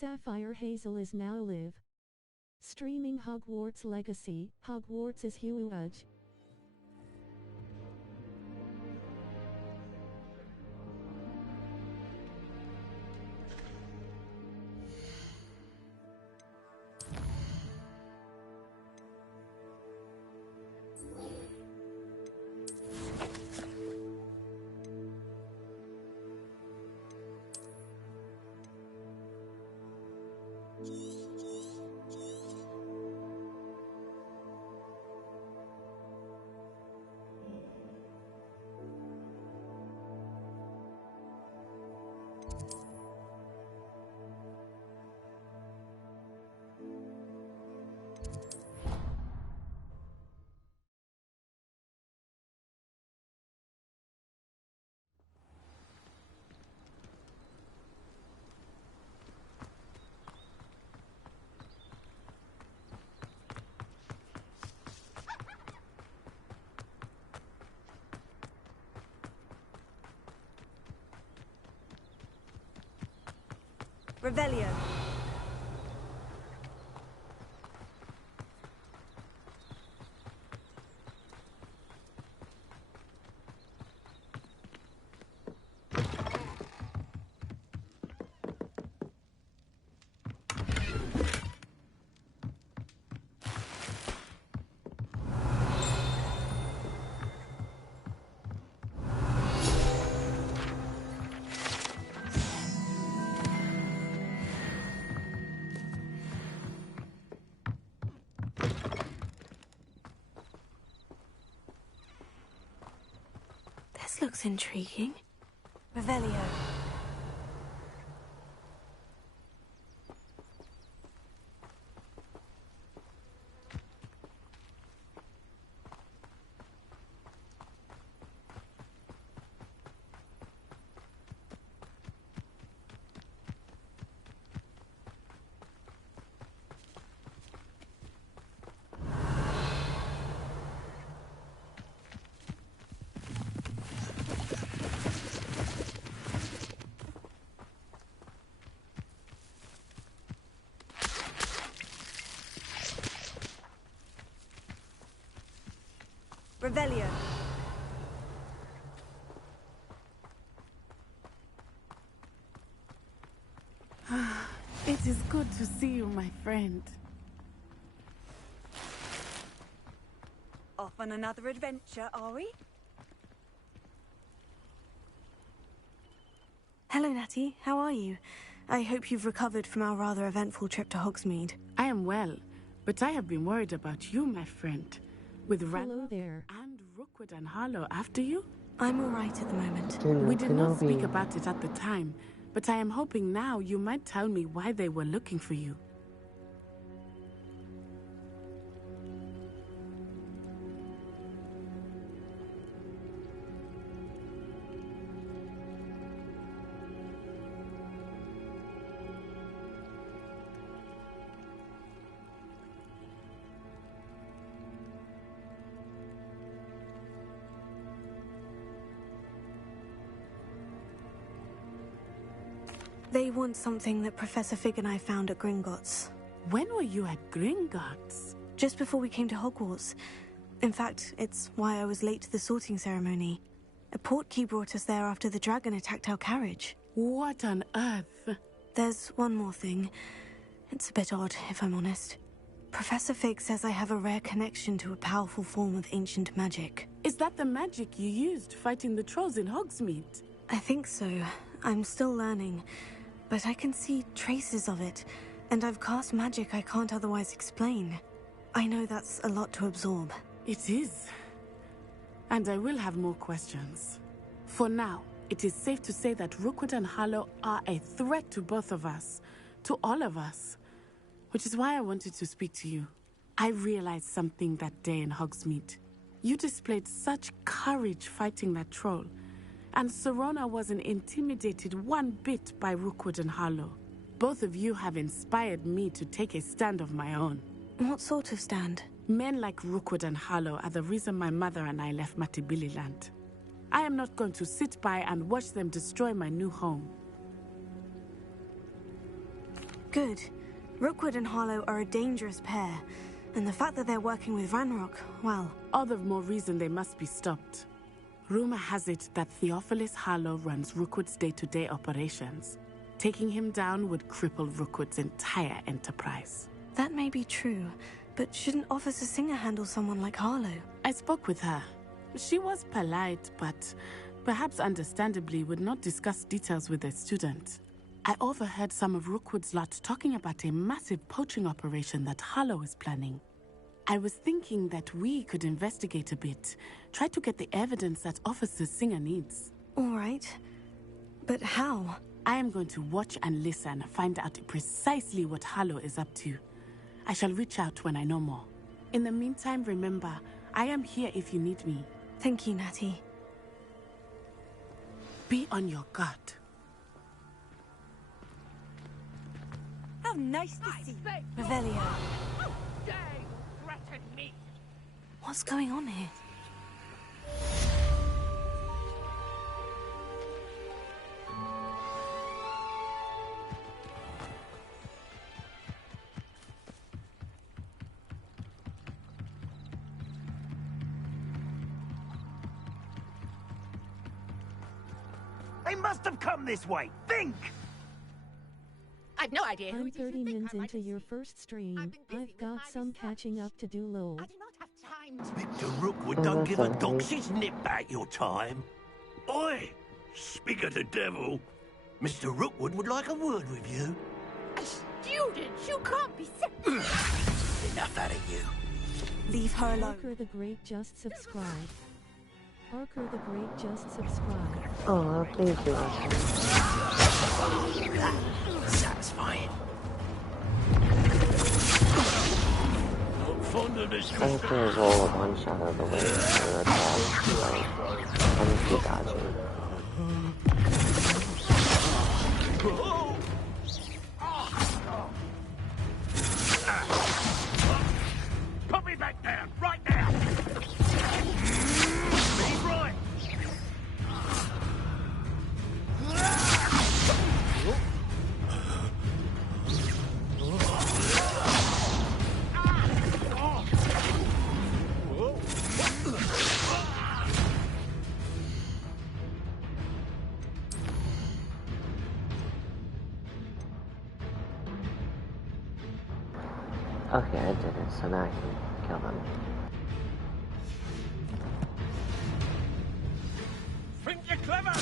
Sapphire Hazel is now live. Streaming Hogwarts Legacy. Hogwarts is huge. Revelio. This looks intriguing. Revelio. Revelio. It is good to see you, my friend. Off on another adventure, are we? Hello, Natty. How are you? I hope you've recovered from our rather eventful trip to Hogsmeade. I am well, but I have been worried about you, my friend. With Hello there. and Rookwood and Harlow after you? I'm all right at the moment. We did not speak about it at the time, but I am hoping now you might tell me why they were looking for you. They want something that Professor Fig and I found at Gringotts. When were you at Gringotts? Just before we came to Hogwarts. In fact, it's why I was late to the sorting ceremony. A portkey brought us there after the dragon attacked our carriage. What on earth? There's one more thing. It's a bit odd, if I'm honest. Professor Fig says I have a rare connection to a powerful form of ancient magic. Is that the magic you used fighting the trolls in Hogsmeade? I think so. I'm still learning, but I can see traces of it, and I've cast magic I can't otherwise explain. I know that's a lot to absorb. It is. And I will have more questions. For now, it is safe to say that Rookwood and Harlow are a threat to both of us, to all of us. Which is why I wanted to speak to you. I realized something that day in Hogsmeade. You displayed such courage fighting that troll, and Serona wasn't intimidated one bit by Rookwood and Harlow. Both of you have inspired me to take a stand of my own. What sort of stand? Men like Rookwood and Harlow are the reason my mother and I left Matabeleland. I am not going to sit by and watch them destroy my new home. Good. Rookwood and Harlow are a dangerous pair, and the fact that they're working with Ranrock, well... All the more reason they must be stopped. Rumor has it that Theophilus Harlow runs Rookwood's day-to-day operations. Taking him down would cripple Rookwood's entire enterprise. That may be true, but shouldn't Officer Singer handle someone like Harlow? I spoke with her. She was polite, but perhaps understandably would not discuss details with a student. I overheard some of Rookwood's lot talking about a massive poaching operation that Harlow is planning. I was thinking that we could investigate a bit, try to get the evidence that Officer Singer needs. All right. But how? I am going to watch and listen, find out precisely what Harlow is up to. I shall reach out when I know more. In the meantime, remember, I am here if you need me. Thank you, Natty. Be on your guard. How nice to see you. Revelio. What's going on here? They must have come this way. Think! I've no idea who I'm it is you 30 think minutes I might into have your seen. first stream. I've been busy I've with got my some research. catching up to do, lol. I do not have time to... Mr. Rookwood don't give a doxy's nip back your time. Oi! Speak of the devil. Mr. Rookwood would like a word with you. A student? You can't be serious. Enough out of you. Leave her alone. Parker the Great just subscribed. Parker the Great just subscribed. Oh, please do it. Satisfying. Not fond of this. I think there's all a one shot of the way for the attack. Like, I'm just keep dodging. Put me back down, right now! He's right! Okay, I did it, so now I can kill them. Think you're clever?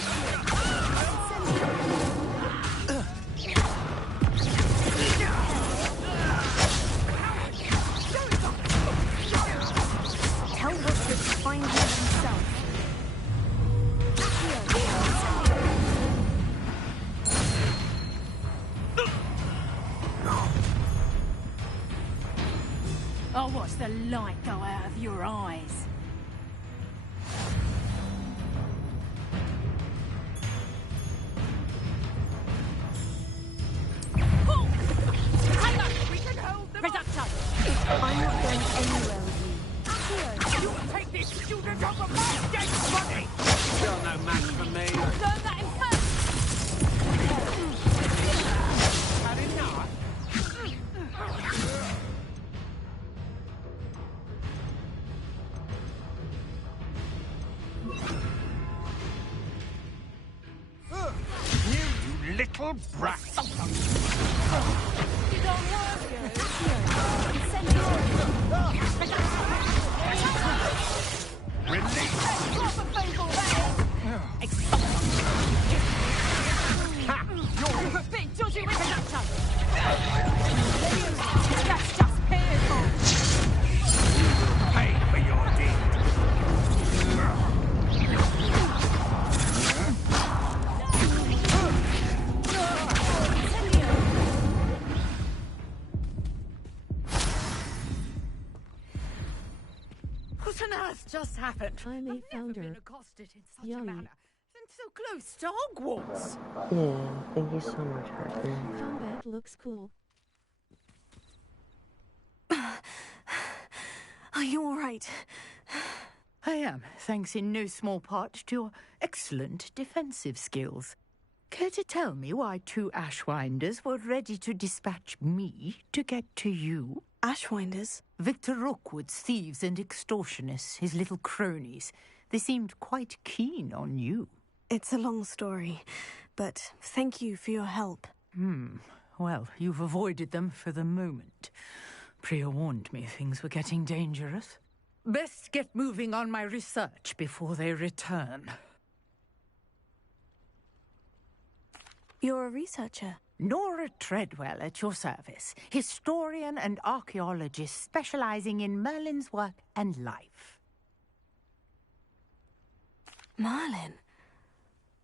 Tell Rookwood to find him himself. I'll watch the light go out of your eyes. Hang on, we can hold them Reducto! I'm not going anywhere with you. You take this student over my dead body! You're no match for me. Learn that in person! Had enough? You little brat. You don't want you. Release. Proper feeble that Ha! is. A bit dodgy with Reducto. That's just painful. Pay for your deed. What on earth just happened? I'm a I've never founder. been accosted in such a Yummy. manner. And so close to Hogwarts. Yeah, thank you so much, Harper. Combat looks cool. Are you all right? I am, thanks in no small part to your excellent defensive skills. Care to tell me why 2 Ashwinders were ready to dispatch me to get to you? Ashwinders? Victor Rookwood's thieves and extortionists, his little cronies. They seemed quite keen on you. It's a long story, but thank you for your help. Well, you've avoided them for the moment. Priya warned me things were getting dangerous. Best get moving on my research before they return. You're a researcher? Nora Treadwell at your service, historian and archaeologist specializing in Merlin's work and life. Merlin?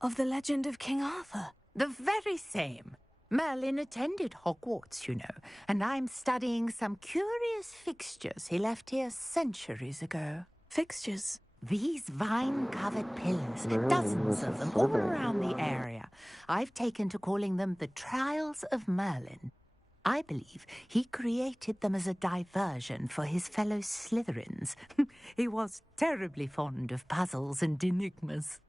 Of the legend of King Arthur? The very same. Merlin attended Hogwarts, you know, and I'm studying some curious fixtures he left here centuries ago. Fixtures? These vine-covered pillars, dozens of them all around the area. I've taken to calling them the Trials of Merlin. I believe he created them as a diversion for his fellow Slytherins. He was terribly fond of puzzles and enigmas.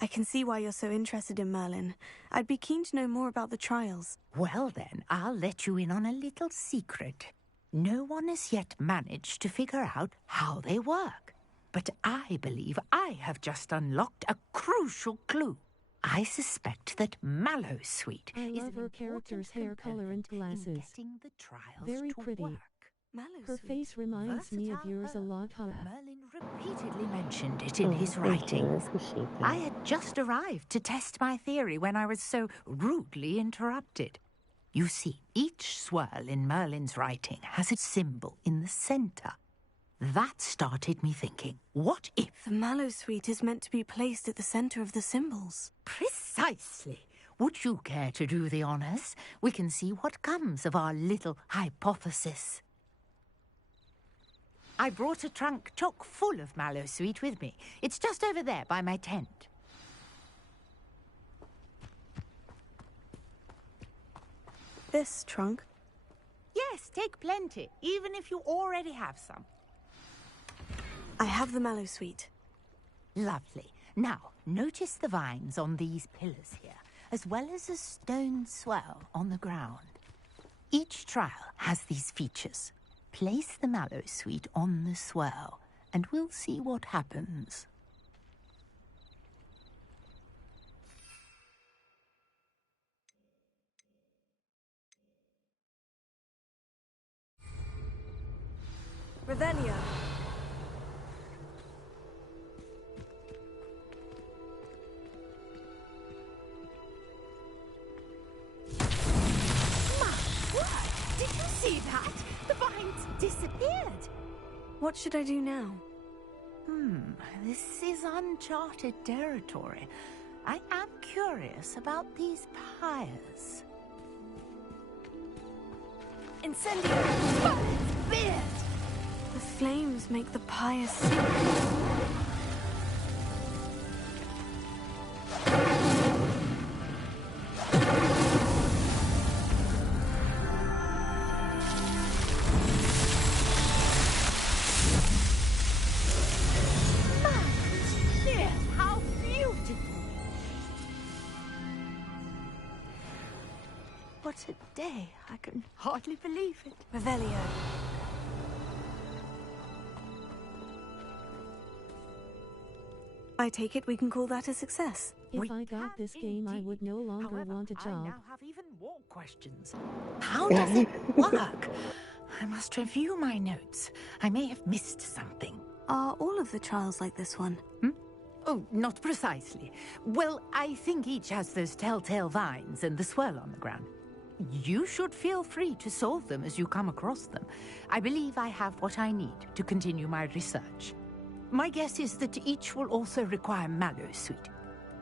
I can see why you're so interested in Merlin. I'd be keen to know more about the trials. Well then, I'll let you in on a little secret. No one has yet managed to figure out how they work. But I believe I have just unlocked a crucial clue. I suspect that Mallowsweet I is love an her character's hair important color and component in glasses. getting the trials Very to pretty. work. Her face reminds me of yours a lot, huh? Merlin repeatedly mentioned it in his writings. I had just arrived to test my theory when I was so rudely interrupted. You see, each swirl in Merlin's writing has a symbol in the center. That started me thinking, what if... The Mallowsweet is meant to be placed at the center of the symbols. Precisely. Would you care to do the honors? We can see what comes of our little hypothesis. I brought a trunk chock full of Mallowsweet with me. It's just over there by my tent. This trunk? Yes, take plenty, even if you already have some. I have the Mallowsweet. Lovely. Now, notice the vines on these pillars here, as well as a stone swell on the ground. Each trial has these features. Place the Mallowsweet on the swell, and we'll see what happens. Revelio. Did you see that? The vines disappeared. What should I do now? This is uncharted territory. I am curious about these pyres. Incendio! Merlin's beard! The flames make the pyre sing. How beautiful! What a day. I can hardly believe it. Revelio. I take it we can call that a success. If I got this game, I would no longer However, want a I job. now have even more questions. How does it work? I must review my notes. I may have missed something. Are all of the trials like this one? Oh, not precisely. Well, I think each has those telltale vines and the swirl on the ground. You should feel free to solve them as you come across them. I believe I have what I need to continue my research. My guess is that each will also require Mallowsweet,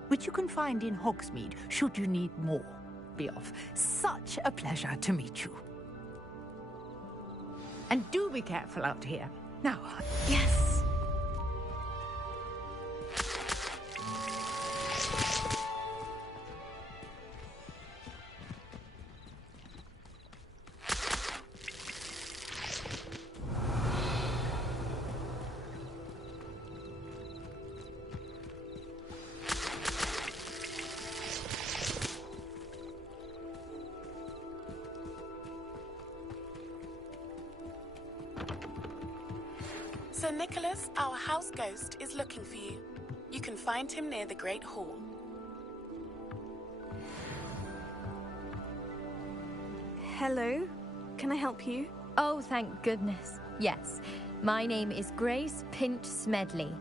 which you can find in Hogsmeade should you need more. Be off. Such a pleasure to meet you. And do be careful out here. Now, Yes. Sir Nicholas, our house ghost, is looking for you. You can find him near the Great Hall. Hello? Can I help you? Oh, thank goodness. Yes. My name is Grace Pinch Smedley.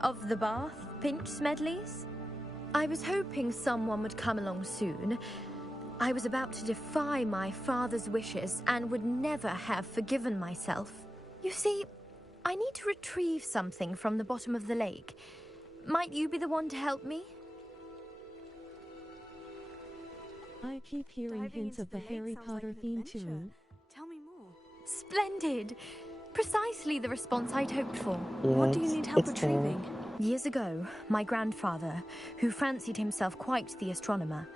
Of the Bath Pinch Smedleys? I was hoping someone would come along soon. I was about to defy my father's wishes and would never have forgiven myself. You see, I need to retrieve something from the bottom of the lake. Might you be the one to help me? I keep hearing Diving hints into of the the lake Harry sounds Potter like an theme adventure. tune. Tell me more. Splendid! Precisely the response I'd hoped for. Yeah, What do you need help it's fair. retrieving? Years ago, my grandfather, who fancied himself quite the astronomer,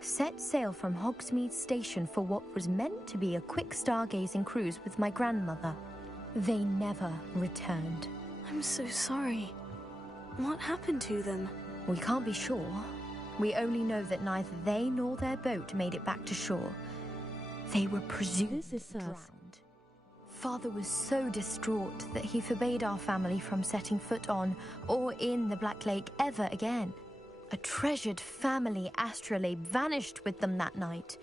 set sail from Hogsmeade Station for what was meant to be a quick stargazing cruise with my grandmother. They never returned. I'm so sorry. What happened to them? We can't be sure. We only know that neither they nor their boat made it back to shore. They were presumed This is sus. drowned. Father was so distraught that he forbade our family from setting foot on or in the Black Lake ever again. A treasured family astrolabe vanished with them that night.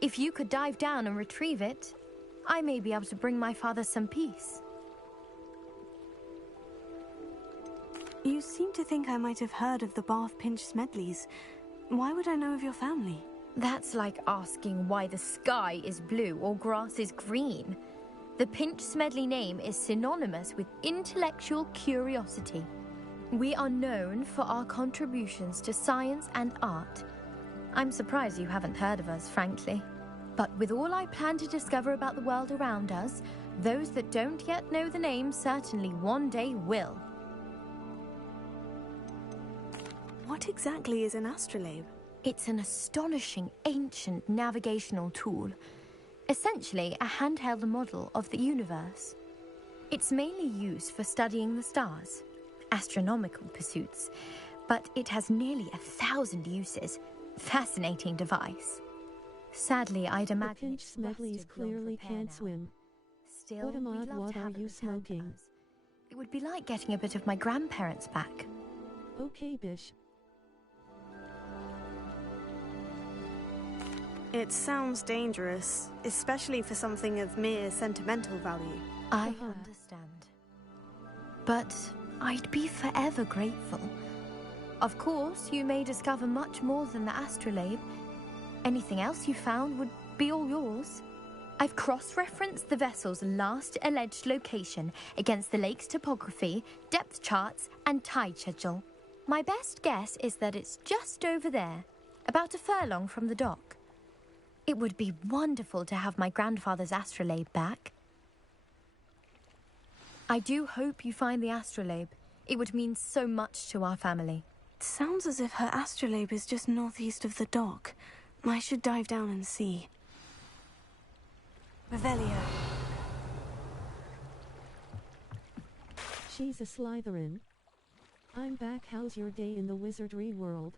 If you could dive down and retrieve it, I may be able to bring my father some peace. You seem to think I might have heard of the Bath Pinch Smedleys. Why would I know of your family? That's like asking why the sky is blue or grass is green. The Pinch Smedley name is synonymous with intellectual curiosity. We are known for our contributions to science and art. I'm surprised you haven't heard of us, frankly. But with all I plan to discover about the world around us, those that don't yet know the name certainly one day will. What exactly is an astrolabe? It's an astonishing ancient navigational tool. Essentially, a handheld model of the universe. It's mainly used for studying the stars, astronomical pursuits, but it has nearly 1,000 uses. Fascinating device. Sadly, I'd The imagine Pinch it's Smedleys rusted beyond clearly repair can't now. swim. Still, What a we'd mod, love what to are have you it returned to smoking? us. It would be like getting a bit of my grandparents back. Okay, Bish. It sounds dangerous, especially for something of mere sentimental value. I Uh-huh. understand. But I'd be forever grateful. Of course, you may discover much more than the astrolabe. Anything else you found would be all yours. I've cross-referenced the vessel's last alleged location against the lake's topography, depth charts, and tide schedule. My best guess is that it's just over there, about a furlong from the dock. It would be wonderful to have my grandfather's astrolabe back. I do hope you find the astrolabe. It would mean so much to our family. It sounds as if her astrolabe is just northeast of the dock. I should dive down and see. Revelio. She's a Slytherin. I'm back. How's your day in the wizardry world?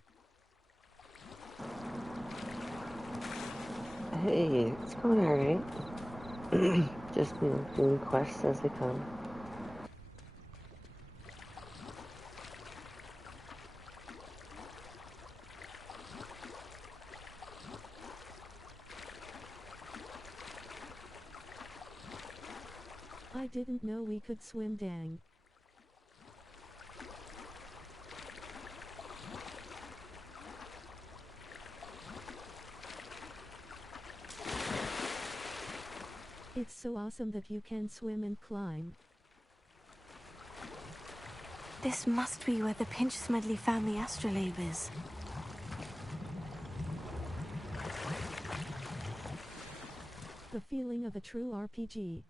Hey, it's going alright. Just, doing quests as they come. I didn't know we could swim, dang. It's so awesome that you can swim and climb. This must be where the Pinch Smedley family astrolabe is. The feeling of a true RPG.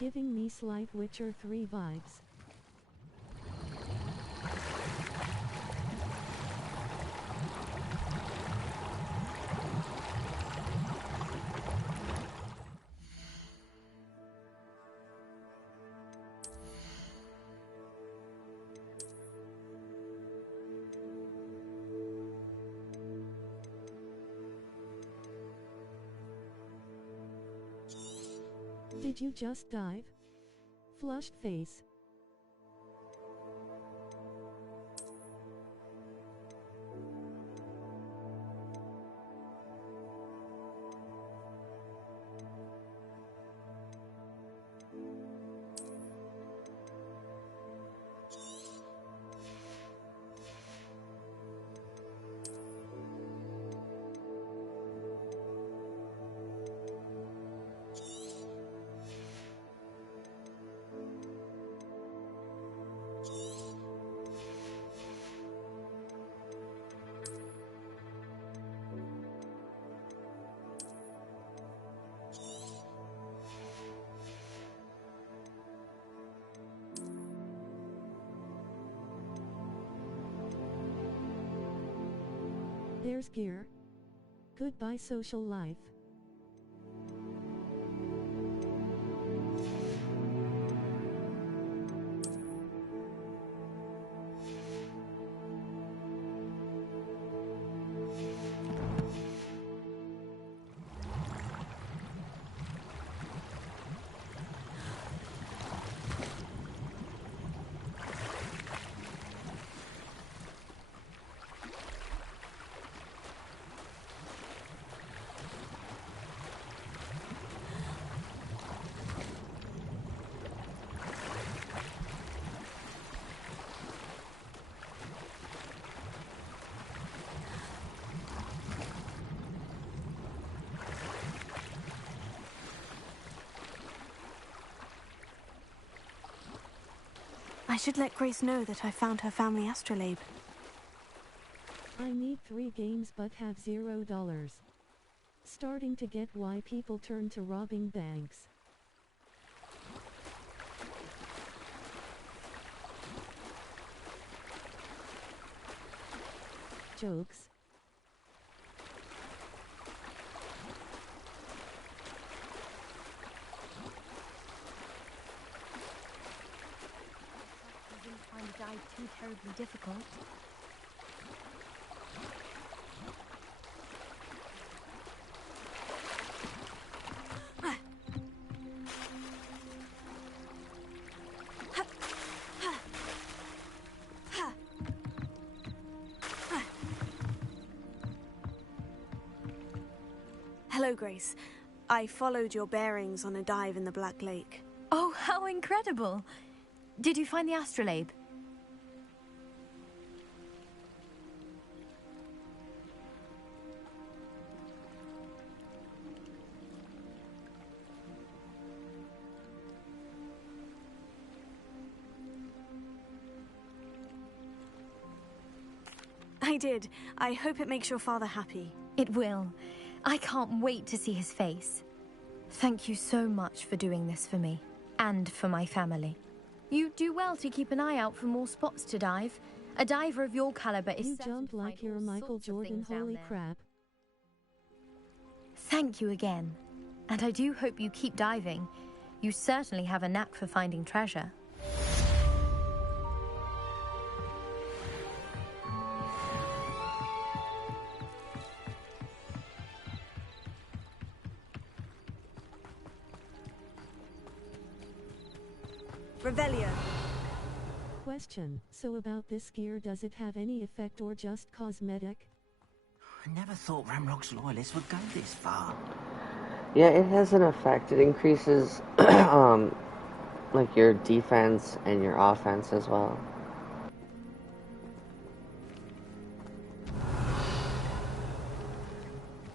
Giving me slight Witcher 3 vibes. Did you just dive? Flushed face. There's gear. Goodbye social life. I should let Grace know that I found her family astrolabe. I need 3 games but have $0. Starting to get why people turn to robbing banks. Jokes. I didn't find the dive too terribly difficult. Hello, Grace. I followed your bearings on a dive in the Black Lake. Oh, how incredible! Did you find the astrolabe? I did. I hope it makes your father happy. It will. I can't wait to see his face. Thank you so much for doing this for me, and for my family. You do well to keep an eye out for more spots to dive. A diver of your caliber is You certain jump to like find you're all Michael sorts of Jordan, things down holy there. crap. Thank you again. And I do hope you keep diving. You certainly have a knack for finding treasure. Revelio. Question, so about this gear, does it have any effect or just cosmetic? I never thought Ramrock's loyalists would go this far. Yeah, it has an effect. It increases like your defense and your offense as well.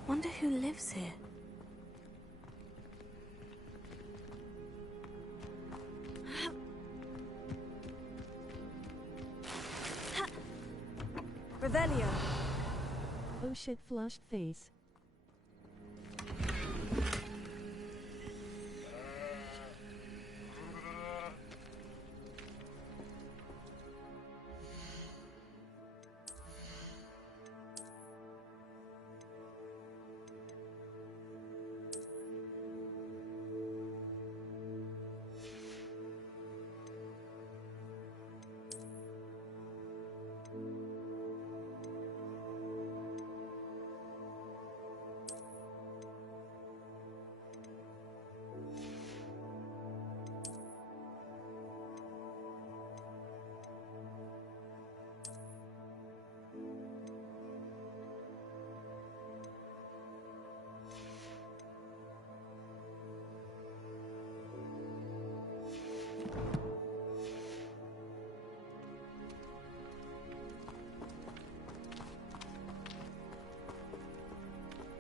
Wonder who lives here. Revelio. Oh shit, flushed face.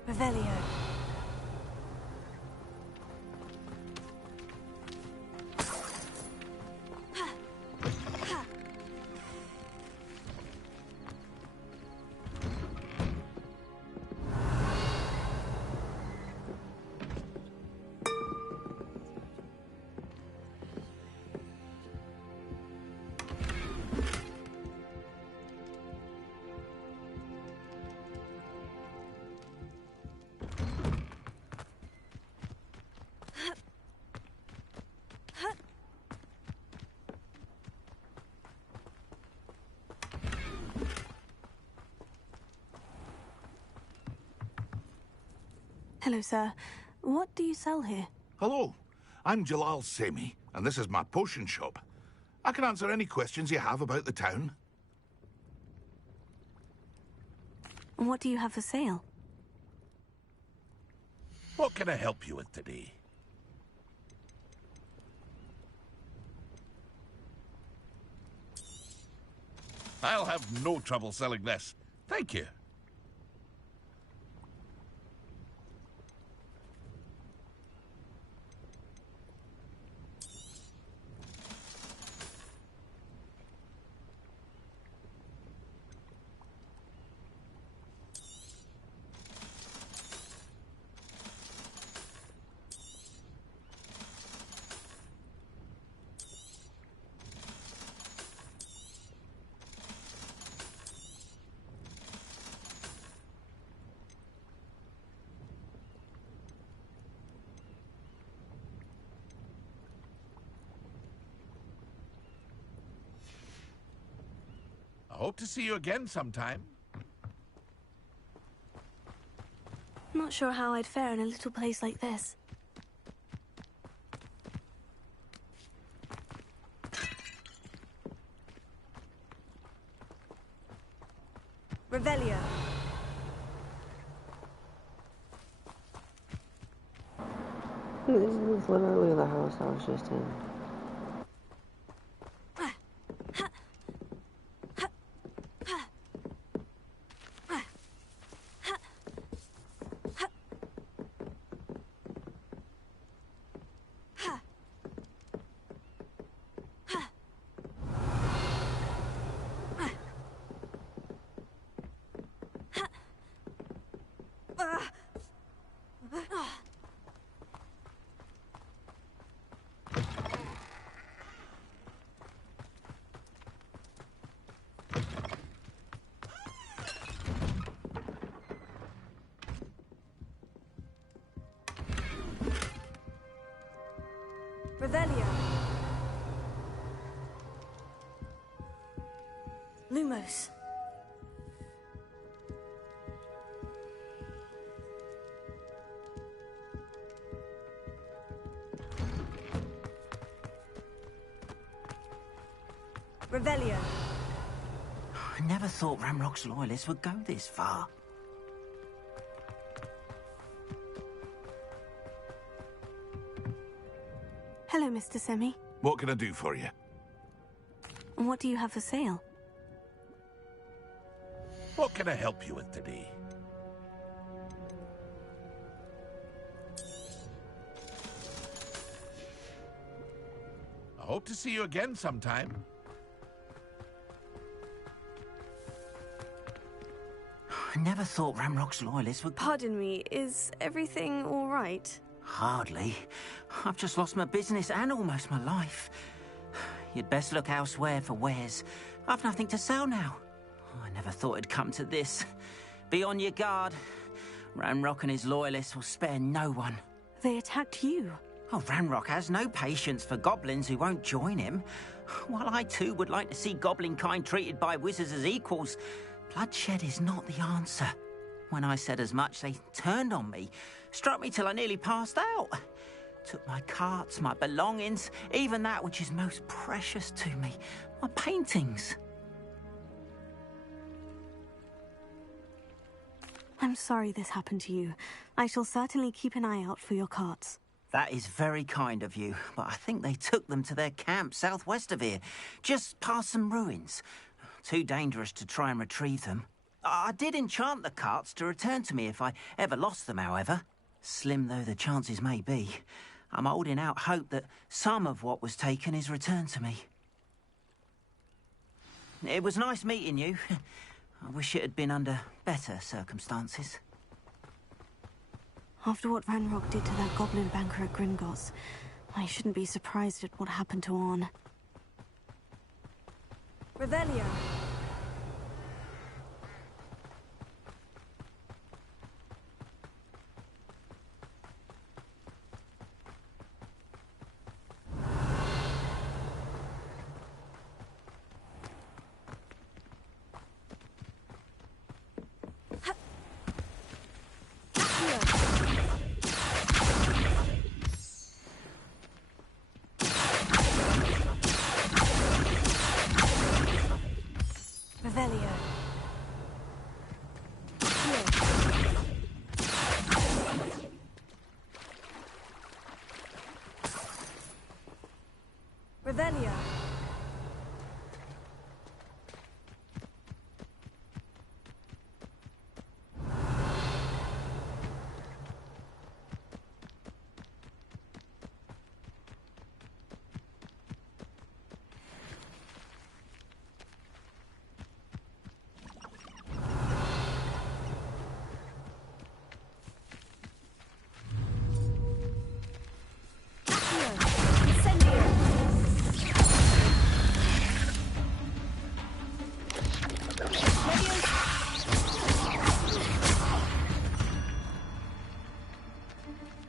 Revelio. Hello, sir. What do you sell here? Hello, I'm Jalal Semi, and this is my potion shop. I can answer any questions you have about the town. What do you have for sale? What can I help you with today? I'll have no trouble selling this. Thank you. I hope to see you again sometime. Not sure how I'd fare in a little place like this. Revelio. This is literally the house I was just in. Revelio. Lumos. Revelio. I never thought Ramrock's loyalists would go this far. Hello, Mr. Semi. What can I do for you? What do you have for sale? What can I help you with today? I hope to see you again sometime. I never thought Ramrock's loyalists would... Pardon me, is everything all right? Hardly. I've just lost my business and almost my life. You'd best look elsewhere for wares. I've nothing to sell now. I never thought it'd come to this. Be on your guard. Ramrock and his loyalists will spare no one. They attacked you. Oh, Ramrock has no patience for goblins who won't join him. While I too would like to see goblin kind treated by wizards as equals, bloodshed is not the answer. When I said as much, they turned on me, struck me till I nearly passed out. Took my carts, my belongings, even that which is most precious to me, my paintings. I'm sorry this happened to you. I shall certainly keep an eye out for your carts. That is very kind of you, but I think they took them to their camp southwest of here, just past some ruins. Too dangerous to try and retrieve them. I did enchant the carts to return to me if I ever lost them, however. Slim though the chances may be, I'm holding out hope that some of what was taken is returned to me. It was nice meeting you. I wish it had been under better circumstances. After what Ranrock did to that goblin banker at Gringotts, I shouldn't be surprised at what happened to Orn. Revelio. Revelio. Revelio.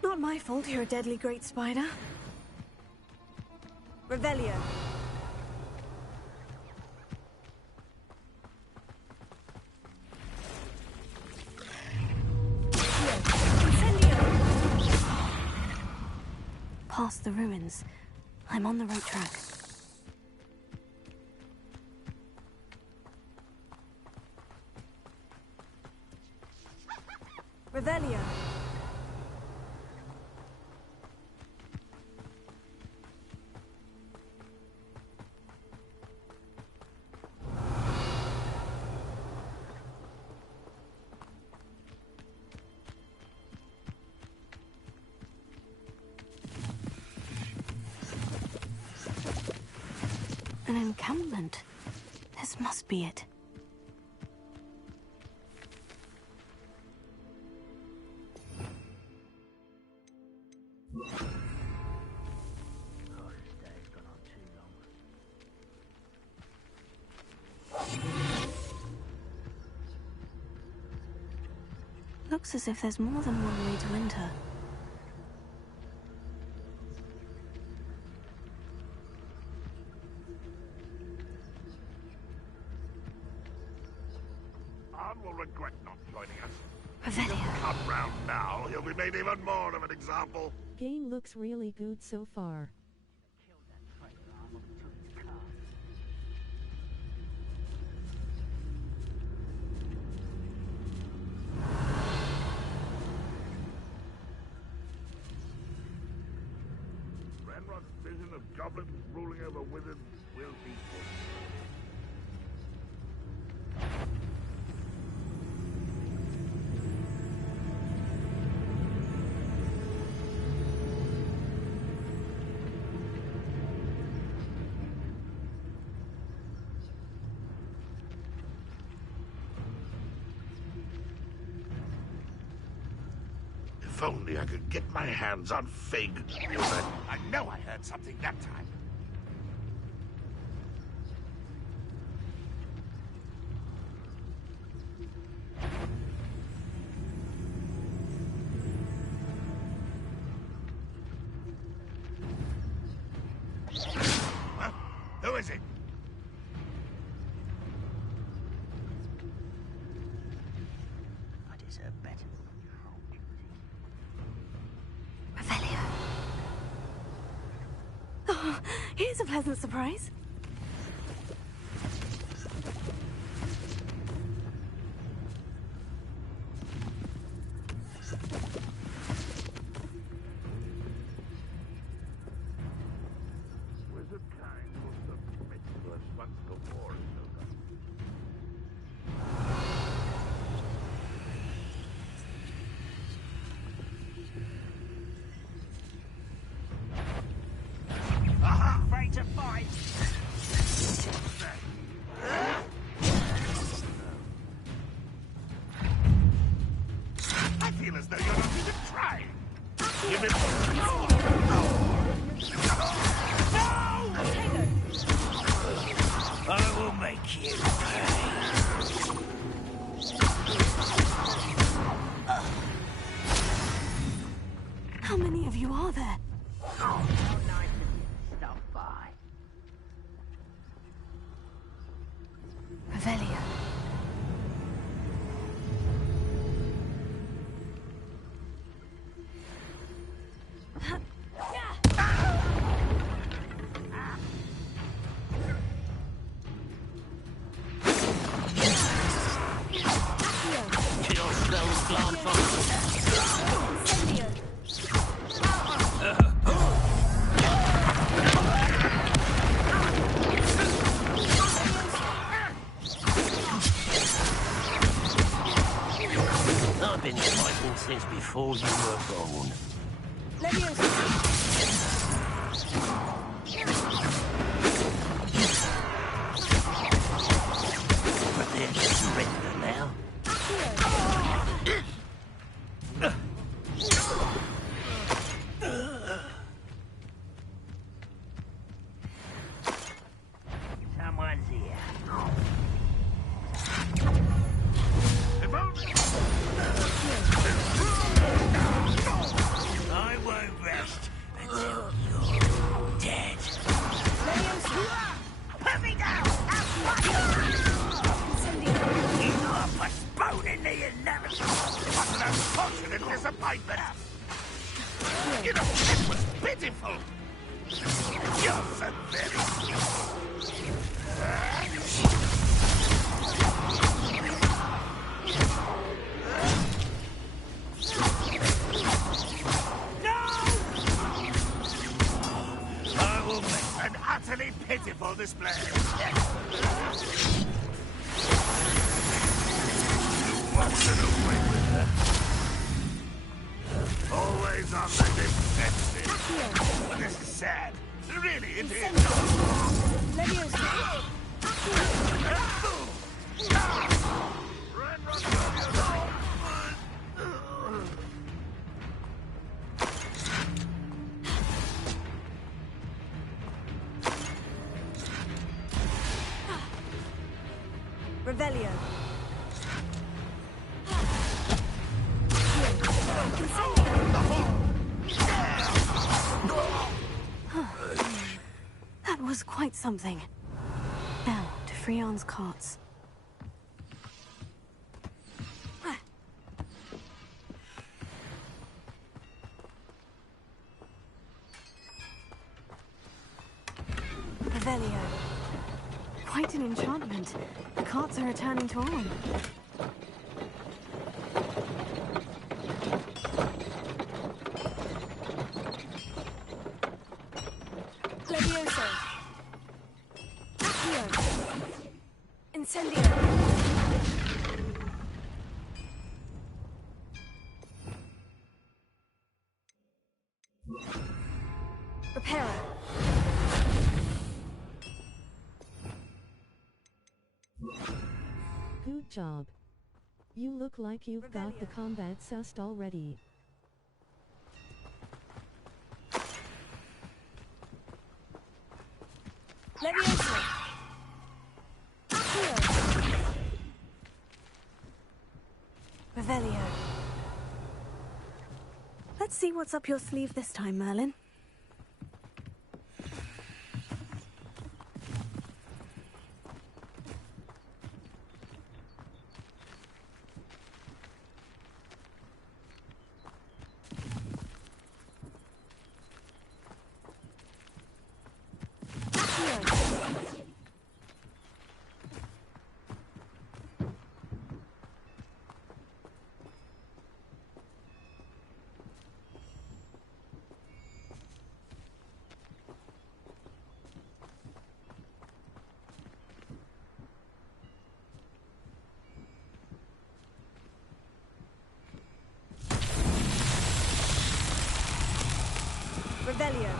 Not my fault you're a deadly great spider. Revelio. Past the ruins. I'm on the right track. Revelio. An encampment. This must be it. Looks as if there's more than one way to enter. Arn will regret not joining us. Revelio. Come round now, he'll be made even more of an example. Game looks really good so far. Ranrock's vision of goblins ruling over wizards will be fulfilled. If only I could get my hands on Fig. I know I heard something that time. Huh? Who is it? I deserve better. Revelio. Oh, here's a pleasant surprise. Wizard kind will submit to us once the war is over. feel as though you're not even trying. Give it I will make you pay. How many of you are there? How nice of you to stop by. Revelio. Your spells plant I've been fighting since before you were born. But they're surrender now. Someone's here. I won't rest until you're dead. Put me down! You are postponing the inevitable. What an unfortunate disappointment! You know, it was pitiful! You're so very... I will make An utterly pitiful display! You wanted away with her. Always on the defensive. Well, this is sad. Really, it is. Run, run, run. Revelio. That was quite something. Now, to Freon's carts. Revelio. Quite an enchantment. The carts are returning to Arm. Levioso. Accio. Incendio. Reparo. Good job. You look like you've got the combat sussed already. Levioso. Accio. Revelio. Let's see what's up your sleeve this time, Merlin. Revelio.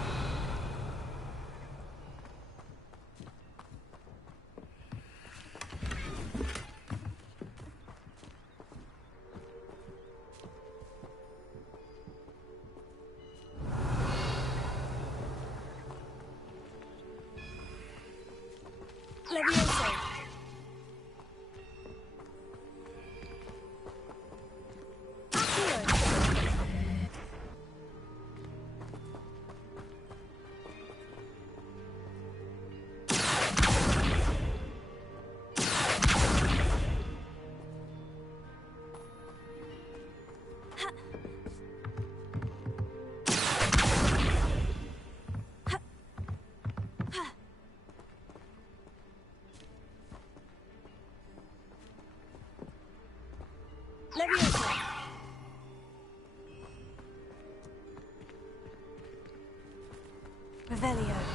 Revelio.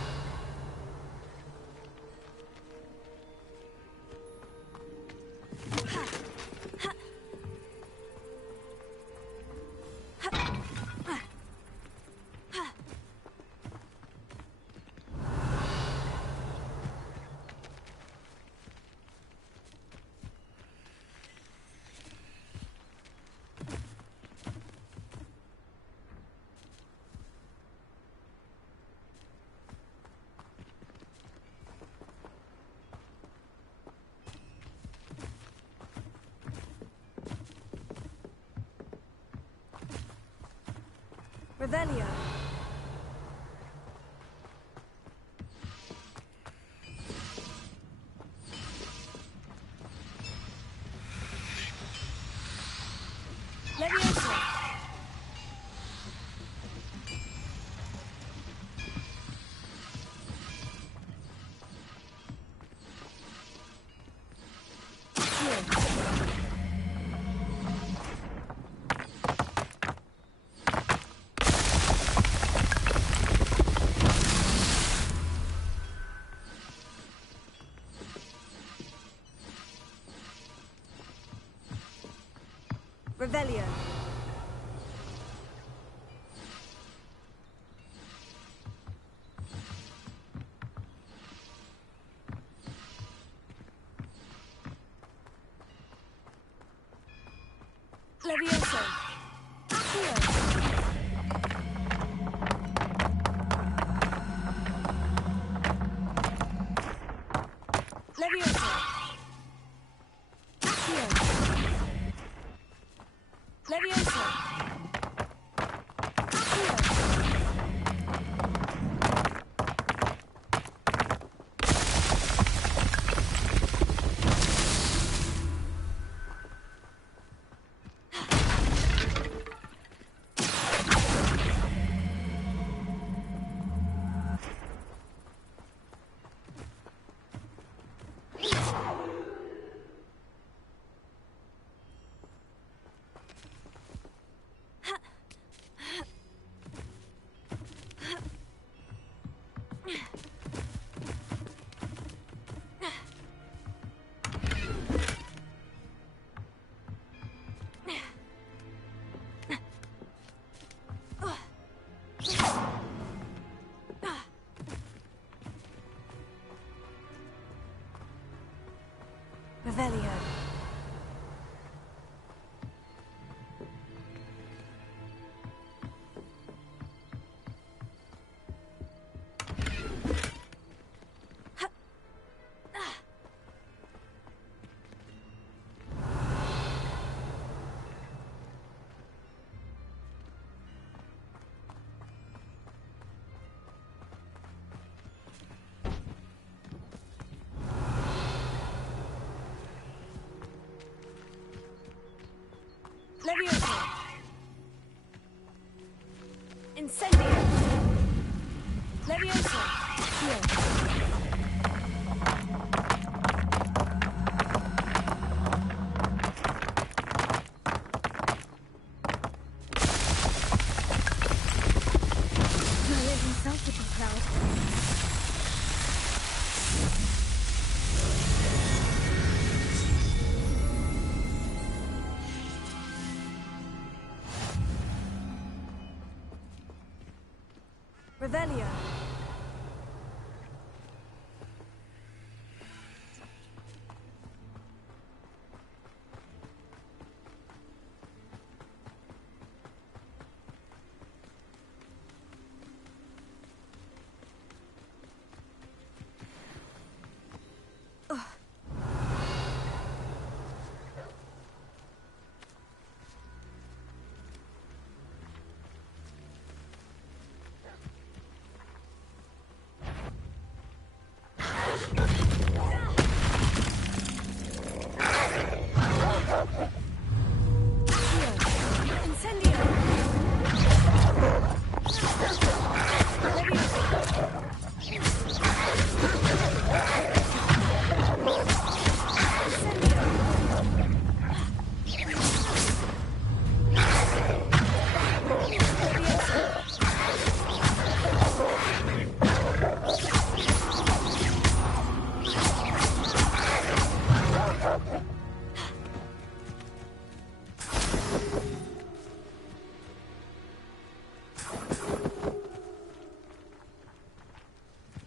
Revelio. Levioso. Revelio. Levioso. Accio. Levioso. Accio. Levioso. Revelio. Levioso. Incendio. Levioso. Accio. Merlin himself would be proud. Revelio.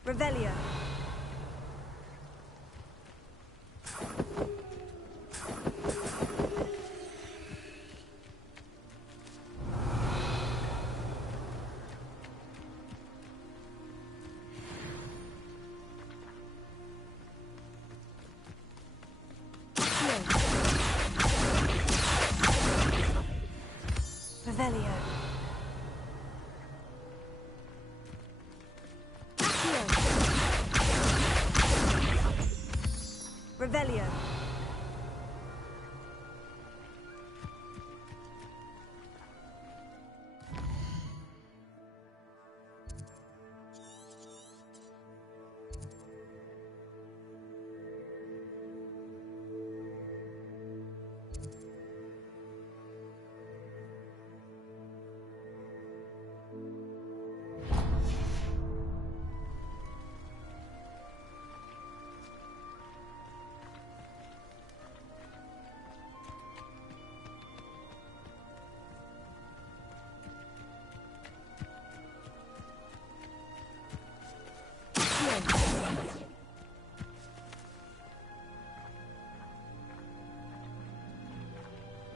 Revelio. Revelio. Revelio.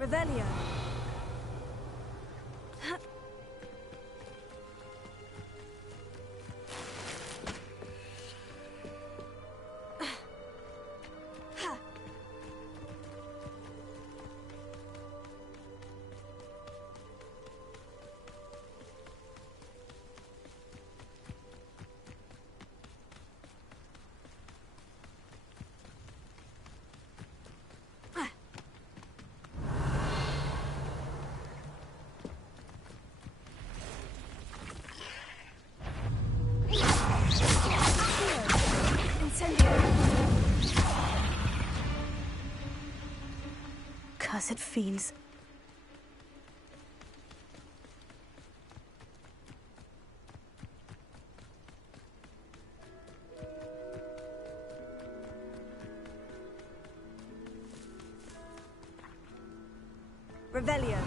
Revelio. Cursed fiends. Revelio.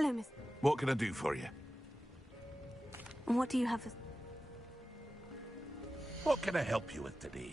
Hello, miss. What can I do for you? What do you have? What can I help you with today?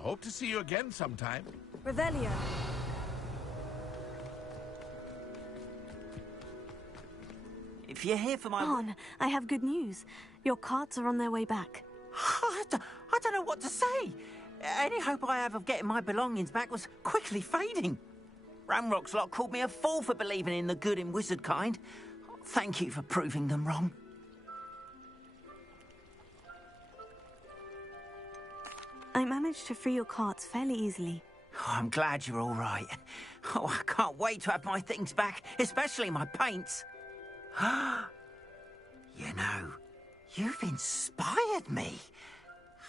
I hope to see you again sometime. Revelio. If you're here for my... On, I have good news. Your carts are on their way back. I don't know what to say. Any hope I have of getting my belongings back was quickly fading. Ramrock's lot called me a fool for believing in the good in wizard kind. Thank you for proving them wrong. I managed to free your carts fairly easily. Oh, I'm glad you're all right. Oh, I can't wait to have my things back, especially my paints. You know, you've inspired me.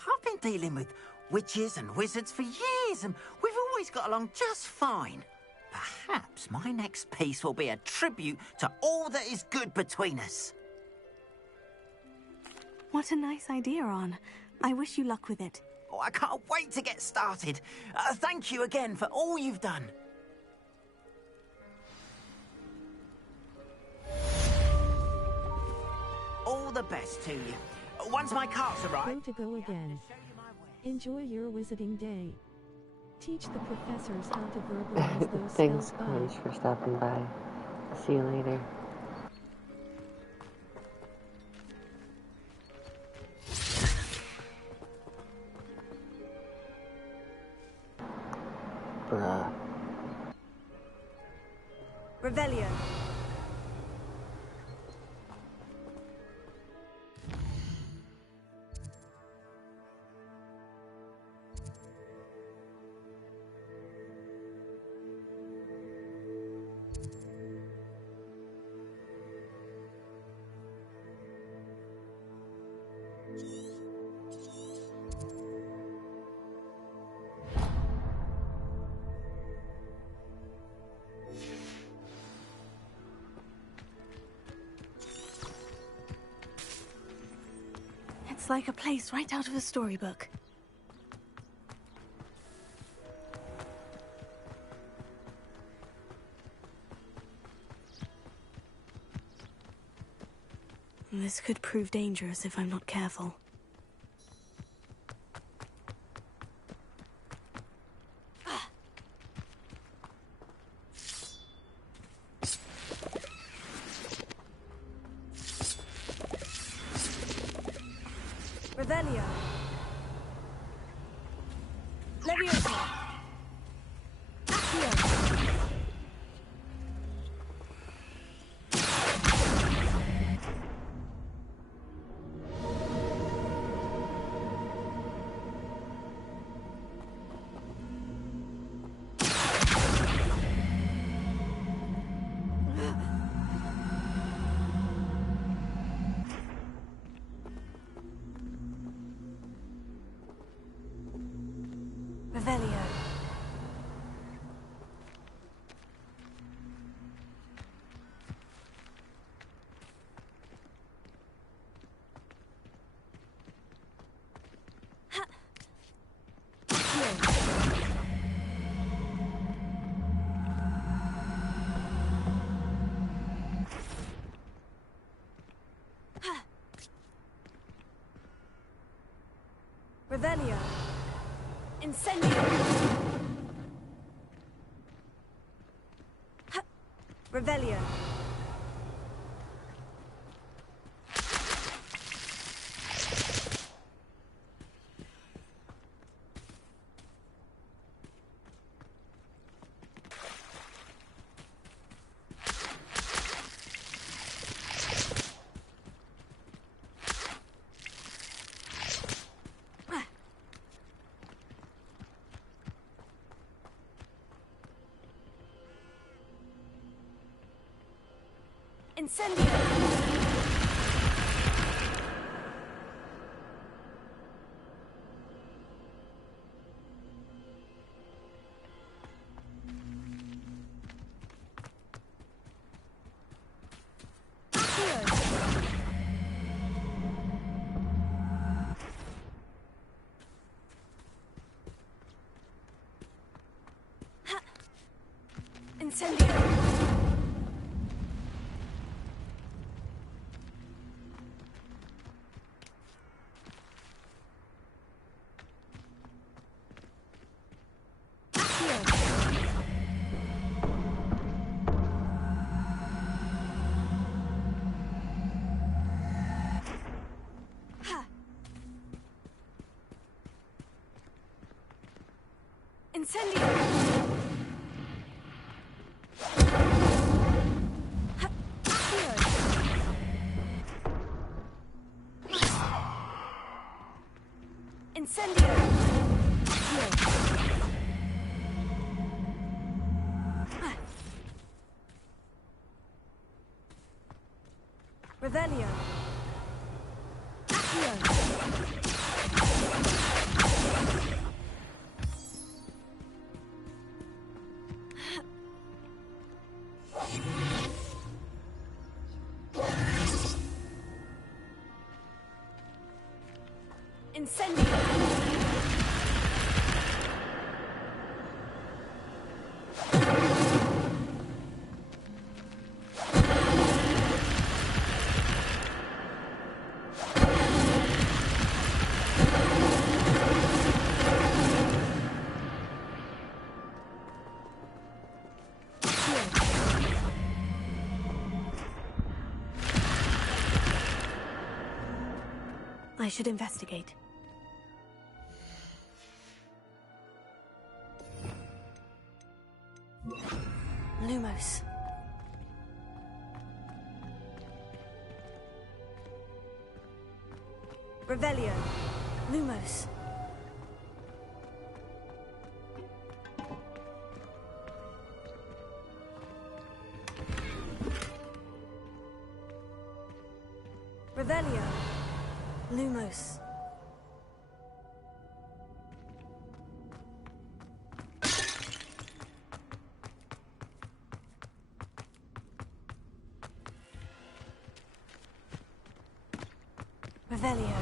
I've been dealing with witches and wizards for years, and we've always got along just fine. Perhaps my next piece will be a tribute to all that is good between us. What a nice idea, On. I wish you luck with it. Oh, I can't wait to get started. Thank you again for all you've done. All the best to you. Once my carts arrive... Go again. Enjoy your wizarding day. Teach the professors how to verbalize those Thanks, spells. Grace, for stopping by. See you later. Bruh. Revelio. It's like a place right out of a storybook. This could prove dangerous if I'm not careful. Revelio. Leviosa. Accio. Revelio. Revelio. Incendio. Revelio. Incendio. Incendio. Incendio! Incendio! Revelio! Incendio! I should investigate. Lumos. Revelio! Lumos. Revelio! Lumos. Revelio.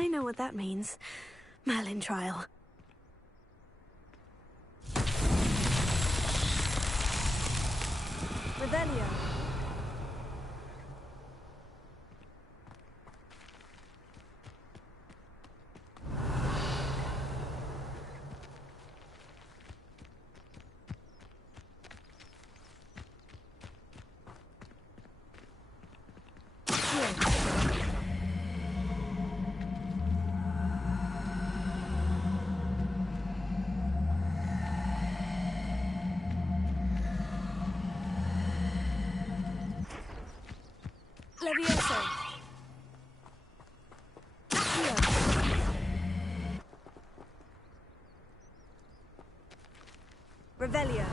I know what that means. Merlin trial. Revelio! Levioso! Accio! Revelio!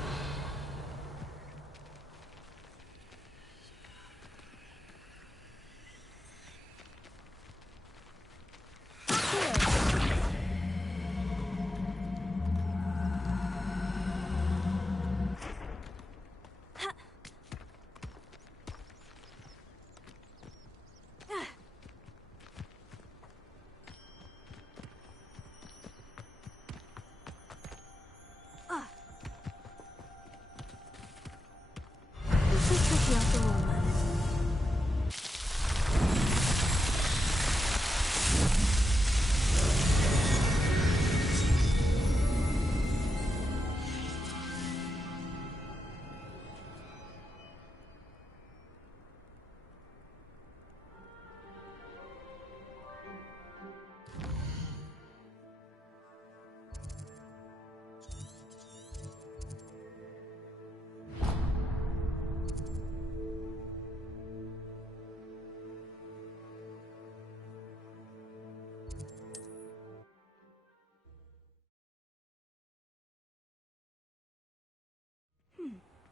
So tricky after all, Merlin.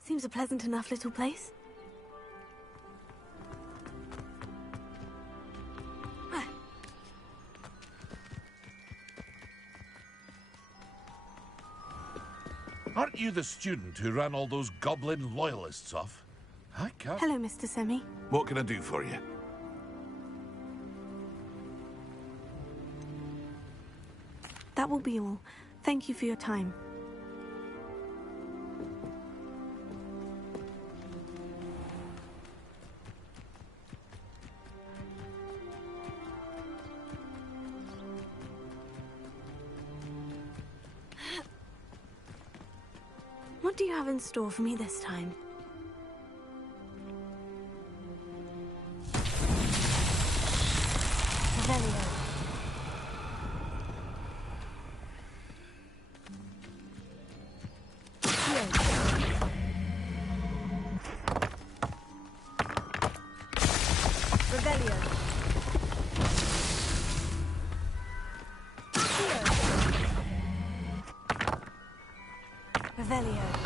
Seems a pleasant enough little place. Aren't you the student who ran all those goblin loyalists off? I can't... Hello, Mr. Semi. What can I do for you? That will be all. Thank you for your time. What do you have in store for me this time? Revelio. Revelio. Revelio.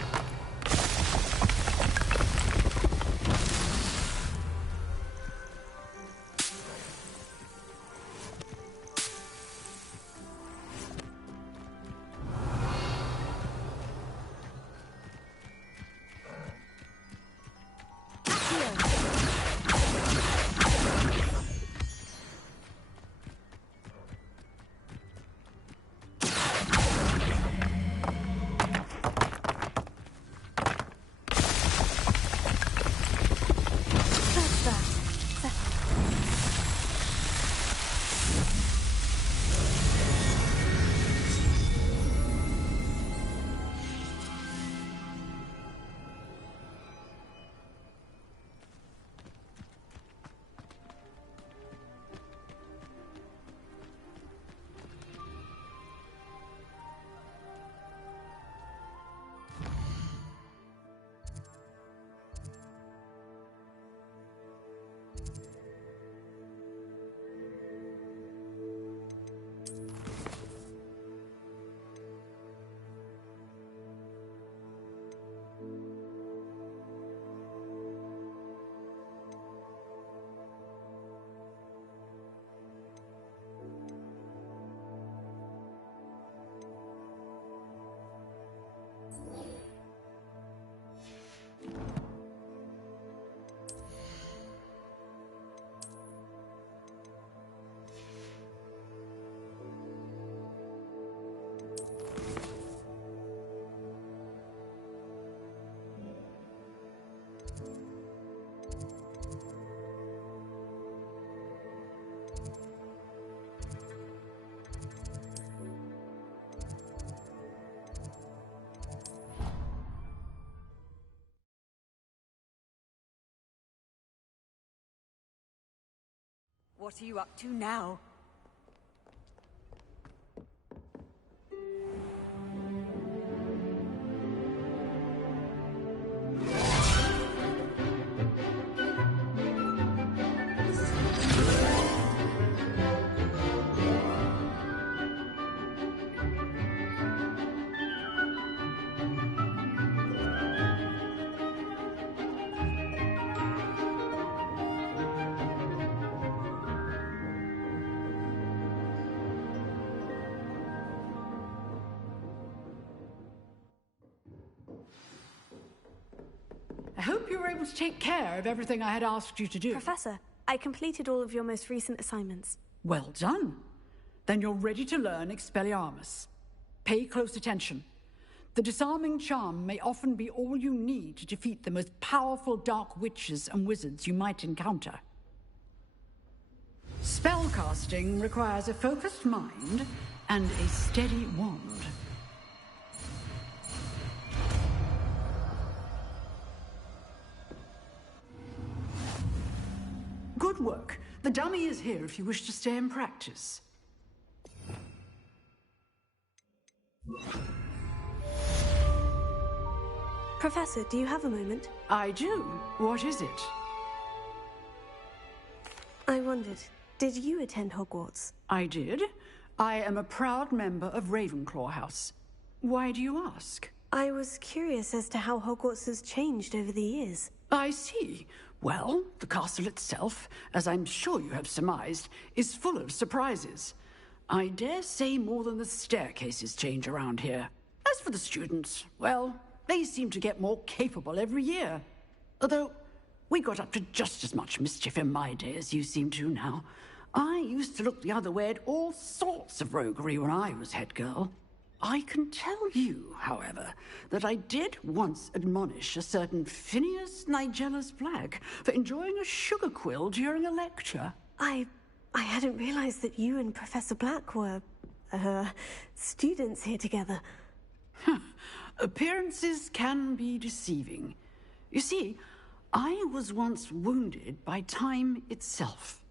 What are you up to now? I hope you were able to take care of everything I had asked you to do. Professor, I completed all of your most recent assignments. Well done. Then you're ready to learn Expelliarmus. Pay close attention. The disarming charm may often be all you need to defeat the most powerful dark witches and wizards you might encounter. Spellcasting requires a focused mind and a steady wand. Good work. The dummy is here if you wish to stay and practice. Professor, do you have a moment? I do. What is it? I wondered, did you attend Hogwarts? I did. I am a proud member of Ravenclaw House. Why do you ask? I was curious as to how Hogwarts has changed over the years. I see. Well, the castle itself, as I'm sure you have surmised, is full of surprises. I dare say more than the staircases change around here. As for the students, well, they seem to get more capable every year. Although, we got up to just as much mischief in my day as you seem to now. I used to look the other way at all sorts of roguery when I was head girl. I can tell you, however, that I did once admonish a certain Phineas Nigellus Black for enjoying a sugar quill during a lecture. I hadn't realized that you and Professor Black were, students here together. Appearances can be deceiving. You see, I was once wounded by time itself.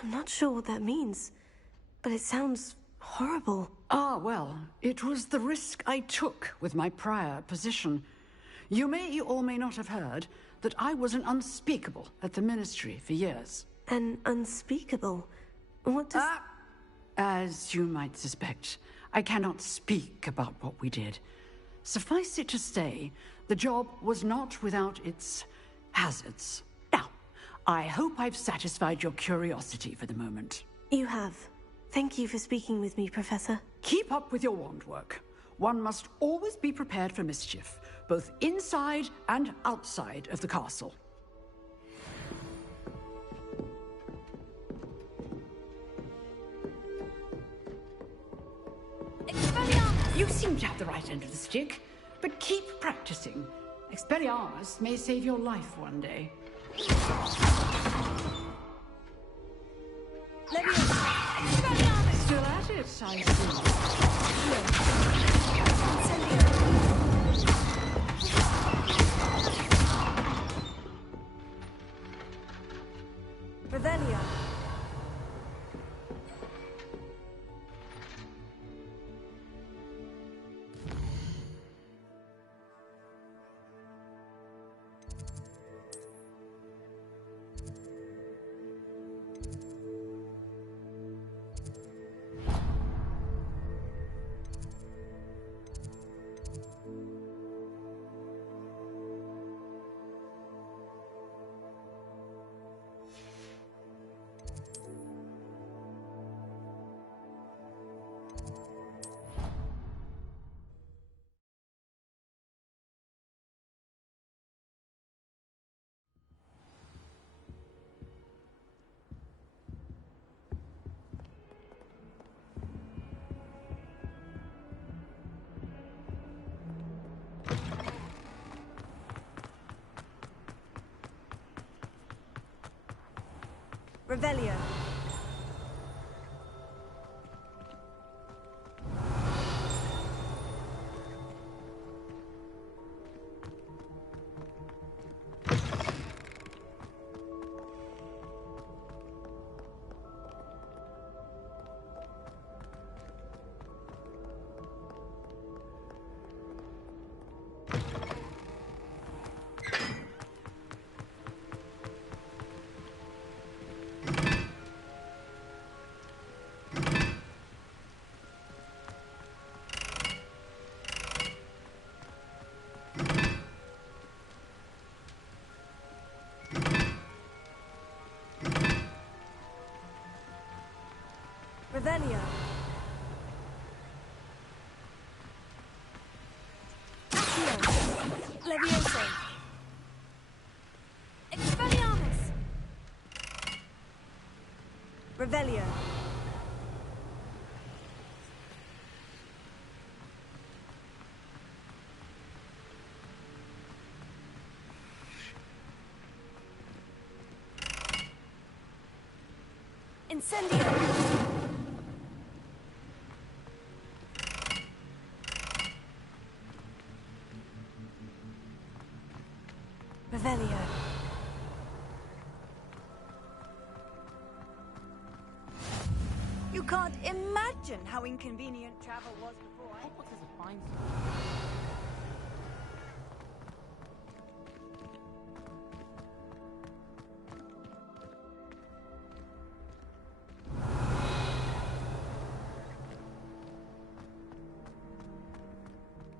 I'm not sure what that means, but it sounds horrible. Ah, well, it was the risk I took with my prior position. You may or may not have heard that I was an unspeakable at the Ministry for years. An unspeakable? What does... As you might suspect, I cannot speak about what we did. Suffice it to say, the job was not without its hazards. Now, I hope I've satisfied your curiosity for the moment. You have. Thank you for speaking with me, Professor. Keep up with your wand work. One must always be prepared for mischief, both inside and outside of the castle. You seem to have the right end of the stick, but keep practicing. Expelliarmus may save your life one day. Still at it, I see. Revelio. Revelio. Revelio. Levioso. Expelliarmus. Revelio. Incendio. Revelio. You can't imagine how inconvenient travel was before. Hogwarts is a fine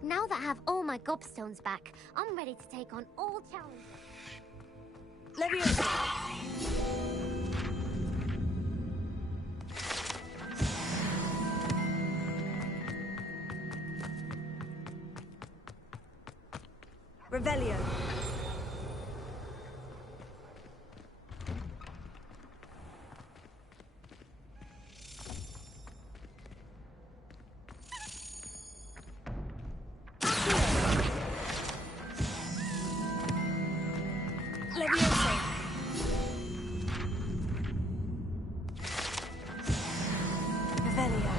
Now that I have all my gobstones back, I'm ready to take on all challenges. Levioso. Revelio. Levioso. Revelio.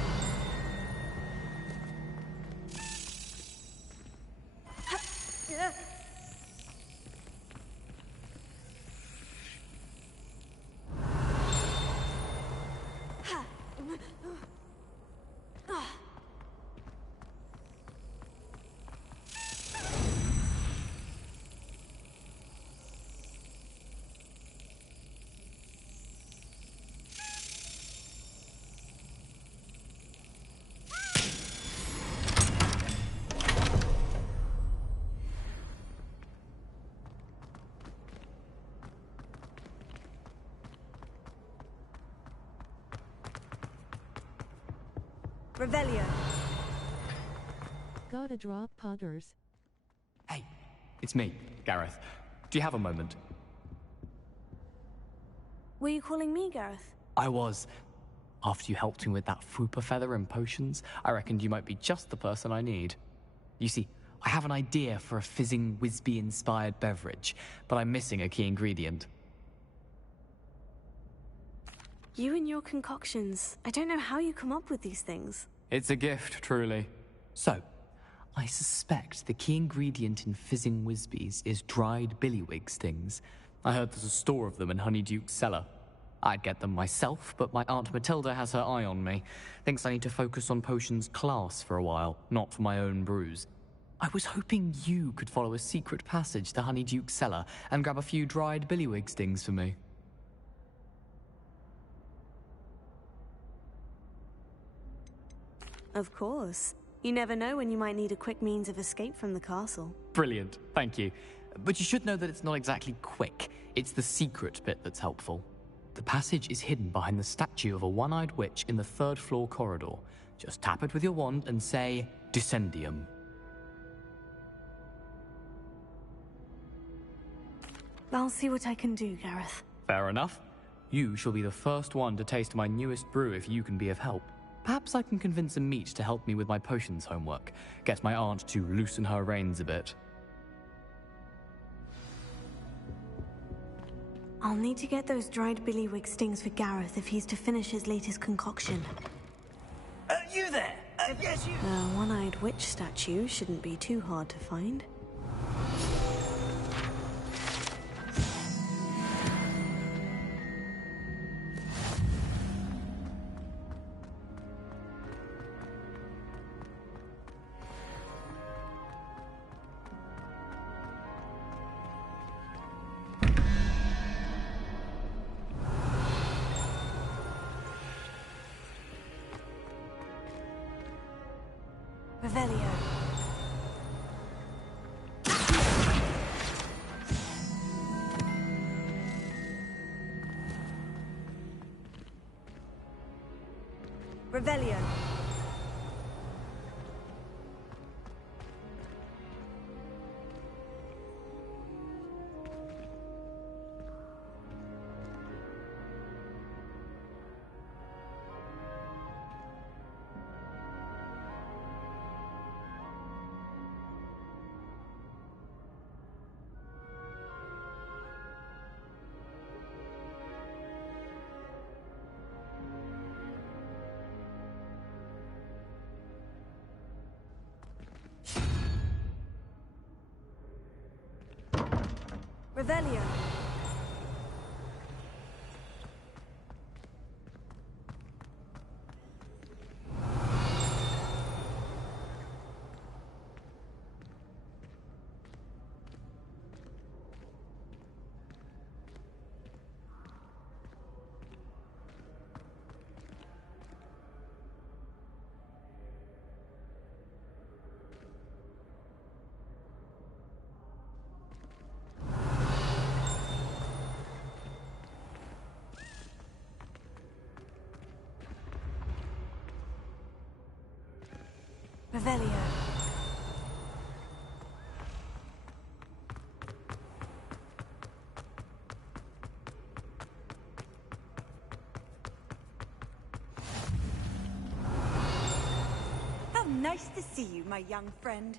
Revelio. Gotta drop poggers. Hey, it's me, Gareth. Do you have a moment? Were you calling me, Gareth? I was. After you helped me with that Fupa feather and potions, I reckoned you might be just the person I need. You see, I have an idea for a fizzing Whizbee-inspired beverage, but I'm missing a key ingredient. You and your concoctions. I don't know how you come up with these things. It's a gift, truly. So, I suspect the key ingredient in fizzing Whizbees is dried billywig stings. I heard there's a store of them in Honeyduke's cellar. I'd get them myself, but my Aunt Matilda has her eye on me. Thinks I need to focus on potions class for a while, not for my own brews. I was hoping you could follow a secret passage to Honeyduke's cellar and grab a few dried billywig stings for me. Of course. You never know when you might need a quick means of escape from the castle. Brilliant, thank you. But you should know that it's not exactly quick. It's the secret bit that's helpful. The passage is hidden behind the statue of a one-eyed witch in the third-floor corridor. Just tap it with your wand and say, Descendium. I'll see what I can do, Gareth. Fair enough. You shall be the first one to taste my newest brew if you can be of help. Perhaps I can convince a meat to help me with my potions homework. Get my aunt to loosen her reins a bit. I'll need to get those dried billywig stings for Gareth if he's to finish his latest concoction. You there? Yes, you. A one-eyed witch statue shouldn't be too hard to find. Revelio. Revelio. Revelio. Revelio. nice to see you, my young friend.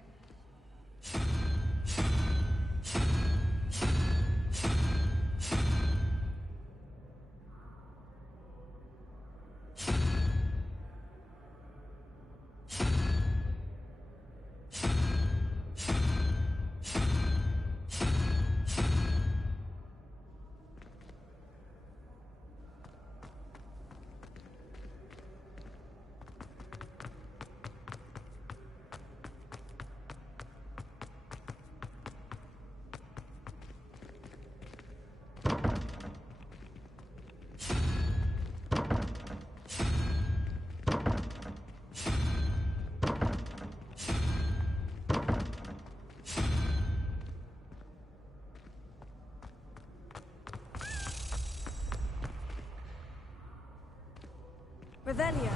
Revelio.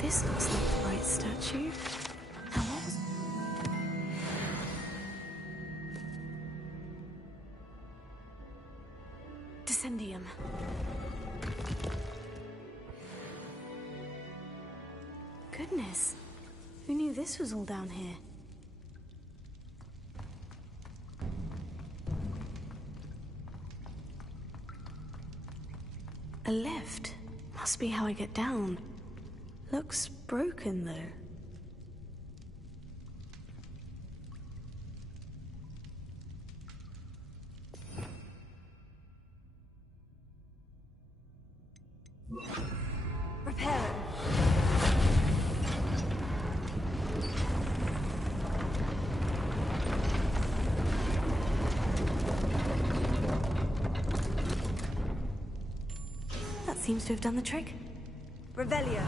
This looks like the right statue. Now what was... Descendium. Goodness. Who knew this was all down here? A lift. Must be how I get down. Looks broken, though. Repair it. That seems to have done the trick. Revelio.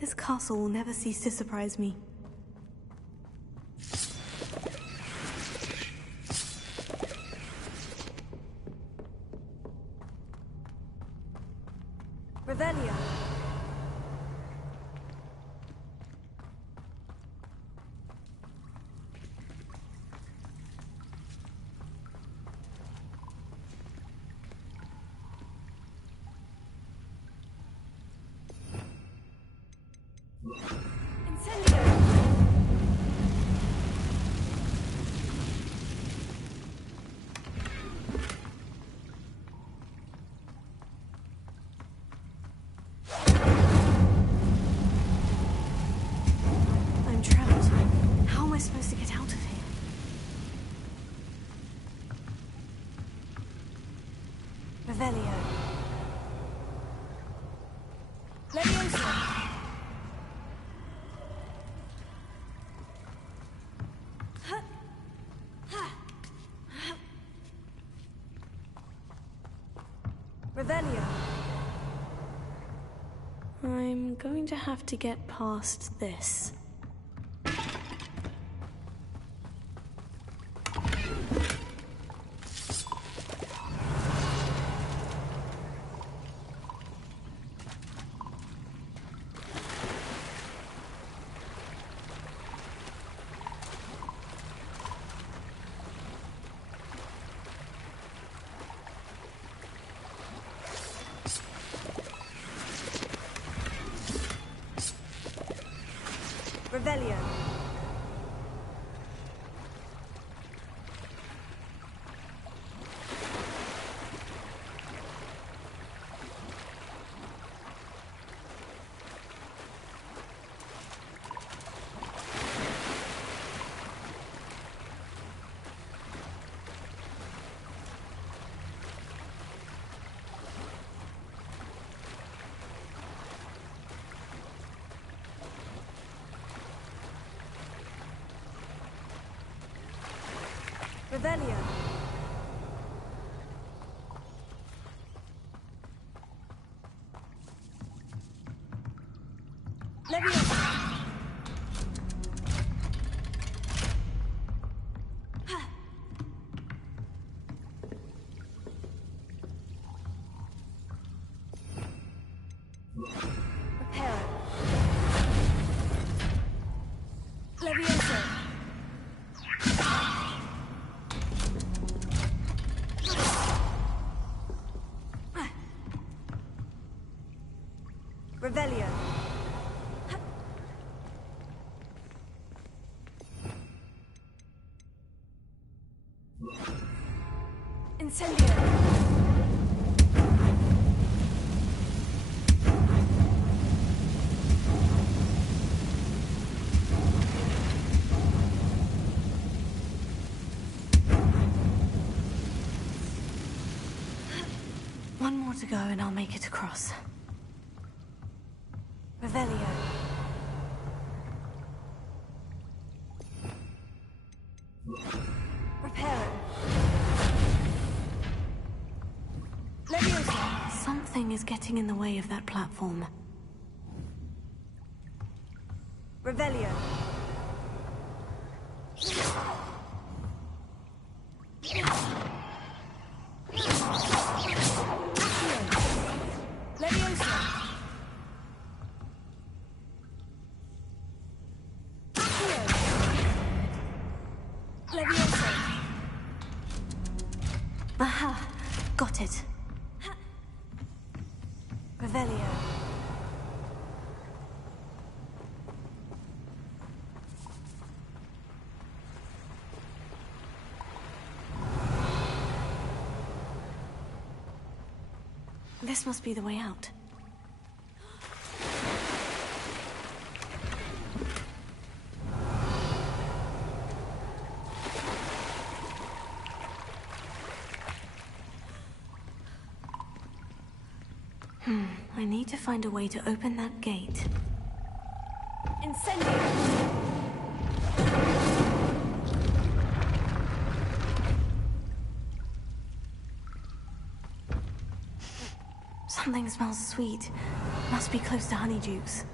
This castle will never cease to surprise me. Revelio. I'm trapped. How am I supposed to get out of here? Revelio. Leviosa. Revelio. I'm going to have to get past this. Revelio. Revelio. Leviosa. Reparo. Leviosa. Revelio. Incendio. One more to go and I'll make it across. Revelio. Reparo. Leviosa. Something is getting in the way of that platform. Revelio. Leviosa. Leviosa. Aha! Got it. Revelio. This must be the way out. I need to find a way to open that gate. Incendio. Something smells sweet. Must be close to Honeydukes.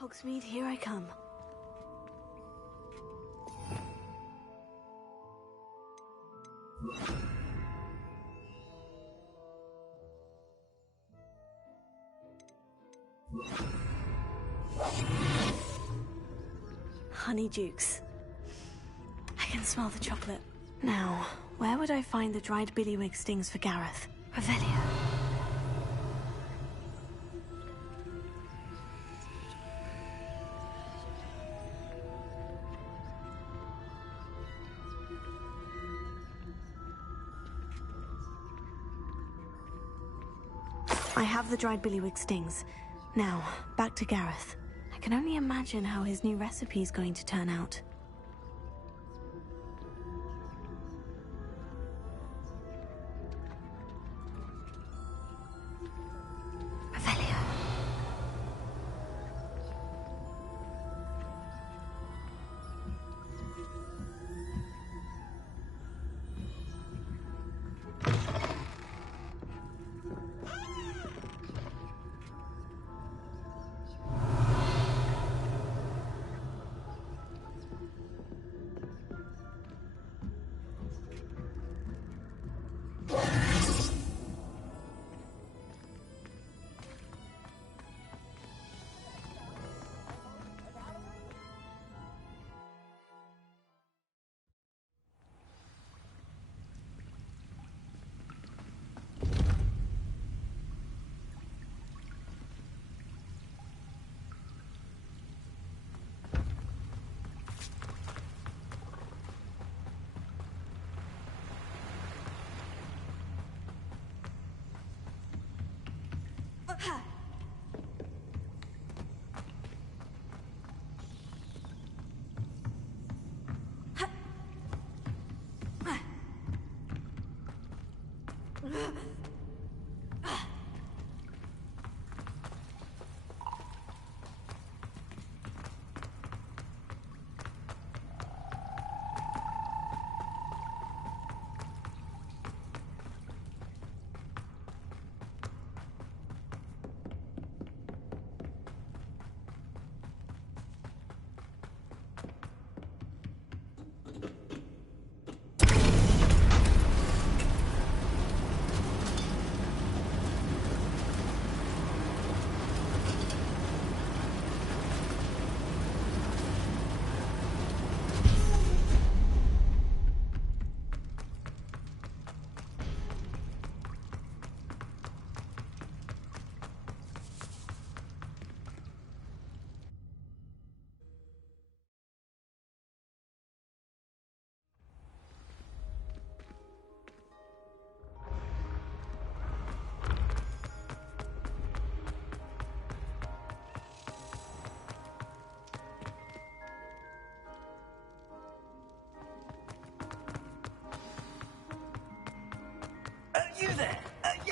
Hogsmeade, here I come. Honeydukes. I can smell the chocolate. Now, where would I find the dried billywig stings for Gareth? Revelio. I have the dried billywig stings. Now, back to Gareth. I can only imagine how his new recipe is going to turn out. Revelio.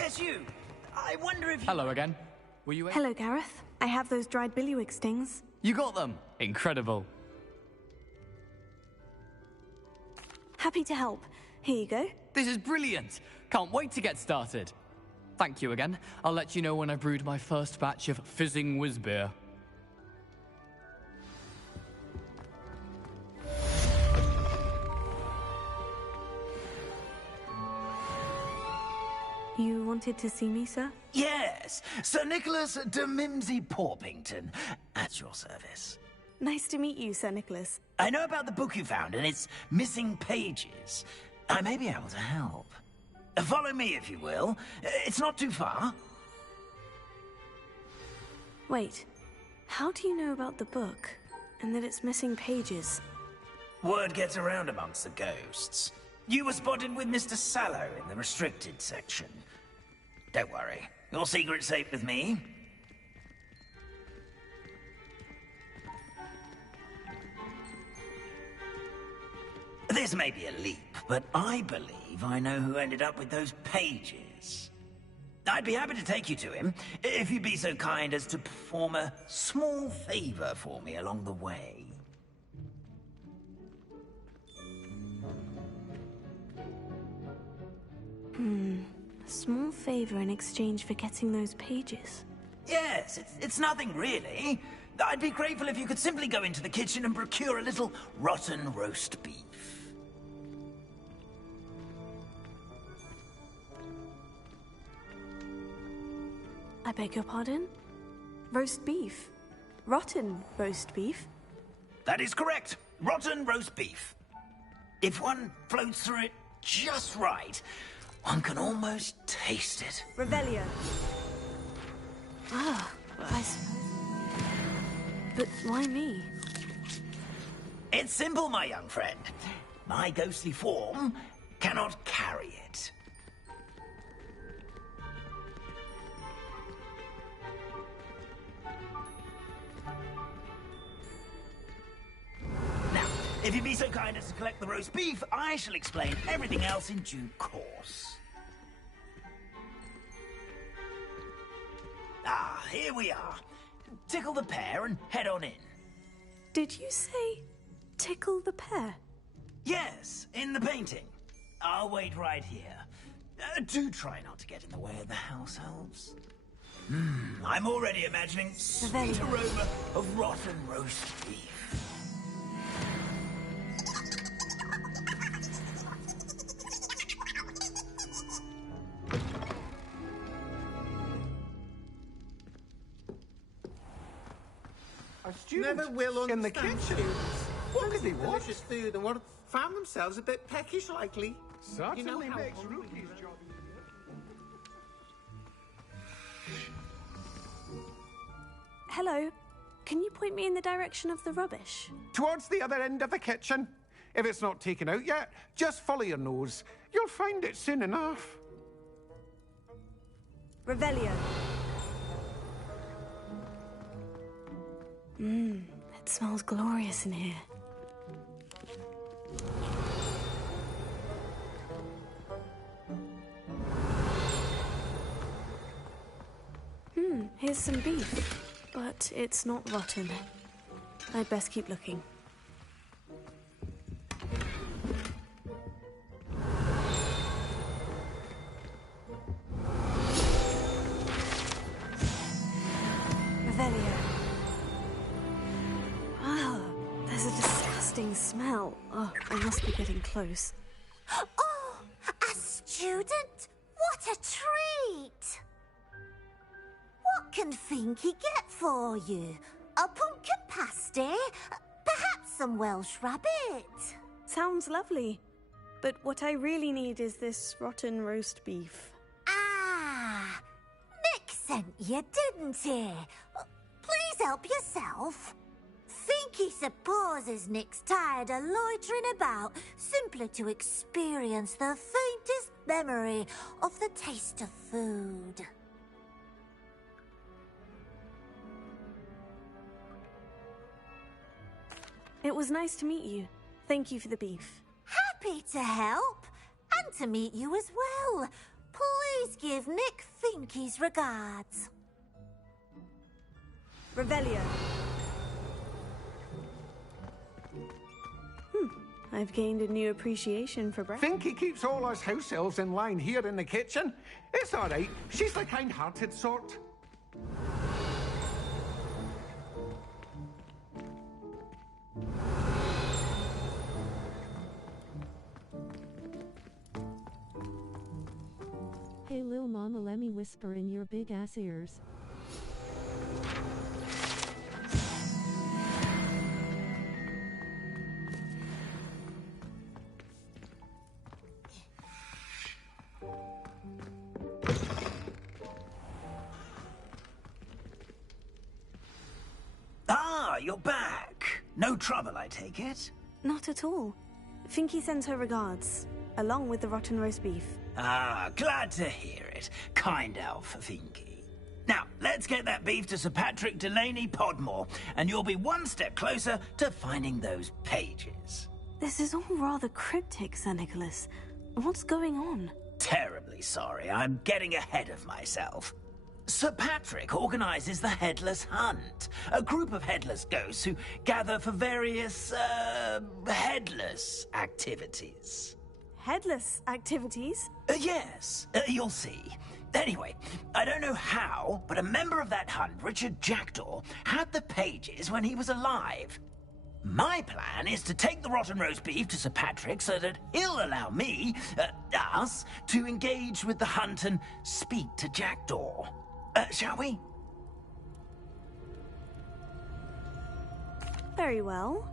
yes, you. I wonder if you... Hello again. Were you... Hello, Gareth. I have those dried billywig stings. You got them. Incredible. Happy to help. Here you go. This is brilliant. Can't wait to get started. Thank you again. I'll let you know when I've brewed my first batch of fizzing whizbeer. You wanted to see me, sir? Yes, Sir Nicholas de Mimsy Porpington, at your service. Nice to meet you, Sir Nicholas. I know about the book you found and its missing pages. I may be able to help. Follow me, if you will. It's not too far. Wait, how do you know about the book and that it's missing pages? Word gets around amongst the ghosts. You were spotted with Mr. Sallow in the restricted section. Don't worry, your secret's safe with me. This may be a leap, but I believe I know who ended up with those pages. I'd be happy to take you to him, if you'd be so kind as to perform a small favor for me along the way. A small favor in exchange for getting those pages. Yes, it's nothing really. I'd be grateful if you could simply go into the kitchen and procure a little rotten roast beef. I beg your pardon? Roast beef? Rotten roast beef? That is correct. Rotten roast beef. If one floats through it just right, one can almost taste it. Revelio. Ah, I suppose. But why me? It's simple, my young friend. My ghostly form cannot carry it. Now, if you'd be so kind as to collect the roast beef, I shall explain everything else in due course. Ah, here we are. Tickle the pear and head on in. Did you say tickle the pear? Yes, in the painting. I'll wait right here. Do try not to get in the way of the house elves. I'm already imagining sweet aroma of rotten roast beef. Our students never will in the understand kitchen. students. What could they want? Delicious food and what found themselves a bit peckish, likely. Certainly You know how makes hungry Rookie's we are. job. Hello. Can you point me in the direction of the rubbish? Towards the other end of the kitchen. If it's not taken out yet, just follow your nose. You'll find it soon enough. Revelio. It smells glorious in here. Here's some beef, but it's not rotten. I'd best keep looking. Revelio. Ah, there's a disgusting smell. Oh, I must be getting close. Oh, a student? What a treat! What can Finky get for you? A pumpkin pasty? Perhaps some Welsh rabbit? Sounds lovely. But what I really need is this rotten roast beef. Ah, Nick sent you, didn't he? Please help yourself. Finky supposes Nick's tired of loitering about simply to experience the faintest memory of the taste of food. It was nice to meet you. Thank you for the beef. Happy to help, and to meet you as well. Please give Nick Finky's regards. Revelio. I've gained a new appreciation for breakfast. Finky keeps all us house elves in line here in the kitchen. It's all right. She's the kind-hearted sort. Hey lil mama, let me whisper in your big ass ears. Ah, you're back. No trouble, I take it? Not at all. Finky sends her regards, along with the rotten roast beef. Ah, glad to hear it. Kind elf, Finky. Now, let's get that beef to Sir Patrick Delaney Podmore, and you'll be one step closer to finding those pages. This is all rather cryptic, Sir Nicholas. What's going on? Terribly sorry, I'm getting ahead of myself. Sir Patrick organizes the Headless Hunt, a group of headless ghosts who gather for various, headless activities. Headless activities? Yes, you'll see. Anyway, I don't know how, but a member of that hunt, Richard Jackdaw, had the pages when he was alive. My plan is to take the rotten roast beef to Sir Patrick so that he'll allow me, us, to engage with the hunt and speak to Jackdaw. Shall we? Very well.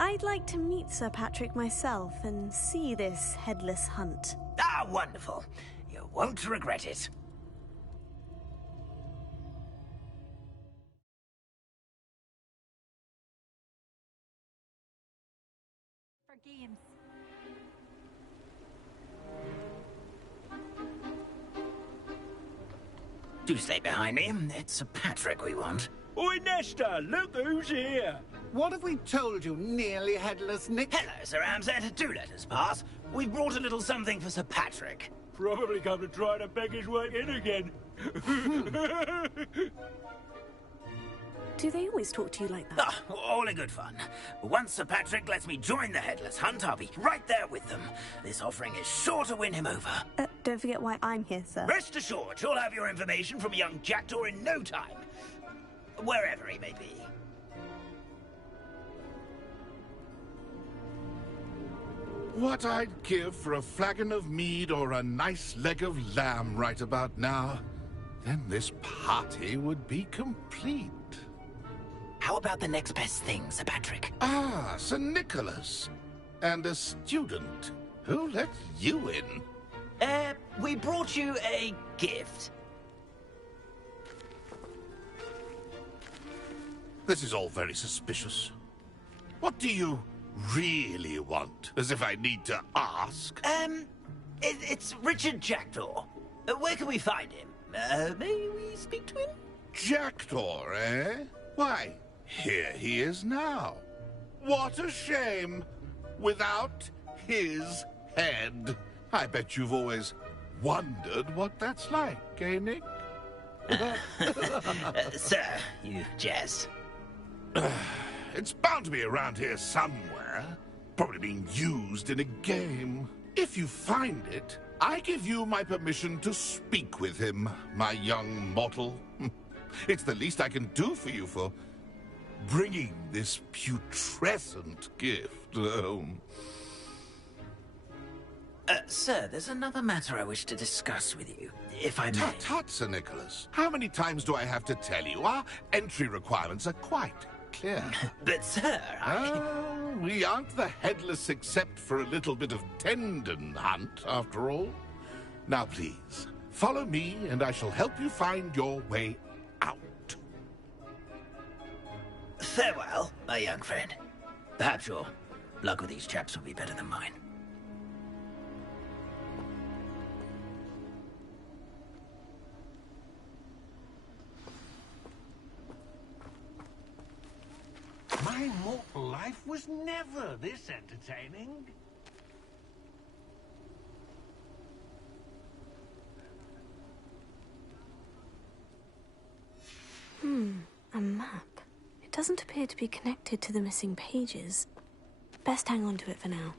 I'd like to meet Sir Patrick myself and see this headless hunt. Ah, wonderful. You won't regret it. For games. Do stay behind me. It's Sir Patrick we want. Oi, Nesta, look who's here. What have we told you, nearly headless Nick? Hello, Sir Ramsed. Do let us pass. We've brought a little something for Sir Patrick. Probably come to try to beg his way in again. Do they always talk to you like that? Ah, all in good fun. Once Sir Patrick lets me join the Headless Hunt, I'll be right there with them. This offering is sure to win him over. Don't forget why I'm here, sir. Rest assured, you'll have your information from young Jackdaw in no time. Wherever he may be. What I'd give for a flagon of mead or a nice leg of lamb right about now. Then this party would be complete. How about the next best thing, Sir Patrick? Ah, Sir Nicholas. And a student. Who let you in? We brought you a gift. This is all very suspicious. What do you really want? As if I need to ask. It's Richard Jackdaw. Where can we find him? May we speak to him? Jackdaw, eh? Why, here he is now. What a shame. Without his head. I bet you've always wondered what that's like, eh, Nick? Sir, you jest. It's bound to be around here somewhere. Probably being used in a game. If you find it, I give you my permission to speak with him, my young mortal. It's the least I can do for you for bringing this putrescent gift home. Sir, there's another matter I wish to discuss with you, if I may. Tut, tut, Sir Nicholas. How many times do I have to tell you? Our entry requirements are quite clear. But, sir, we aren't the headless except for a little bit of tendon hunt, after all. Now, please, follow me, and I shall help you find your way out. Farewell, my young friend. Perhaps your luck with these chaps will be better than mine. My mortal life was never this entertaining. doesn't appear to be connected to the missing pages. Best hang on to it for now.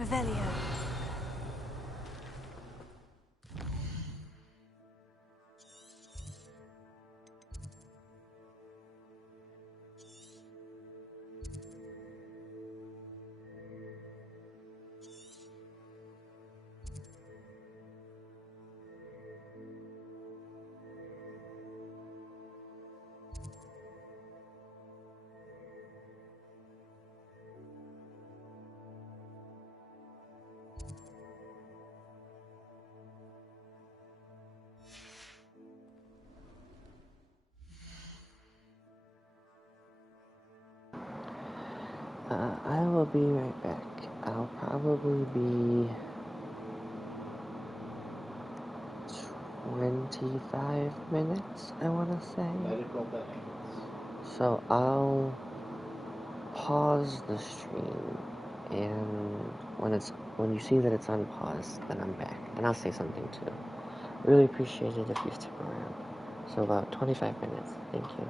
Revelio. I will be right back. I'll probably be 25 minutes, I want to say. So I'll pause the stream, and when you see that it's unpaused, then I'm back, and I'll say something too. Really appreciate it if you stick around. So about 25 minutes. Thank you.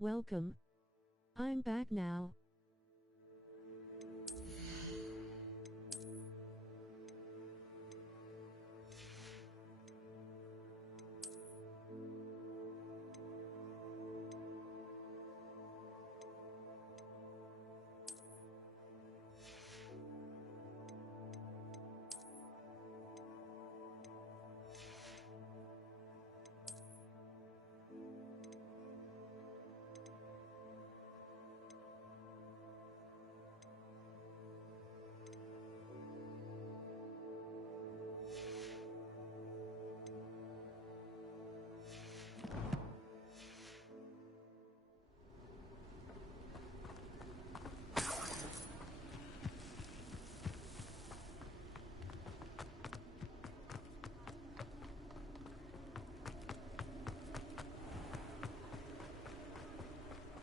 Welcome. I'm back now.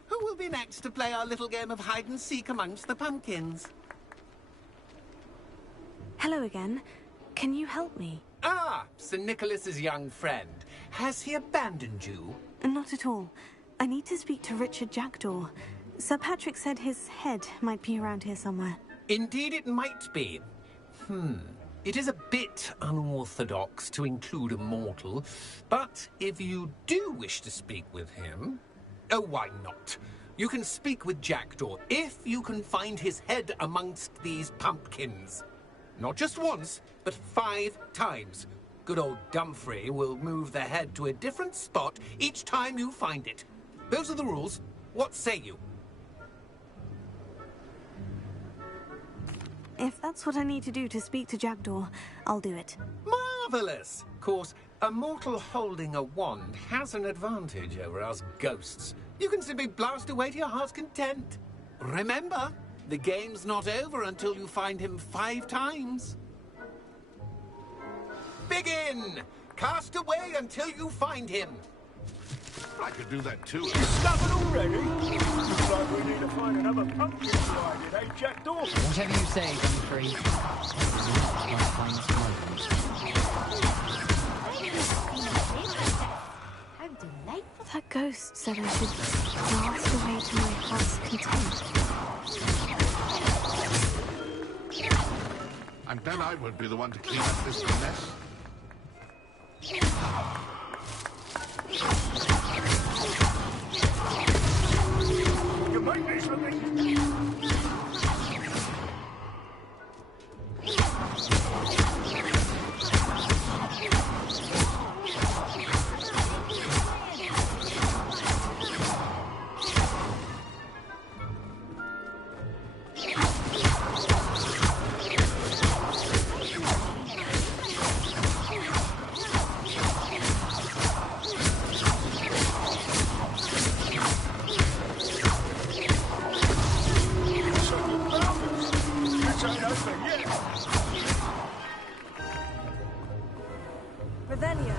Who will be next to play our little game of hide-and-seek amongst the pumpkins? Hello again. Can you help me? Ah, Sir Nicholas's young friend. Has he abandoned you? Not at all. I need to speak to Richard Jackdaw. Sir Patrick said his head might be around here somewhere. Indeed it might be. It is a bit unorthodox to include a mortal, but if you do wish to speak with him... Oh, why not? You can speak with Jackdaw if you can find his head amongst these pumpkins. Not just once, but 5 times. Good old Dumfrey will move the head to a different spot each time you find it. Those are the rules. What say you? If that's what I need to do to speak to Jackdaw, I'll do it. Marvellous! Of course, a mortal holding a wand has an advantage over us ghosts. You can simply blast away to your heart's content. Remember, the game's not over until you find him 5 times. Begin! Cast away until you find him. I could do that too. Discovered already? Looks like we need to find another pumpkin to hide in, eh, Jackdaw? Whatever you say, Humphrey. How delightful. That ghost said I should blast away to my heart's content. I'm glad I won't be the one to clean up this mess. You make this for me? Revelio.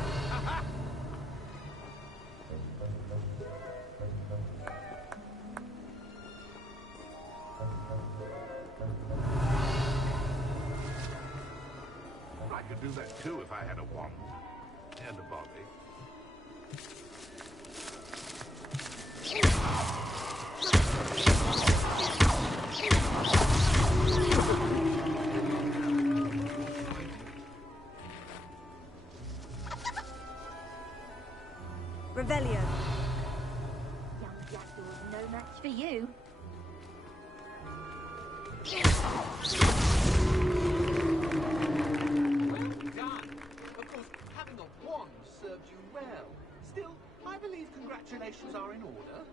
I could do that too if I had a wand and a body. Revelio. Young Jackdaw's no match for you. Well done. Of course, having a wand served you well. Still, I believe congratulations are in order.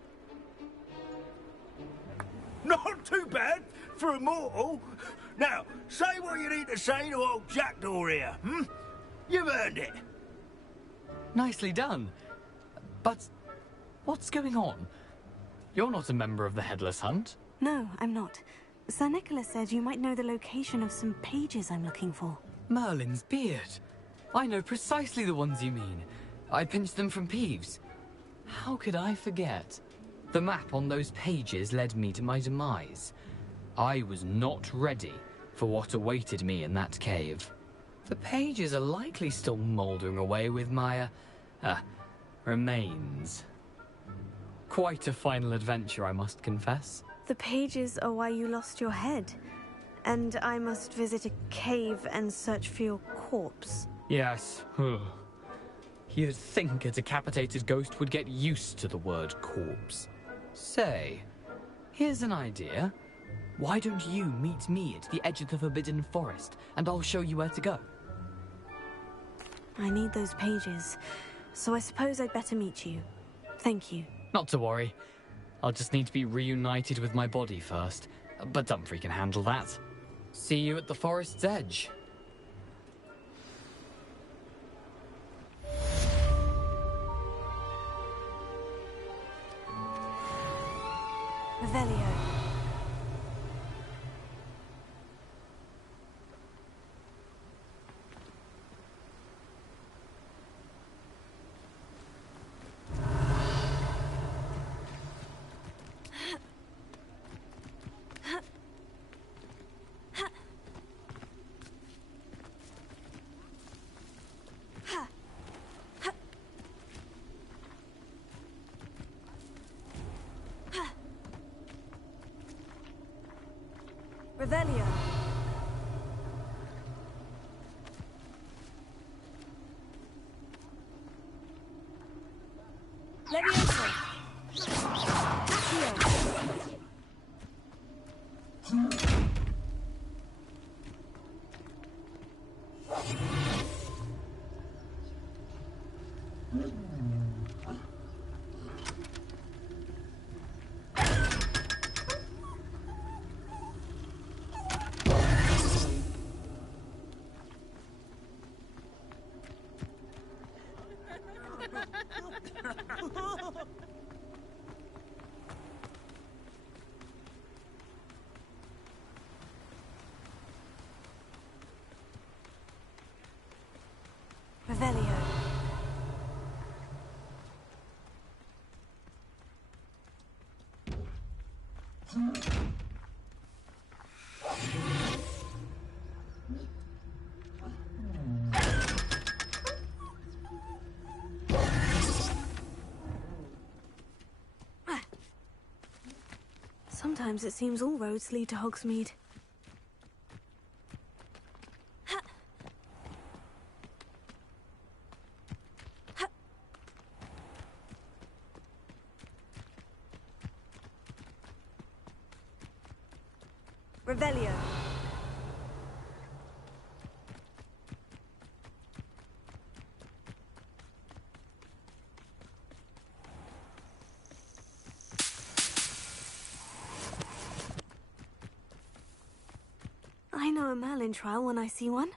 Not too bad for a mortal. Now, say what you need to say to old Jackdaw here, You've earned it. Nicely done. But what's going on? You're not a member of the Headless Hunt. No, I'm not. Sir Nicholas said you might know the location of some pages I'm looking for. Merlin's beard. I know precisely the ones you mean. I pinched them from Peeves. How could I forget? The map on those pages led me to my demise. I was not ready for what awaited me in that cave. The pages are likely still mouldering away with my, remains. Quite a final adventure, I must confess. The pages are why you lost your head. And I must visit a cave and search for your corpse. Yes. You'd think a decapitated ghost would get used to the word corpse. Say, here's an idea. Why don't you meet me at the edge of the Forbidden Forest, and I'll show you where to go? I need those pages, so I suppose I'd better meet you. Thank you. Not to worry. I'll just need to be reunited with my body first, but Dumfries can handle that. See you at the forest's edge. Revelio. Revelio. Levioso. Accio. Revelio. Sometimes it seems all roads lead to Hogsmeade. Revelio. I know a Merlin trial when I see one.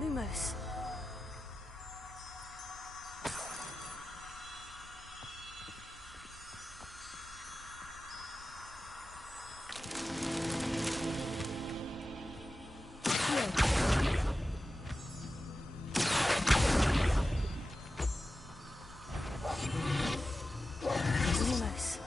Lumos. Lumos.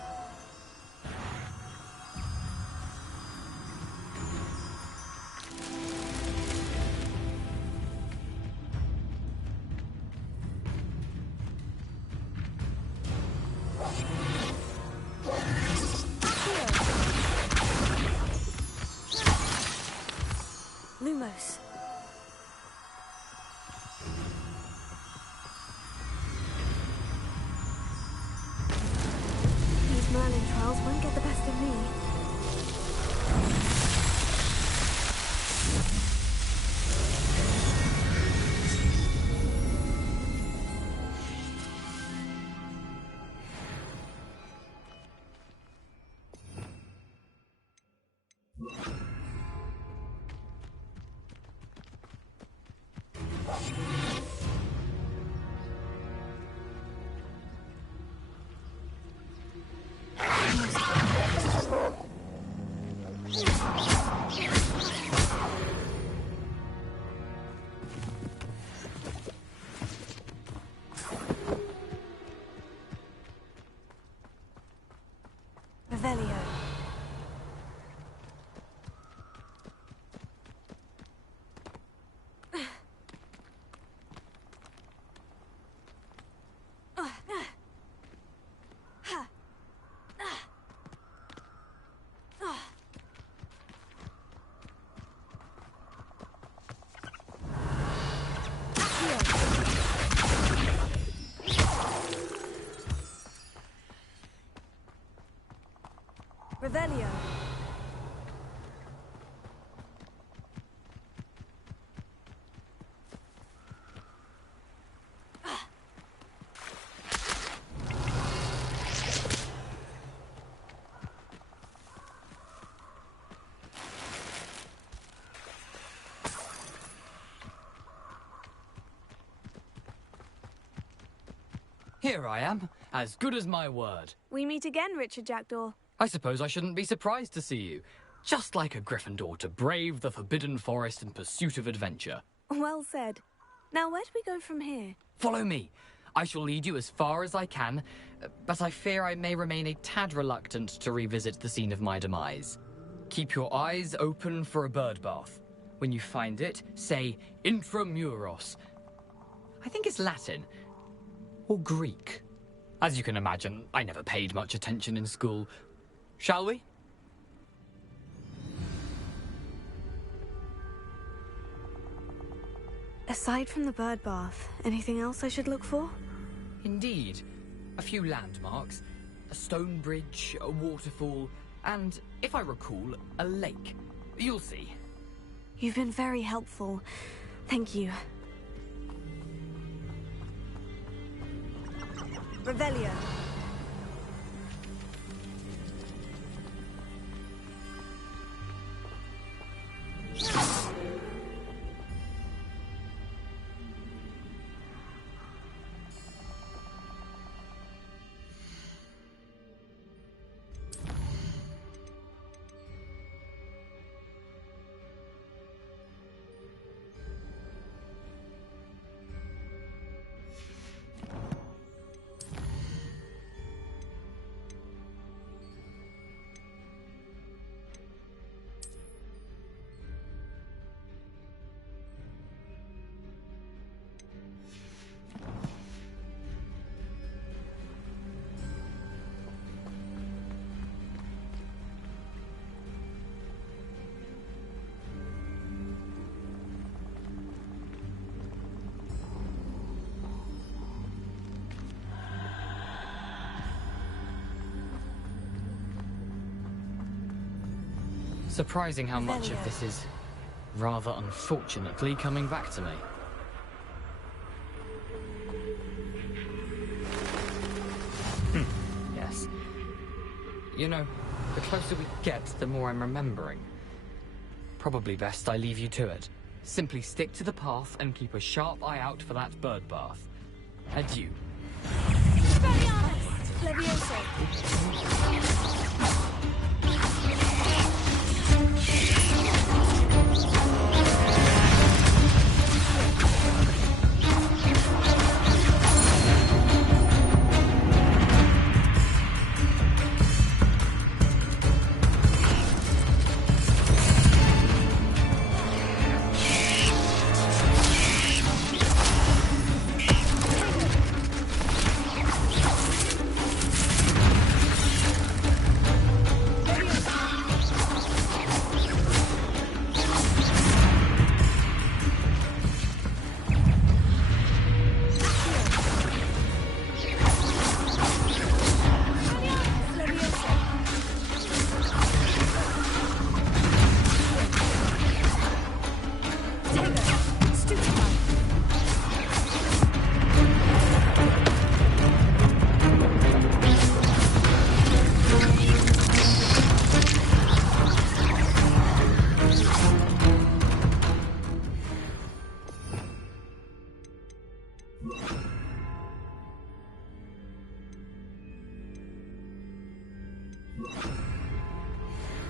Lumos. These Merlin trials won't get the best of me. Here I am, as good as my word. We meet again, Richard Jackdaw. I suppose I shouldn't be surprised to see you. Just like a Gryffindor to brave the Forbidden Forest in pursuit of adventure. Well said. Now, where do we go from here? Follow me. I shall lead you as far as I can, but I fear I may remain a tad reluctant to revisit the scene of my demise. Keep your eyes open for a bird bath. When you find it, say intramuros. I think it's Latin. Or Greek. As you can imagine, I never paid much attention in school. Shall we? Aside from the bird bath, anything else I should look for? Indeed. A few landmarks, a stone bridge, a waterfall, and, if I recall, a lake. You'll see. You've been very helpful. Thank you. Revelio. Surprising how much of this is, rather unfortunately, coming back to me. Yes. You know, the closer we get, the more I'm remembering. Probably best I leave you to it. Simply stick to the path and keep a sharp eye out for that bird bath. Adieu.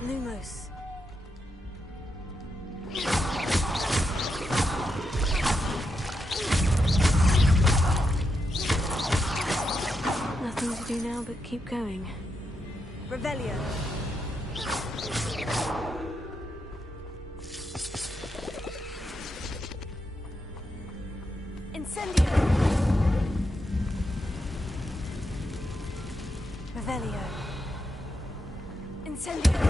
Lumos. Nothing to do now but keep going. Revelio. Incendio. Revelio. Incendio.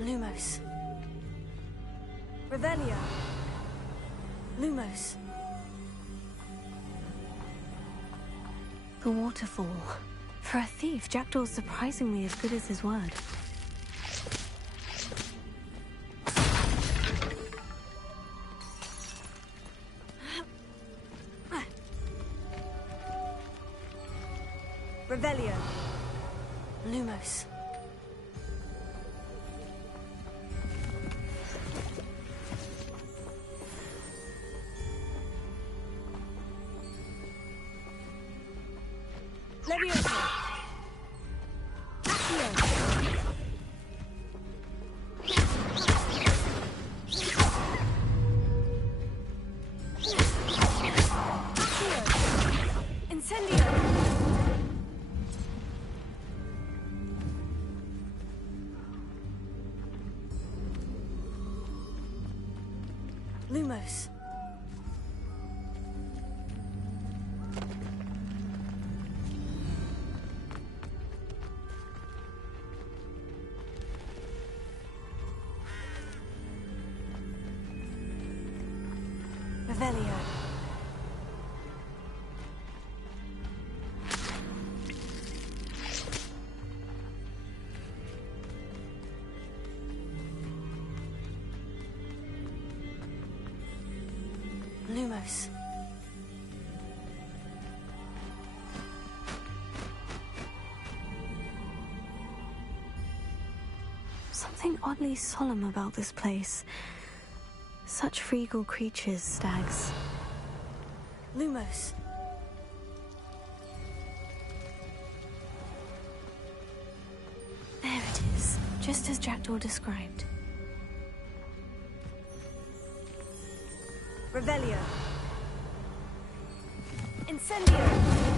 Lumos. Revelio. Lumos. The waterfall. For a thief, Jackdaw's surprisingly as good as his word. Revelio. Lumos. Leviosa. Accio. Incendio. Lumos. Revelio. Lumos. Something oddly solemn about this place. Such regal creatures, stags. Lumos. There it is, just as Jackdaw described. Revelio. Incendio.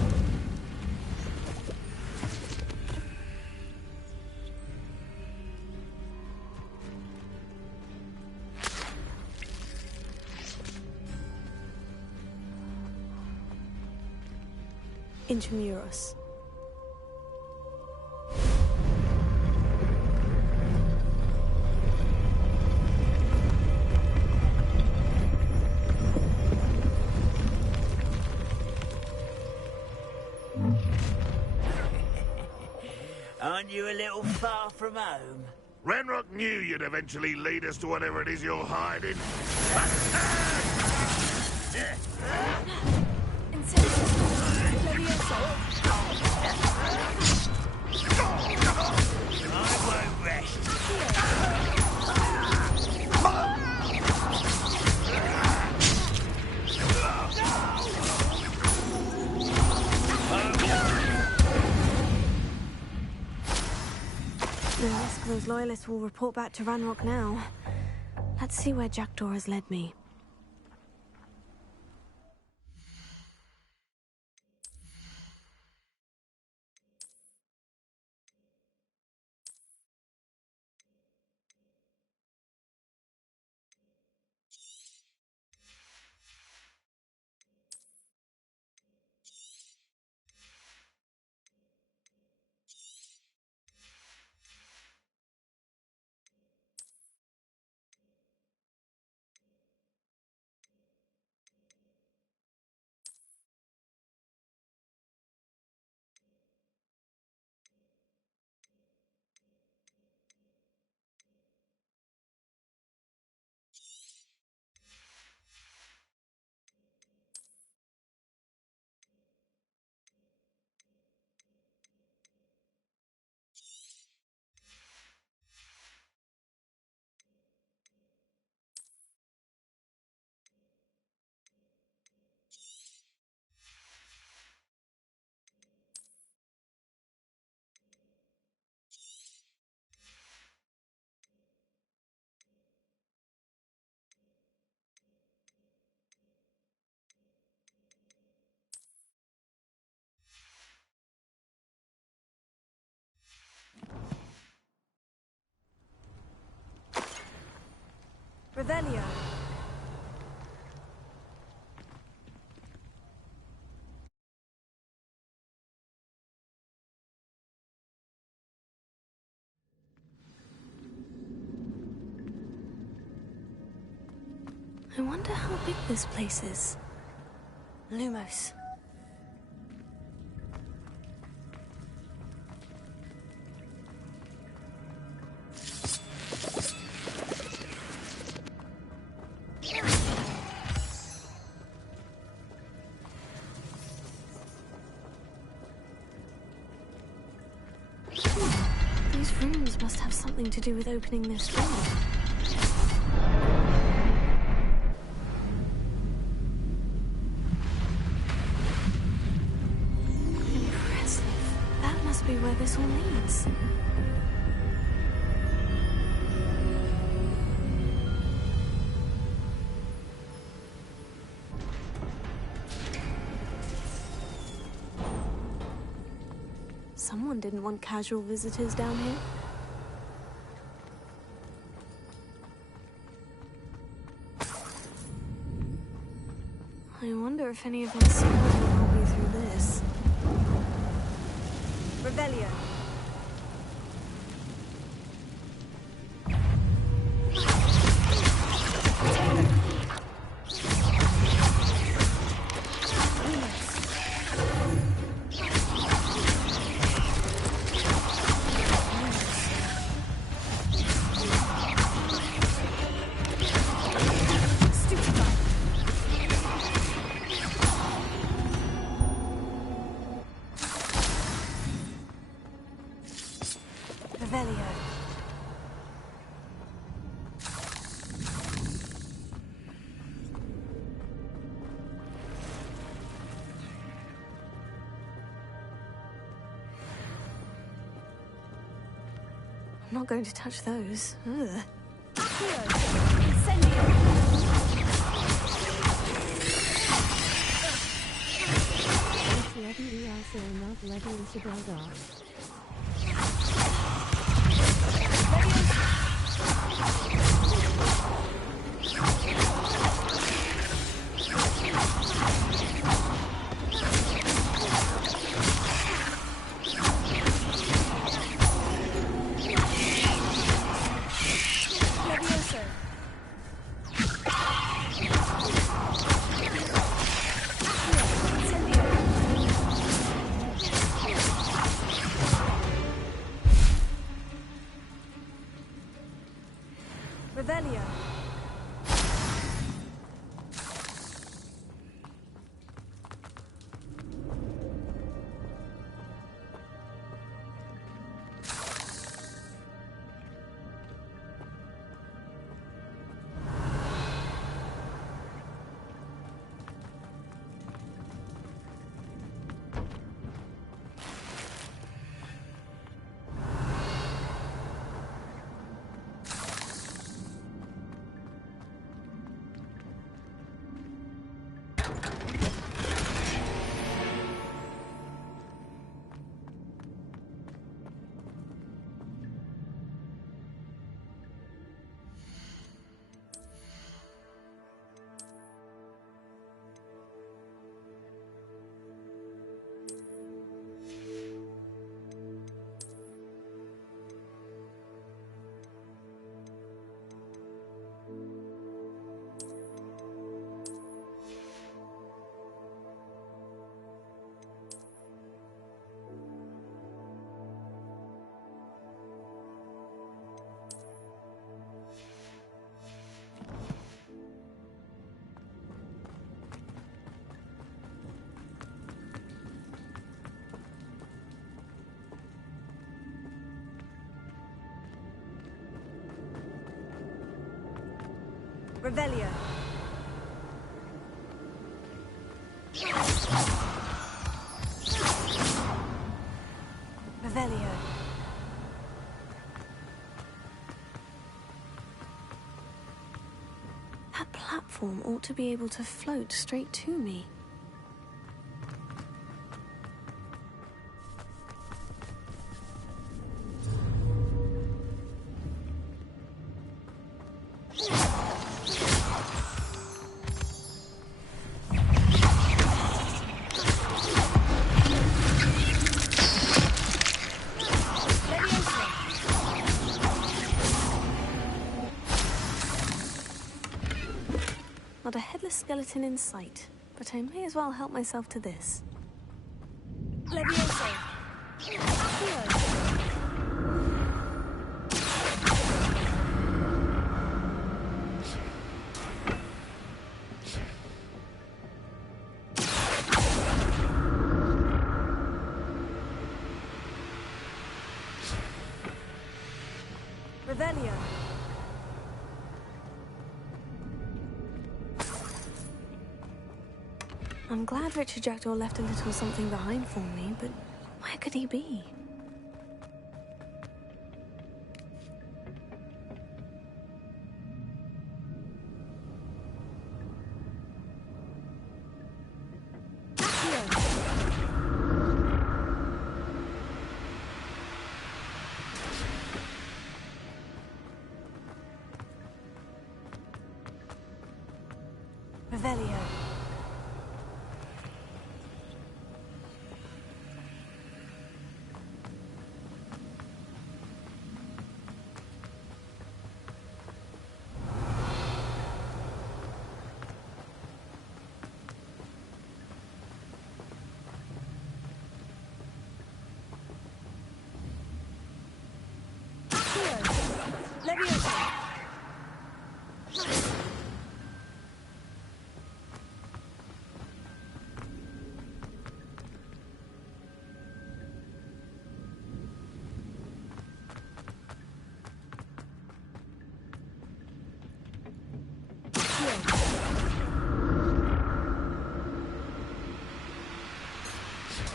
Intramuros. Aren't you a little far from home? Renrock knew you'd eventually lead us to whatever it is you're hiding. I won't rest. No risk those loyalists will report back to Ranrock now. Let's see where Jackdaw has led me. Revelio. I wonder how big this place is. Lumos. These rooms must have something to do with opening this door. Impressive. this all leads. Someone didn't want casual visitors down here. I wonder if any of us will help me through this. Revelio. I'm not going to touch those. Ugh. It's Levy we also are not Levy Isabel Doc. Revelio. Revelio. Revelio. That platform ought to be able to float straight to me. Not a headless skeleton in sight, but I may as well help myself to this. Levioso. Revelio. I'm glad Richard Jackdaw left a little something behind for me, but where could he be? Revelio.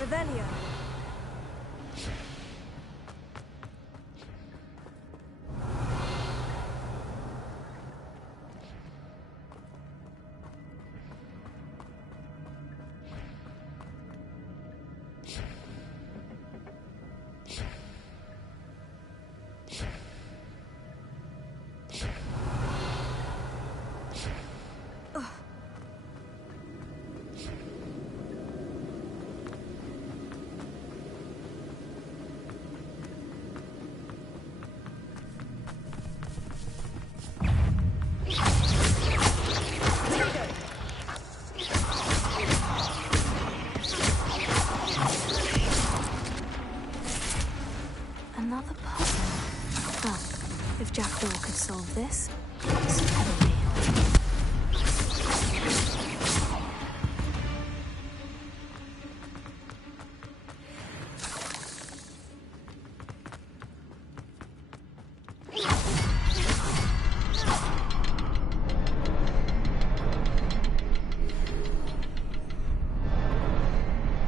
Revelio. Another puzzle. Well, if Jackdaw could solve this, so can we.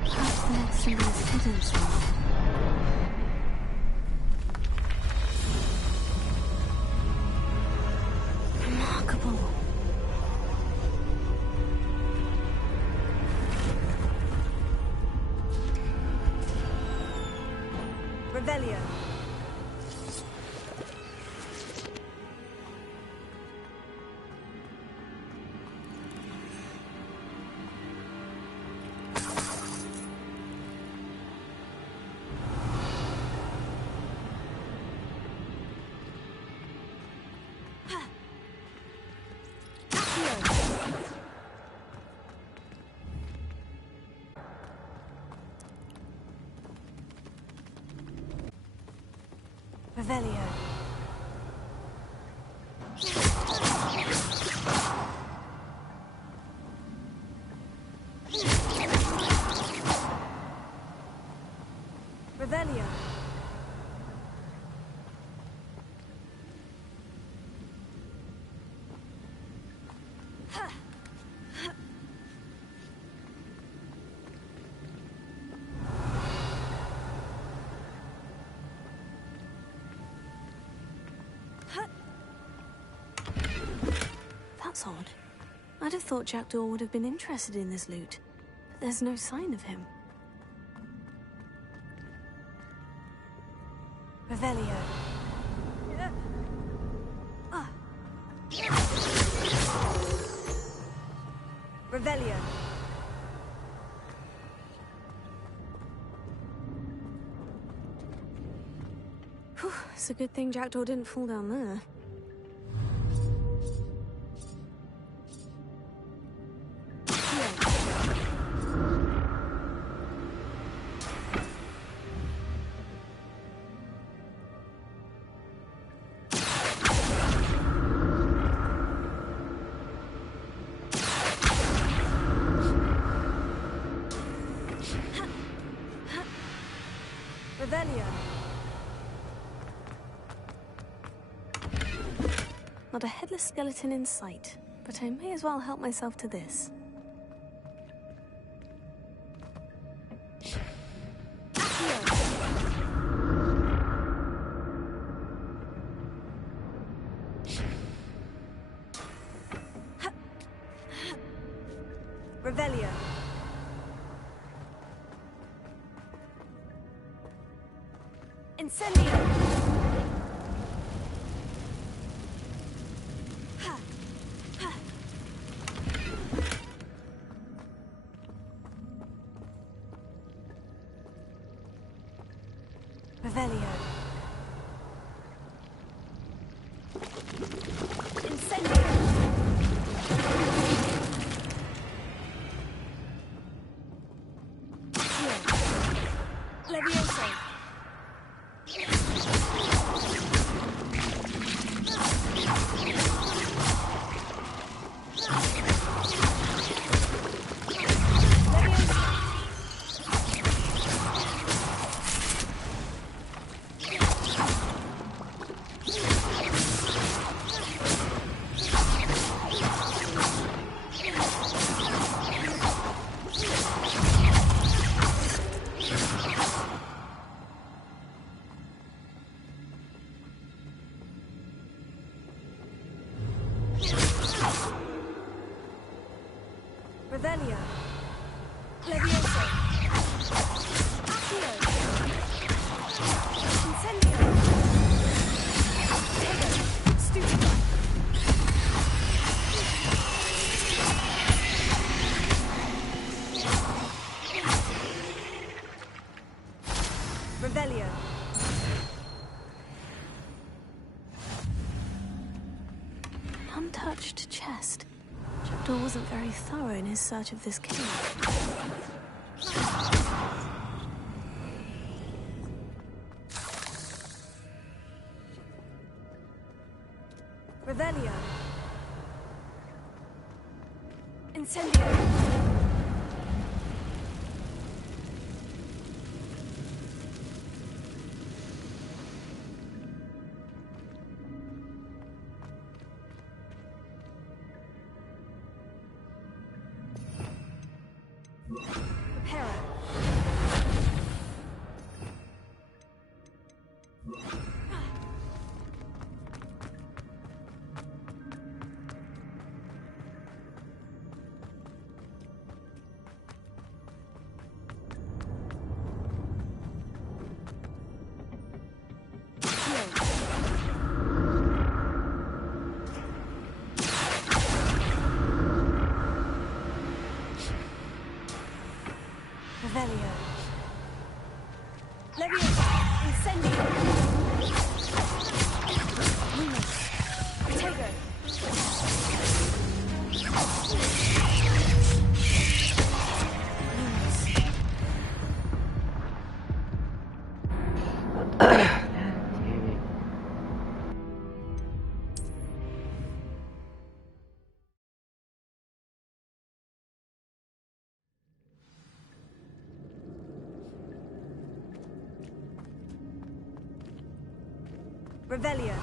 Perhaps the next symbol is hidden somewhere. Remarkable. Revelio. Revelio. Revelio. That's odd. I'd have thought Jackdaw would have been interested in this loot, but there's no sign of him. Revelio. Revelio. Whew, it's a good thing Jackdaw didn't fall down there. Revelio. Not a headless skeleton in sight, but I may as well help myself to this. Revelio. Incendio. Revelio. Incendio. Levioso. Revelio. Levioso. Accio. Incendio. Tego. Stupefy. Revelio. Untouched chest. Jackdaw wasn't very thorough in his search of this cave. Revelio. Incendio. Reparo. Revelio. Levioso. Incendio. Lumos. Tego. Revelio.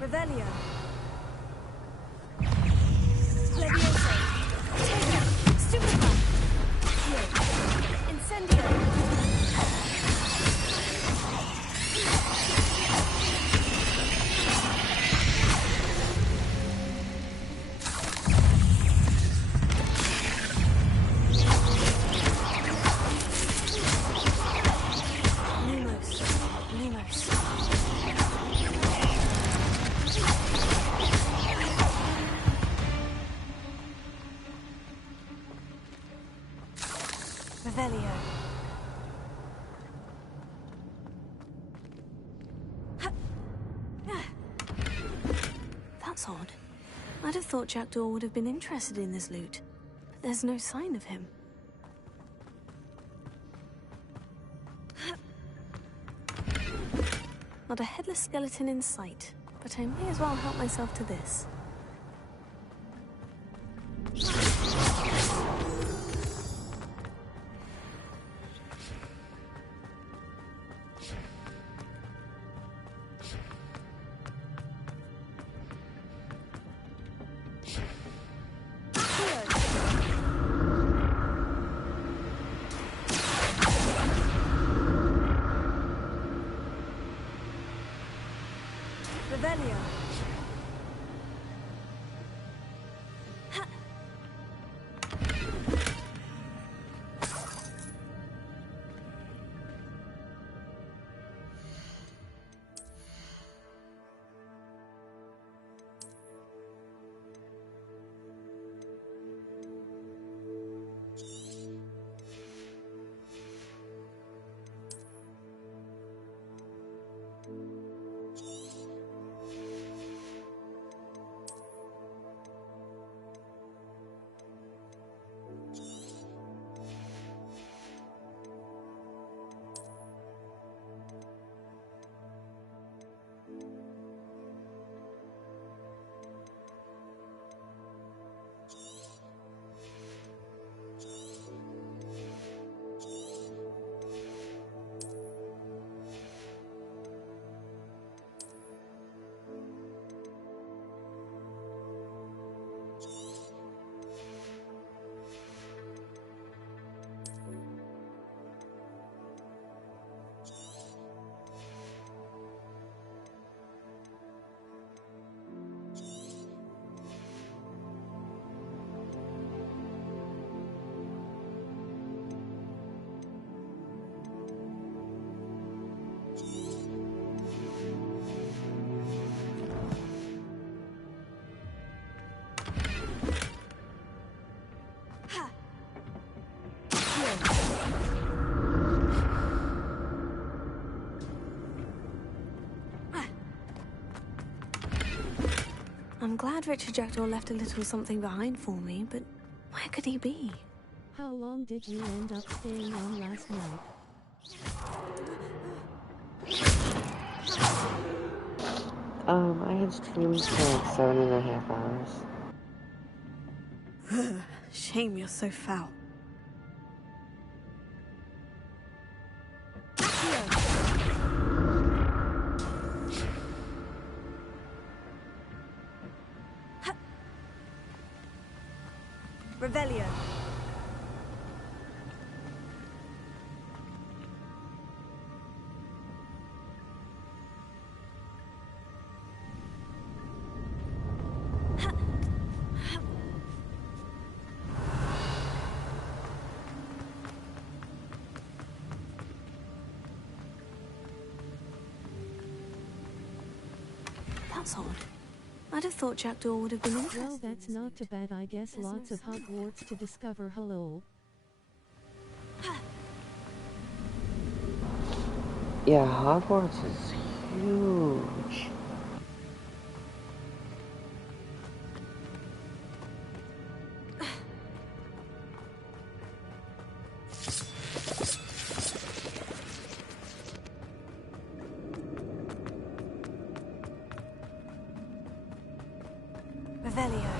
Revelio. Levioso. Tego. Stupefy. Accio. Incendio. Lumos. Lumos. Revelio. That's odd. I'd have thought Jackdaw would have been interested in this loot, but there's no sign of him. Not a headless skeleton in sight, but I may as well help myself to this. Revelio. I'm glad Richard Jackdaw left a little something behind for me, but where could he be? How long did you end up staying on last night? I had streamed for like 7.5 hours. Shame you're so foul. Revelio. That's odd. I'd have thought Jackdaw would have been interested. Well, that's not too bad, I guess. Lots of Hogwarts to discover. Hello. Yeah, Hogwarts is huge. Revelio.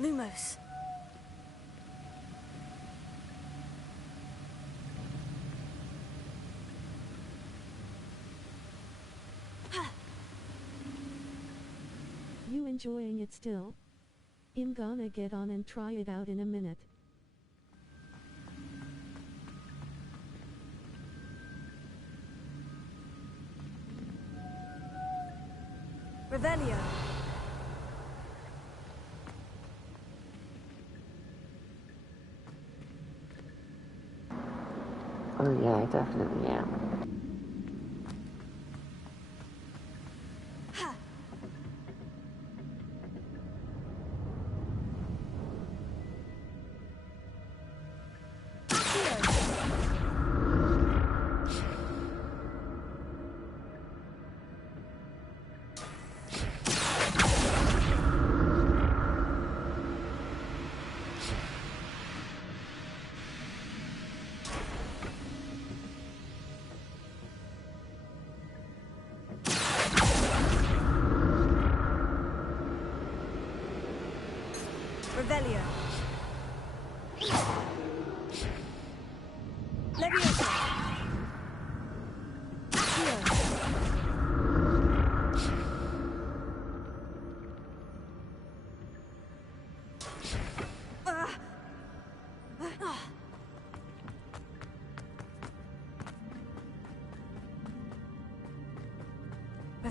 Lumos. You enjoying it still? I'm gonna get on and try it out in a minute. Revelio. Oh yeah, I definitely am.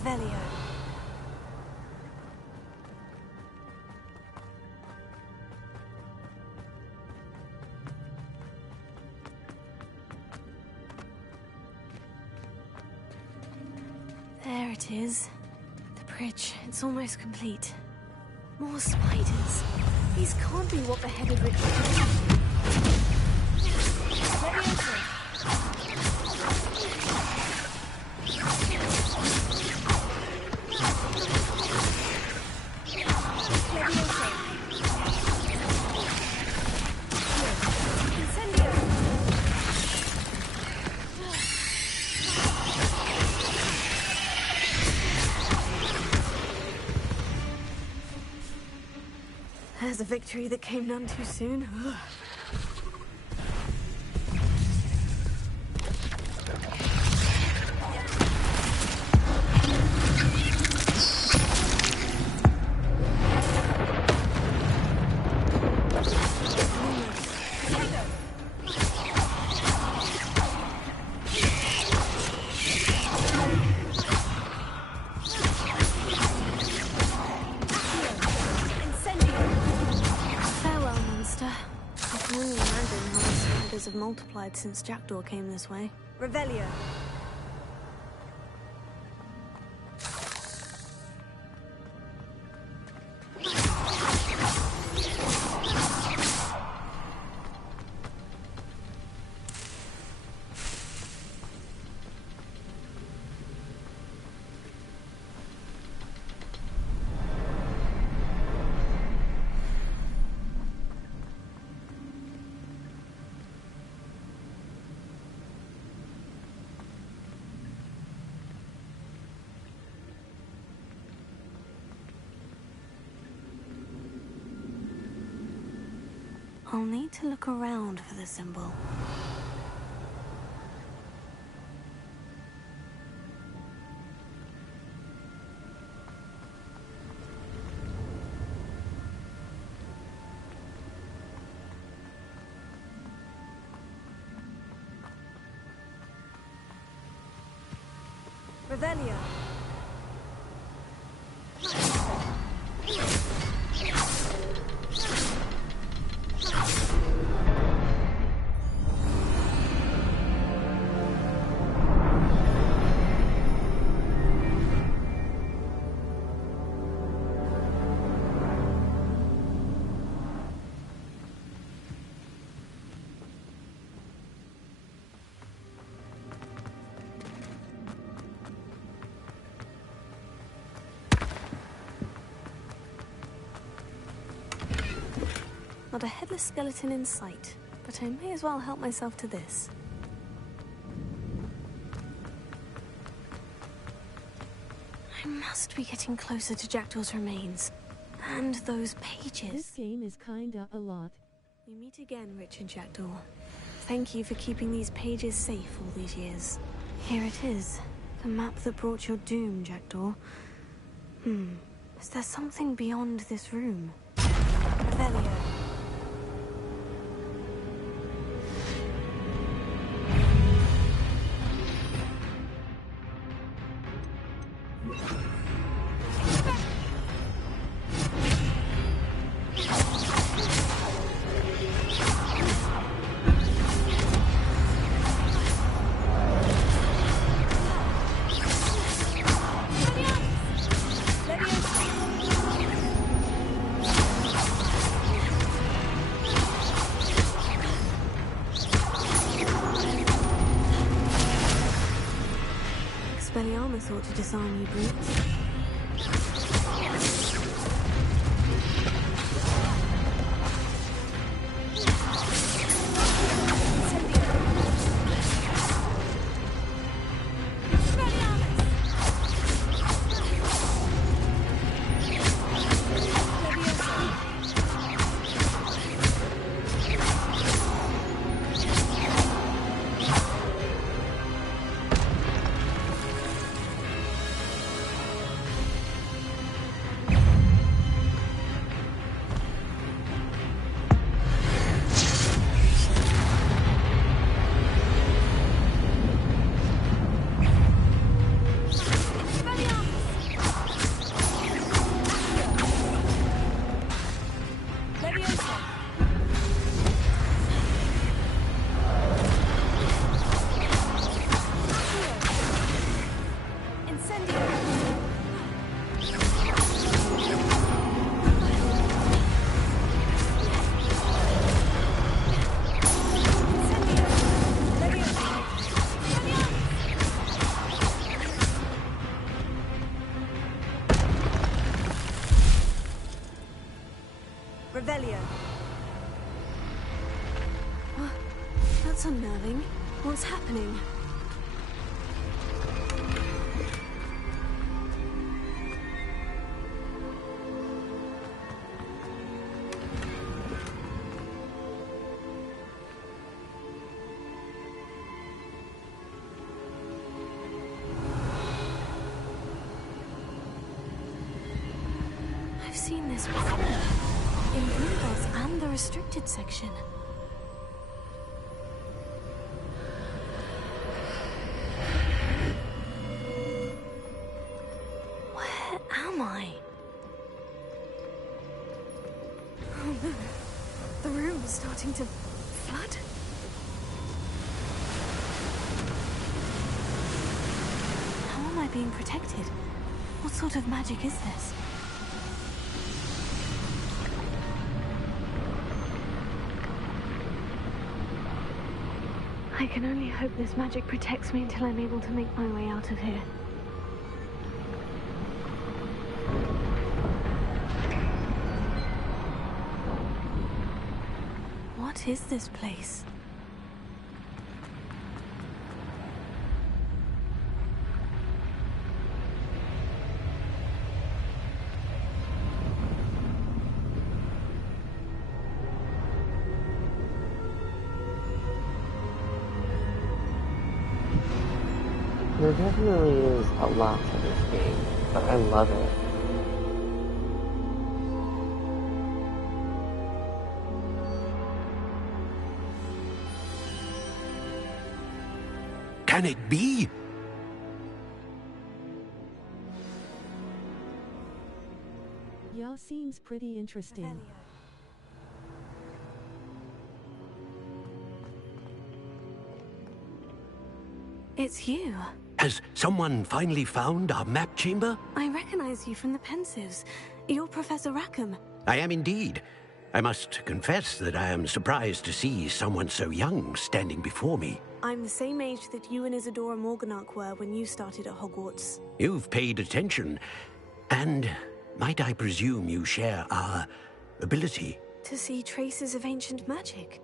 Revelio. There it is. The bridge. It's almost complete. More spiders. These can't be what the headed ritual. There's a victory that came none too soon. Have multiplied since Jackdaw came this way. Revelio. I'll need to look around for the symbol. Revelio. Not a headless skeleton in sight, but I may as well help myself to this. I must be getting closer to Jackdaw's remains. And those pages. This game is kinda a lot. We meet again, Richard Jackdaw. Thank you for keeping these pages safe all these years. Here it is. The map that brought your doom, Jackdaw. Is there something beyond this room? Revelio. Expelliarmus thought to disarm you brutes. unnerving. What's happening? I've seen this before. In Gringotts and the restricted section. Where am I? Oh no. The room is starting to flood. How am I being protected? What sort of magic is this? I can only hope this magic protects me until I'm able to make my way out of here. What is this place? There definitely is a lot to this game, but I love it. Can it be? Yeah, seems pretty interesting. It's you. Has someone finally found our map chamber? I recognize you from the Pensives. You're Professor Rackham. I am indeed. I must confess that I am surprised to see someone so young standing before me. I'm the same age that you and Isadora Morganach were when you started at Hogwarts. You've paid attention. And might I presume you share our ability? To see traces of ancient magic?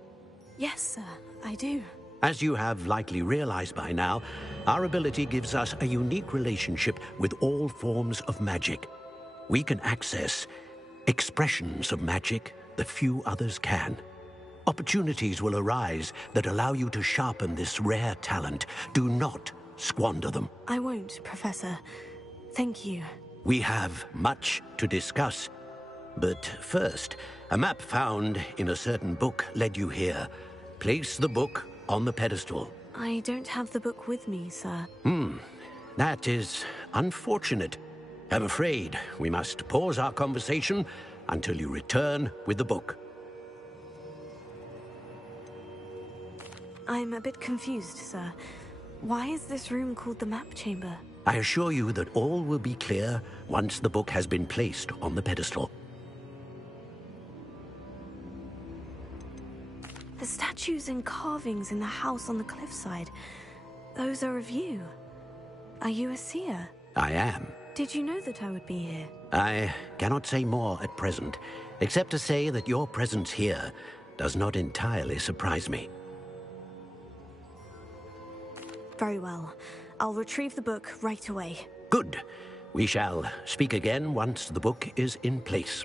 Yes, sir, I do. As you have likely realized by now, our ability gives us a unique relationship with all forms of magic. We can access expressions of magic that few others can. Opportunities will arise that allow you to sharpen this rare talent. Do not squander them. I won't, Professor. Thank you. We have much to discuss. But first, a map found in a certain book led you here. Place the book on the pedestal. I don't have the book with me, sir. That is unfortunate. I'm afraid we must pause our conversation until you return with the book. I'm a bit confused, sir. Why is this room called the map chamber? I assure you that all will be clear once the book has been placed on the pedestal. The statues and carvings in the house on the cliffside, those are of you. Are you a seer? I am. Did you know that I would be here? I cannot say more at present, except to say that your presence here does not entirely surprise me. Very well. I'll retrieve the book right away. Good. We shall speak again once the book is in place.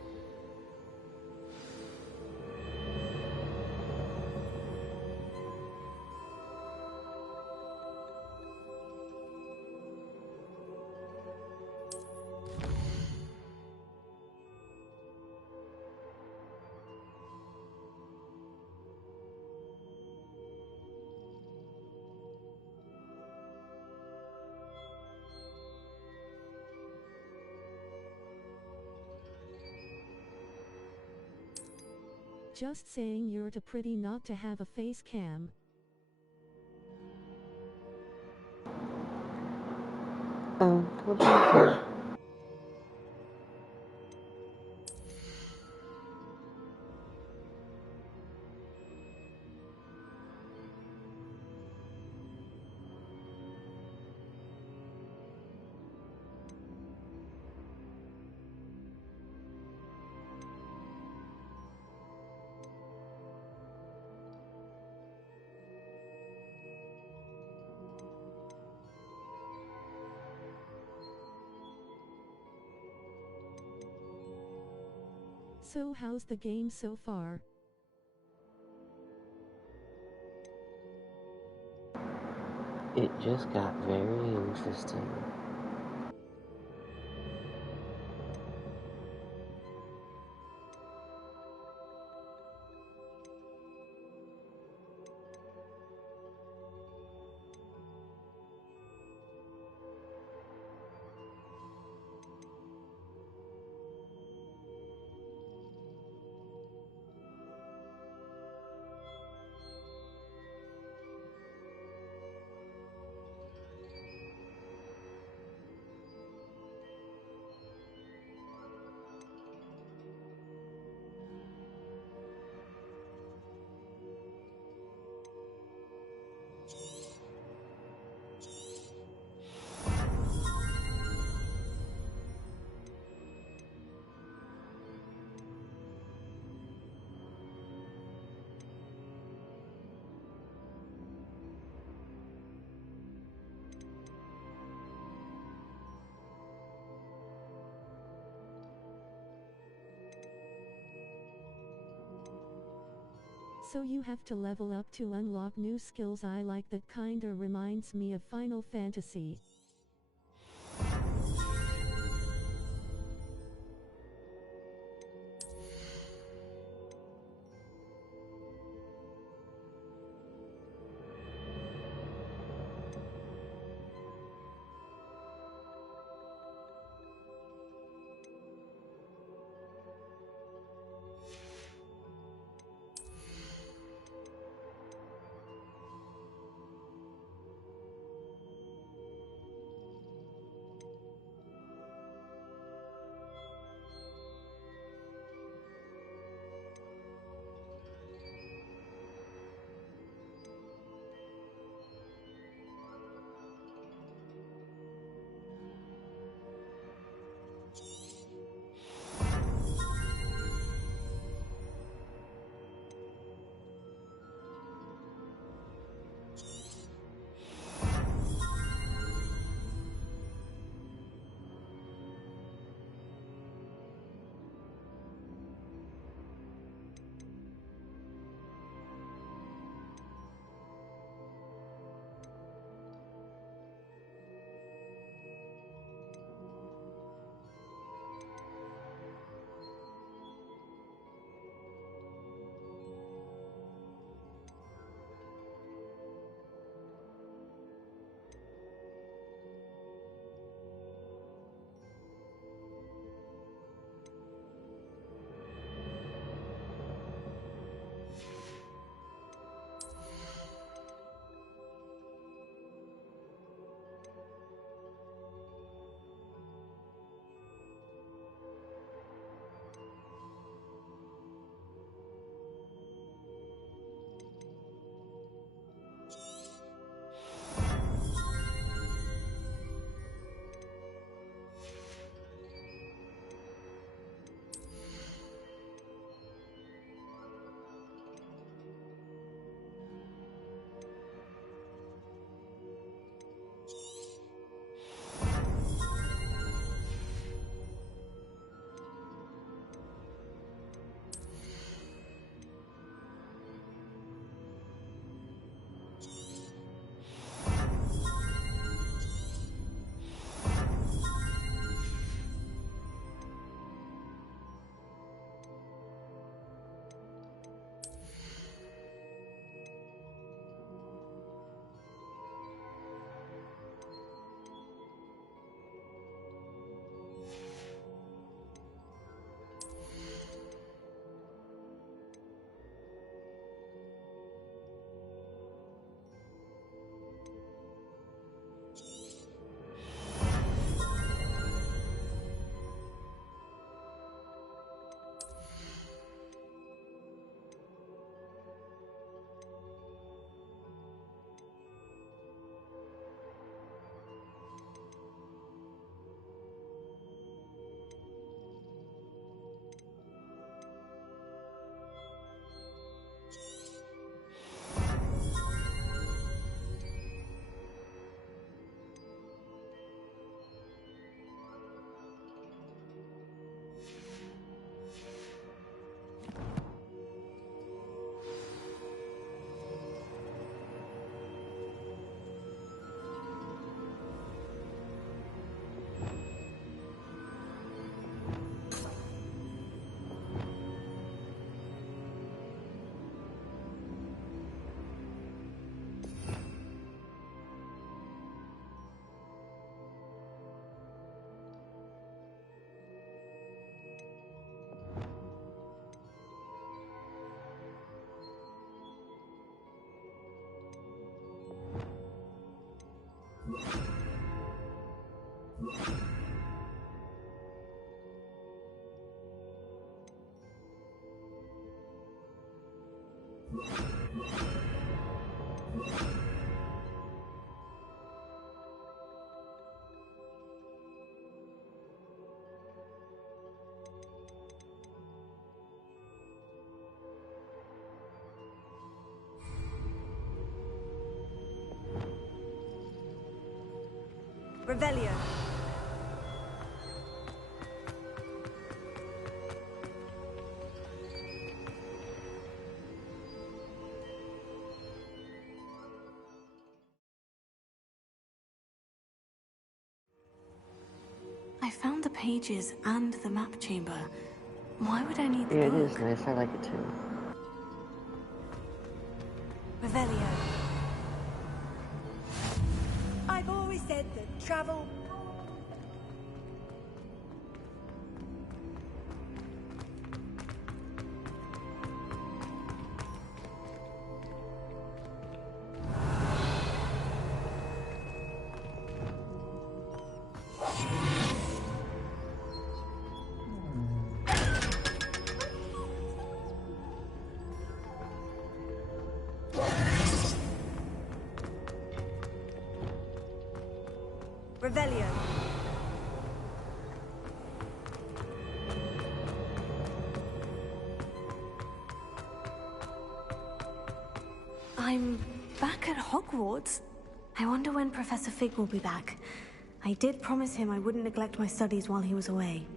Just saying you're too pretty not to have a face cam. What do you think? So how's the game so far? It just got very interesting. So you have to level up to unlock new skills. I like that, kinda reminds me of Final Fantasy. Revelio. I found the pages and the map chamber. Why would I need the Yeah, it book? is nice. I like it too. Revelio. I've always said that travel... Revelio. I'm back at Hogwarts. I wonder when Professor Fig will be back. I did promise him I wouldn't neglect my studies while he was away.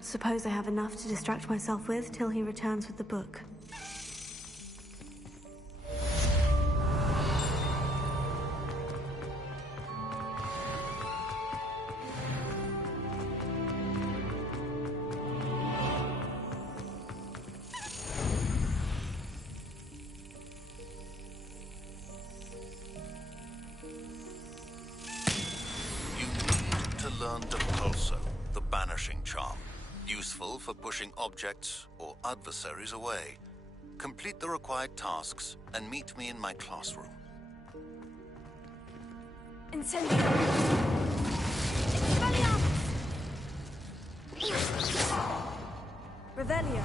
Suppose I have enough to distract myself with till he returns with the book. Learn Depulso, the banishing charm. Useful for pushing objects or adversaries away. Complete the required tasks and meet me in my classroom. Incendio. Revelio.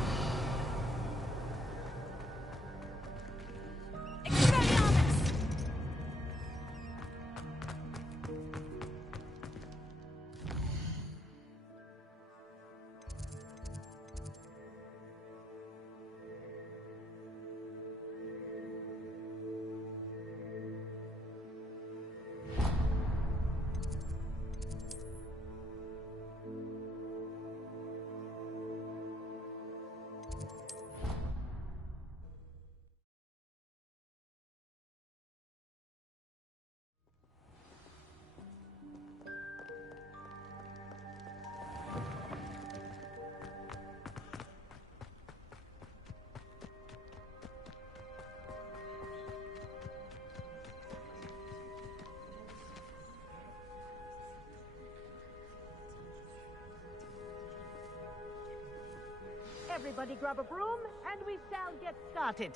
Everybody grab a broom, and we shall get started.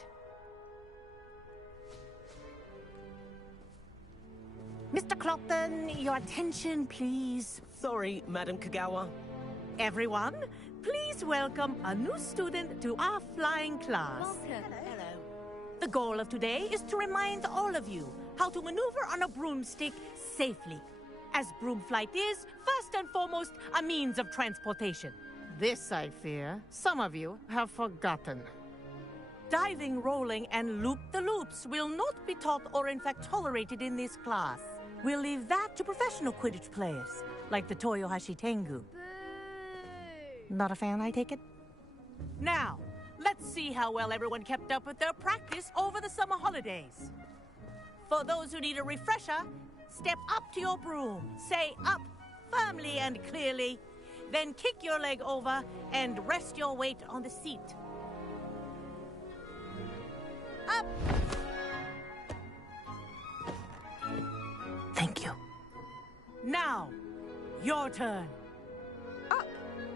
Mr. Clopton, your attention, please. Sorry, Madam Kagawa. Everyone, please welcome a new student to our flying class. Welcome. Hello. The goal of today is to remind all of you how to maneuver on a broomstick safely, as broom flight is, first and foremost, a means of transportation. This, I fear, some of you have forgotten. Diving, rolling, and loop-the-loops will not be taught or in fact tolerated in this class. We'll leave that to professional Quidditch players, like the Toyohashi Tengu. Not a fan, I take it? Now, let's see how well everyone kept up with their practice over the summer holidays. For those who need a refresher, step up to your broom, say up firmly and clearly, then kick your leg over and rest your weight on the seat. Up! Thank you. Now, your turn. Up!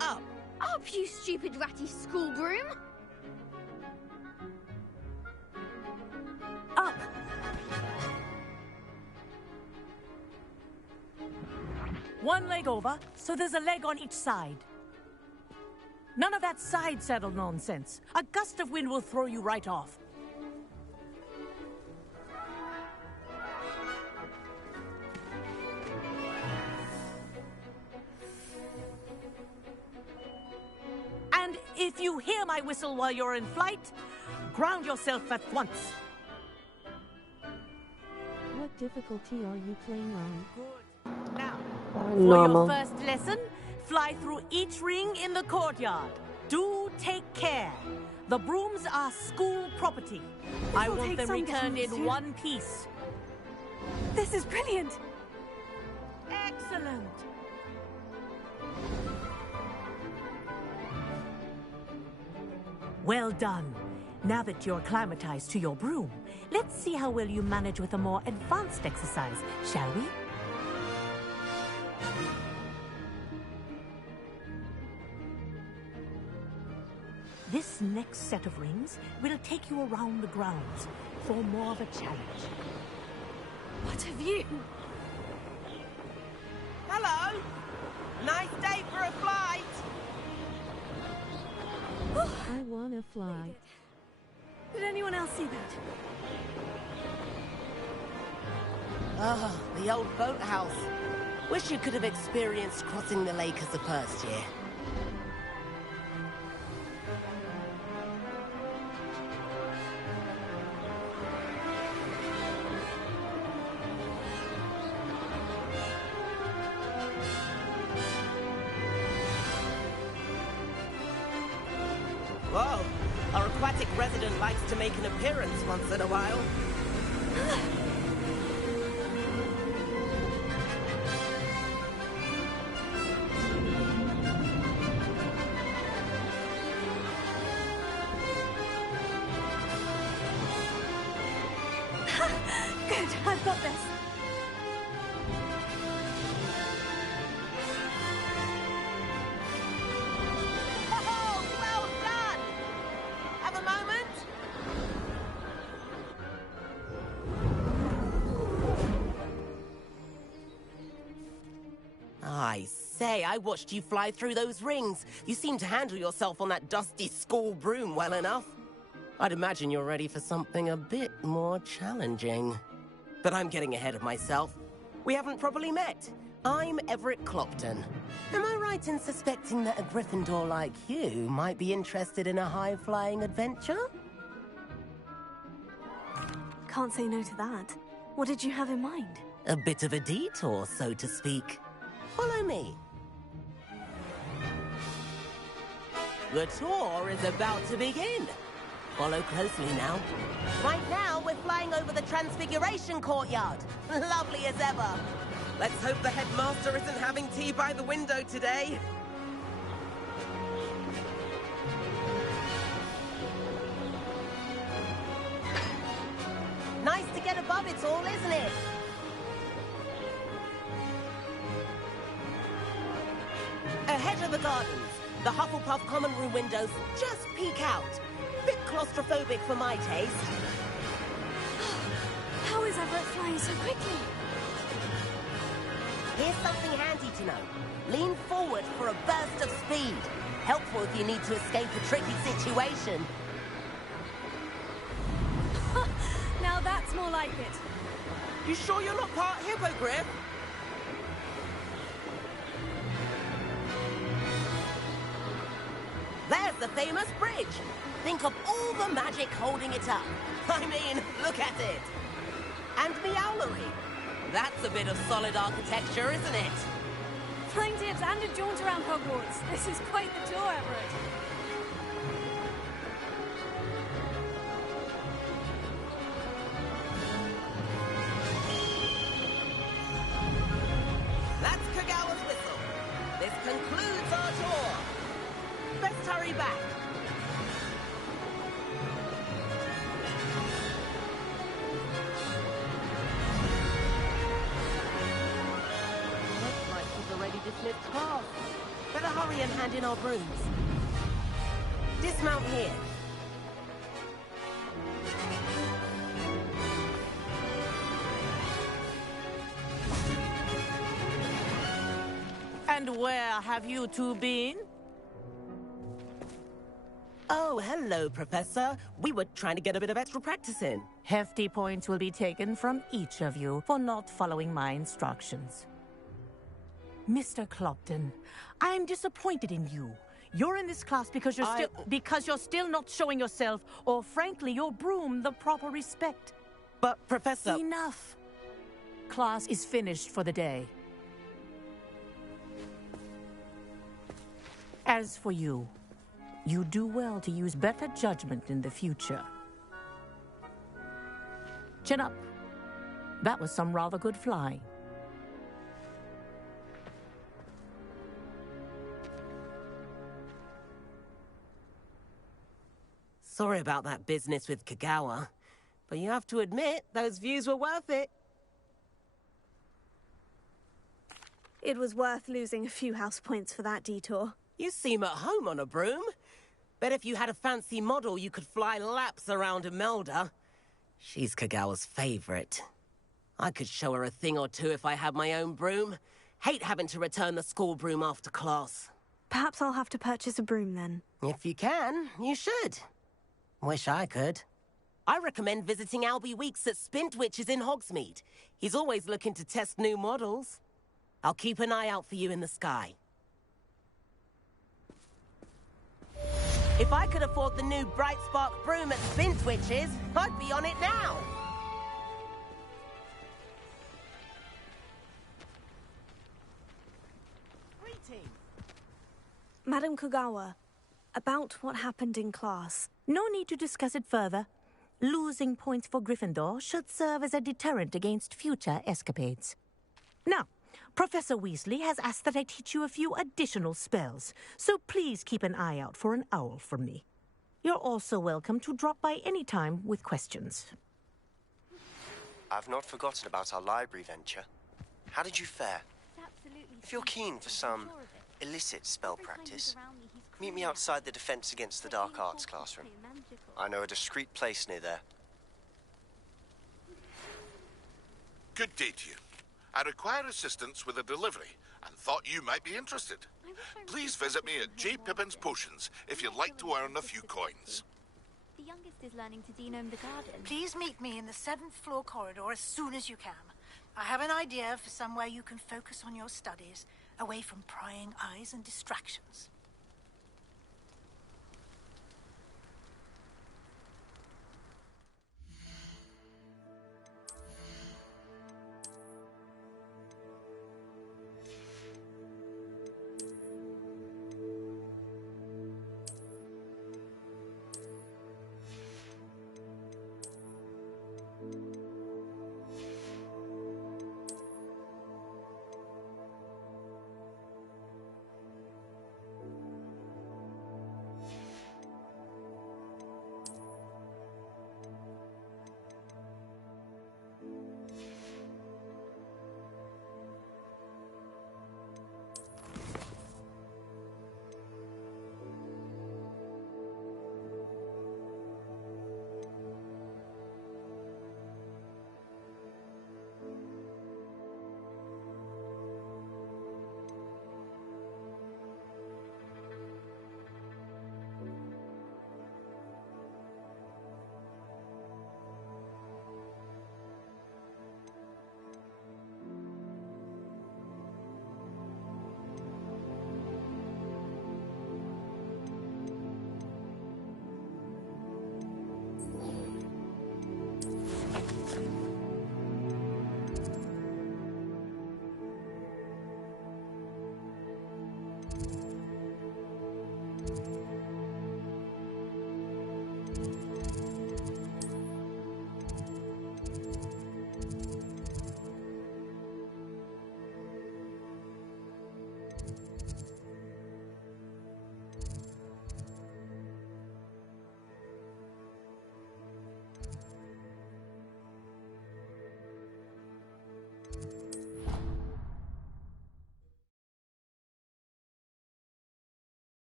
Up! Up, you stupid ratty school broom! Up! One leg over, so there's a leg on each side. None of that side saddle nonsense. A gust of wind will throw you right off. And if you hear my whistle while you're in flight, ground yourself at once. What difficulty are you playing on? Good. Now, Normal. for your first lesson, fly through each ring in the courtyard. Do take care. The brooms are school property. I will want take them some returned in getting used to. one piece. This is brilliant. Excellent. Well done. Now that you're acclimatized to your broom, let's see how well you manage with a more advanced exercise, shall we? This next set of rings will take you around the grounds for more of a challenge. What have you? Hello. Nice day for a flight. I wanna fly. Did anyone else see that? Ah, the old boathouse. Wish you could have experienced crossing the lake as the first year. Whoa, our aquatic resident likes to make an appearance once in a while. Good, I've got this. Oh, well done! Have a moment? I say, I watched you fly through those rings. You seem to handle yourself on that dusty school broom well enough. I'd imagine you're ready for something a bit more challenging. But I'm getting ahead of myself. We haven't properly met. I'm Everett Clopton. Am I right in suspecting that a Gryffindor like you might be interested in a high-flying adventure? Can't say no to that. What did you have in mind? A bit of a detour, so to speak. Follow me. The tour is about to begin. Follow closely now. Right now, we're flying over the Transfiguration Courtyard. Lovely as ever. Let's hope the headmaster isn't having tea by the window today. Nice to get above it all, isn't it? Ahead of the gardens, the Hufflepuff common room windows just peek out. Bit claustrophobic for my taste. How is Everett flying so quickly? Here's something handy to know. Lean forward for a burst of speed. Helpful if you need to escape a tricky situation. Now that's more like it. You sure you're not part hippogriff? There's the famous bridge. Think of all the magic holding it up. I mean, look at it. And the owlery. That's a bit of solid architecture, isn't it? Flying tips and a jaunt around Hogwarts. This is quite the tour, Everett. That's Kagawa's whistle. This concludes our tour. Best hurry back. Looks like she's already dismissed class. Better hurry and hand in our brooms. Dismount here. And where have you two been? Oh, hello, Professor. We were trying to get a bit of extra practice in. Hefty points will be taken from each of you for not following my instructions. Mr. Clopton, I'm disappointed in you. You're in this class because you're still not showing yourself, or frankly, your broom, the proper respect. But, Professor... Enough! Class is finished for the day. As for you, you do well to use better judgment in the future. Chin up. That was some rather good flying. Sorry about that business with Kagawa, but you have to admit, those views were worth it. It was worth losing a few house points for that detour. You seem at home on a broom. Bet if you had a fancy model, you could fly laps around Imelda. She's Kagawa's favorite. I could show her a thing or two if I had my own broom. Hate having to return the school broom after class. Perhaps I'll have to purchase a broom then. If you can, you should. Wish I could. I recommend visiting Albie Weeks at Spintwitches in Hogsmeade. He's always looking to test new models. I'll keep an eye out for you in the sky. If I could afford the new Bright Spark broom at Spintwitches, I'd be on it now. Greetings. Madam Kagawa, about what happened in class. No need to discuss it further. Losing points for Gryffindor should serve as a deterrent against future escapades. Now, Professor Weasley has asked that I teach you a few additional spells, so please keep an eye out for an owl from me. You're also welcome to drop by any time with questions. I've not forgotten about our library venture. How did you fare? If you're keen for some illicit spell practice, meet me outside the Defense Against the Dark Arts classroom. I know a discreet place near there. Good day to you. I require assistance with a delivery and thought you might be interested. Please visit me at J. Pippin's Potions if you'd like to earn a few coins. The youngest is learning to genome the garden. Please meet me in the 7th floor corridor as soon as you can. I have an idea for somewhere you can focus on your studies, away from prying eyes and distractions.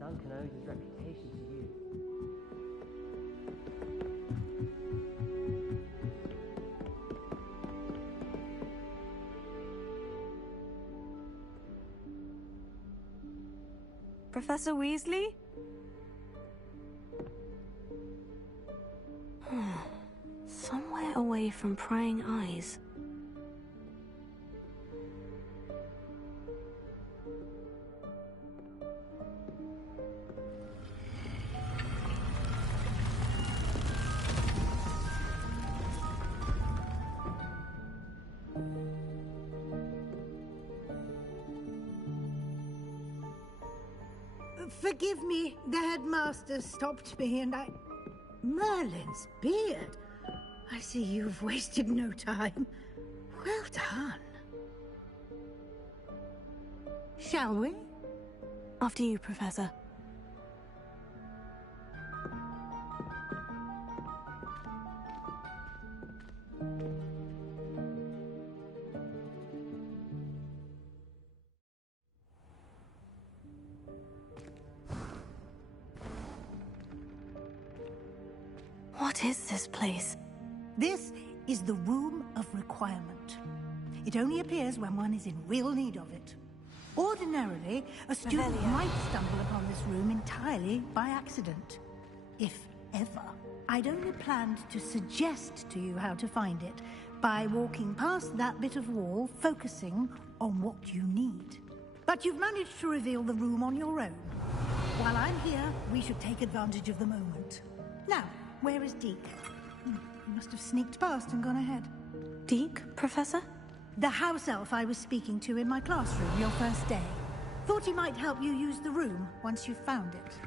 Duncan owes his reputation to you. Professor Weasley? Somewhere away from prying eyes. Forgive me, the headmaster stopped me and I... Merlin's beard. I see you've wasted no time. Well done. Shall we? After you, Professor. What is this place? This is the Room of Requirement. It only appears when one is in real need of it. Ordinarily, a student might stumble upon this room entirely by accident. If ever. I'd only planned to suggest to you how to find it by walking past that bit of wall, focusing on what you need. But you've managed to reveal the room on your own. While I'm here, we should take advantage of the moment. Now, where is Deke? He must have sneaked past and gone ahead. Deke, Professor? The house elf I was speaking to in my classroom your first day. Thought he might help you use the room once you've found it.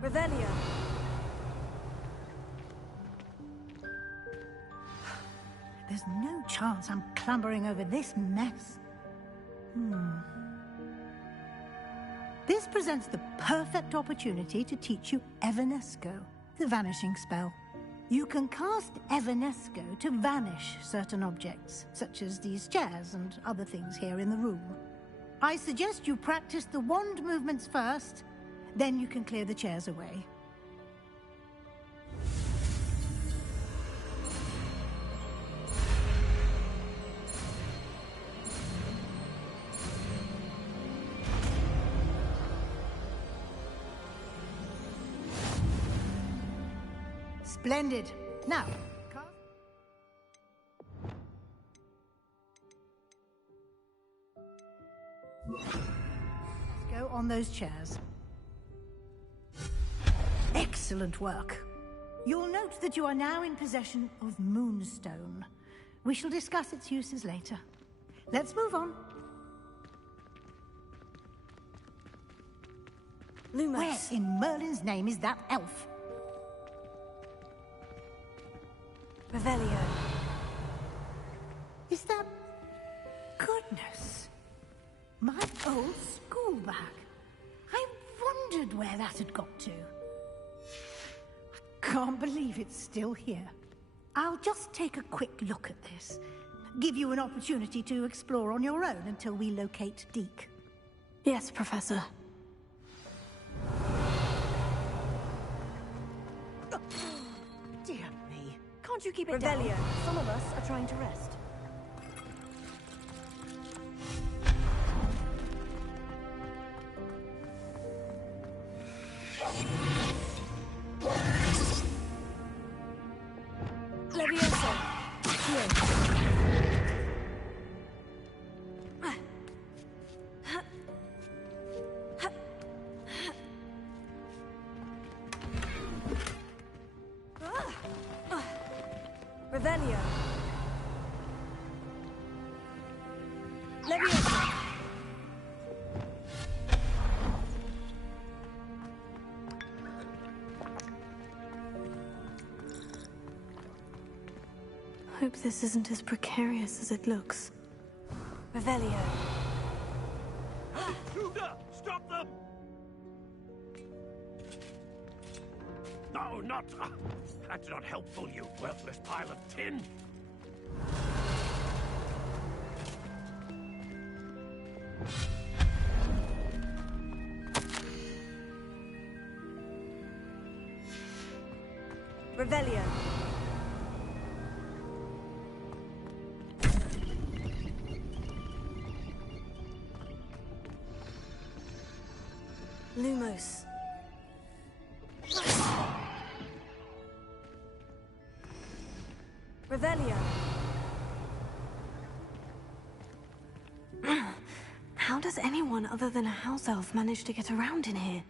Revelio. There's no chance I'm clambering over this mess. This presents the perfect opportunity to teach you Evanesco, the vanishing spell. You can cast Evanesco to vanish certain objects, such as these chairs and other things here in the room. I suggest you practice the wand movements first, then you can clear the chairs away. Splendid. Now, let's go on those chairs. Excellent work. You'll note that you are now in possession of Moonstone. We shall discuss its uses later. Let's move on. Lumos. Where in Merlin's name is that elf? Revelio. Is that... Goodness. My old school bag. I wondered where that had got to. I can't believe it's still here. I'll just take a quick look at this. Give you an opportunity to explore on your own until we locate Deke. Yes, Professor. Dear me. Can't you keep it down? Some of us are trying to rest. Levioso. Here. Revelio. Levioso. Hope this isn't as precarious as it looks. Revelio. Shooter! Stop them! No, not... that's not helpful, you worthless pile of tin! Revelio. Lumos. Revelio. How does anyone other than a house elf manage to get around in here?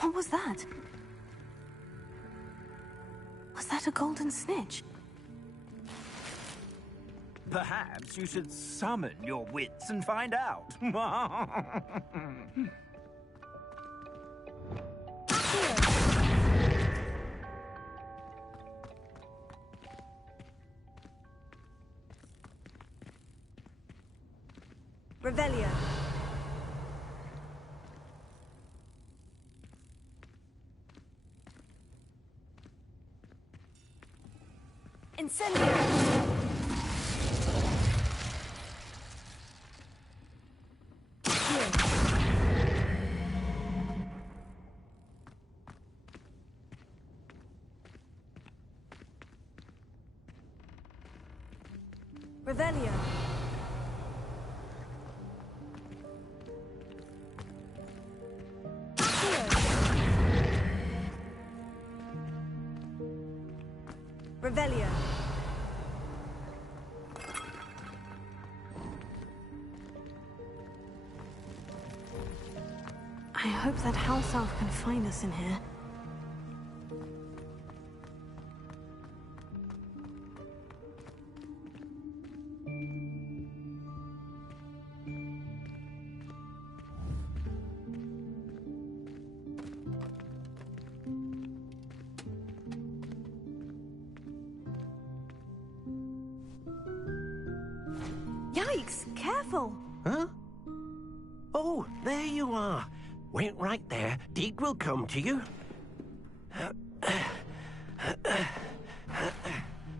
What was that? Was that a golden snitch? Perhaps you should summon your wits and find out. Revelio. Incendio. Revelio. Revelio. I hope that house elf can find us in here. Yikes! Careful! Huh? Oh, there you are. Wait right there. Deke will come to you.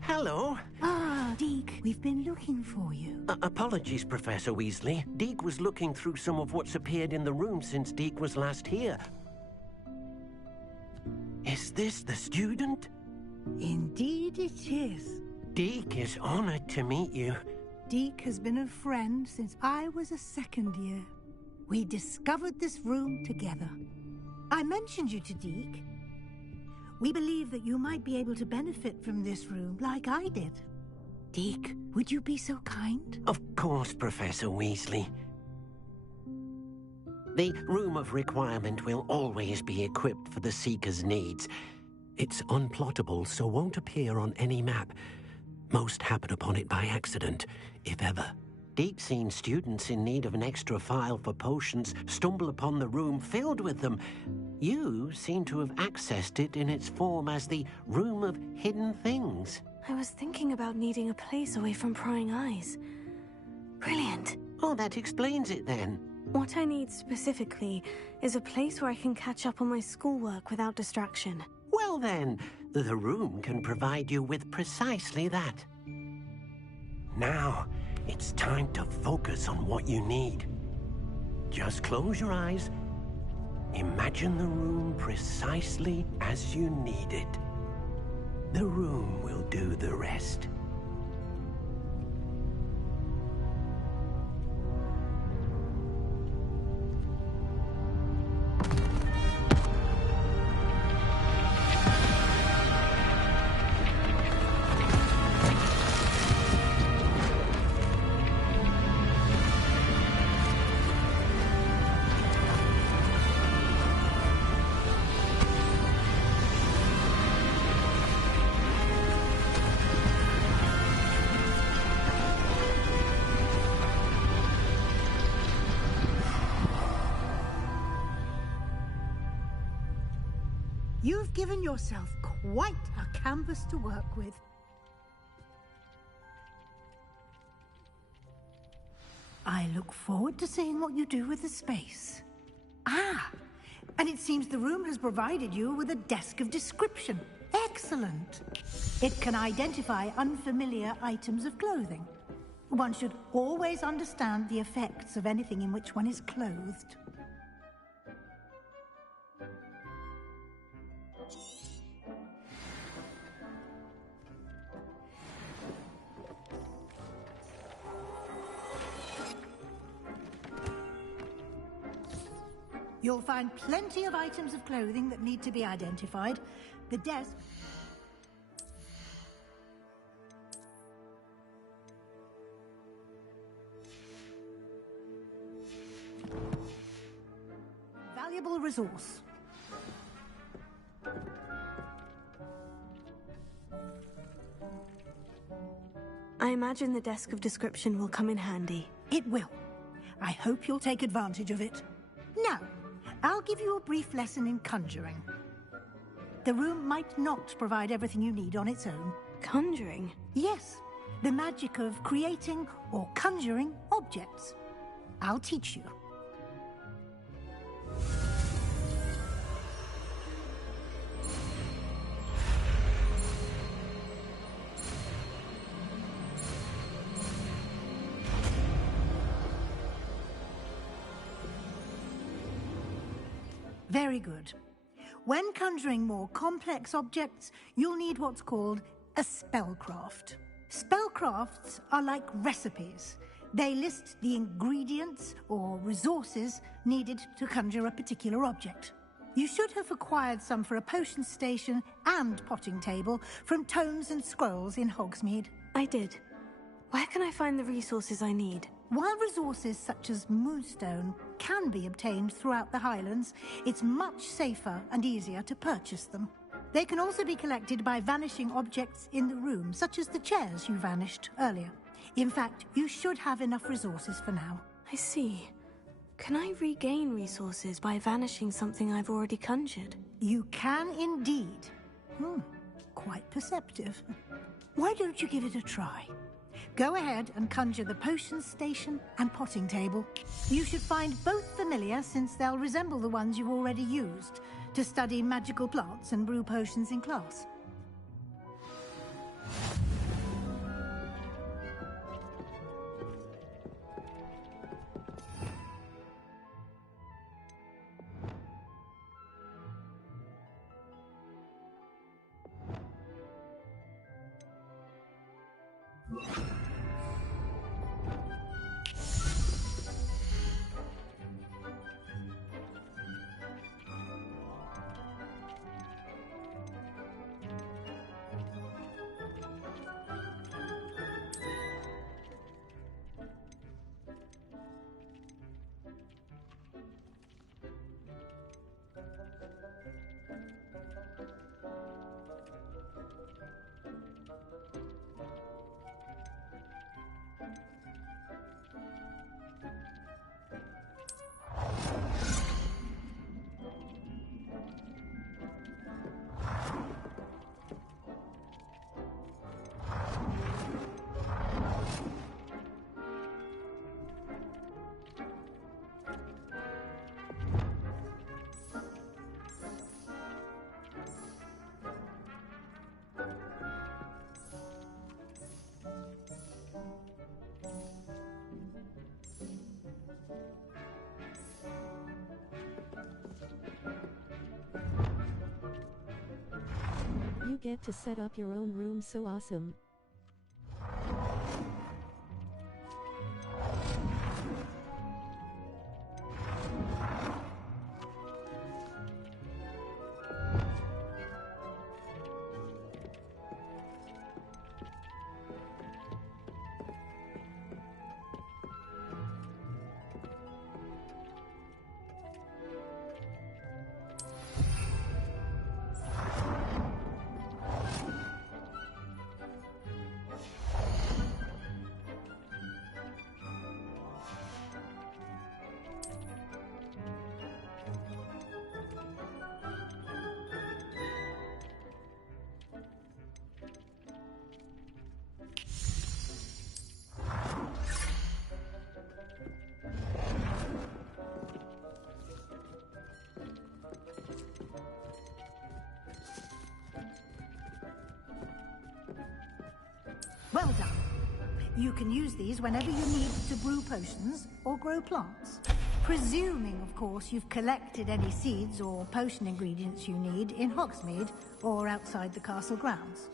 Hello. Ah, Deke, we've been looking for you. Apologies, Professor Weasley. Deke was looking through some of what's appeared in the room since Deke was last here. Is this the student? Indeed it is. Deke is honored to meet you. Deke has been a friend since I was a second year. We discovered this room together. I mentioned you to Deke. We believe that you might be able to benefit from this room like I did. Deke, would you be so kind? Of course, Professor Weasley. The Room of Requirement will always be equipped for the Seeker's needs. It's unplottable, so won't appear on any map. Most happen upon it by accident, if ever. Deke's seen students in need of an extra file for potions stumble upon the room filled with them. You seem to have accessed it in its form as the Room of Hidden Things. I was thinking about needing a place away from prying eyes. Brilliant. Oh, that explains it then. What I need specifically is a place where I can catch up on my schoolwork without distraction. Well then, the room can provide you with precisely that. Now, it's time to focus on what you need. Just close your eyes. Imagine the room precisely as you need it. The room will do the rest. You've given yourself quite a canvas to work with. I look forward to seeing what you do with the space. Ah, and it seems the room has provided you with a desk of description. Excellent. It can identify unfamiliar items of clothing. One should always understand the effects of anything in which one is clothed. You'll find plenty of items of clothing that need to be identified. The desk... Valuable resource. I imagine the desk of description will come in handy. It will. I hope you'll take advantage of it. Now, I'll give you a brief lesson in conjuring. The room might not provide everything you need on its own. Conjuring? Yes, the magic of creating or conjuring objects. I'll teach you. Very good. When conjuring more complex objects, you'll need what's called a spellcraft. Spellcrafts are like recipes. They list the ingredients or resources needed to conjure a particular object. You should have acquired some for a potion station and potting table from tomes and scrolls in Hogsmeade. I did. Where can I find the resources I need? While resources such as moonstone can be obtained throughout the Highlands, it's much safer and easier to purchase them. They can also be collected by vanishing objects in the room, such as the chairs you vanished earlier. In fact, you should have enough resources for now. I see. Can I regain resources by vanishing something I've already conjured? You can indeed. Quite perceptive. Why don't you give it a try? Go ahead and conjure the potion station and potting table. You should find both familiar, since they'll resemble the ones you've already used to study magical plants and brew potions in class. You get to set up your own room, so awesome. Well done. You can use these whenever you need to brew potions or grow plants. Presuming, of course, you've collected any seeds or potion ingredients you need in Hogsmeade or outside the castle grounds.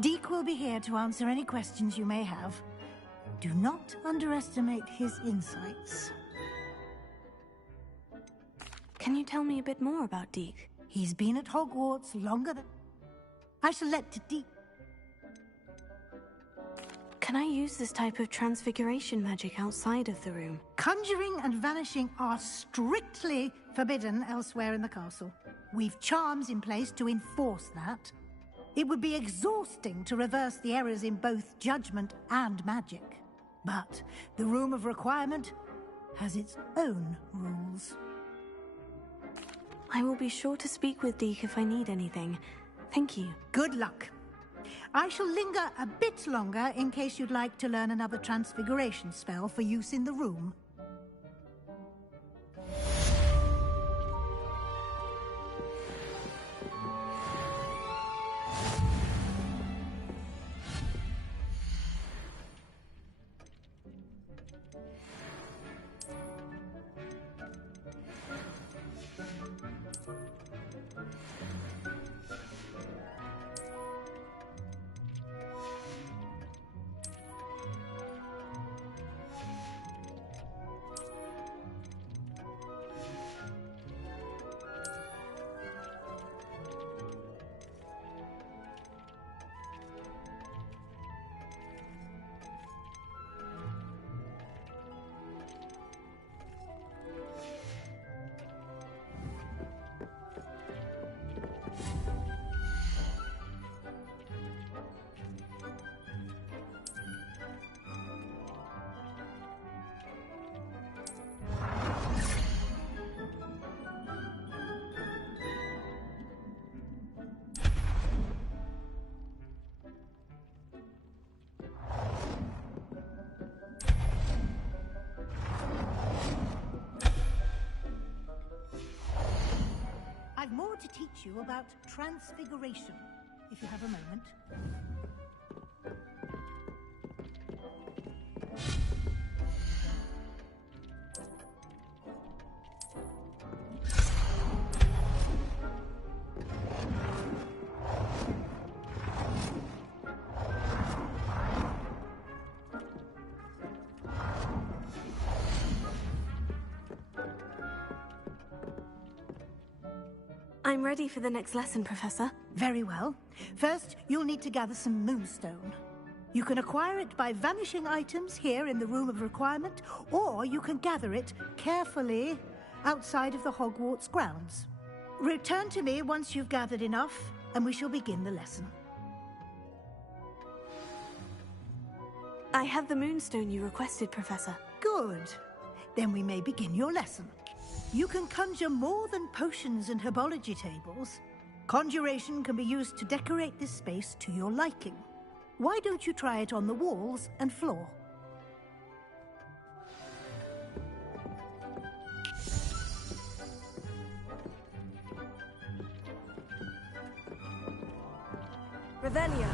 Deke will be here to answer any questions you may have. Do not underestimate his insights. Can you tell me a bit more about Deke? He's been at Hogwarts longer than... I shall let Deke... Can I use this type of transfiguration magic outside of the room? Conjuring and vanishing are strictly forbidden elsewhere in the castle. We've charms in place to enforce that. It would be exhausting to reverse the errors in both judgment and magic. But the Room of Requirement has its own rules. I will be sure to speak with Deke if I need anything. Thank you. Good luck. I shall linger a bit longer in case you'd like to learn another transfiguration spell for use in the room. I've more to teach you about transfiguration, if you have a moment. I'm ready for the next lesson, Professor. Very well. First, you'll need to gather some moonstone. You can acquire it by vanishing items here in the Room of Requirement, or you can gather it carefully outside of the Hogwarts grounds. Return to me once you've gathered enough, and we shall begin the lesson. I have the moonstone you requested, Professor. Good. Then we may begin your lesson. You can conjure more than potions and herbology tables. Conjuration can be used to decorate this space to your liking. Why don't you try it on the walls and floor? Revelio.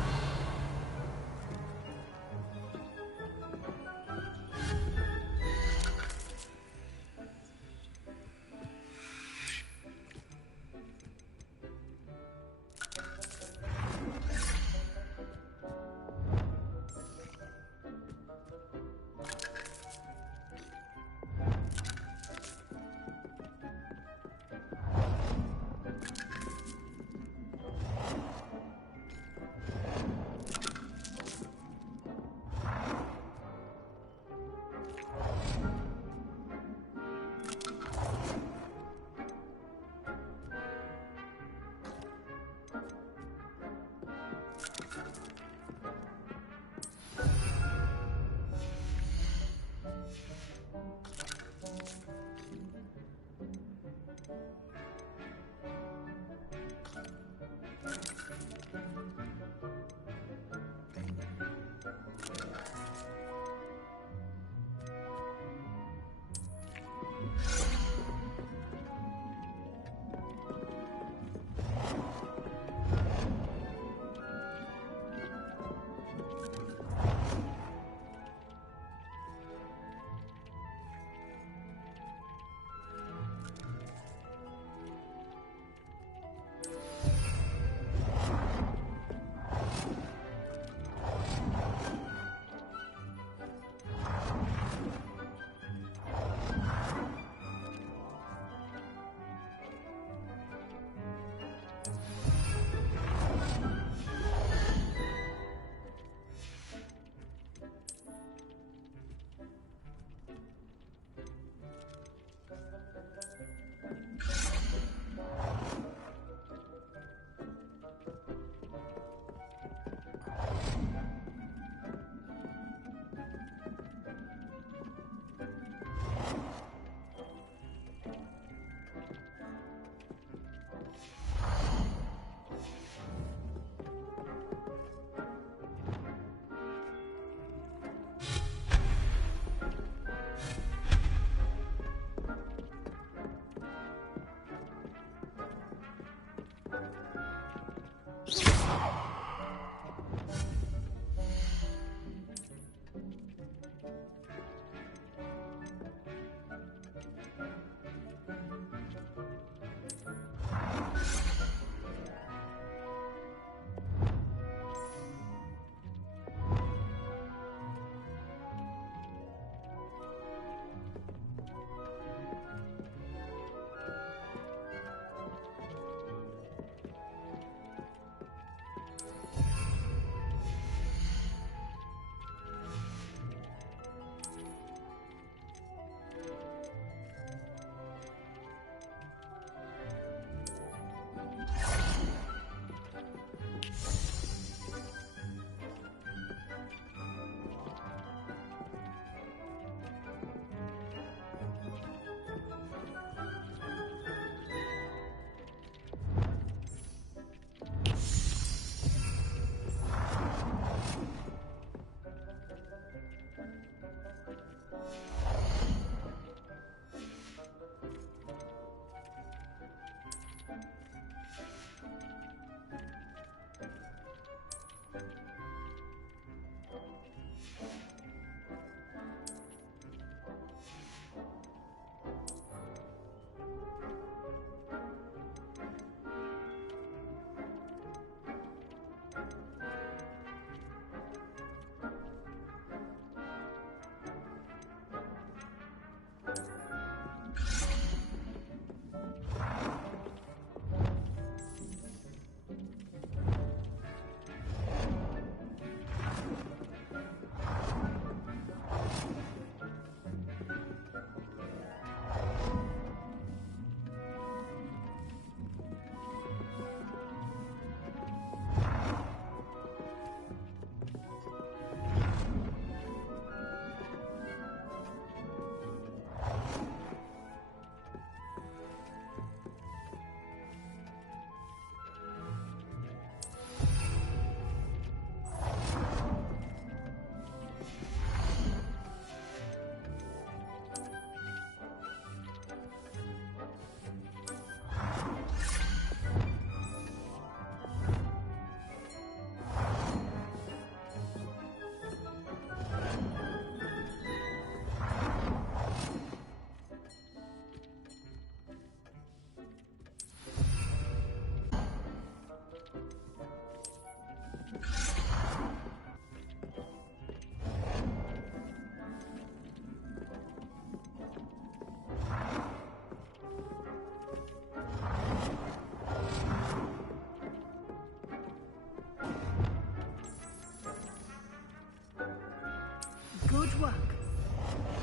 Good work.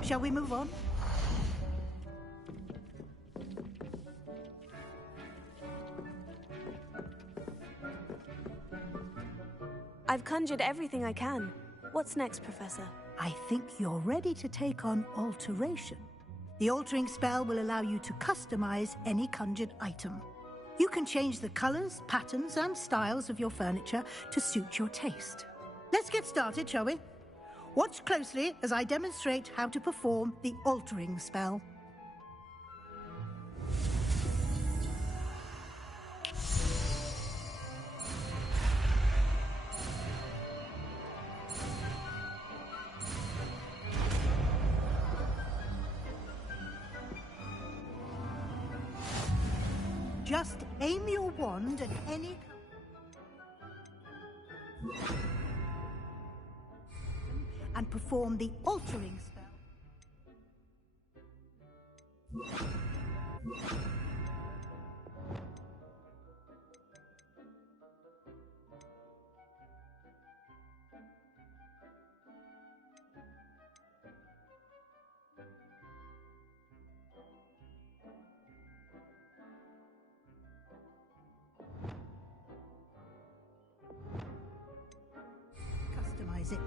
Shall we move on? I've conjured everything I can. What's next, Professor? I think you're ready to take on alteration. The altering spell will allow you to customize any conjured item. You can change the colors, patterns, and styles of your furniture to suit your taste. Let's get started, shall we? Watch closely as I demonstrate how to perform the altering spell. Just aim your wand at any... and perform the altering spell. Customize it.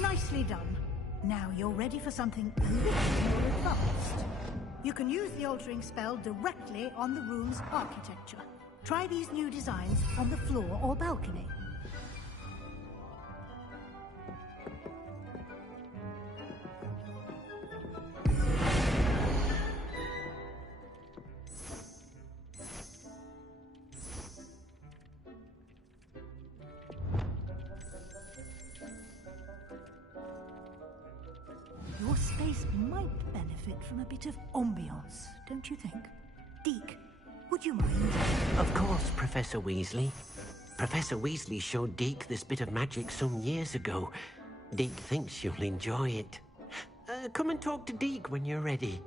Nicely done. Now you're ready for something a little more advanced. You can use the altering spell directly on the room's architecture. Try these new designs on the floor or balcony. Your space might benefit from a bit of ambiance, don't you think? Deke, would you mind? Of course, Professor Weasley. Professor Weasley showed Deke this bit of magic some years ago. Deke thinks you'll enjoy it. Come and talk to Deke when you're ready.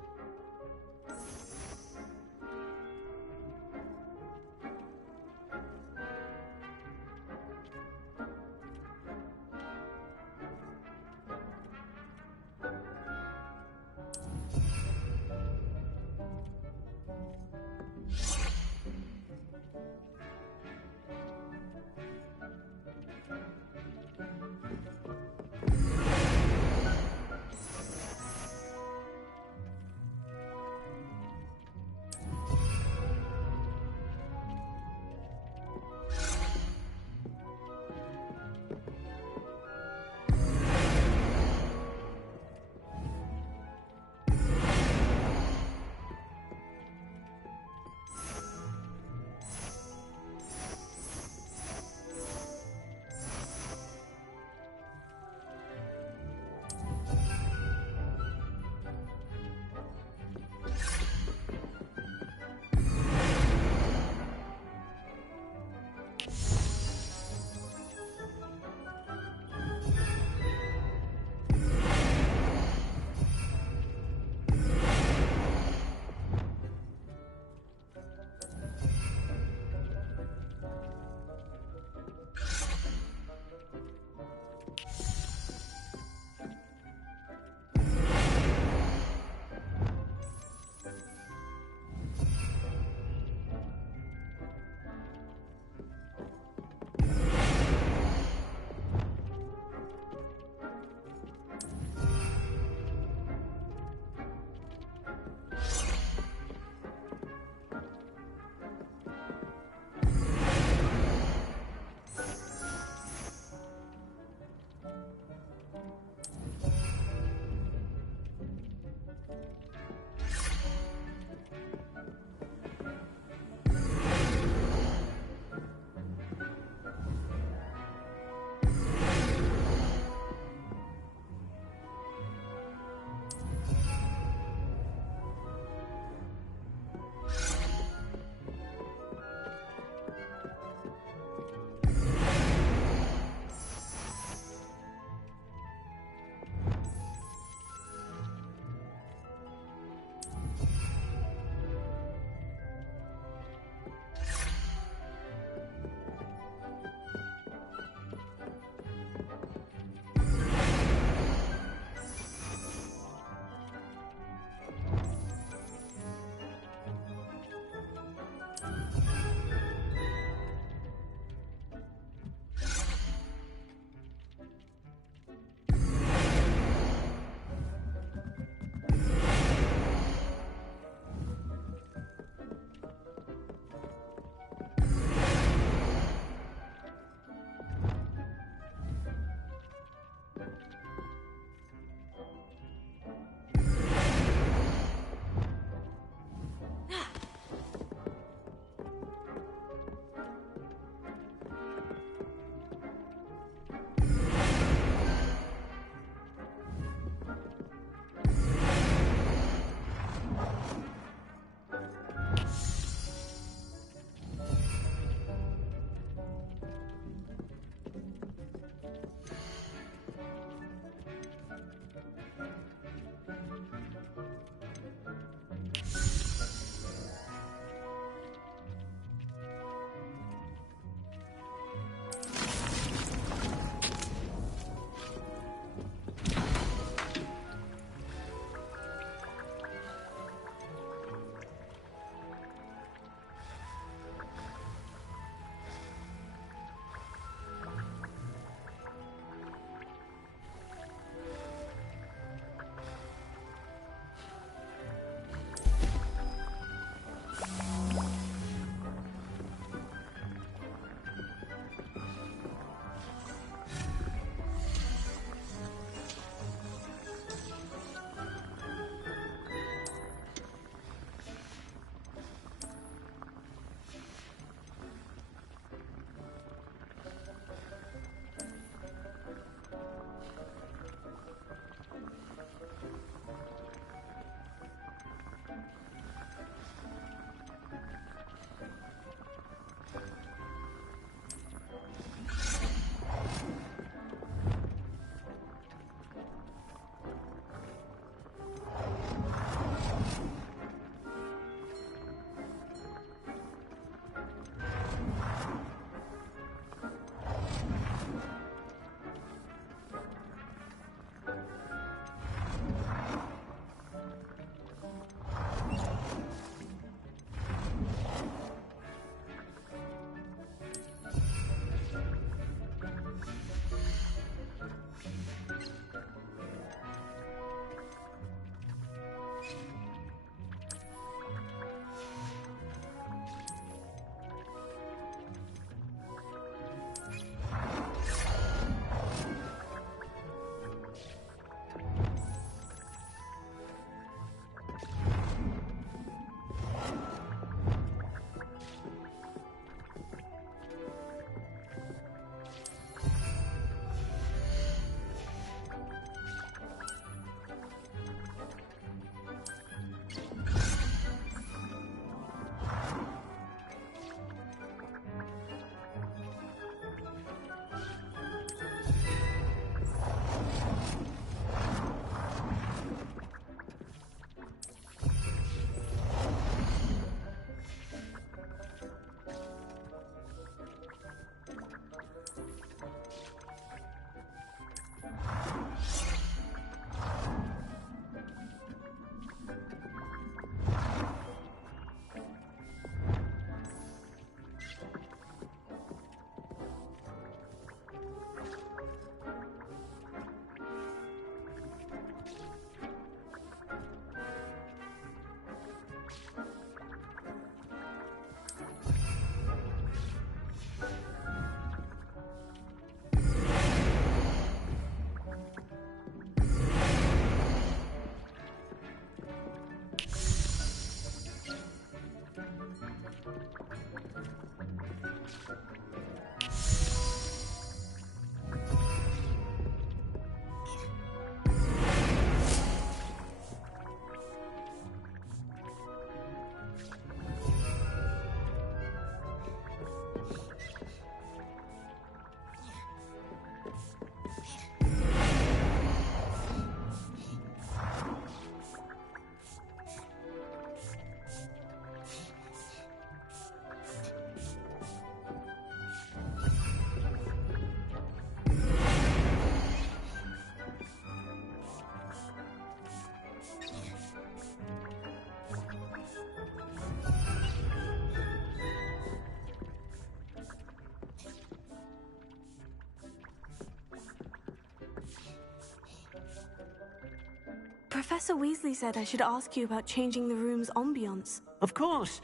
Professor Weasley said I should ask you about changing the room's ambiance. Of course.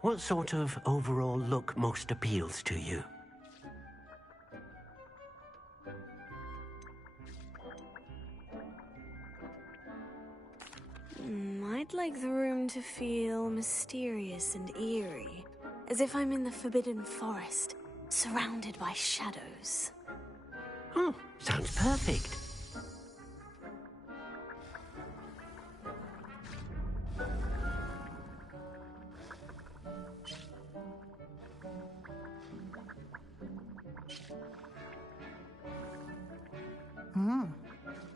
What sort of overall look most appeals to you? I'd like the room to feel mysterious and eerie, as if I'm in the Forbidden Forest, surrounded by shadows. Oh, sounds perfect.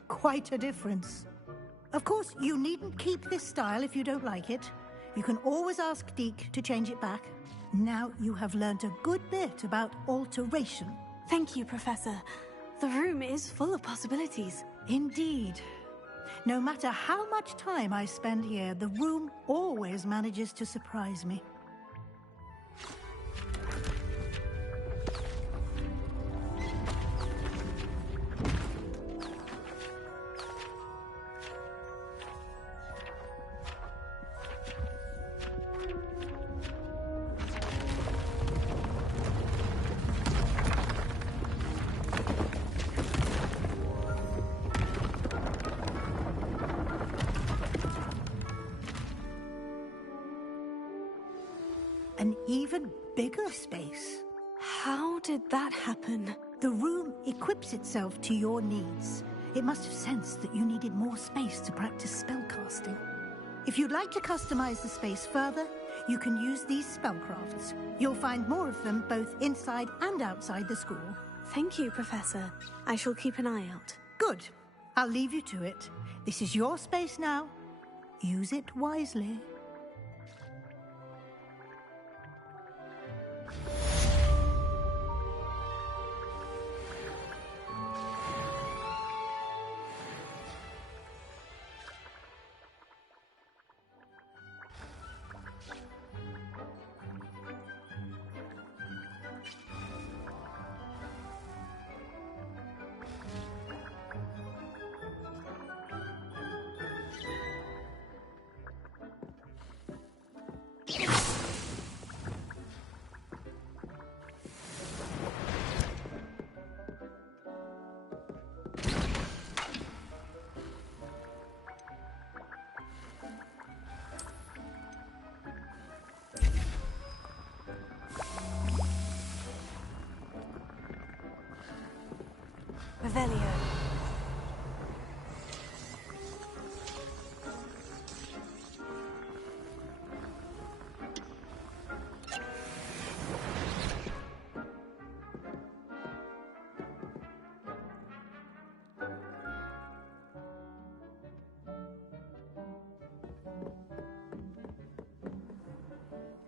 Quite a difference. Of course, you needn't keep this style if you don't like it. You can always ask Deke to change it back. Now you have learnt a good bit about alteration. Thank you, Professor. The room is full of possibilities. Indeed. No matter how much time I spend here, the room always manages to surprise me. An even bigger space. How did that happen? The room equips itself to your needs. It must have sensed that you needed more space to practice spellcasting. If you'd like to customize the space further, you can use these spellcrafts. You'll find more of them both inside and outside the school. Thank you, Professor. I shall keep an eye out. Good. I'll leave you to it. This is your space now. Use it wisely. Revelio.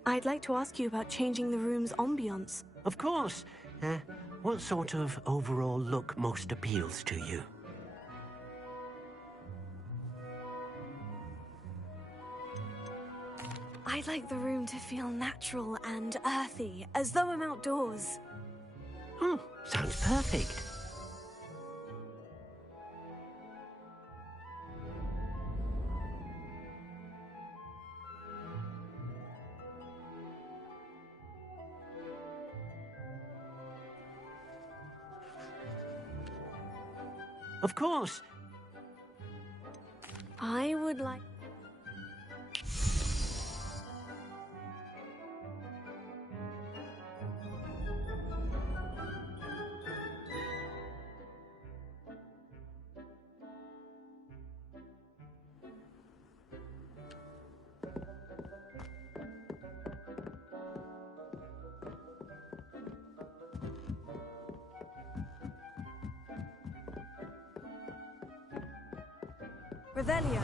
I'd like to ask you about changing the room's ambiance. Of course. What sort of overall look most appeals to you? I'd like the room to feel natural and earthy, as though I'm outdoors. Oh, sounds perfect. Of course. I would like... Revelio.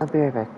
I'll be right back.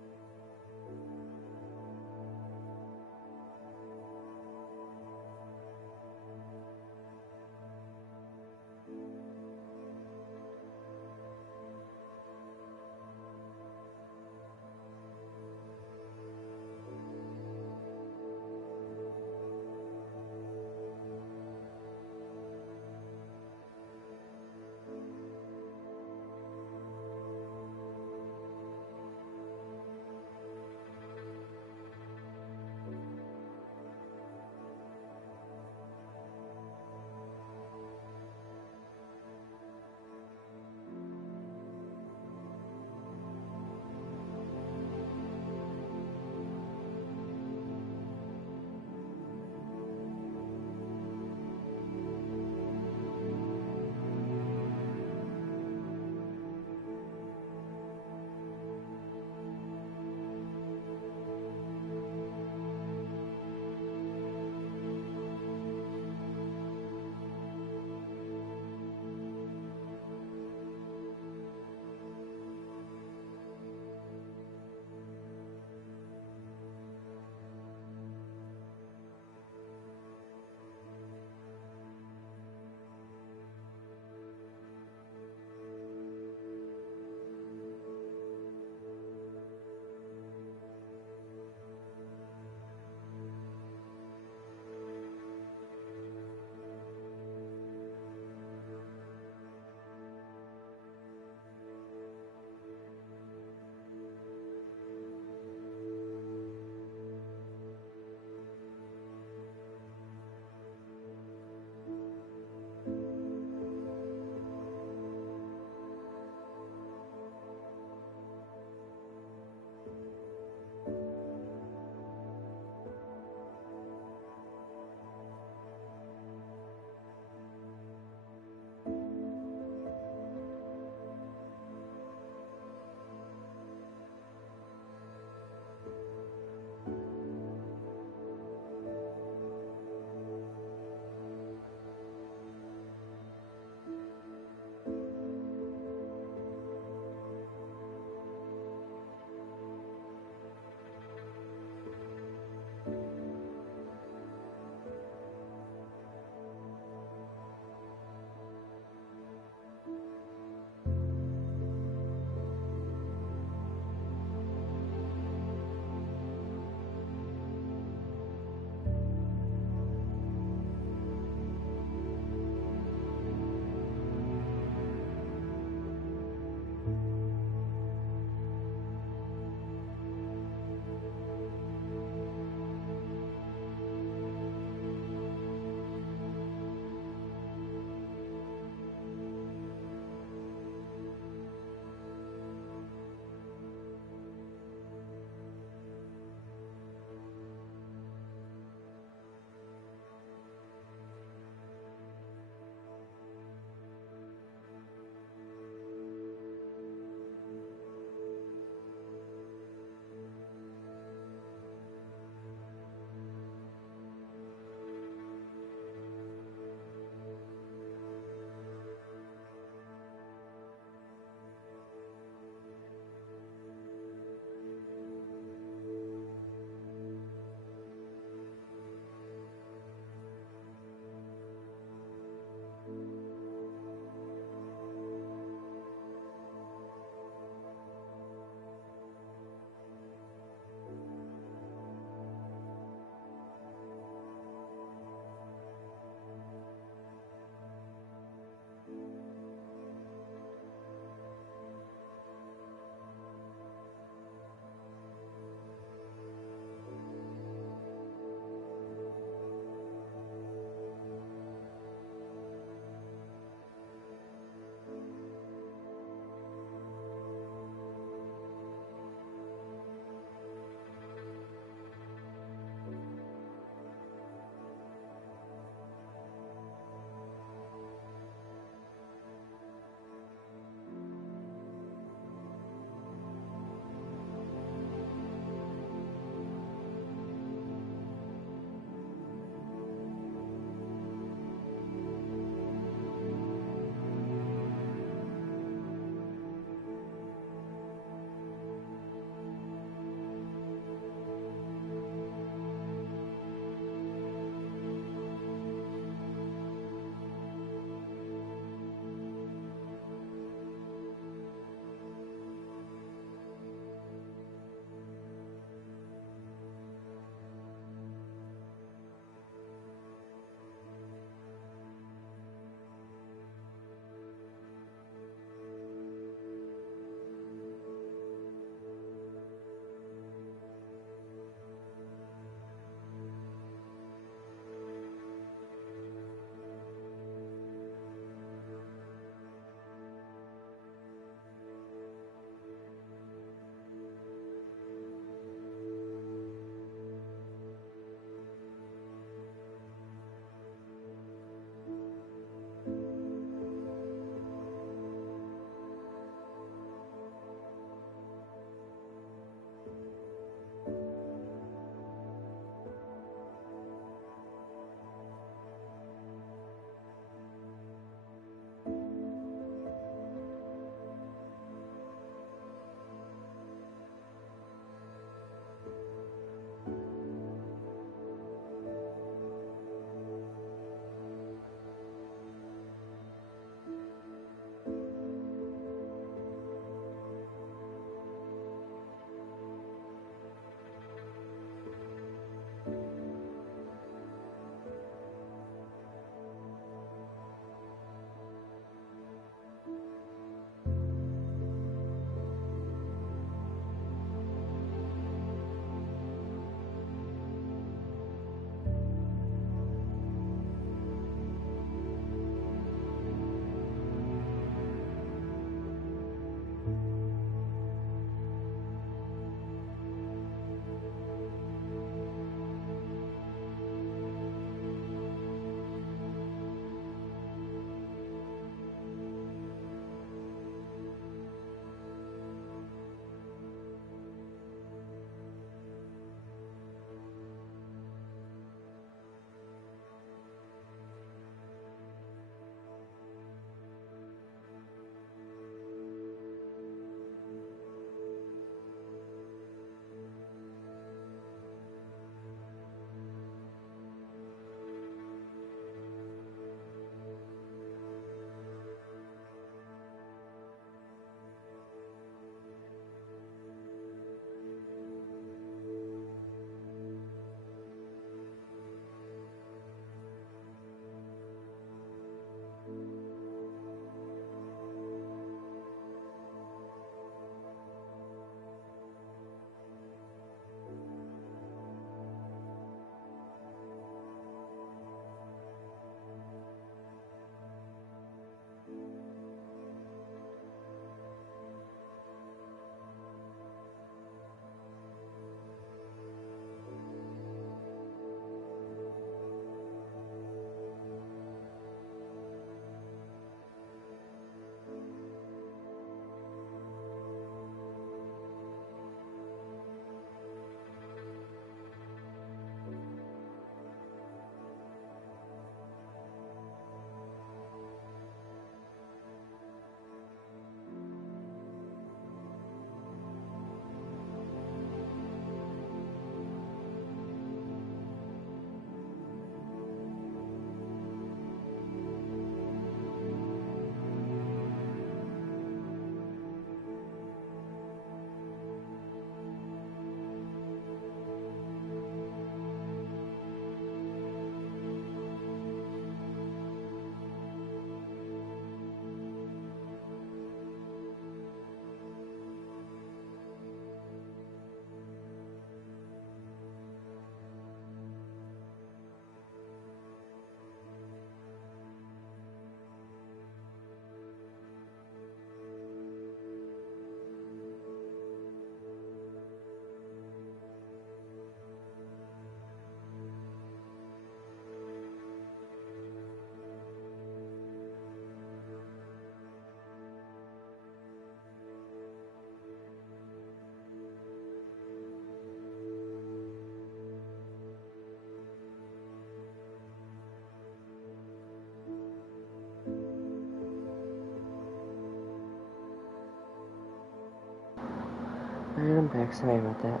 Alright, I'm back. Sorry about that.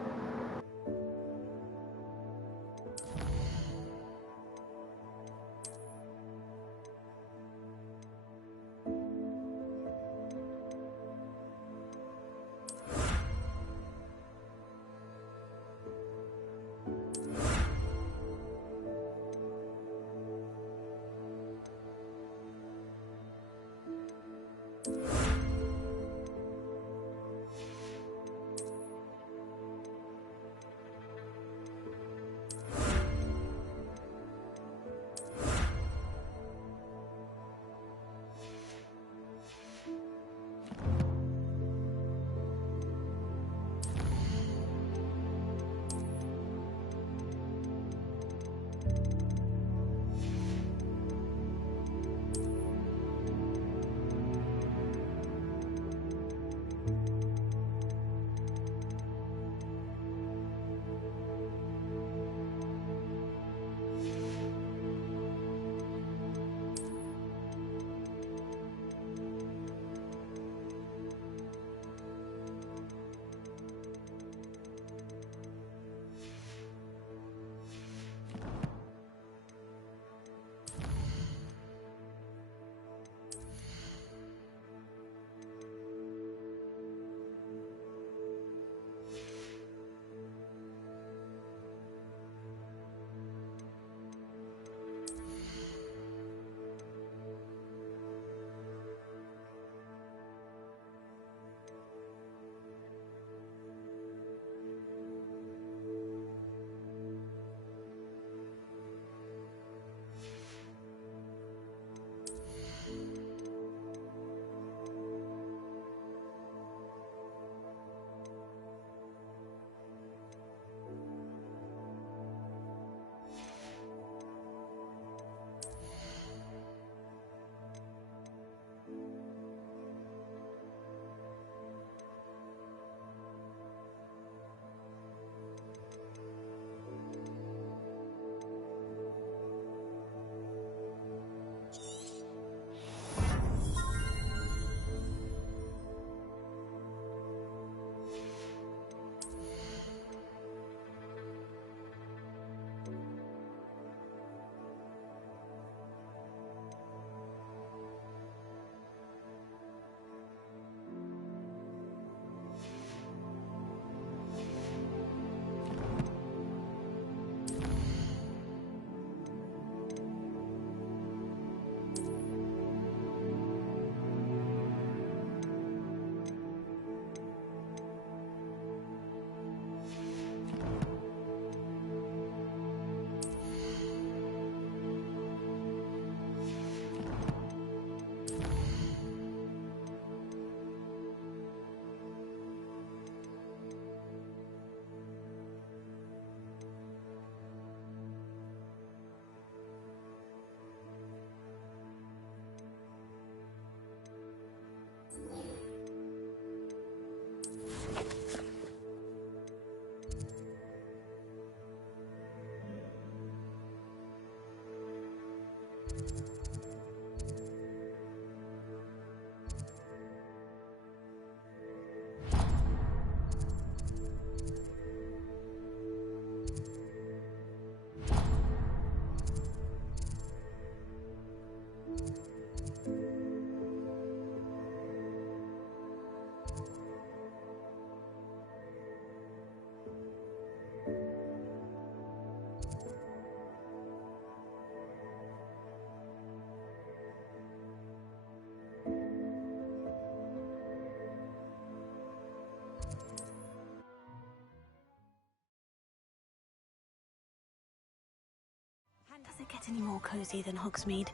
Does it get any more cozy than Hogsmeade?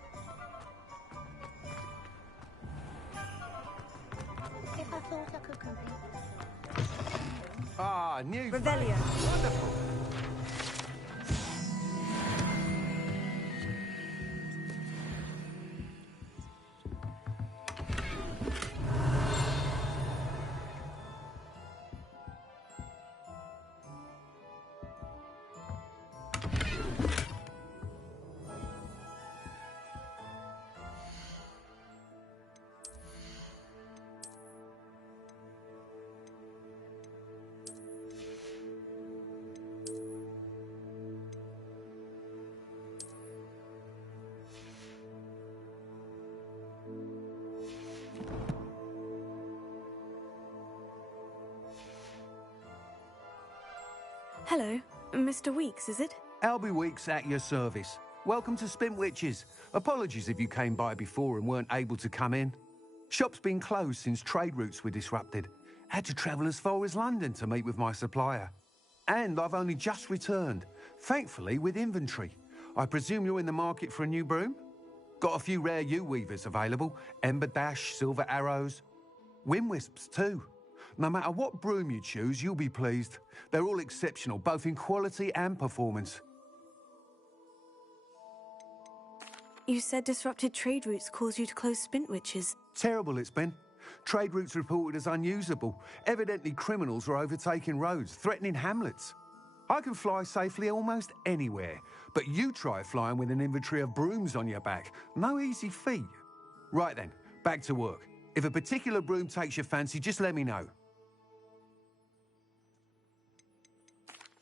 If I thought I could compete. Ah, new. Revelio. Wonderful. Hello, Mr. Weeks, is it? Albie Weeks at your service. Welcome to Spintwitches. Apologies if you came by before and weren't able to come in. Shop's been closed since trade routes were disrupted. Had to travel as far as London to meet with my supplier. And I've only just returned, thankfully with inventory. I presume you're in the market for a new broom? Got a few rare U-weavers available. Ember Dash, Silver Arrows. Wind Wisps too. No matter what broom you choose, you'll be pleased. They're all exceptional, both in quality and performance. You said disrupted trade routes caused you to close Spintwitches. Terrible it's been. Trade routes reported as unusable. Evidently criminals are overtaking roads, threatening hamlets. I can fly safely almost anywhere, but you try flying with an inventory of brooms on your back. No easy feat. Right then, back to work. If a particular broom takes your fancy, just let me know.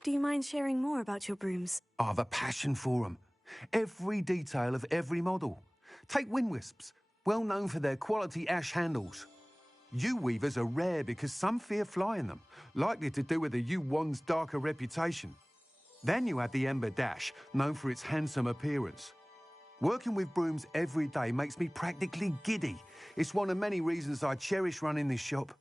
Do you mind sharing more about your brooms? I have a passion for them. Every detail of every model. Take Wind Wisps, well known for their quality ash handles. U-weavers are rare because some fear flying them, likely to do with the U-wand's darker reputation. Then you have the Ember Dash, known for its handsome appearance. Working with brooms every day makes me practically giddy. It's one of many reasons I cherish running this shop.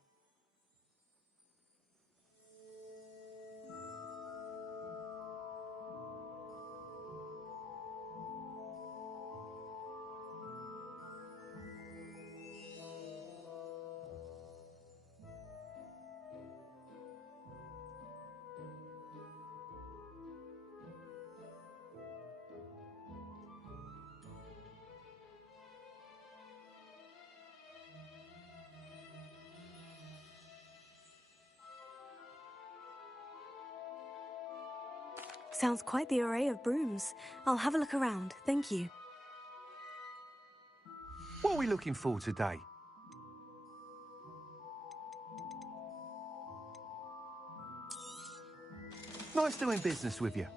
Sounds quite the array of brooms. I'll have a look around, thank you. What are we looking for today? Nice doing business with you.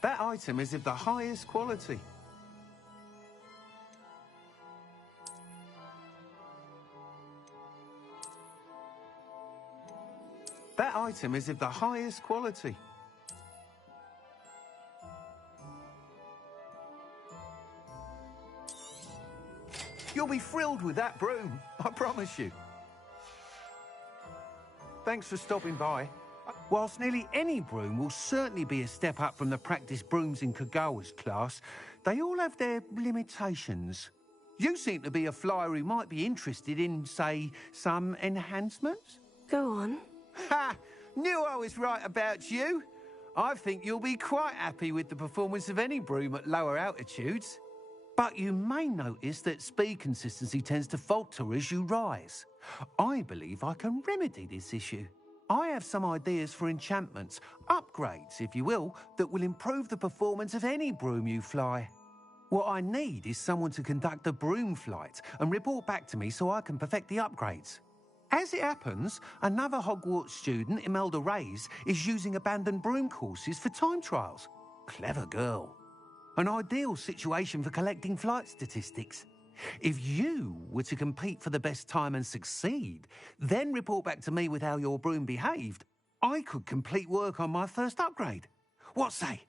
That item is of the highest quality. That item is of the highest quality. You'll be thrilled with that broom, I promise you. Thanks for stopping by. Whilst nearly any broom will certainly be a step up from the practice brooms in Kagawa's class, they all have their limitations. You seem to be a flyer who might be interested in, say, some enhancements? Go on. Ha! Knew I was right about you. I think you'll be quite happy with the performance of any broom at lower altitudes. But you may notice that speed consistency tends to falter as you rise. I believe I can remedy this issue. I have some ideas for enchantments, upgrades, if you will, that will improve the performance of any broom you fly. What I need is someone to conduct a broom flight and report back to me so I can perfect the upgrades. As it happens, another Hogwarts student, Imelda Reyes, is using abandoned broom courses for time trials. Clever girl. An ideal situation for collecting flight statistics. If you were to compete for the best time and succeed, then report back to me with how your broom behaved, I could complete work on my first upgrade. What say?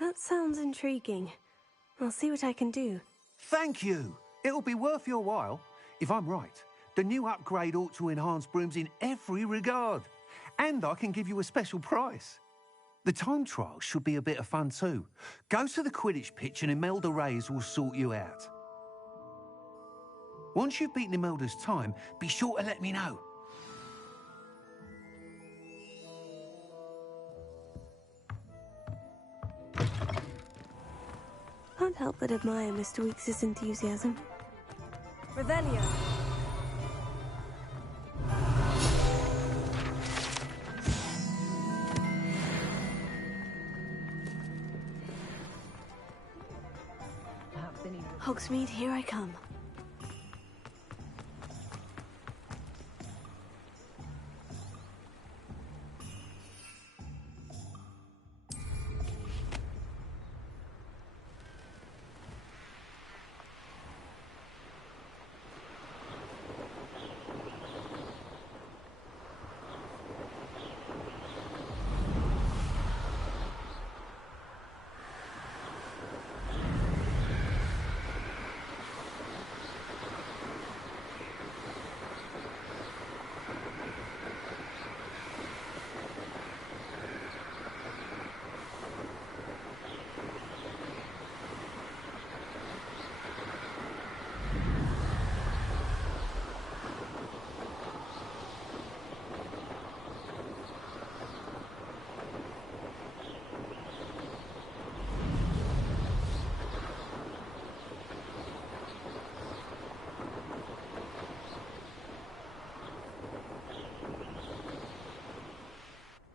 That sounds intriguing. I'll see what I can do. Thank you. It'll be worth your while. If I'm right, the new upgrade ought to enhance brooms in every regard. And I can give you a special price. The time trial should be a bit of fun too. Go to the Quidditch pitch and Imelda Reyes will sort you out. Once you've beaten Imelda's time, be sure to let me know. Can't help but admire Mr. Weeks' enthusiasm. Revelio. Hogsmeade, here I come.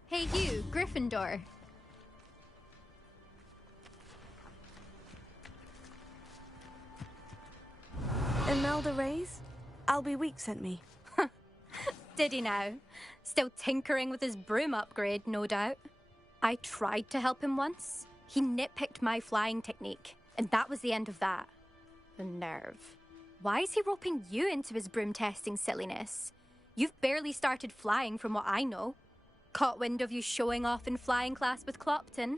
Hey you, Gryffindor. Imelda Reyes? Albie Weeks sent me. Did he now? Still tinkering with his broom upgrade, no doubt. I tried to help him once. He nitpicked my flying technique, and that was the end of that. The nerve. Why is he roping you into his broom testing silliness? You've barely started flying from what I know. Caught wind of you showing off in flying class with Clopton.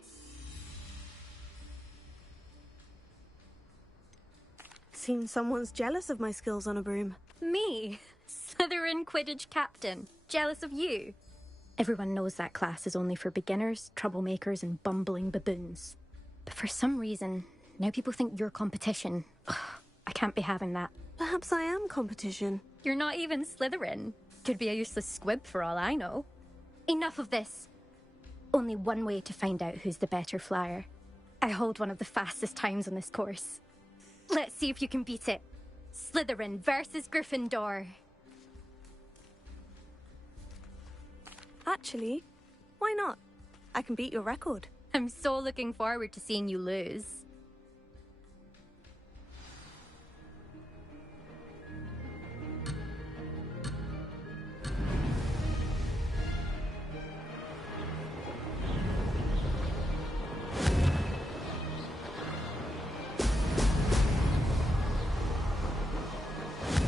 Seems someone's jealous of my skills on a broom. Me? Slytherin Quidditch captain. Jealous of you? Everyone knows that class is only for beginners, troublemakers, and bumbling baboons. But for some reason, now people think you're competition. Ugh, I can't be having that. Perhaps I am competition. You're not even Slytherin. Could be a useless squib for all I know. Enough of this. Only one way to find out who's the better flyer. I hold one of the fastest times on this course. Let's see if you can beat it. Slytherin versus Gryffindor. Actually, why not? I can beat your record. I'm so looking forward to seeing you lose.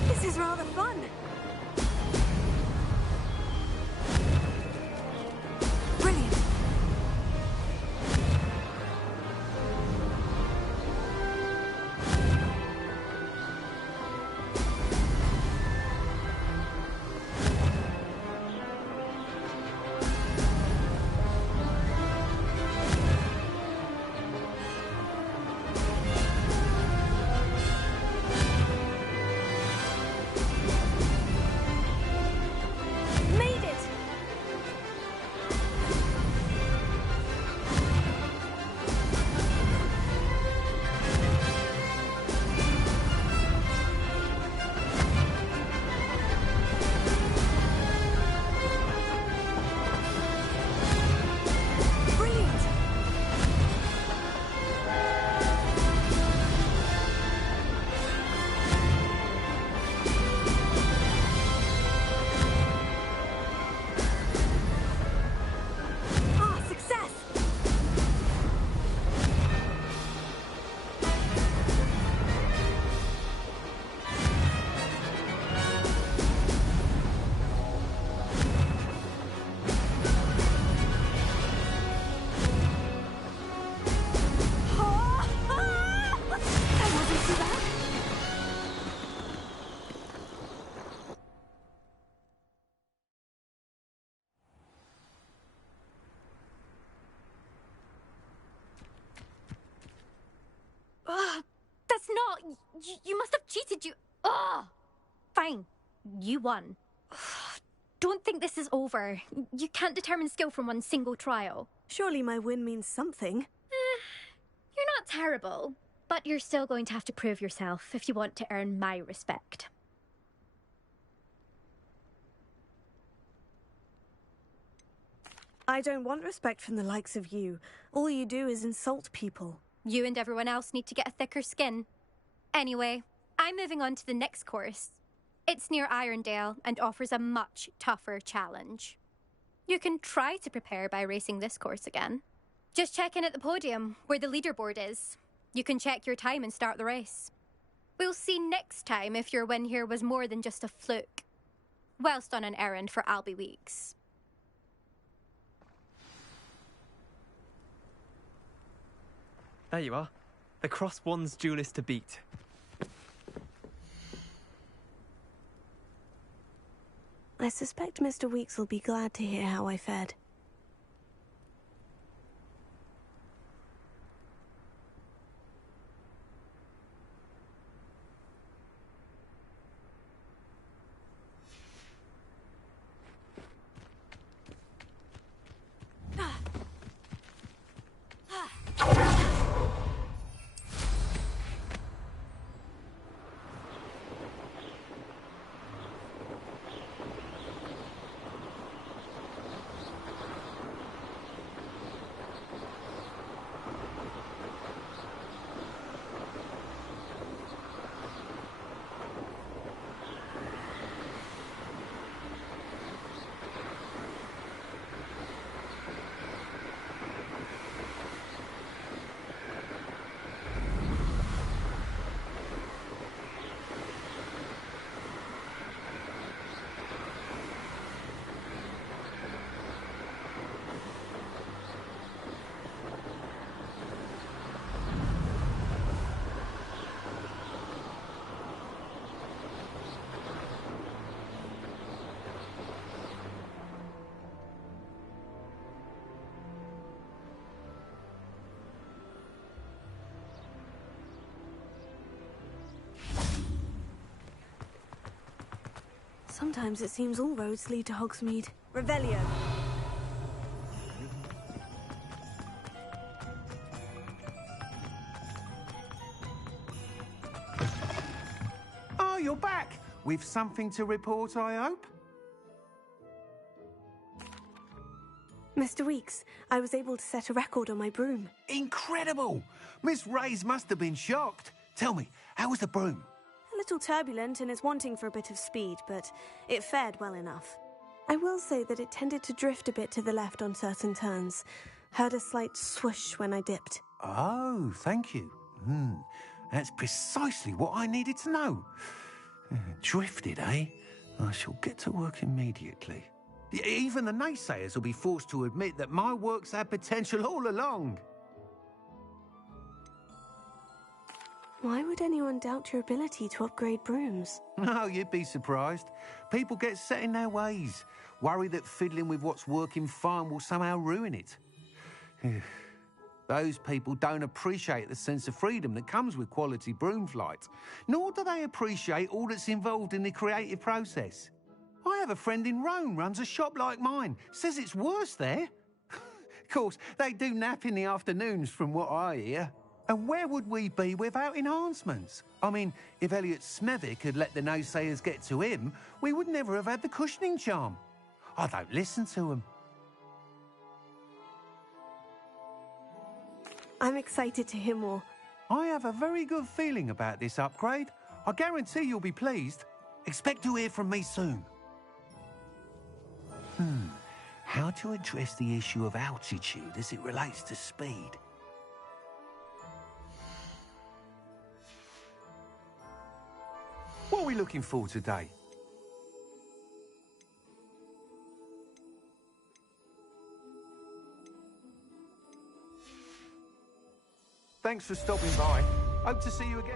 This is rather fun. Brilliant. Made it! Brilliant! Ah, success! That wasn't too bad. Ugh, that's not... You must have cheated, you... Ugh! Fine. You won. Don't think this is over. You can't determine skill from one single trial. Surely my win means something. You're not terrible. But you're still going to have to prove yourself if you want to earn my respect. I don't want respect from the likes of you. All you do is insult people. You and everyone else need to get a thicker skin. Anyway, I'm moving on to the next course. It's near Irondale and offers a much tougher challenge. You can try to prepare by racing this course again. Just check in at the podium, where the leaderboard is. You can check your time and start the race. We'll see next time if your win here was more than just a fluke. Whilst on an errand for Albie Weeks. There you are. The Cross Wands duelist to beat. I suspect Mr. Weeks will be glad to hear how I fared. Sometimes it seems all roads lead to Hogsmeade. Revelio. Oh, you're back! With something to report, I hope? Mr. Weeks, I was able to set a record on my broom. Incredible! Miss Reyes must have been shocked. Tell me, how was the broom? A little turbulent and is wanting for a bit of speed, but it fared well enough. I will say that it tended to drift a bit to the left on certain turns. Heard a slight swoosh when I dipped. Oh, thank you. That's precisely what I needed to know. Drifted, eh? I shall get to work immediately. Even the naysayers will be forced to admit that my work's had potential all along. Why would anyone doubt your ability to upgrade brooms? No, you'd be surprised. People get set in their ways, worry that fiddling with what's working fine will somehow ruin it. Those people don't appreciate the sense of freedom that comes with quality broom flight, nor do they appreciate all that's involved in the creative process. I have a friend in Rome runs a shop like mine, says it's worse there. Of course, they do nap in the afternoons from what I hear. And where would we be without enhancements? I mean, if Elliot Smethwick had let the naysayers get to him, we would never have had the cushioning charm. I don't listen to him. I'm excited to hear more. I have a very good feeling about this upgrade. I guarantee you'll be pleased. Expect to hear from me soon. How to address the issue of altitude as it relates to speed? What are we looking for today? Thanks for stopping by. Hope to see you again.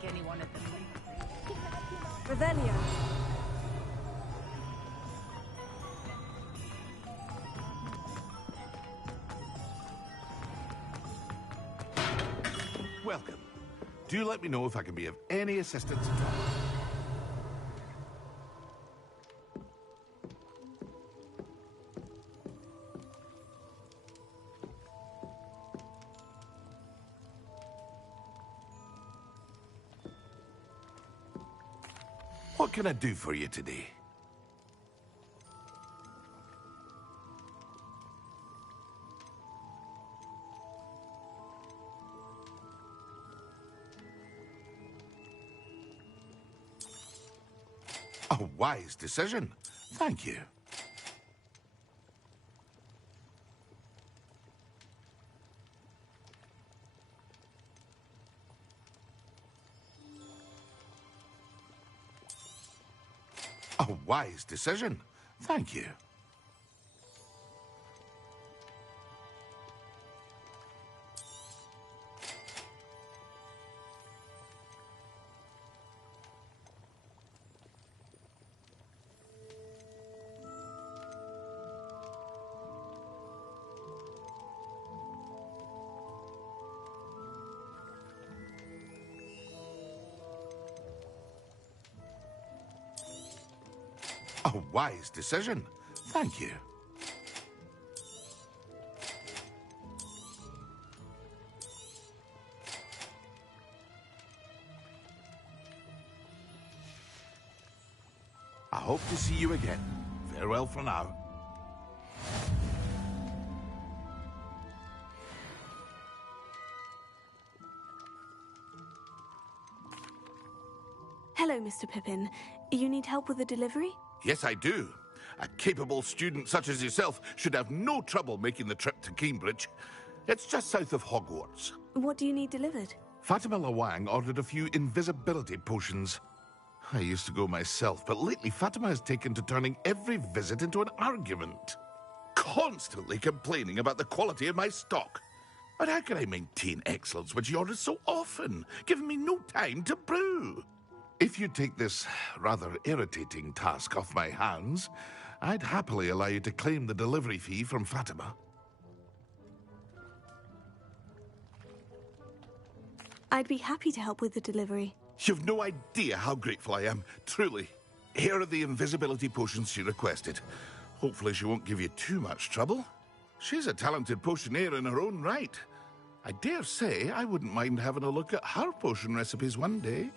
think anyone at the Revelio. Welcome. Do let me know if I can be of any assistance at all. What can I do for you today? A wise decision. Thank you. A wise decision. Thank you. A wise decision. Thank you. I hope to see you again. Farewell for now. Hello, Mr. Pippin. You need help with a delivery? Yes, I do. A capable student such as yourself should have no trouble making the trip to Cambridge. It's just south of Hogwarts. What do you need delivered? Fatima Lawang ordered a few invisibility potions. I used to go myself, but lately Fatima has taken to turning every visit into an argument. Constantly complaining about the quality of my stock. But how can I maintain excellence when she orders so often, giving me no time to brew? If you take this rather irritating task off my hands, I'd happily allow you to claim the delivery fee from Fatima. I'd be happy to help with the delivery. You've no idea how grateful I am, truly. Here are the invisibility potions she requested. Hopefully she won't give you too much trouble. She's a talented potioneer in her own right. I dare say I wouldn't mind having a look at her potion recipes one day.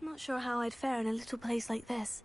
I'm not sure how I'd fare in a little place like this.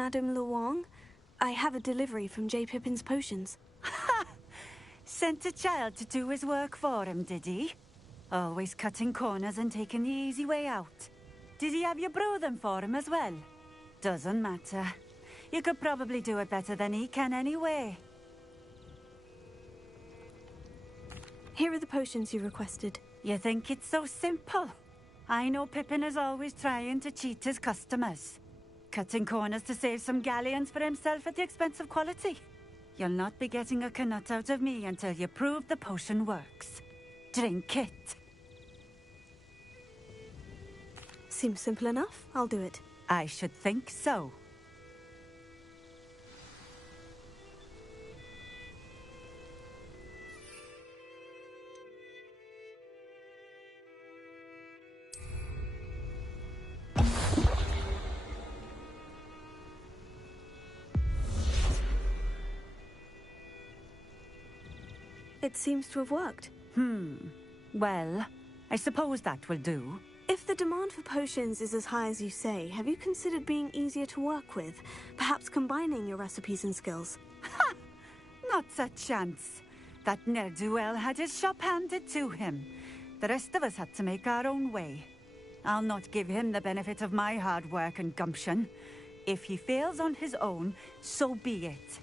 Madame Luong. I have a delivery from J. Pippin's Potions. Ha! Sent a child to do his work for him, did he? Always cutting corners and taking the easy way out. Did he have you brew them for him as well? Doesn't matter. You could probably do it better than he can anyway. Here are the potions you requested. You think it's so simple? I know Pippin is always trying to cheat his customers. Cutting corners to save some galleons for himself at the expense of quality. You'll not be getting a canut out of me until you prove the potion works. Drink it. Seems simple enough. I'll do it. I should think so. It seems to have worked. Well, I suppose that will do. If the demand for potions is as high as you say, have you considered being easier to work with? Perhaps combining your recipes and skills? Ha! Not a chance. That ne'er-do-well had his shop handed to him. The rest of us had to make our own way. I'll not give him the benefit of my hard work and gumption. If he fails on his own, so be it.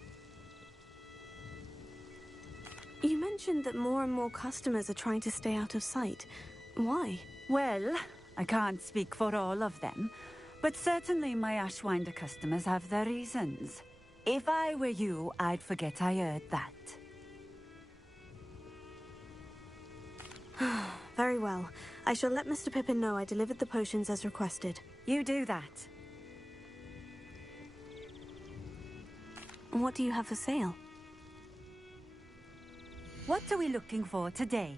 You mentioned that more and more customers are trying to stay out of sight. Why? Well, I can't speak for all of them, but certainly my Ashwinder customers have their reasons. If I were you, I'd forget I heard that. Very well. I shall let Mr. Pippin know I delivered the potions as requested. You do that. What do you have for sale? What are we looking for today?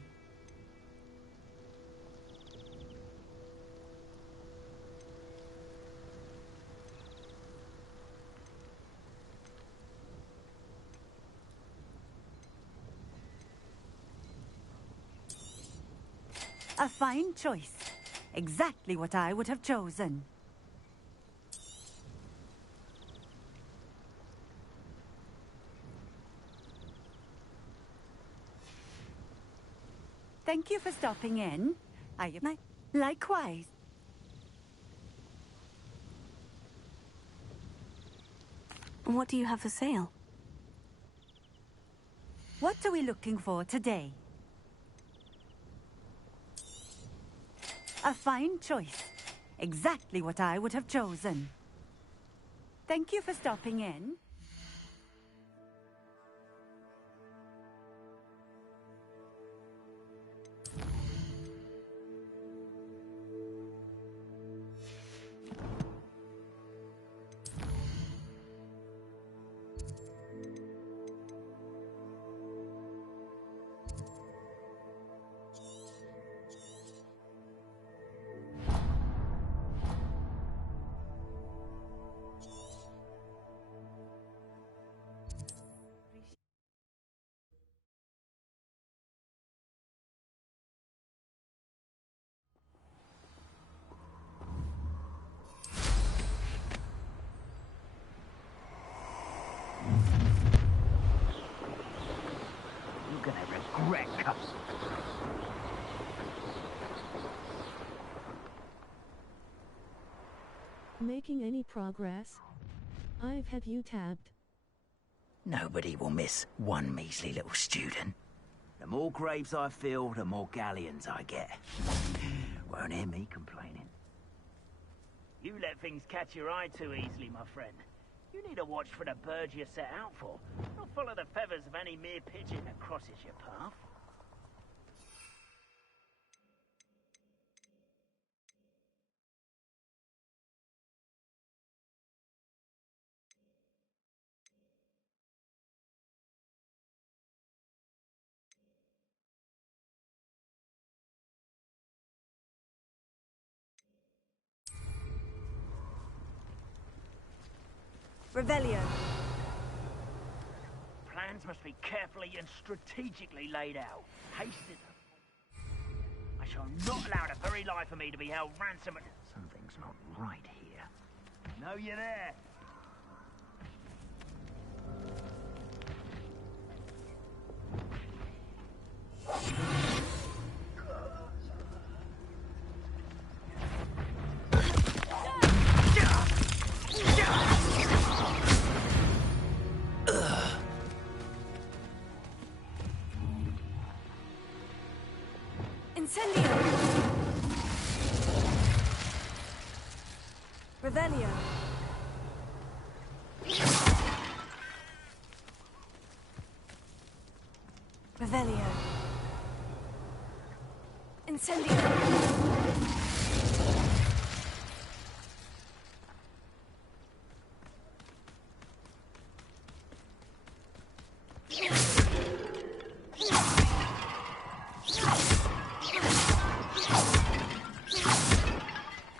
A fine choice. Exactly what I would have chosen. Thank you for stopping in. Likewise. What do you have for sale? What are we looking for today? A fine choice. Exactly what I would have chosen. Thank you for stopping in. Making any progress? I've had you tabbed. Nobody will miss one measly little student. The more graves I fill, the more galleons I get. Won't hear me complaining. You let things catch your eye too easily, my friend. You need to watch for the birds you set out for. Don't follow the feathers of any mere pigeon that crosses your path. Revelio. Plans must be carefully and strategically laid out. Haste is... I shall not allow the very life of me to be held ransom... Something's not right here. Know you there? Incendio! Revelio! Revelio! Incendio!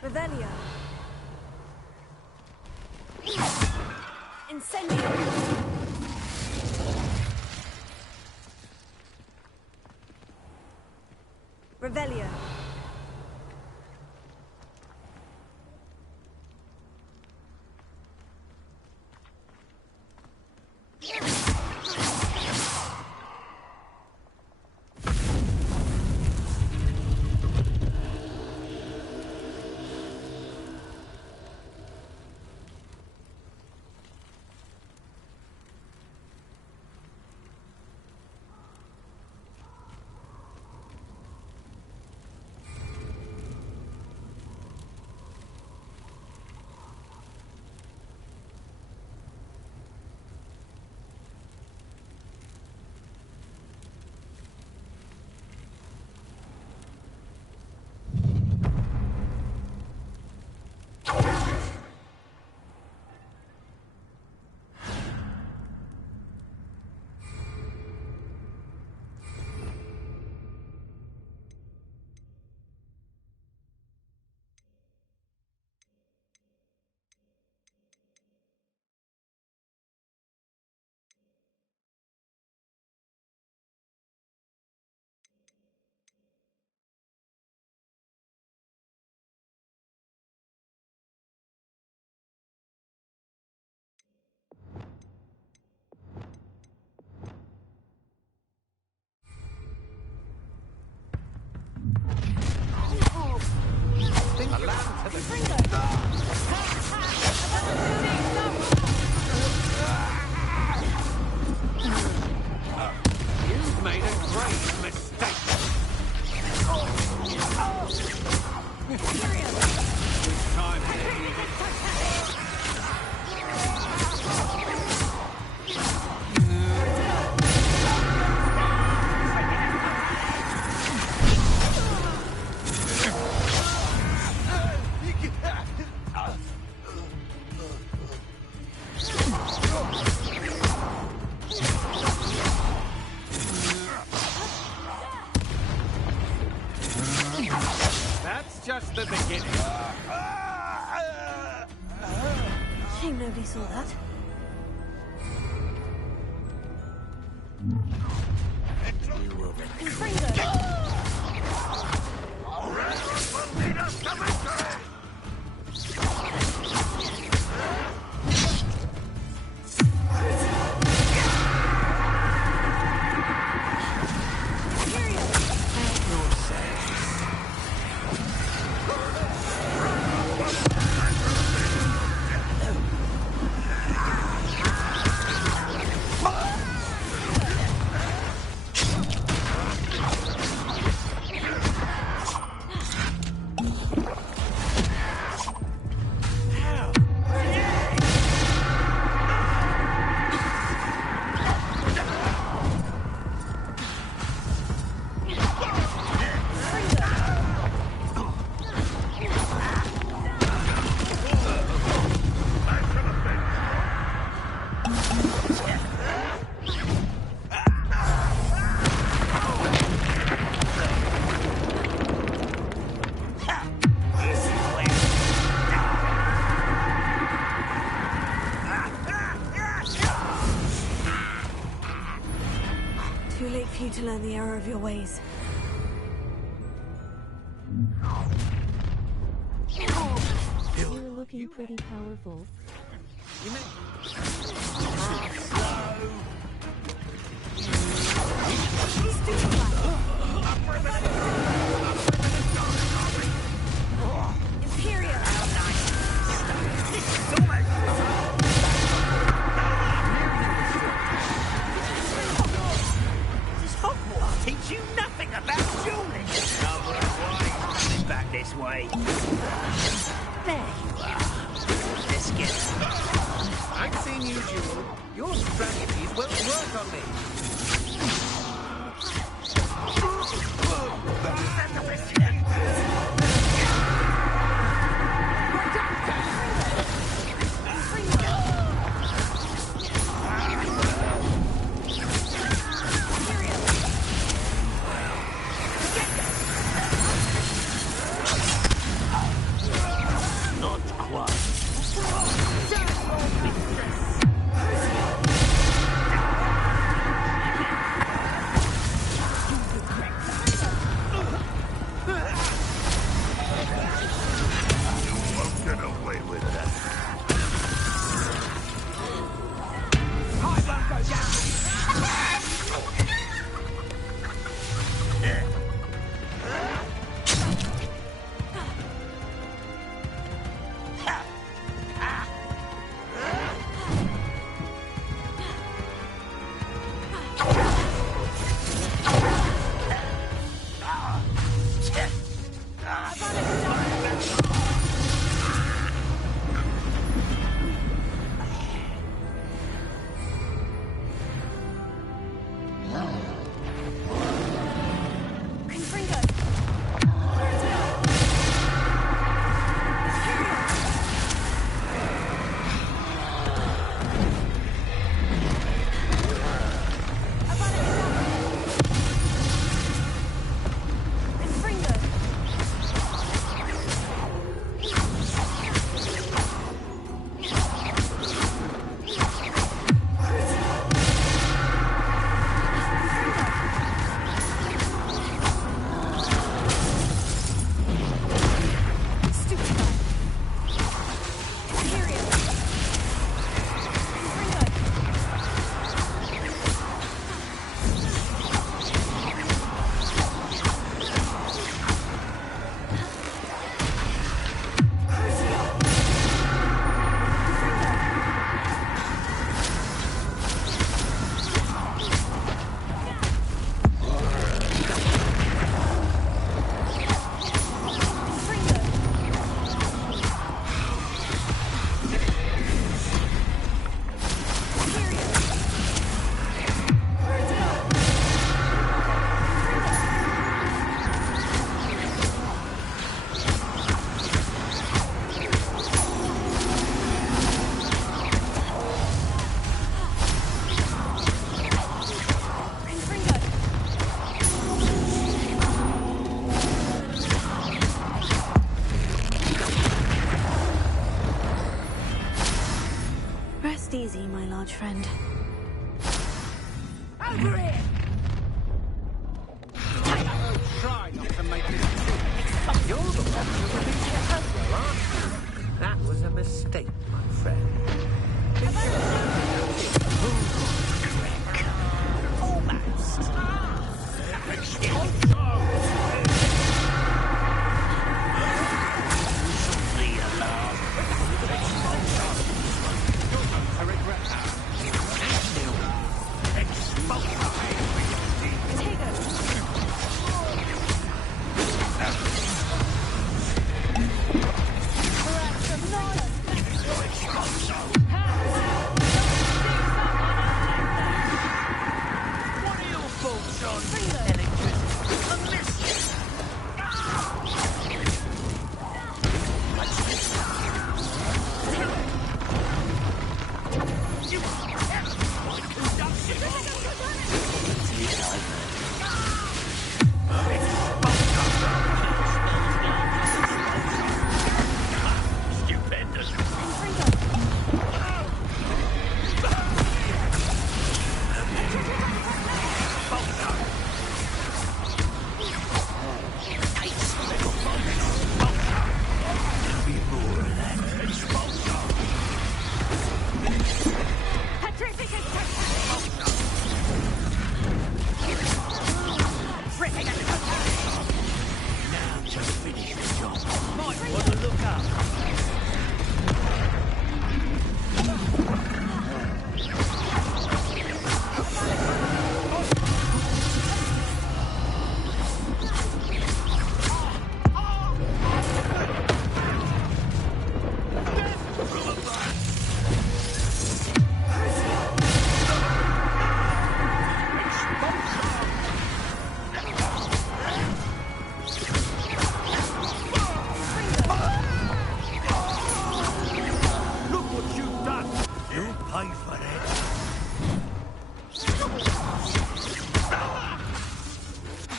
Revelio! Incendio! Revelio! You've made a great mistake. Which time is it? That's just the beginning. Shame nobody saw that. You will Too late for you to learn the error of your ways. You're looking pretty powerful. Imperial! Does Hogwarts teach you nothing about dueling? strategies won't work on me. Rest easy, my large friend. Over here! Try not to make this big. You're the one who released the puzzle, aren't you? That was a mistake, my friend. Almost. I regret that. Take it!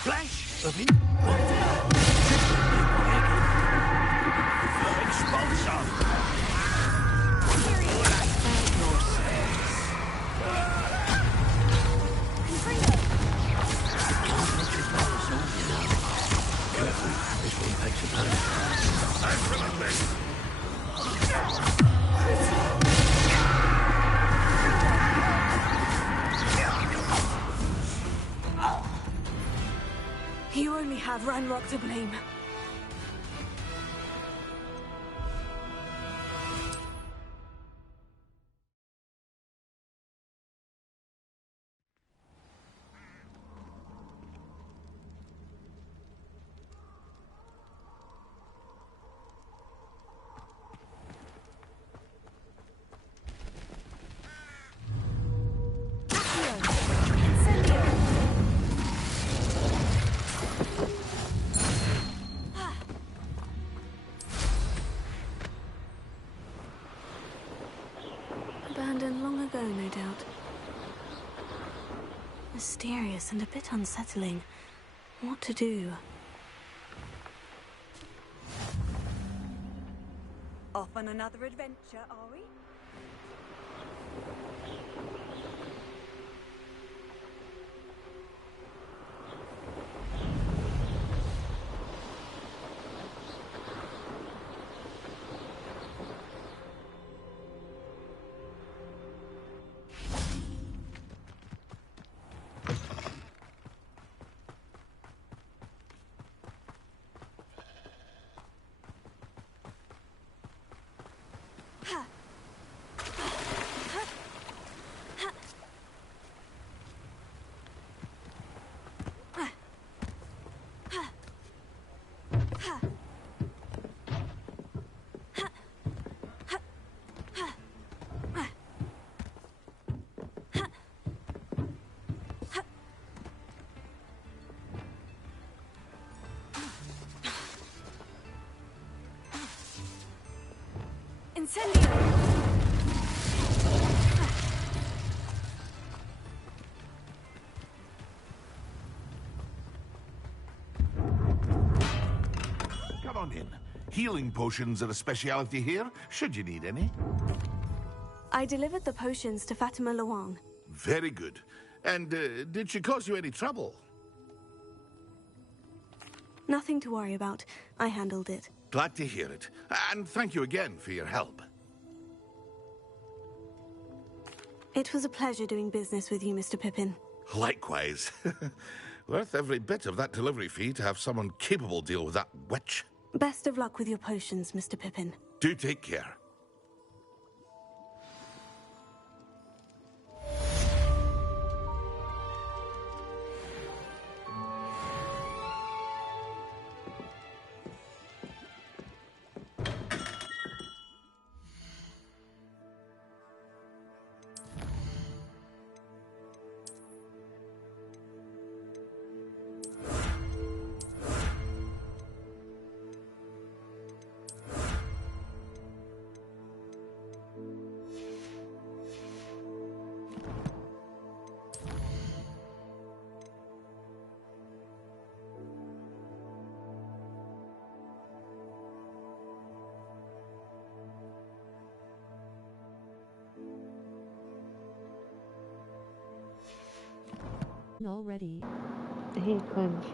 Flash of it. Expulsor. You only have Ranrock to blame. Abandoned long ago, no doubt. Mysterious and a bit unsettling. What to do? Off on another adventure, are we? Incendio! Come on in. Healing potions are a speciality here, should you need any. I delivered the potions to Fatima Luang. Very good. And did she cause you any trouble? Nothing to worry about. I handled it. Glad to hear it. And thank you again for your help. It was a pleasure doing business with you, Mr. Pippin. Likewise. Worth every bit of that delivery fee to have someone capable deal with that witch. Best of luck with your potions, Mr. Pippin. Do take care. Already. Hey, Clinch.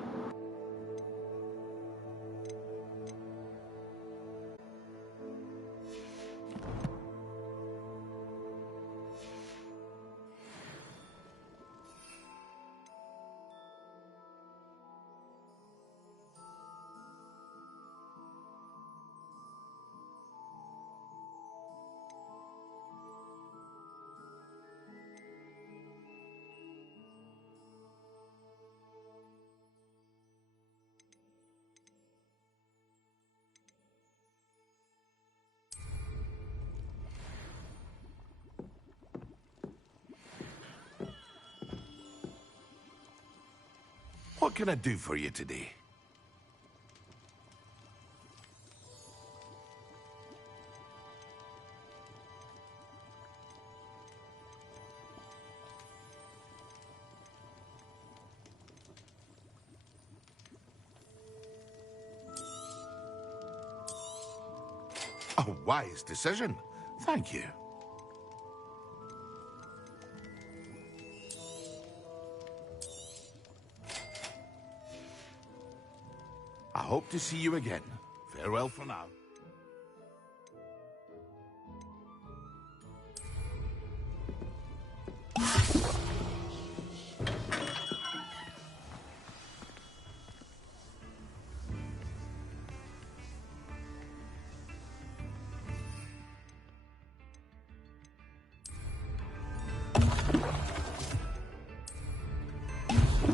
What can I do for you today? A wise decision. Thank you. I hope to see you again. Farewell for now.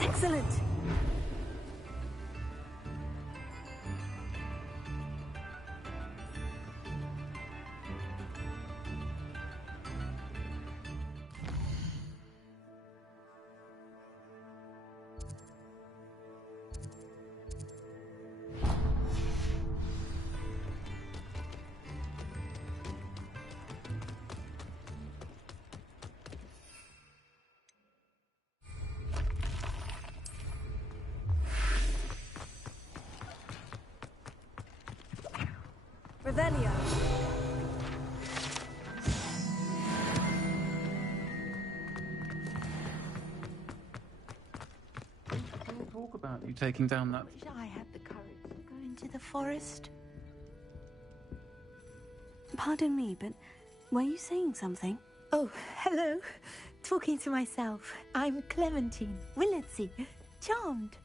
Excellent. Revelio. Don't talk about you taking down that. Wish I had the courage to go into the forest. Pardon me, but were you saying something? Oh, hello. Talking to myself. I'm Clementine Willardsey. Charmed.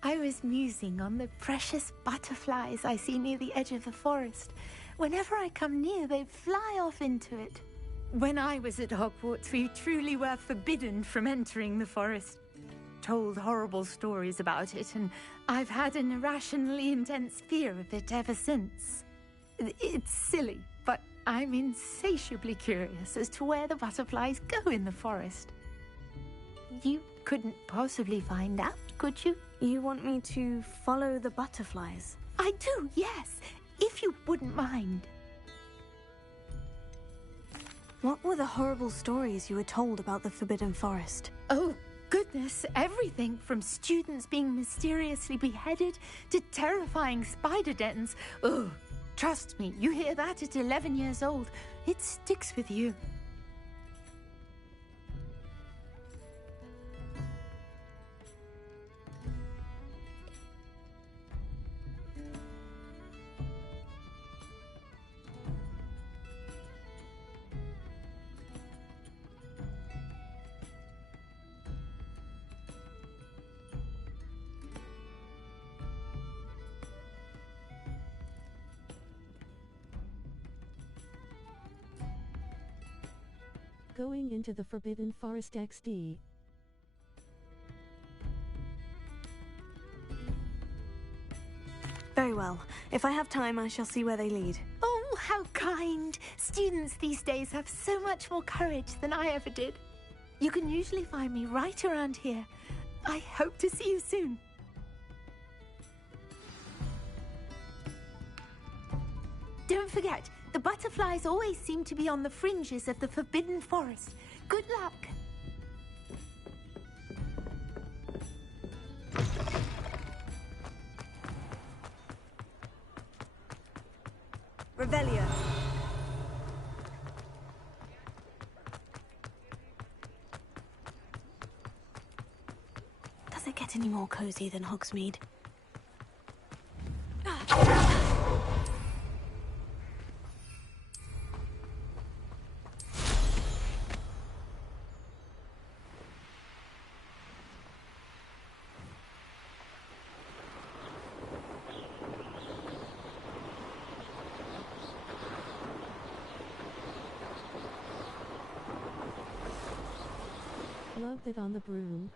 I was musing on the precious butterflies I see near the edge of the forest. Whenever I come near, they fly off into it. When I was at Hogwarts, we truly were forbidden from entering the forest. Told horrible stories about it, and I've had an irrationally intense fear of it ever since. It's silly, but I'm insatiably curious as to where the butterflies go in the forest. You couldn't possibly find out, could you? You want me to follow the butterflies? I do, yes, if you wouldn't mind. What were the horrible stories you were told about the Forbidden Forest? Oh, goodness, everything from students being mysteriously beheaded to terrifying spider dens. Oh, trust me, you hear that at 11 years old, it sticks with you. Going into the Forbidden Forest XD. Very well. If I have time, I shall see where they lead. Oh, how kind! Students these days have so much more courage than I ever did. You can usually find me right around here. I hope to see you soon. Don't forget, the butterflies always seem to be on the fringes of the Forbidden Forest. Good luck! Revelio. Does it get any more cozy than Hogsmeade? Love it on the broom.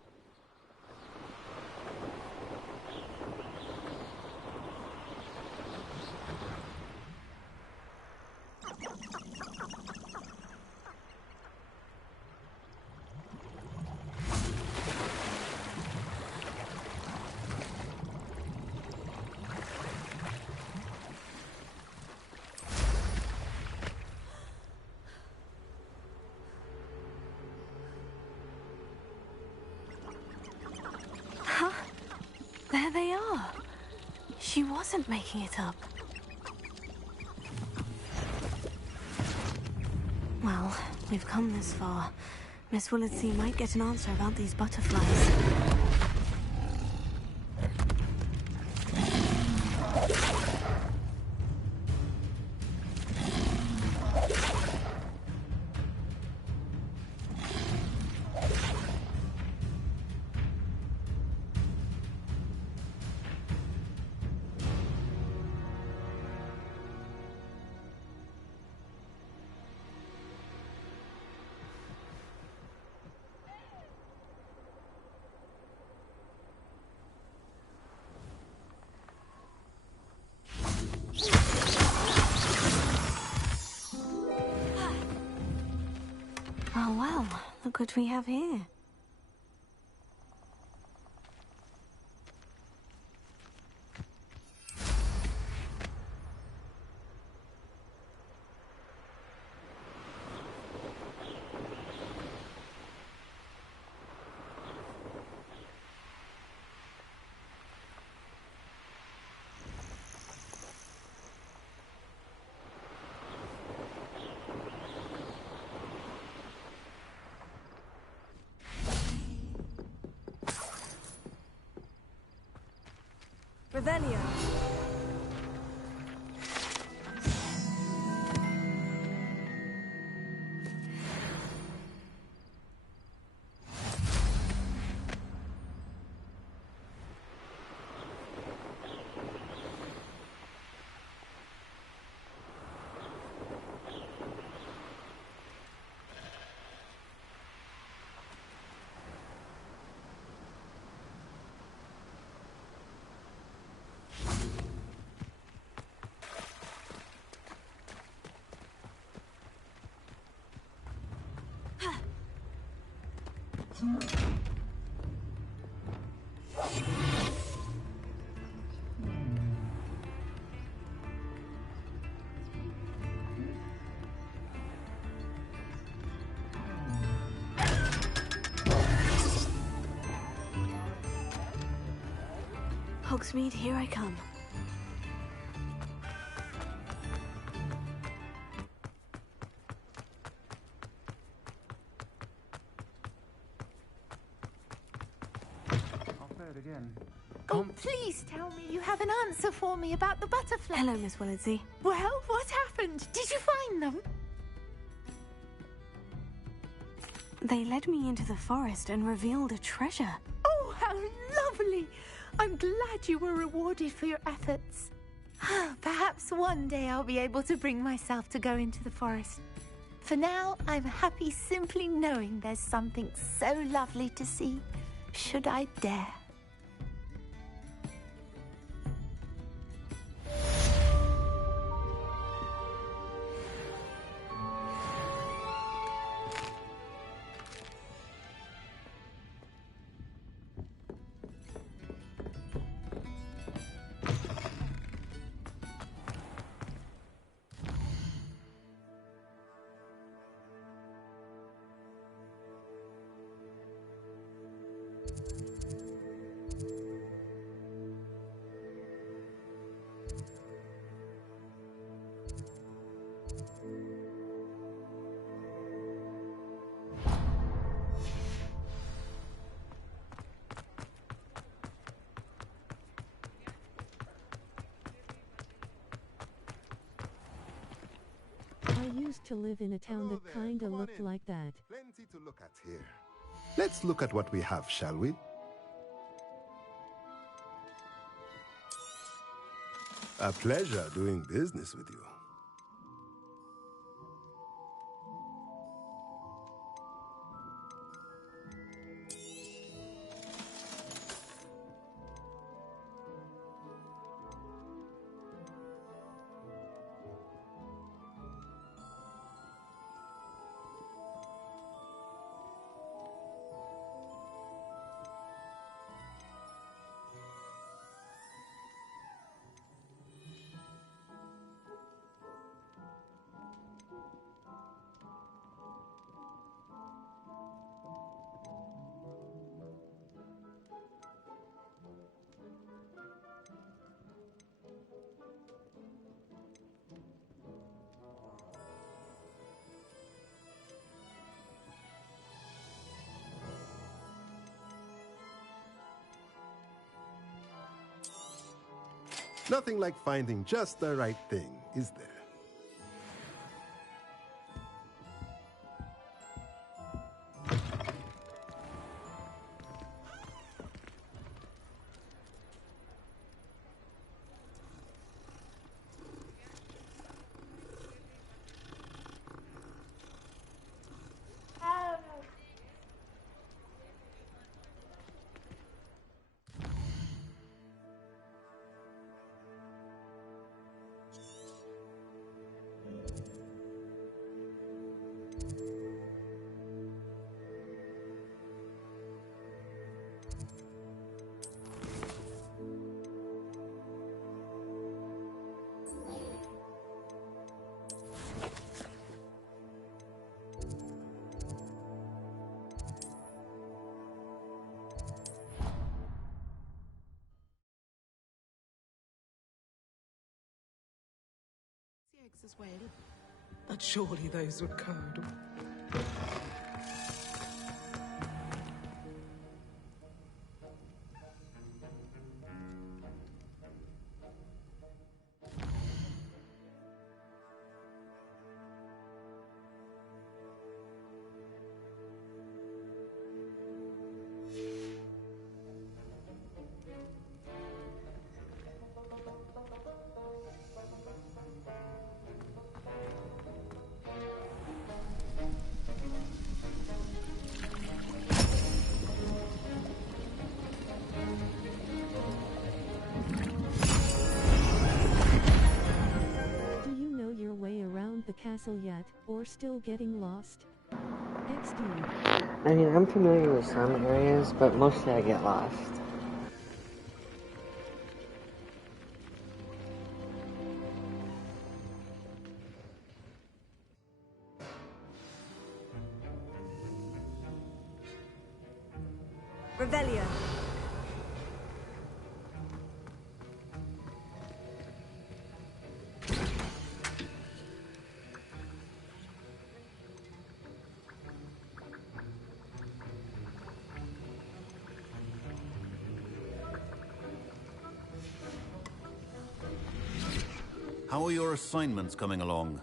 There they are. She wasn't making it up. Well, we've come this far. Miss Willitsey might get an answer about these butterflies. Oh well, look what we have here. Revelio. Hogsmeade, here I come. Again. Oh, please tell me you have an answer for me about the butterfly. Hello, Miss Willitsey. Well, what happened? Did you find them? They led me into the forest and revealed a treasure. Oh, how lovely! I'm glad you were rewarded for your efforts. Perhaps one day I'll be able to bring myself to go into the forest. For now, I'm happy simply knowing there's something so lovely to see, should I dare. I used to live in a town that kinda looked like that. Plenty to look at here. Let's look at what we have, shall we? A pleasure doing business with you. Nothing like finding just the right thing, is there? As well, but surely those would curdle. The castle yet, or still getting lost? XD. I mean, I'm familiar with some areas, but mostly I get lost. Revelio. How are your assignments coming along?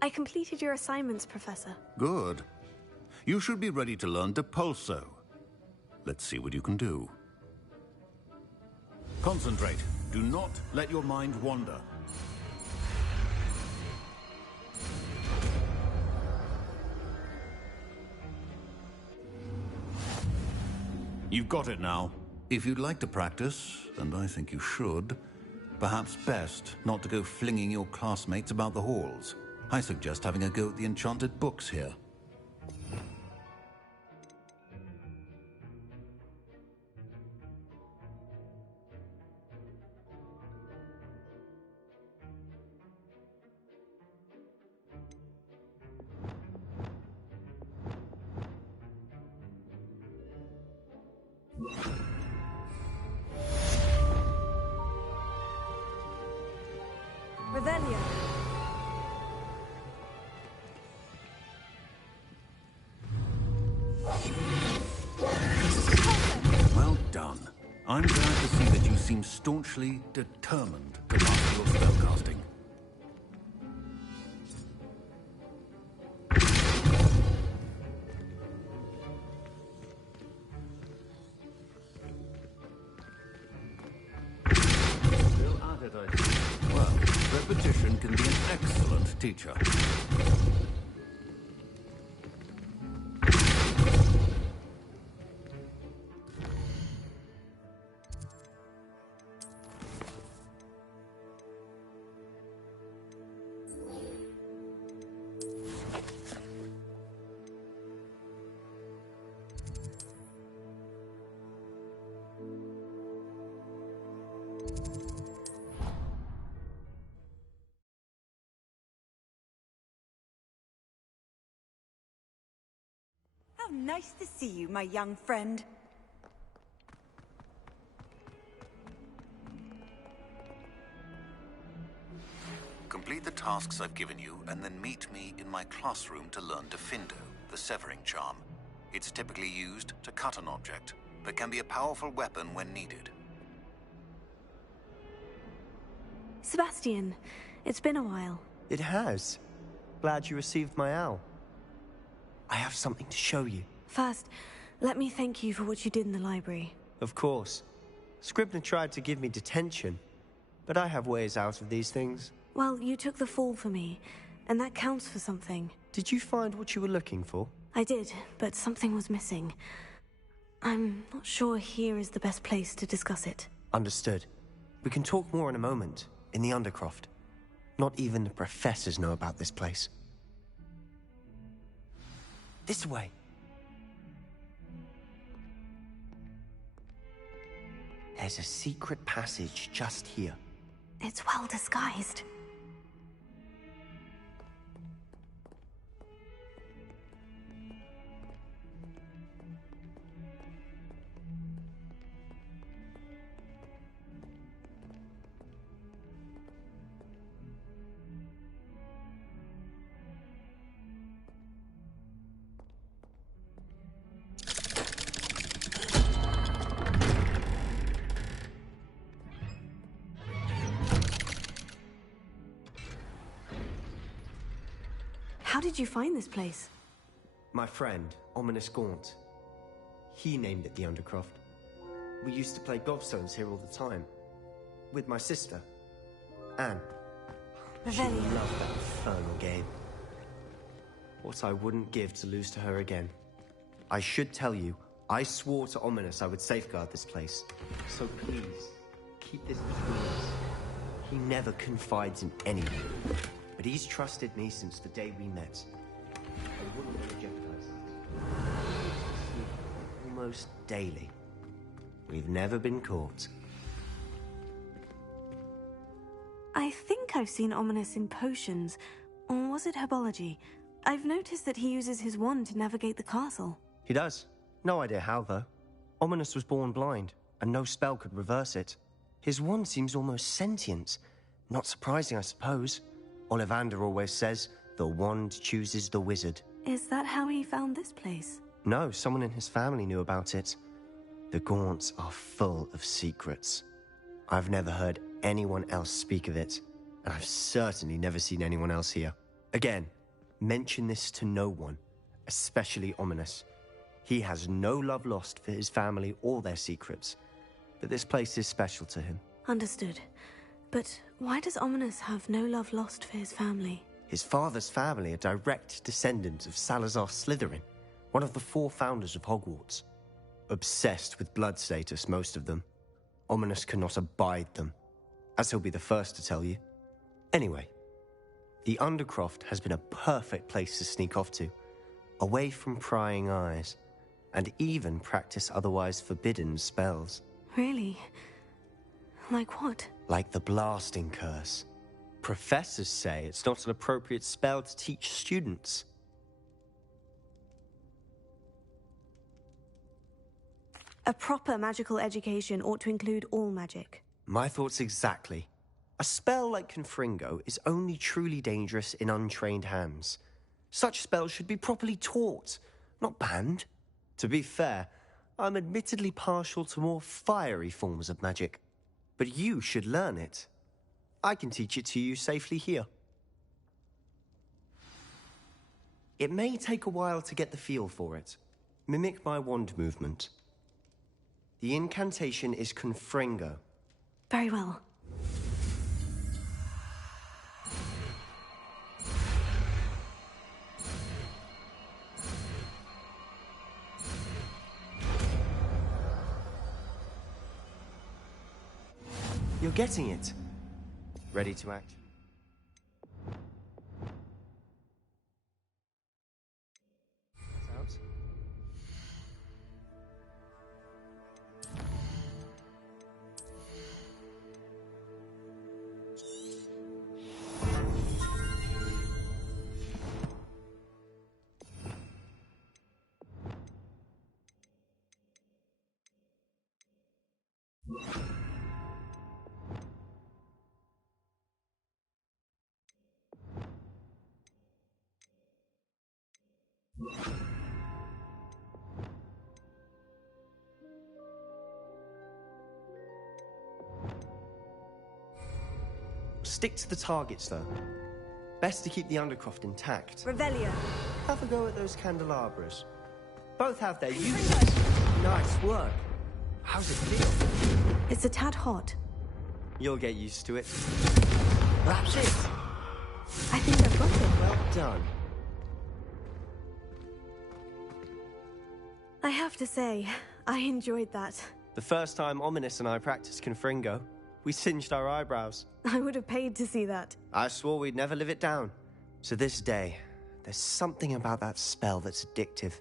I completed your assignments, Professor. Good. You should be ready to learn Depulso. Let's see what you can do. Concentrate. Do not let your mind wander. You've got it now. If you'd like to practice, and I think you should, perhaps best not to go flinging your classmates about the halls. I suggest having a go at the enchanted books here. Revelio. Well done. I'm glad to see that you seem staunchly determined to master your spellcasting. Still at it, I see. Well, repetition can be an excellent teacher. How nice to see you, my young friend. Complete the tasks I've given you, and then meet me in my classroom to learn Defindo, the severing charm. It's typically used to cut an object, but can be a powerful weapon when needed. Sebastian, it's been a while. It has. Glad you received my owl. I have something to show you. First, let me thank you for what you did in the library. Of course. Scribner tried to give me detention, but I have ways out of these things. Well, you took the fall for me, and that counts for something. Did you find what you were looking for? I did, but something was missing. I'm not sure here is the best place to discuss it. Understood. We can talk more in a moment, in the Undercroft. Not even the professors know about this place. This way. There's a secret passage just here. It's well disguised. How did you find this place? My friend, Ominous Gaunt. He named it the Undercroft. We used to play gobstones here all the time. With my sister, Anne. She loved that infernal game. What I wouldn't give to lose to her again. I should tell you, I swore to Ominous I would safeguard this place. So please, keep this between us. He never confides in anyone. But he's trusted me since the day we met. I wouldn't want to jeopardize that. Almost daily. We've never been caught. I think I've seen Ominous in potions. Or was it herbology? I've noticed that he uses his wand to navigate the castle. He does. No idea how, though. Ominous was born blind, and no spell could reverse it. His wand seems almost sentient. Not surprising, I suppose. Ollivander always says, the wand chooses the wizard. Is that how he found this place? No, someone in his family knew about it. The Gaunts are full of secrets. I've never heard anyone else speak of it, and I've certainly never seen anyone else here. Again, mention this to no one, especially Ominous. He has no love lost for his family or their secrets, but this place is special to him. Understood. But why does Ominous have no love lost for his family? His father's family are direct descendants of Salazar Slytherin, one of the 4 founders of Hogwarts. Obsessed with blood status, most of them. Ominous cannot abide them, as he'll be the first to tell you. Anyway, the Undercroft has been a perfect place to sneak off to, away from prying eyes, and even practice otherwise forbidden spells. Really? Like what? Like the blasting curse. Professors say it's not an appropriate spell to teach students. A proper magical education ought to include all magic. My thoughts exactly. A spell like Confringo is only truly dangerous in untrained hands. Such spells should be properly taught, not banned. To be fair, I'm admittedly partial to more fiery forms of magic. But you should learn it. I can teach it to you safely here. It may take a while to get the feel for it. Mimic my wand movement. The incantation is Confringo. Very well. You're getting it. Ready to act? Out. Stick to the targets, though. Best to keep the Undercroft intact. Revelio. Have a go at those candelabras. Both have their uses. Nice work. How's it feel? It's a tad hot. You'll get used to it. That's it. I think I've got it. Well done. I have to say, I enjoyed that. The first time Ominous and I practiced Confringo, we singed our eyebrows. I would have paid to see that. I swore we'd never live it down. To this day, there's something about that spell that's addictive.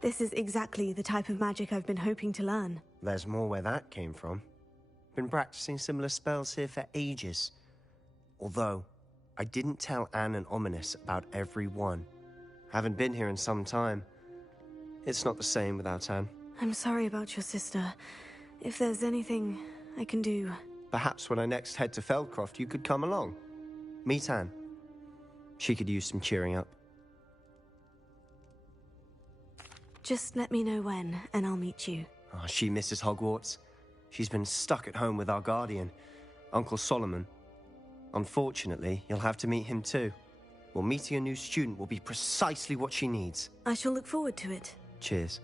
This is exactly the type of magic I've been hoping to learn. There's more where that came from. Been practicing similar spells here for ages. Although, I didn't tell Anne and Ominous about every one. Haven't been here in some time. It's not the same without Anne. I'm sorry about your sister. If there's anything I can do... Perhaps when I next head to Feldcroft, you could come along. Meet Anne. She could use some cheering up. Just let me know when, and I'll meet you. Oh, she misses Hogwarts. She's been stuck at home with our guardian, Uncle Solomon. Unfortunately, you'll have to meet him too. Well, meeting a new student will be precisely what she needs. I shall look forward to it. Cheers.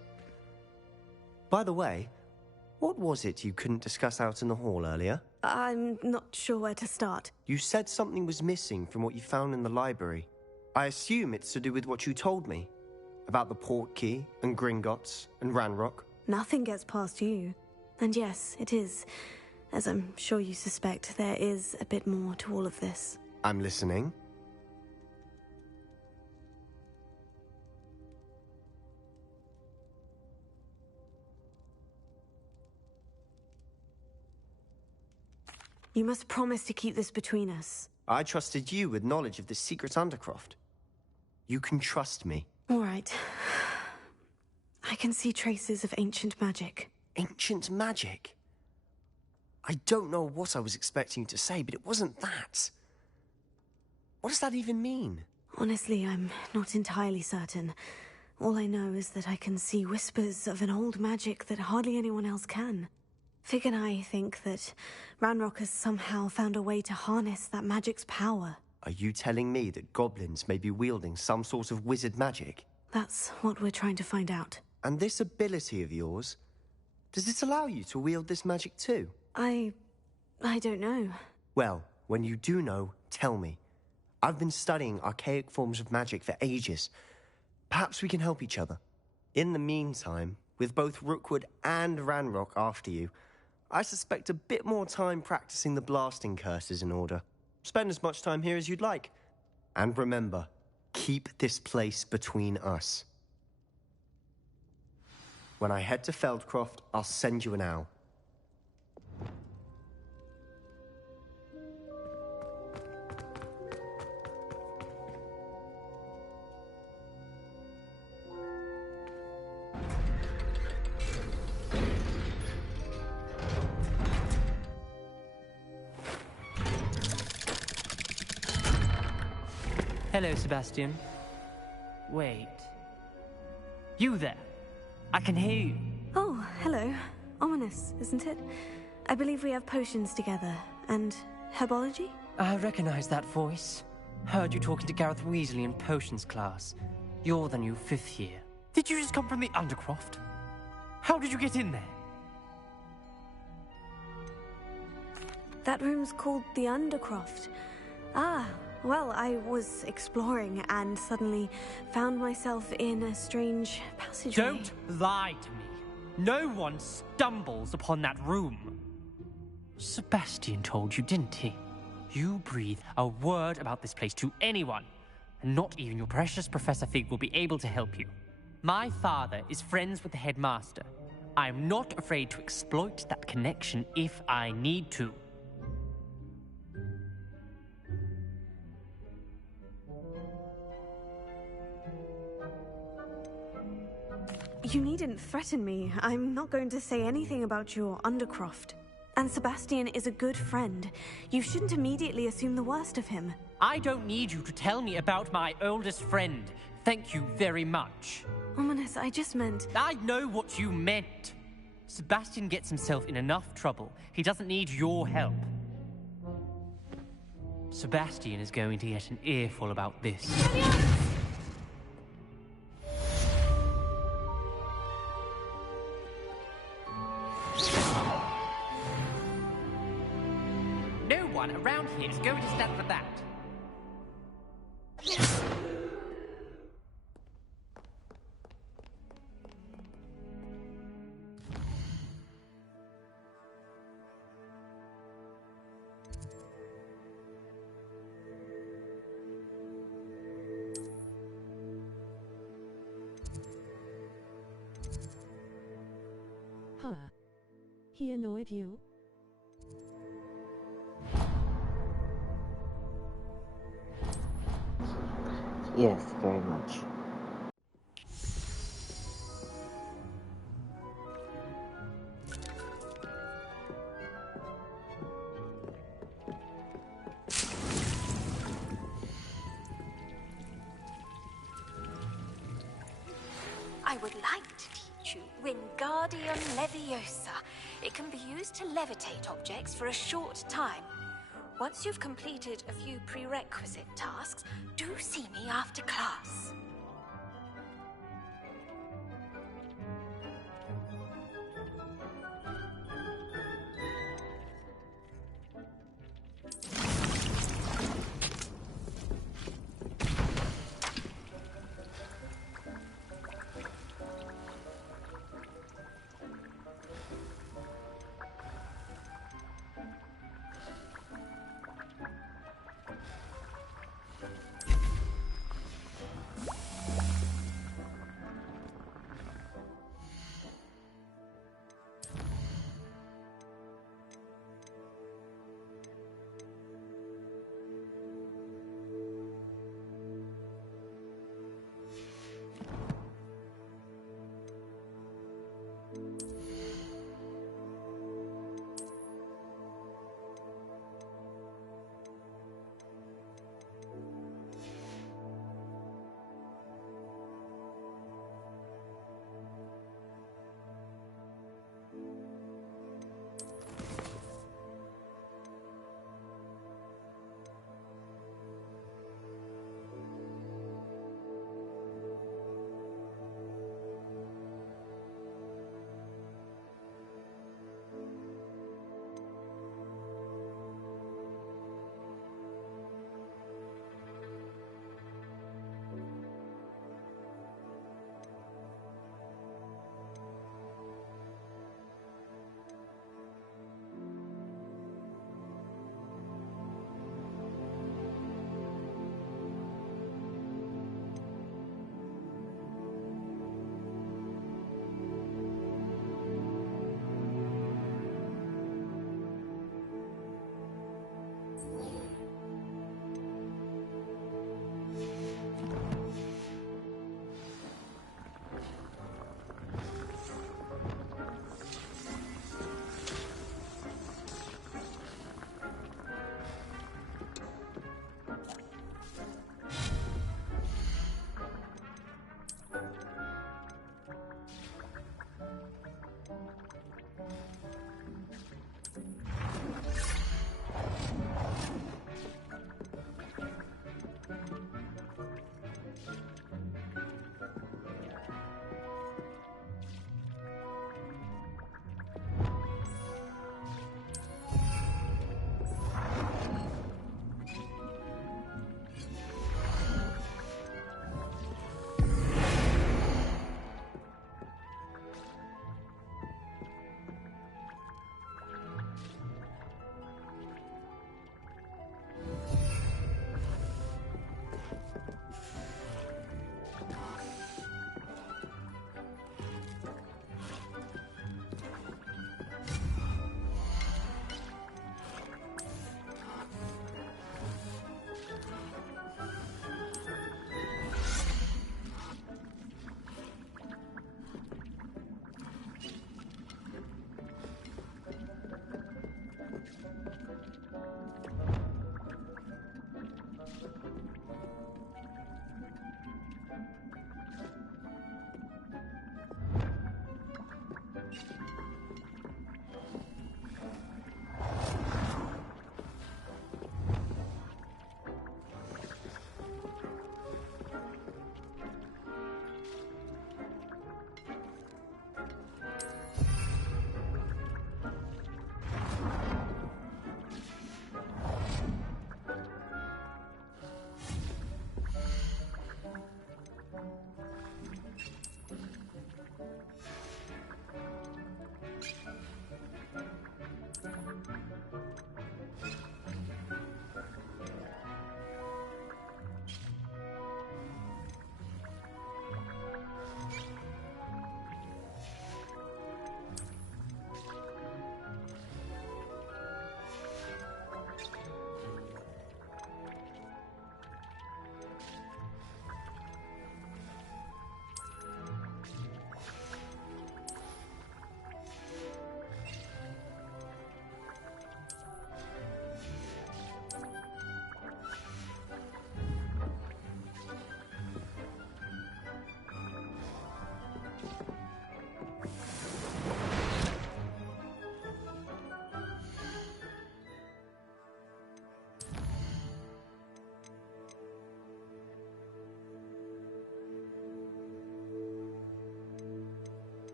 By the way, what was it you couldn't discuss out in the hall earlier? I'm not sure where to start. You said something was missing from what you found in the library. I assume it's to do with what you told me. About the port key, and Gringotts, and Ranrock. Nothing gets past you. And yes, it is. As I'm sure you suspect, there is a bit more to all of this. I'm listening. You must promise to keep this between us. I trusted you with knowledge of the secret Undercroft. You can trust me. All right. I can see traces of ancient magic. Ancient magic? I don't know what I was expecting you to say, but it wasn't that. What does that even mean? Honestly, I'm not entirely certain. All I know is that I can see whispers of an old magic that hardly anyone else can. Fig and I think that Ranrock has somehow found a way to harness that magic's power. Are you telling me that goblins may be wielding some sort of wizard magic? That's what we're trying to find out. And this ability of yours, does it allow you to wield this magic too? I don't know. Well, when you do know, tell me. I've been studying archaic forms of magic for ages. Perhaps we can help each other. In the meantime, with both Rookwood and Ranrock after you, I suspect a bit more time practicing the blasting curses in order. Spend as much time here as you'd like. And remember, keep this place between us. When I head to Feldcroft, I'll send you an owl. Hello, Sebastian. Wait. You there? I can hear you. Oh, hello. Ominous, isn't it? I believe we have potions together. And herbology? I recognize that voice. Heard you talking to Gareth Weasley in potions class. You're the new 5th year. Did you just come from the Undercroft? How did you get in there? That room's called the Undercroft. Ah, well, I was exploring and suddenly found myself in a strange passageway. Don't lie to me. No one stumbles upon that room. Sebastian told you, didn't he? You breathe a word about this place to anyone, and not even your precious Professor Fig will be able to help you. My father is friends with the headmaster. I am not afraid to exploit that connection if I need to. You needn't threaten me. I'm not going to say anything about your Undercroft. And Sebastian is a good friend. You shouldn't immediately assume the worst of him. I don't need you to tell me about my oldest friend. Thank you very much. Ominous, I just meant... I know what you meant. Sebastian gets himself in enough trouble. He doesn't need your help. Sebastian is going to get an earful about this. No one around here is going to stand for that. Huh. He annoyed you? Yes, very much. I would like to teach you Wingardium Leviosa. It can be used to levitate objects for a short time. Once you've completed a few prerequisite tasks, do see me after class.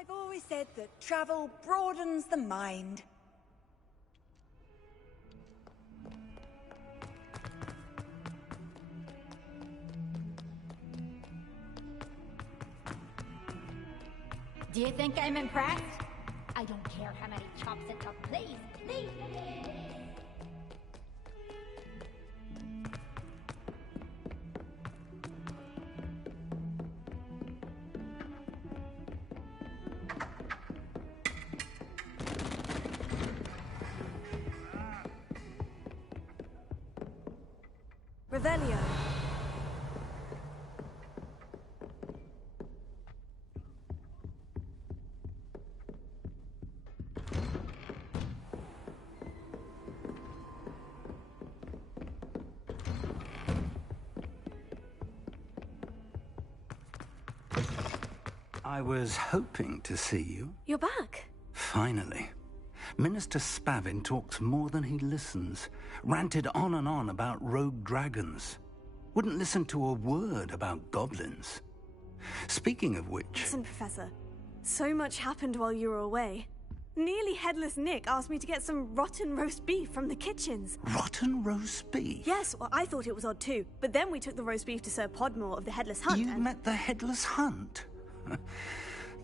I've always said that travel broadens the mind. Do you think I'm impressed? I don't care how many chops it took. Please, please. Revelio. I was hoping to see you. You're back. Finally. Minister Spavin talks more than he listens. Ranted on and on about rogue dragons. Wouldn't listen to a word about goblins. Speaking of which... Listen, Professor. So much happened while you were away. Nearly Headless Nick asked me to get some rotten roast beef from the kitchens. Rotten roast beef? Yes, well, I thought it was odd too. But then we took the roast beef to Sir Podmore of the Headless Hunt. You met the Headless Hunt?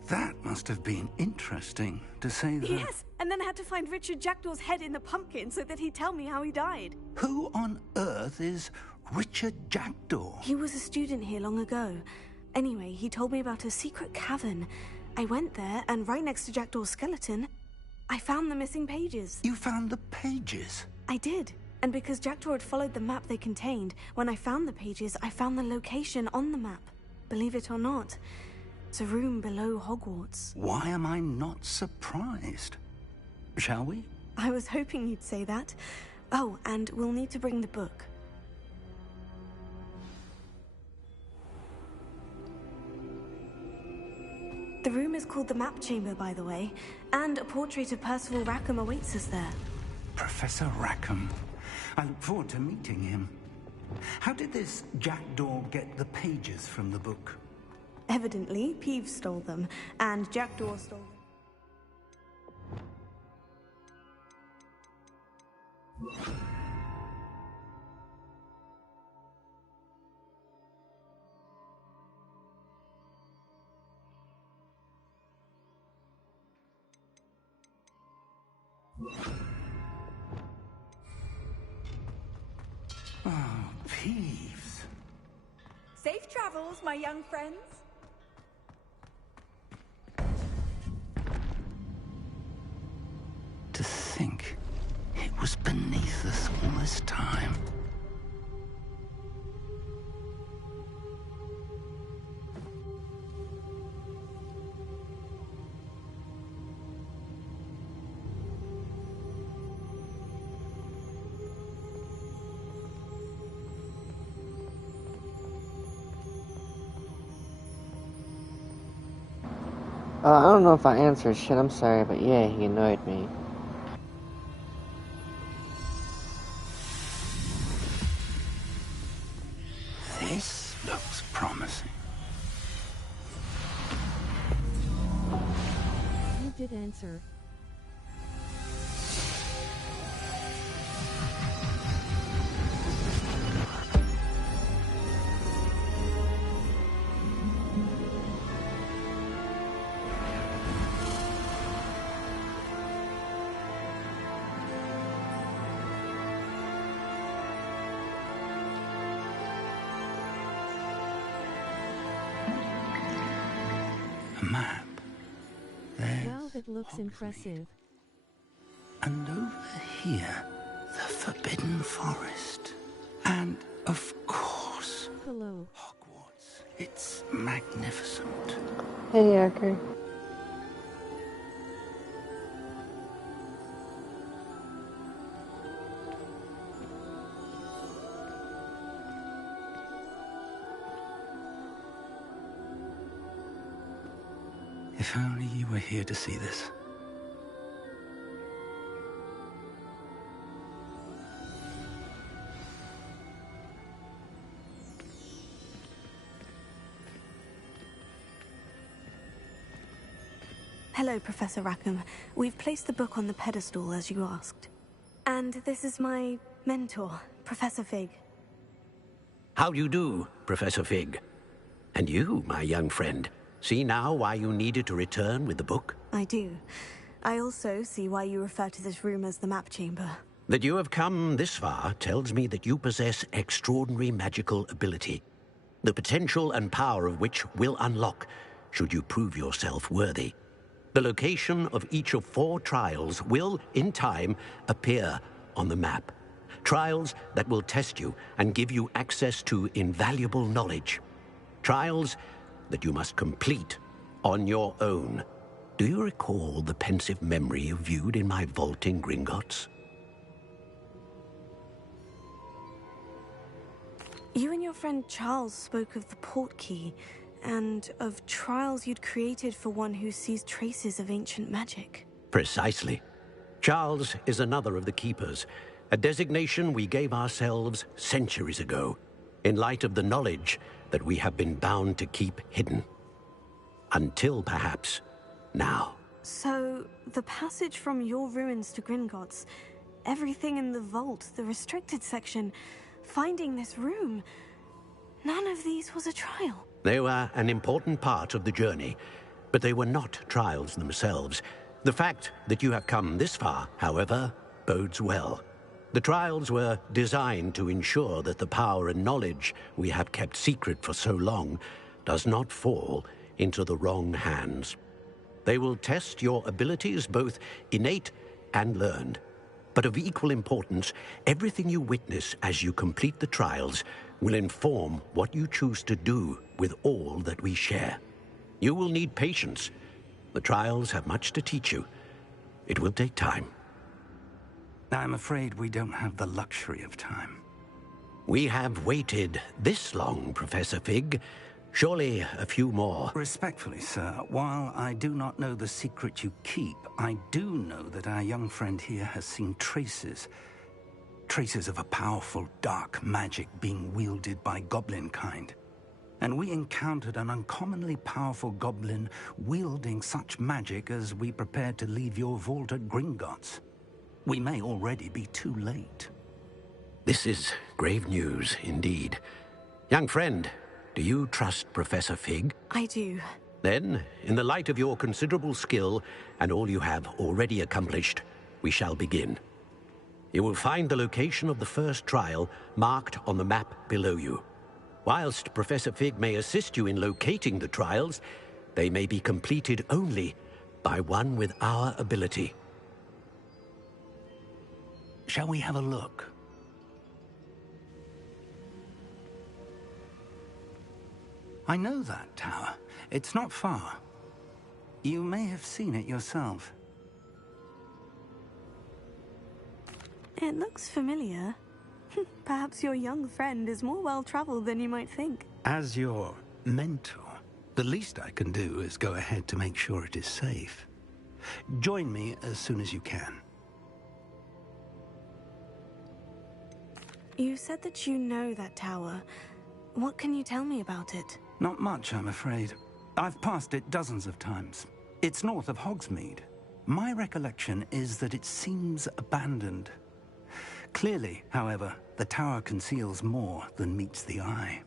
That must have been interesting, to say the... Yes, and then I had to find Richard Jackdaw's head in the pumpkin so that he'd tell me how he died. Who on earth is Richard Jackdaw? He was a student here long ago. Anyway, he told me about a secret cavern. I went there, and right next to Jackdaw's skeleton, I found the missing pages. You found the pages? I did. And because Jackdaw had followed the map they contained, when I found the pages, I found the location on the map. Believe it or not, it's a room below Hogwarts. Why am I not surprised? Shall we? I was hoping you'd say that. Oh, and we'll need to bring the book. The room is called the Map Chamber, by the way, and a portrait of Percival Rackham awaits us there. Professor Rackham. I look forward to meeting him. How did this Jackdaw get the pages from the book? Evidently, Peeves stole them, and Jackdaw stole them. Oh, Peeves. Safe travels, my young friends. To think it was beneath us all this time. I don't know if I answered shit, I'm sorry, but yeah, he annoyed me. This looks promising. You did answer. A map. Wow, that looks impressive. And over here, the Forbidden Forest. And, of course, Hello. Hogwarts. It's magnificent. Hey, Acker. If only you were here to see this. Hello, Professor Rackham. We've placed the book on the pedestal as you asked. And this is my mentor, Professor Fig. How do you do, Professor Fig? And you, my young friend, see now why you needed to return with the book? I do. I also see why you refer to this room as the map chamber. That you have come this far tells me that you possess extraordinary magical ability, the potential and power of which will unlock should you prove yourself worthy. The location of each of 4 trials will, in time, appear on the map. Trials that will test you and give you access to invaluable knowledge. Trials that you must complete on your own. Do you recall the pensive memory you viewed in my vault in Gringotts? You and your friend Charles spoke of the port key, and of trials you'd created for one who sees traces of ancient magic. Precisely. Charles is another of the Keepers, a designation we gave ourselves centuries ago, in light of the knowledge that we have been bound to keep hidden. Until, perhaps, now. So, the passage from your ruins to Gringotts, everything in the vault, the restricted section, finding this room, none of these was a trial. They were an important part of the journey, but they were not trials themselves. The fact that you have come this far, however, bodes well. The trials were designed to ensure that the power and knowledge we have kept secret for so long does not fall into the wrong hands. They will test your abilities, both innate and learned. But of equal importance, everything you witness as you complete the trials will inform what you choose to do with all that we share. You will need patience. The trials have much to teach you. It will take time. I'm afraid we don't have the luxury of time. We have waited this long, Professor Fig. Surely a few more. Respectfully, sir, while I do not know the secret you keep, I do know that our young friend here has seen traces of a powerful dark magic being wielded by goblin kind. And we encountered an uncommonly powerful goblin wielding such magic as we prepared to leave your vault at Gringotts. We may already be too late. This is grave news, indeed. Young friend, do you trust Professor Fig? I do. Then, in the light of your considerable skill and all you have already accomplished, we shall begin. You will find the location of the first trial marked on the map below you. Whilst Professor Fig may assist you in locating the trials, they may be completed only by one with our ability. Shall we have a look? I know that tower. It's not far. You may have seen it yourself. It looks familiar. Perhaps your young friend is more well-traveled than you might think. As your mentor, the least I can do is go ahead to make sure it is safe. Join me as soon as you can. You said that you know that tower. What can you tell me about it? Not much, I'm afraid. I've passed it dozens of times. It's north of Hogsmeade. My recollection is that it seems abandoned. Clearly, however, the tower conceals more than meets the eye.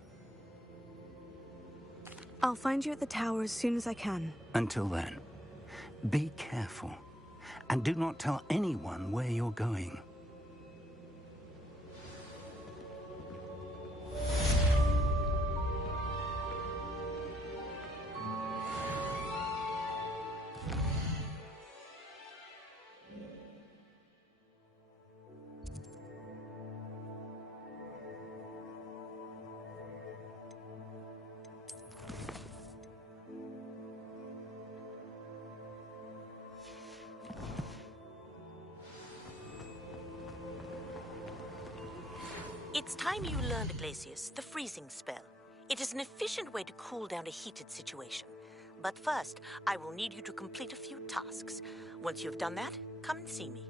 I'll find you at the tower as soon as I can. Until then, be careful, and do not tell anyone where you're going. It's time you learned, Glacius, the freezing spell. It is an efficient way to cool down a heated situation. But first, I will need you to complete a few tasks. Once you've done that, come and see me.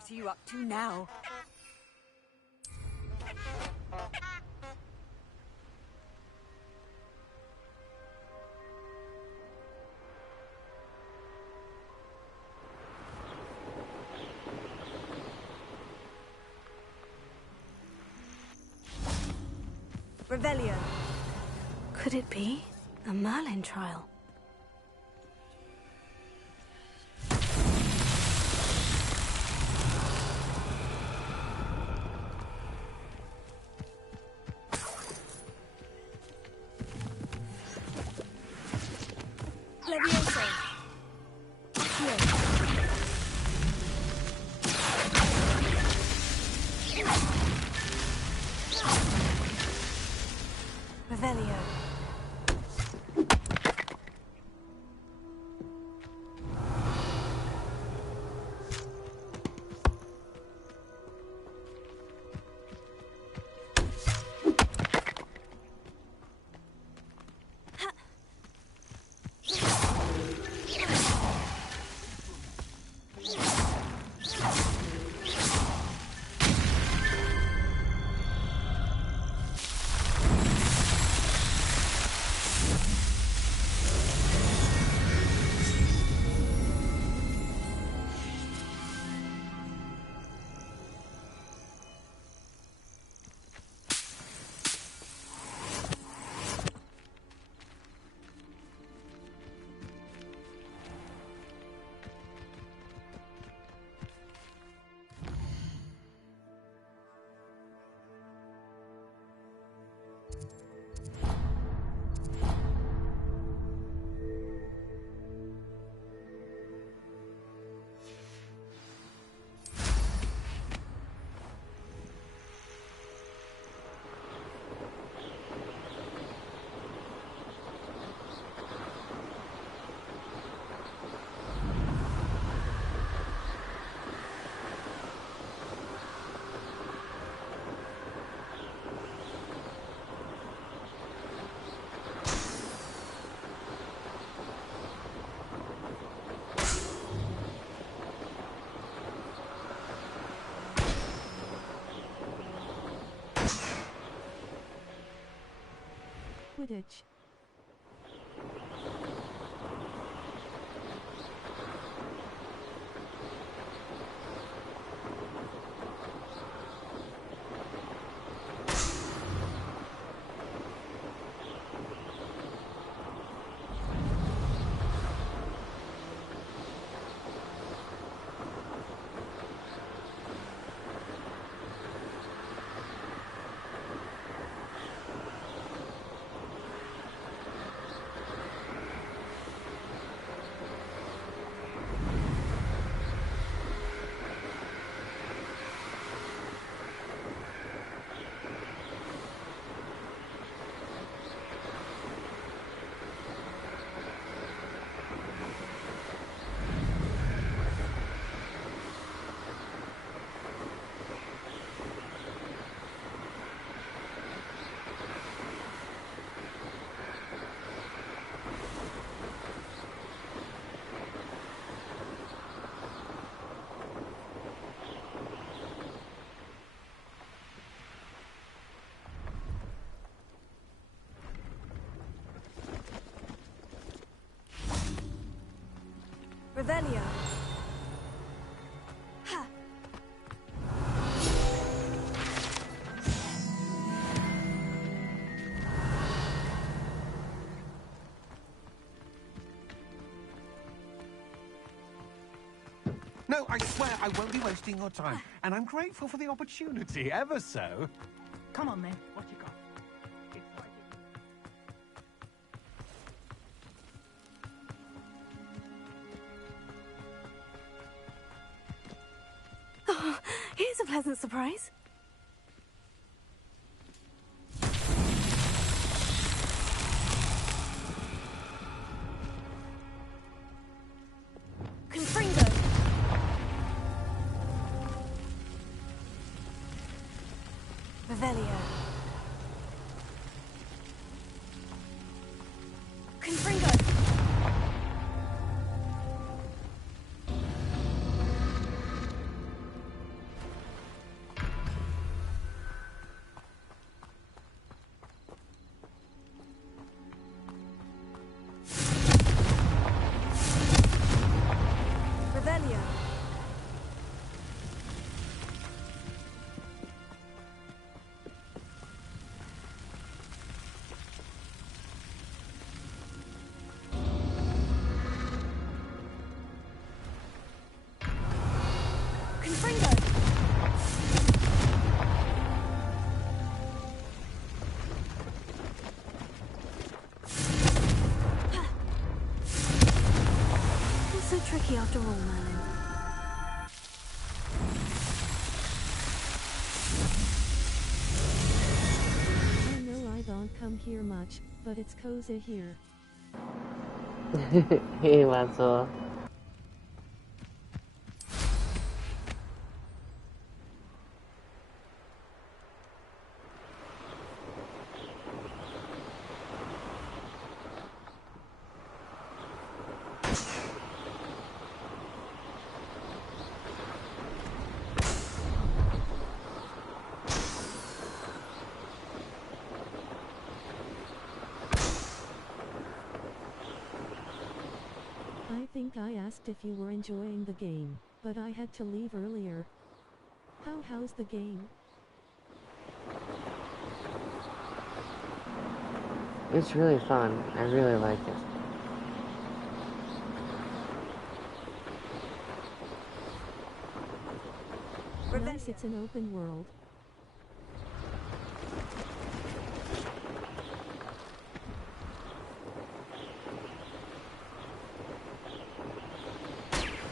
What are you up to now? Revelio. Could it be a Merlin trial? Levioso. Revelio. Quidditch. Revelio. Ha! No, I swear I won't be wasting your time. And I'm grateful for the opportunity, ever so. Come on, then. What you got? Oh, here's a pleasant surprise. Confringo. Revelio. Confringo. after all, Merlin. I know I don't come here much, but it's cozy here. Hey, Lazo. I think I asked if you were enjoying the game, but I had to leave earlier. How's the game? It's really fun. I really like it. Nice, it's an open world.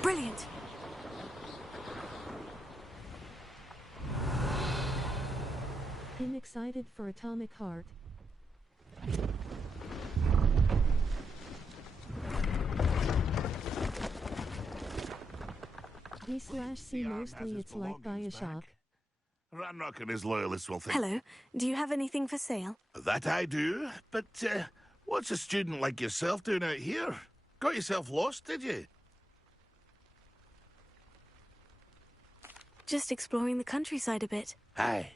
Brilliant! I'm excited for Atomic Heart. B/C mostly it's like Bioshock. Ranrock and his loyalists will think... Hello, do you have anything for sale? That I do, but what's a student like yourself doing out here? Got yourself lost, did you? Just exploring the countryside a bit. Aye.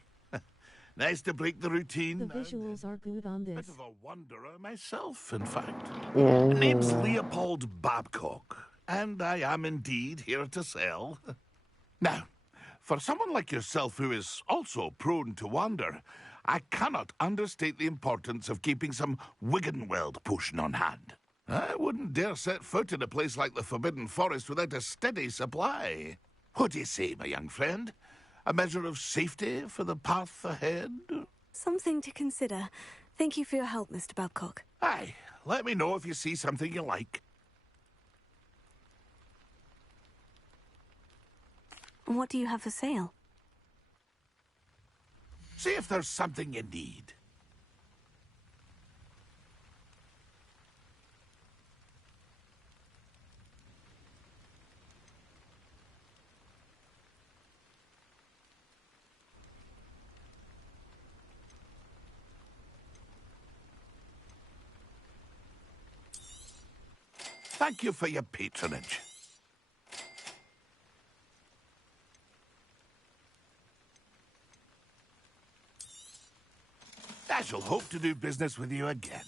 Nice to break the routine. The visuals are good on this. Bit of a wanderer myself, in fact. Yeah. Name's Leopold Babcock, and I am indeed here to sell. Now, for someone like yourself who is also prone to wander, I cannot understate the importance of keeping some Wiggenweld potion on hand. I wouldn't dare set foot in a place like the Forbidden Forest without a steady supply. What do you say, my young friend? A measure of safety for the path ahead? Something to consider. Thank you for your help, Mr. Babcock. Aye, let me know if you see something you like. What do you have for sale? See if there's something you need. Thank you for your patronage. I shall hope to do business with you again.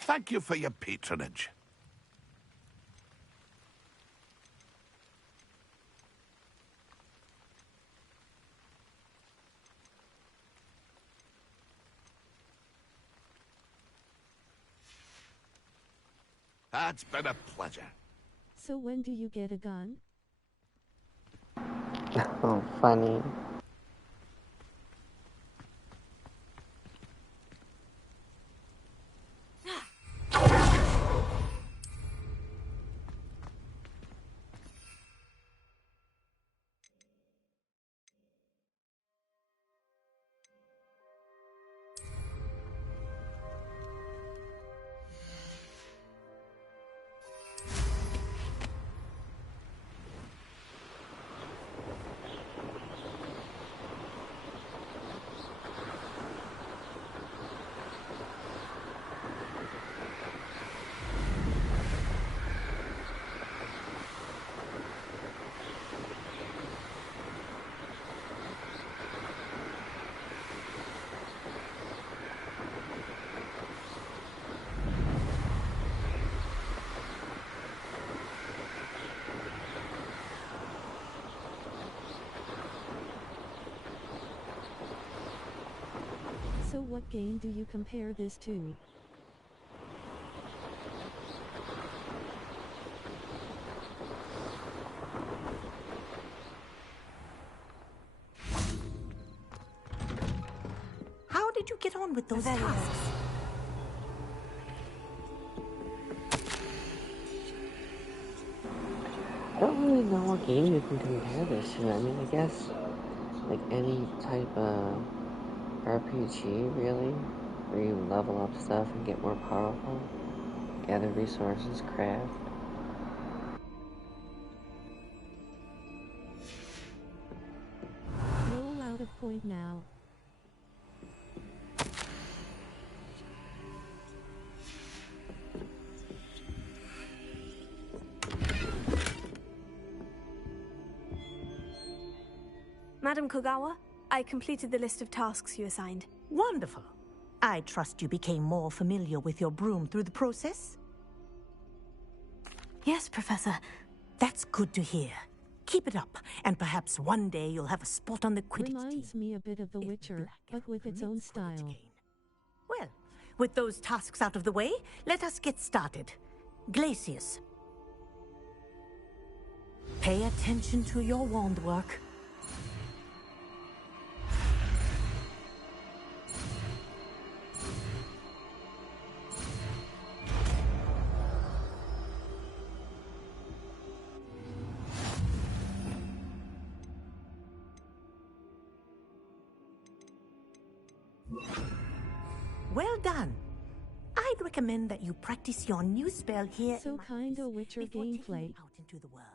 Thank you for your patronage. It's been a pleasure. So when do you get a gun? Oh, funny. So what game do you compare this to? did you get on with those tasks? I don't really know what game you can compare this to. I mean, I guess, like any type of RPG, really, where you level up stuff and get more powerful, gather resources, craft. Roll out of point now. Madam Kogawa, I completed the list of tasks you assigned. Wonderful. I trust you became more familiar with your broom through the process? Yes, Professor. That's good to hear. Keep it up, and perhaps one day you'll have a spot on the Quidditch Reminds me a bit of The Witcher, but with its own style. Well, with those tasks out of the way, let us get started. Glacius. Pay attention to your wand work. Well done. I'd recommend that you practice your new spell here. So kinda Witcher gameplay. Out into the world.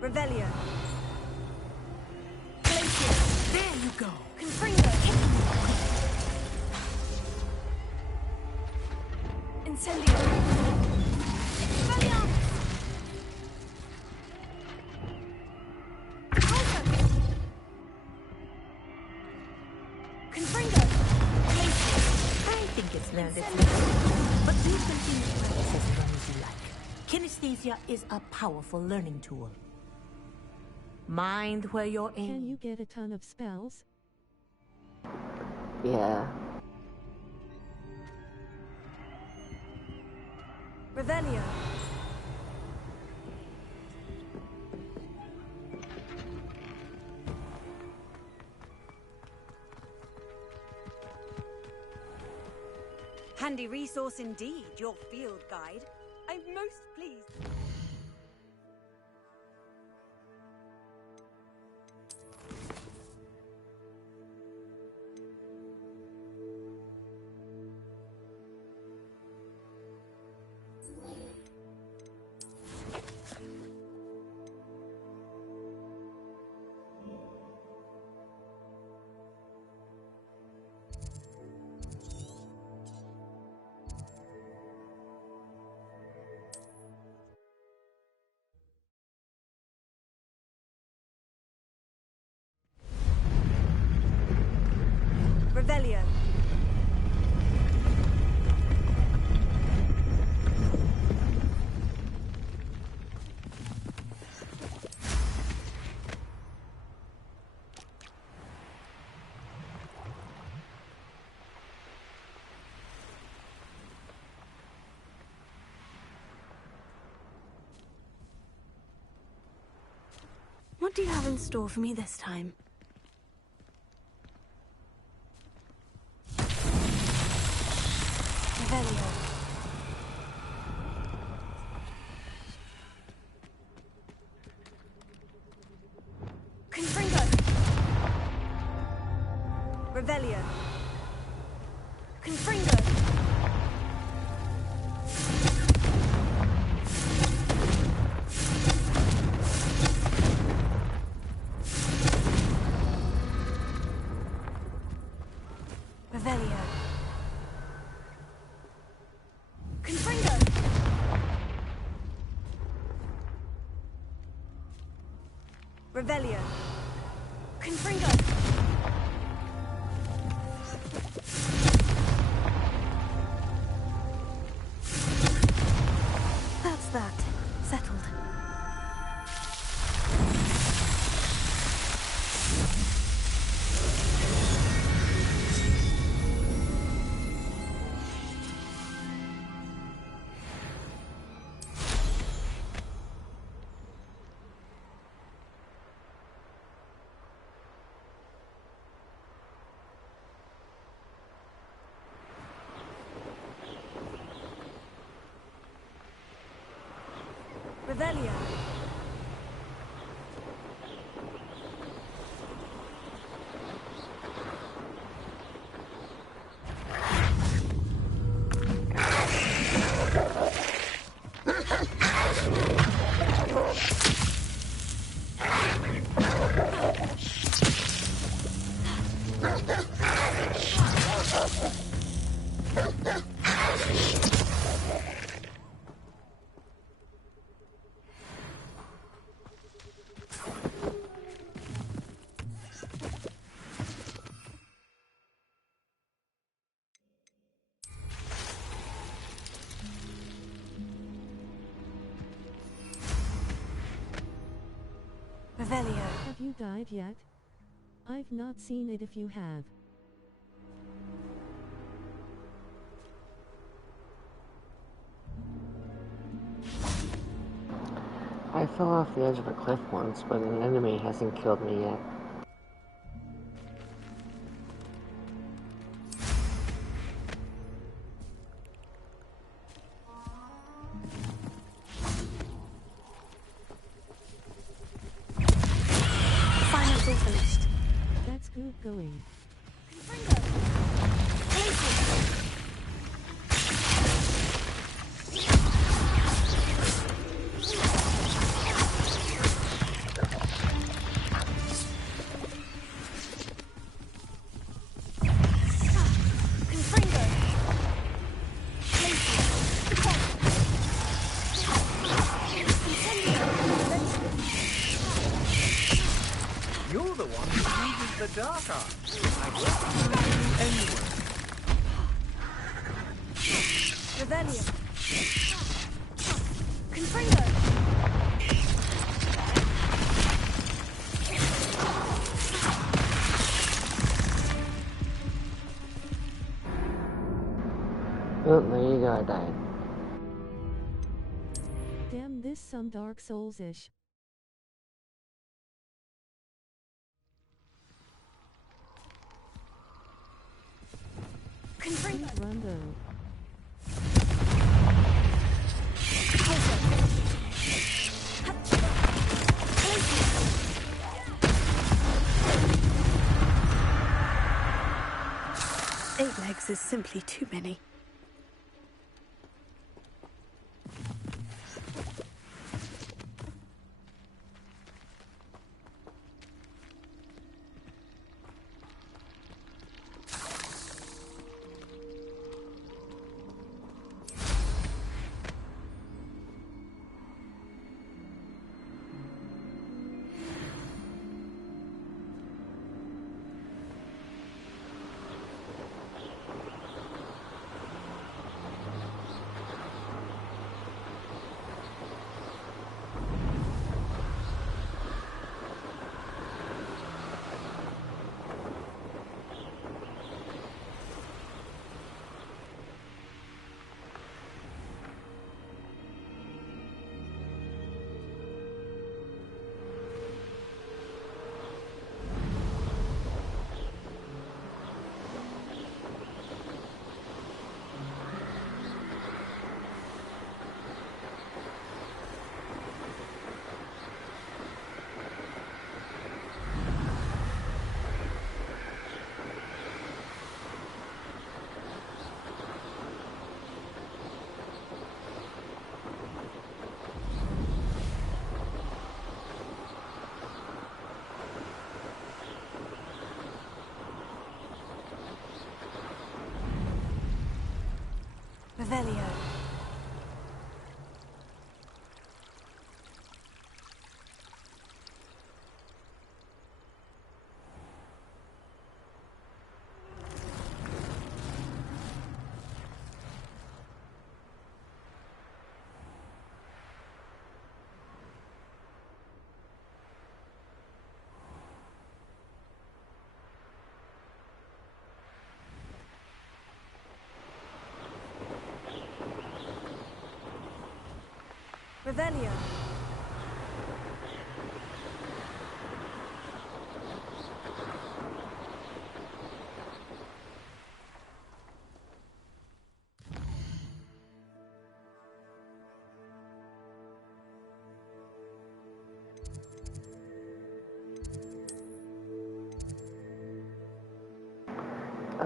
Revelio. There you go. Confringo. Incendio. Valiant. Confringo. I think it's learned its lesson, but do continue to practice as long as you like. Kinesthesia is a powerful learning tool. Mind where you're aiming. Can you get a ton of spells? Yeah. Revelio. Handy resource indeed, your field guide. I'm most pleased. Revelio. What do you have in store for me this time? Revelio. Confringo. Revelio. Confringo. Revelio. Confringo. Revelio. Confringo. That's that. Settled. Revelio. Revelio. Have you died yet? I've not seen it if you have. I fell off the edge of a cliff once, but an enemy hasn't killed me yet. Finals all finished. That's good going. You're the one who uses the dark arts. I won't you anywhere. Revelio. Confringo. Oh, there you go, I died. Damn, this some Dark Souls-ish. Confringo. Run though. Eight legs is simply too many. Revelio. Revelio.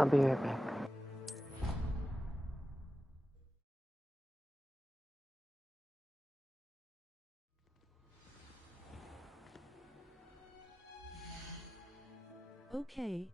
I'll be right back. Okay.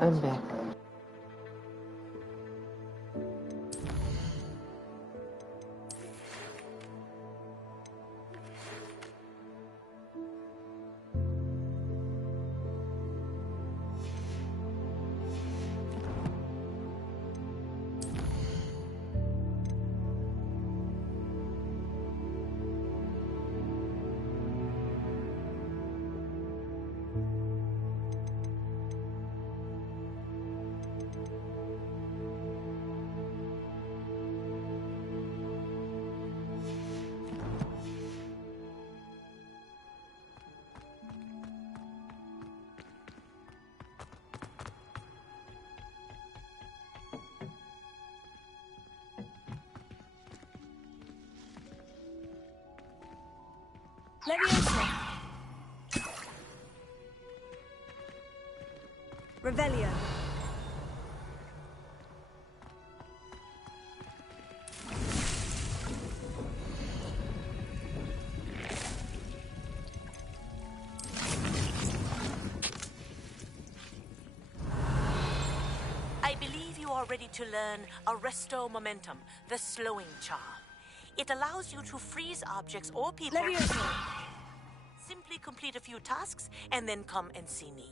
I'm back. Leviosa. Revelio. I believe you are ready to learn Arresto Momentum, the slowing charm. It allows you to freeze objects or people. Leviosa. Simply complete a few tasks and then come and see me.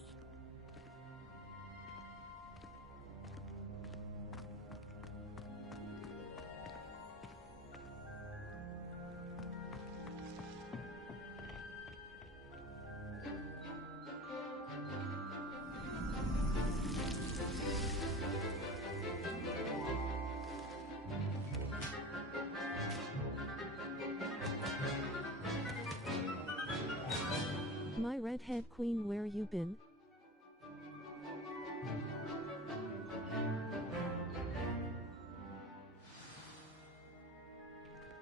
My redhead queen, where you been?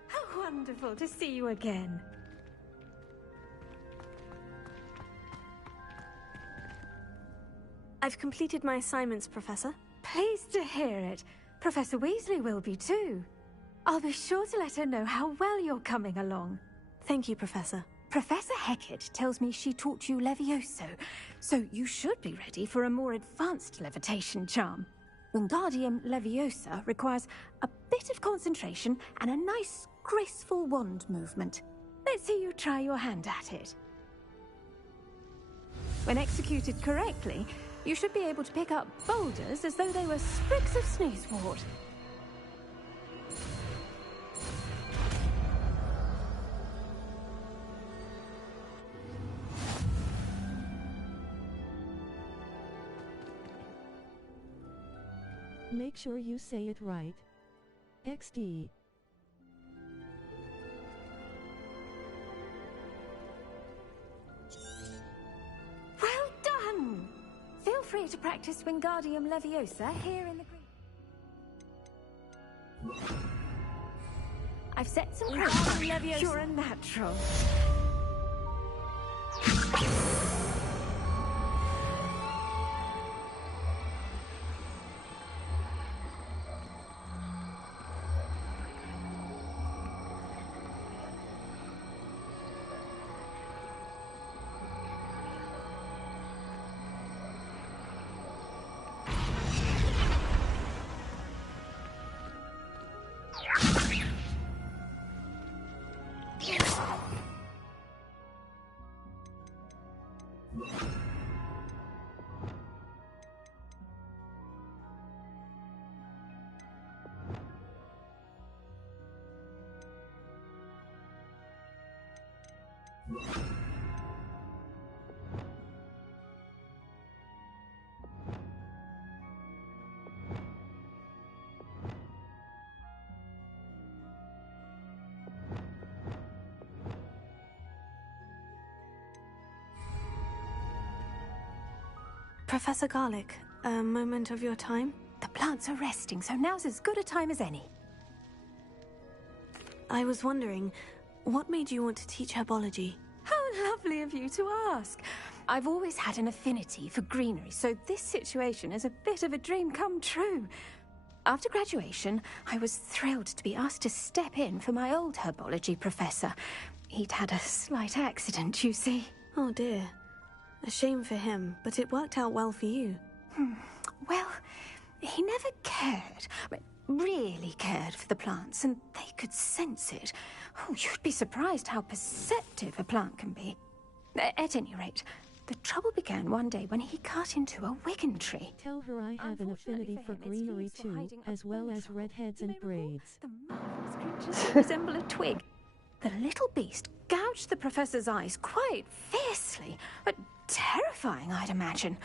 How wonderful to see you again. I've completed my assignments, Professor. Pleased to hear it. Professor Weasley will be too. I'll be sure to let her know how well you're coming along. Thank you, Professor. Professor Hecat tells me she taught you Levioso, so you should be ready for a more advanced levitation charm. Wingardium Leviosa requires a bit of concentration and a nice, graceful wand movement. Let's see you try your hand at it. When executed correctly, you should be able to pick up boulders as though they were sprigs of snoozewort. Make sure you say it right. XD. Well done! Feel free to practice Wingardium Leviosa here in the green. I've set some crystals. You're a natural. Professor Garlick, a moment of your time? The plants are resting, so now's as good a time as any. I was wondering, what made you want to teach herbology? How lovely of you to ask. I've always had an affinity for greenery, so this situation is a bit of a dream come true. After graduation, I was thrilled to be asked to step in for my old herbology professor. He'd had a slight accident, you see. Oh dear. A shame for him, but it worked out well for you. Well, he never cared, really cared for the plants, and they could sense it. Oh, you'd be surprised how perceptive a plant can be. At any rate, the trouble began one day when he cut into a Wigan tree. Tell her I have an affinity for greenery too, as well as redheads and braids. The marvelous creatures resemble a twig. The little beast gouged the professor's eyes quite fiercely, but terrifying, I'd imagine.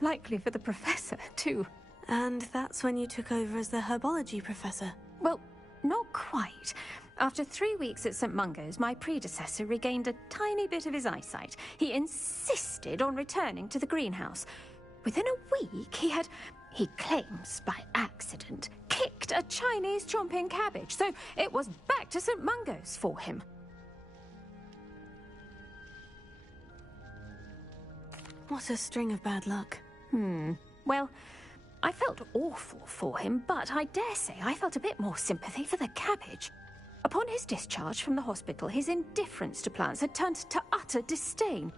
Likely for the professor, too. And that's when you took over as the herbology professor? Well, not quite. After 3 weeks at St. Mungo's, my predecessor regained a tiny bit of his eyesight. He insisted on returning to the greenhouse. Within a week, he claims by accident, kicked a Chinese chomping cabbage, so it was back to St. Mungo's for him. What a string of bad luck. Well, I felt awful for him, but I dare say I felt a bit more sympathy for the cabbage. Upon his discharge from the hospital, his indifference to plants had turned to utter disdain.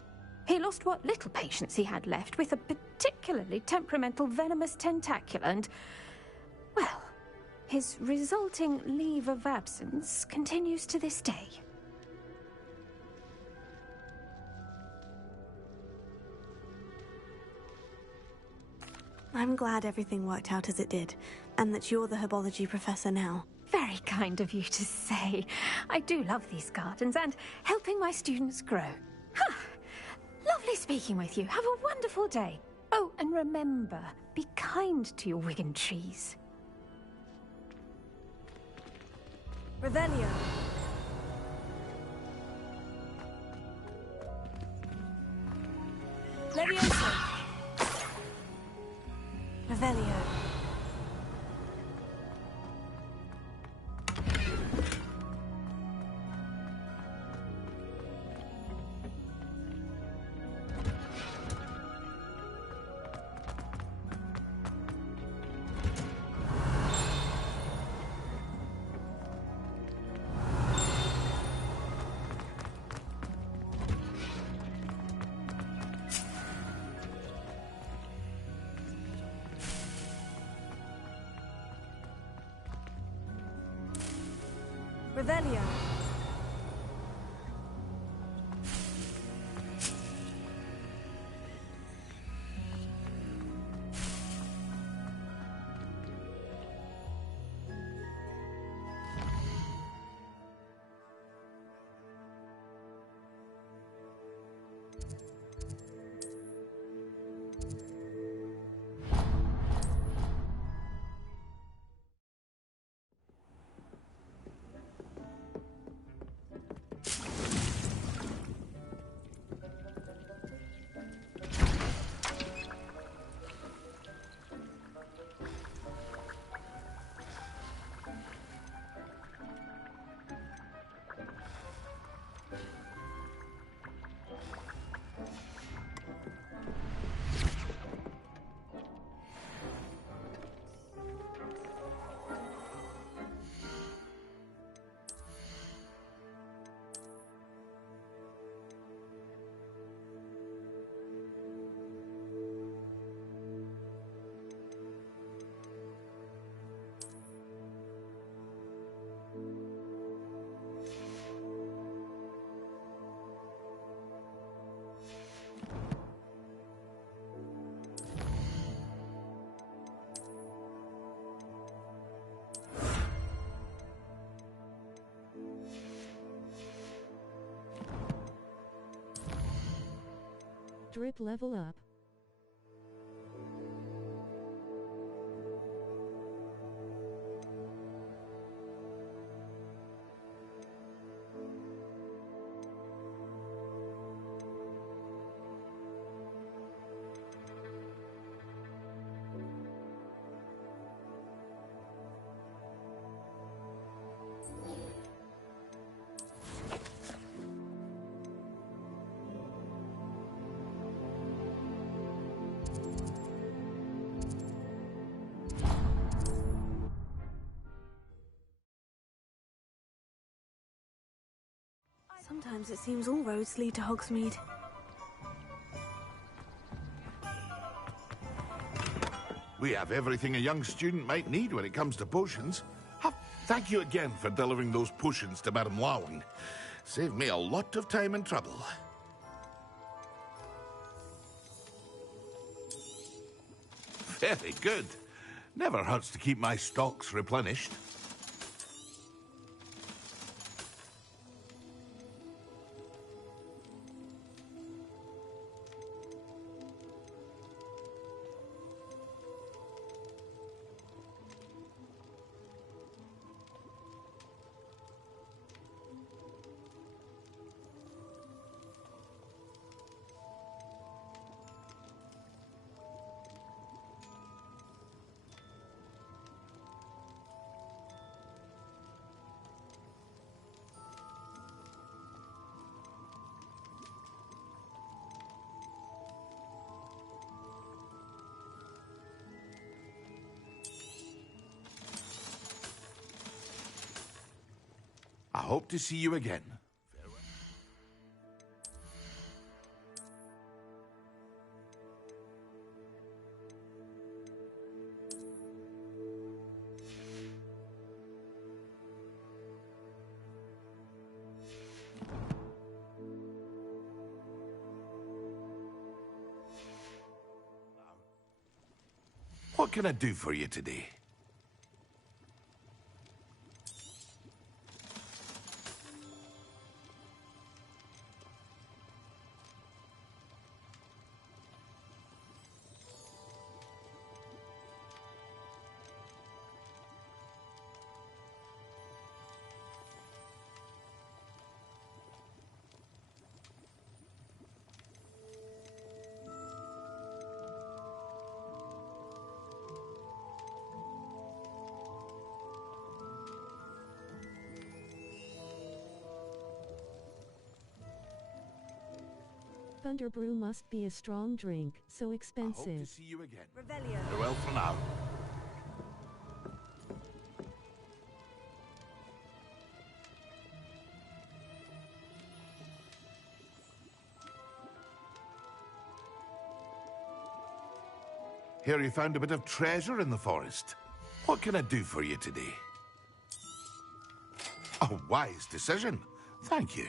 He lost what little patience he had left with a particularly temperamental venomous tentacula and, well, his resulting leave of absence continues to this day. I'm glad everything worked out as it did, and that you're the herbology professor now. Very kind of you to say. I do love these gardens and helping my students grow. Lovely speaking with you. Have a wonderful day. Oh, and remember, be kind to your Wigan trees. Revelio. Levioso. Revelio. Revelio. Drip level up. Sometimes it seems all roads lead to Hogsmeade. We have everything a young student might need when it comes to potions. Thank you again for delivering those potions to Madame Lowing. Saved me a lot of time and trouble. Very good. Never hurts to keep my stocks replenished. I hope to see you again. What can I do for you today? Thunder Brew must be a strong drink, so I hope to expensive. see you again. Revelio. Farewell for now. Hear you found a bit of treasure in the forest. What can I do for you today? A wise decision. Thank you.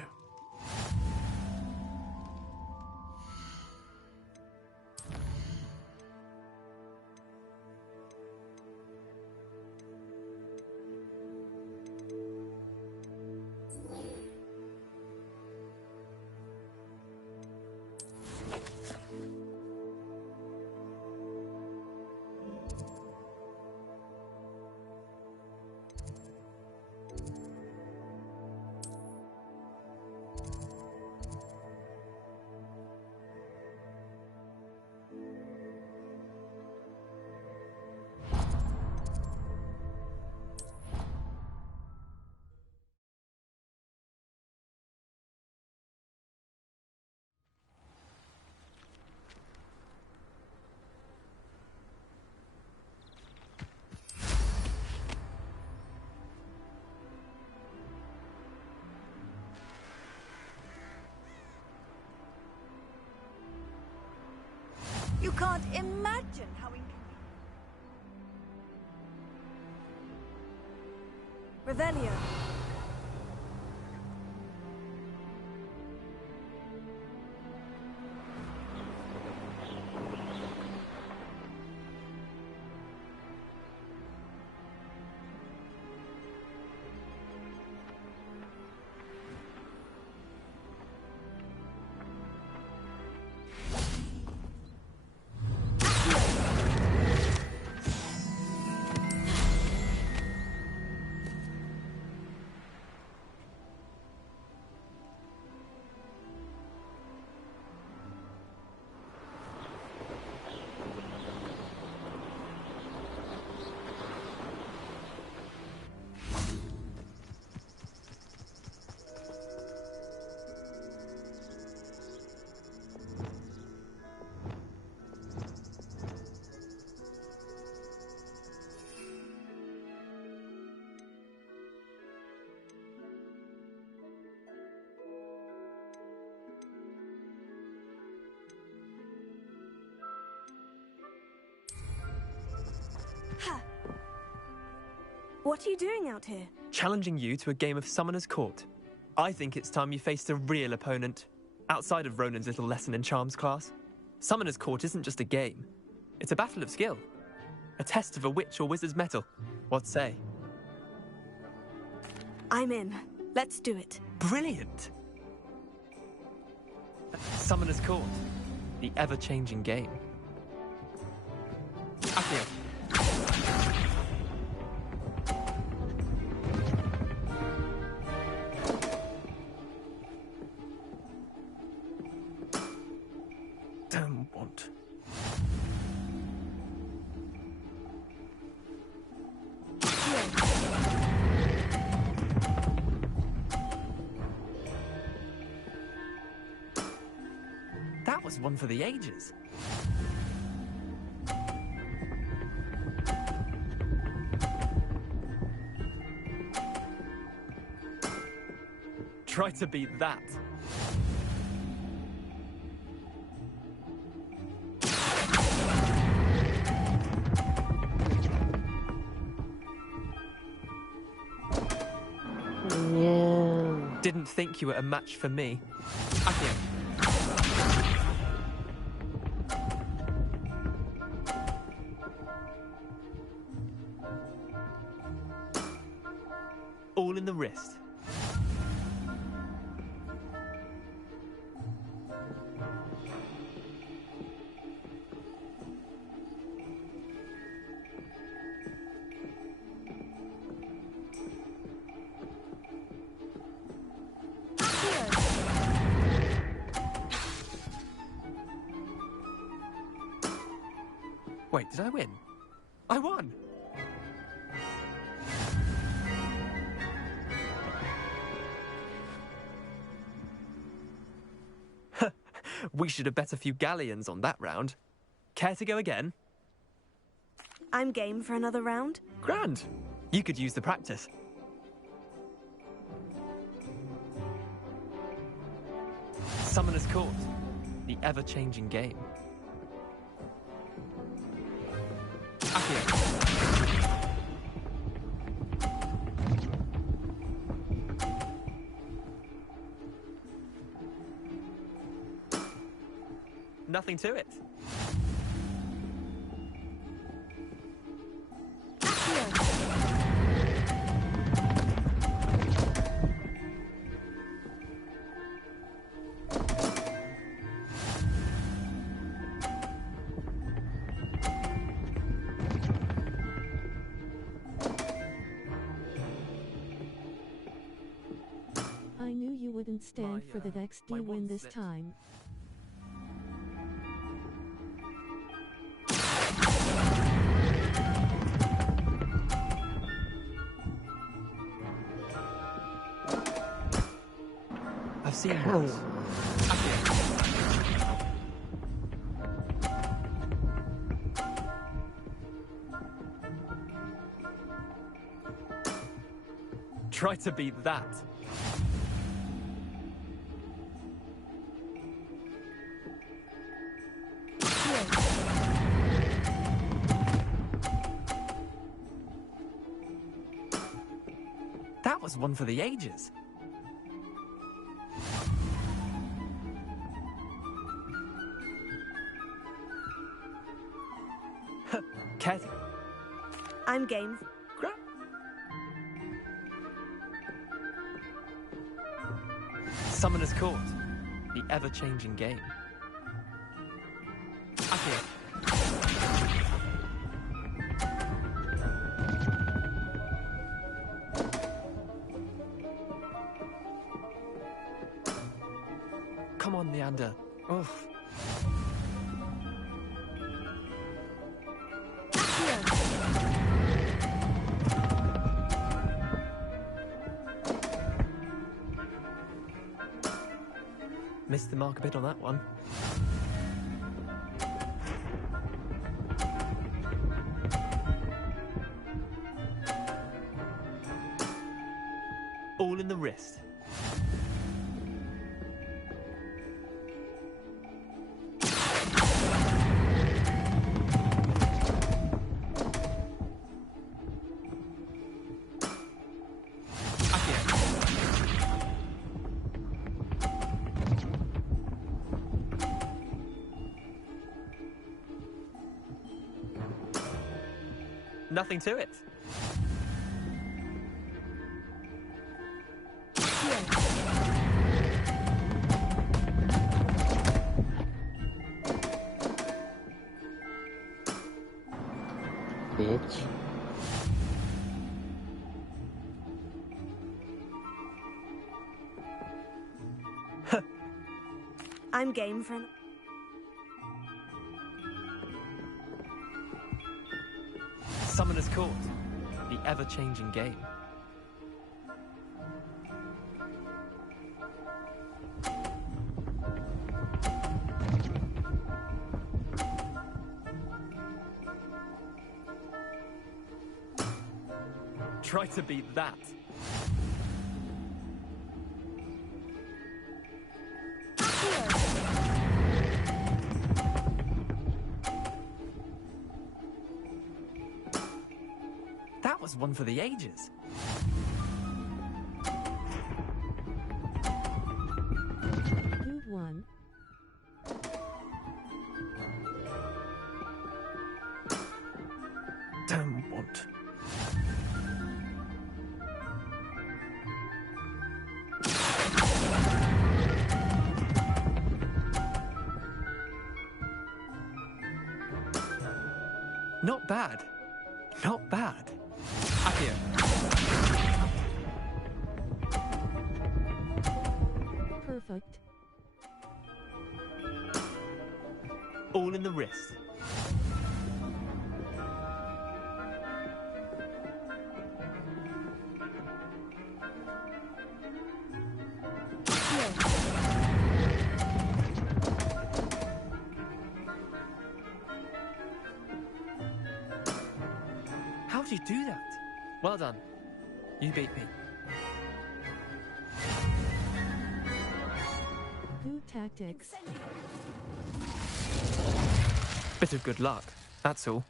You can't imagine how inconvenient. Revelio. What are you doing out here? Challenging you to a game of Summoner's Court. I think it's time you faced a real opponent, outside of Ronan's little lesson in charms class. Summoner's Court isn't just a game. It's a battle of skill. A test of a witch or wizard's mettle. What say? I'm in. Let's do it. Brilliant! Summoner's Court. The ever-changing game. Accio. Don't want. That was one for the ages. Try to beat that. Yeah. Didn't think you were a match for me. Accio. All in the wrist. Wait, did I win? I won! We should have bet a few galleons on that round. Care to go again? I'm game for another round. Grand. You could use the practice. Summoner's Court. The ever-changing game. Accio. Nothing to it. I knew you wouldn't stand for the XD win this time. I've seen this. Try to beat that. That was one for the ages. Cat. I'm game. Summoner's Court. The ever-changing game. Accio. Come on, Leander. Oof. Missed the mark a bit on that one. All in the wrist. Nothing to it. Bitch. I'm game for an... Summoner's Court. The ever-changing game. Try to beat that. That was one for the ages. Who won? Don't want. Not bad. Not bad. Accio. Perfect. All in the wrist. do you do that? Well done. You beat me. Good tactics. Bit of good luck, that's all.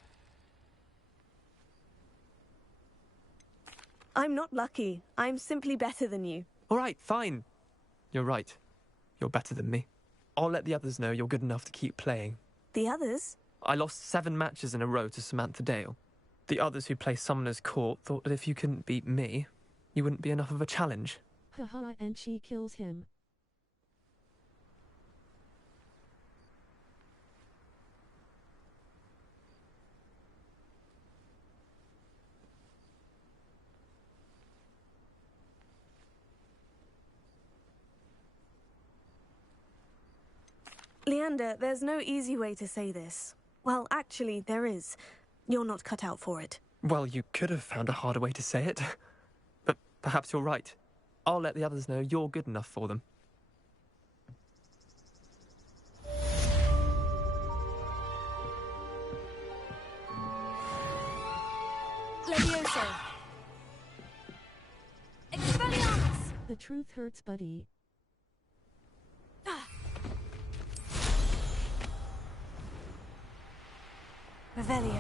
I'm not lucky. I'm simply better than you. All right, fine. You're right. You're better than me. I'll let the others know you're good enough to keep playing. The others? I lost 7 matches in a row to Samantha Dale. The others who play Summoner's Court thought that if you couldn't beat me, you wouldn't be enough of a challenge. Haha, and she kills him. Leander, there's no easy way to say this. Well, actually, there is. You're not cut out for it. Well, you could have found a harder way to say it. But perhaps you're right. I'll let the others know you're good enough for them. Levioso! Expelliarmus! The truth hurts, buddy. Revelio.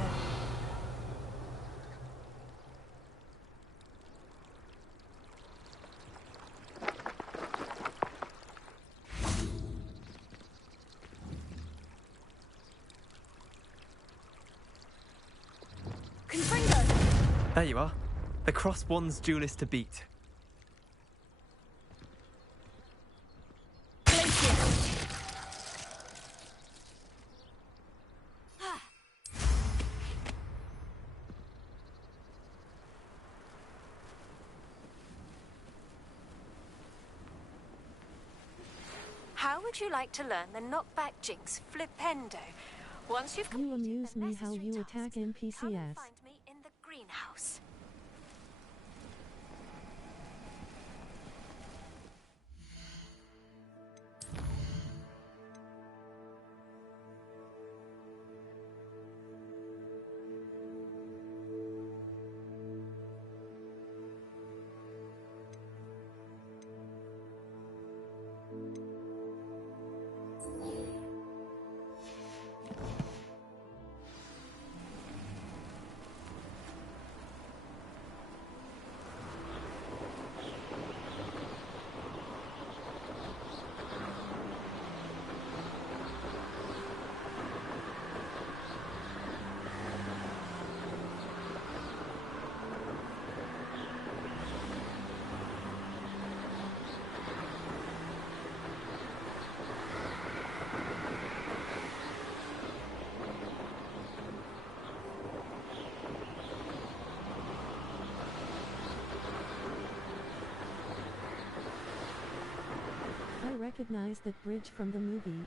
Confringo! There you are. The cross-wands duelist to beat. How would you like to learn the knockback jinx Flipendo? Once you've You completed amuse the me how necessary you tasks, attack come and NPCs. find me in the greenhouse. I recognize that bridge from the movie.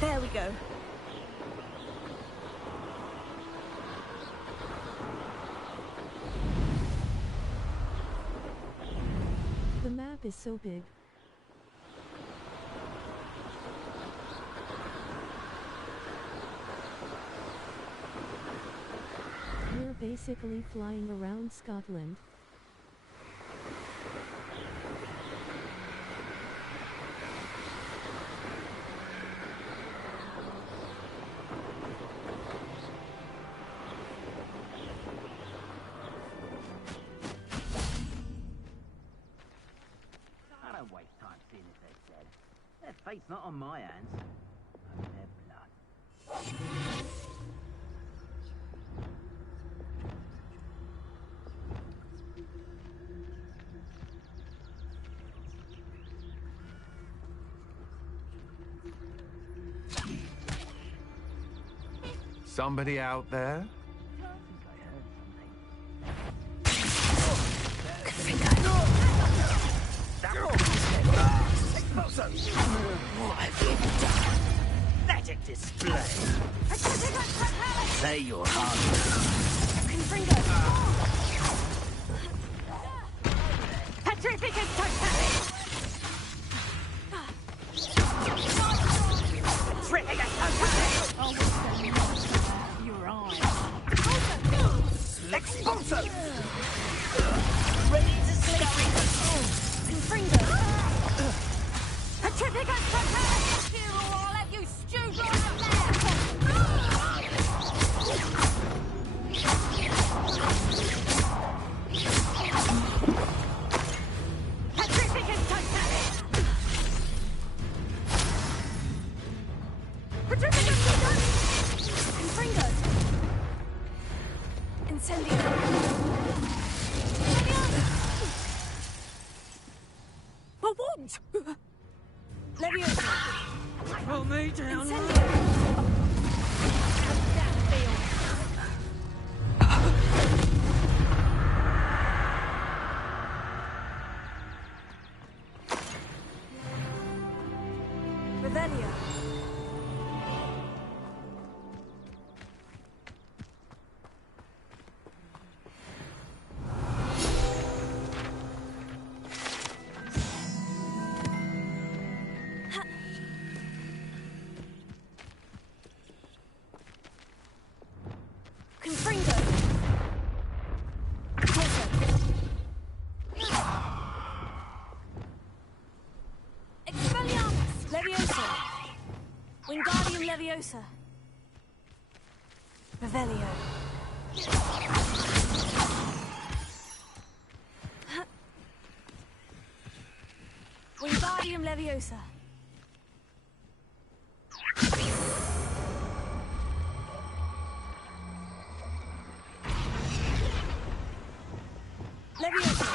There we go. The map is so big. basically flying around Scotland. I don't waste time seeing if they're dead. Their fate's not on my hands. Only their blood. Somebody out there? What have you done? Magic display. Say your heart. Petrificus totalis! Petrificus totalis! Oh, what's going on? Your eyes. Expulso! Ready to sleep. Confringo! Petrificus totalis! You or I'll have you stewed right up there! Petrificus totalis! Petrificus totalis! Confringo! Incendio! A wand! Leviosa! Pull me down! Incendio! How's that feel? Revelio! Confringo! Expelliarmus! Leviosa! Wingardium Leviosa! Revelio! Wingardium Leviosa! Leviosa!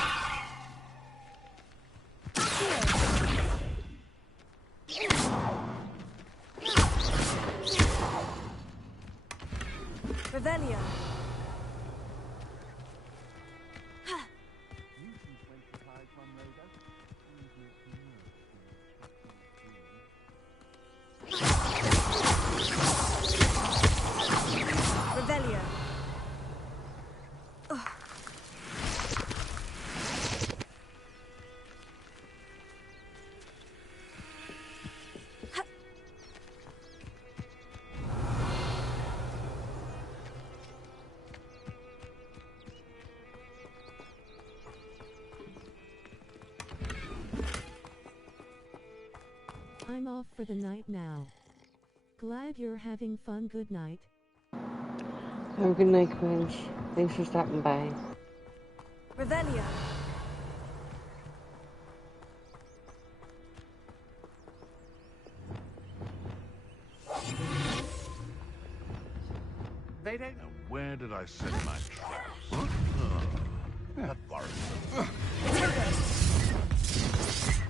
Revelio! Revelio! I'm off for the night now. Glad you're having fun. Good night. Have a good night, Quench. Thanks for stopping by. Revelio! They don't know. Where did I set my traps? Huh? Oh, that worries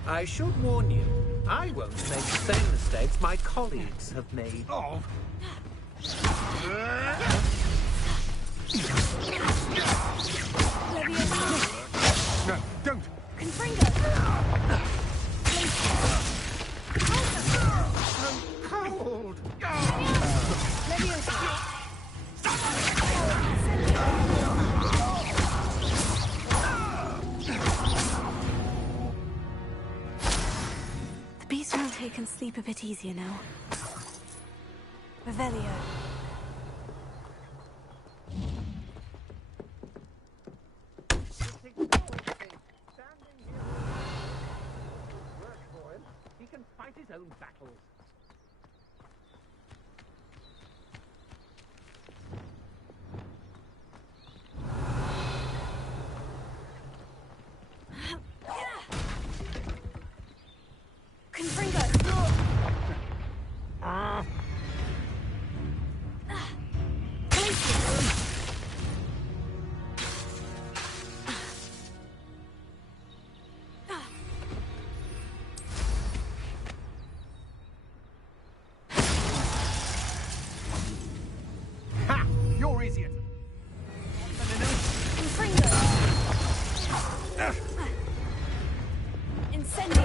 I should warn you, I won't make the same mistakes my colleagues have made. Oh. No, don't! Confringo! I'm cold! Leviosa! The beast around here can sleep a bit easier now. Revelio. his own battles. Confringo! Ha! You're easier. Confringo! Incendio!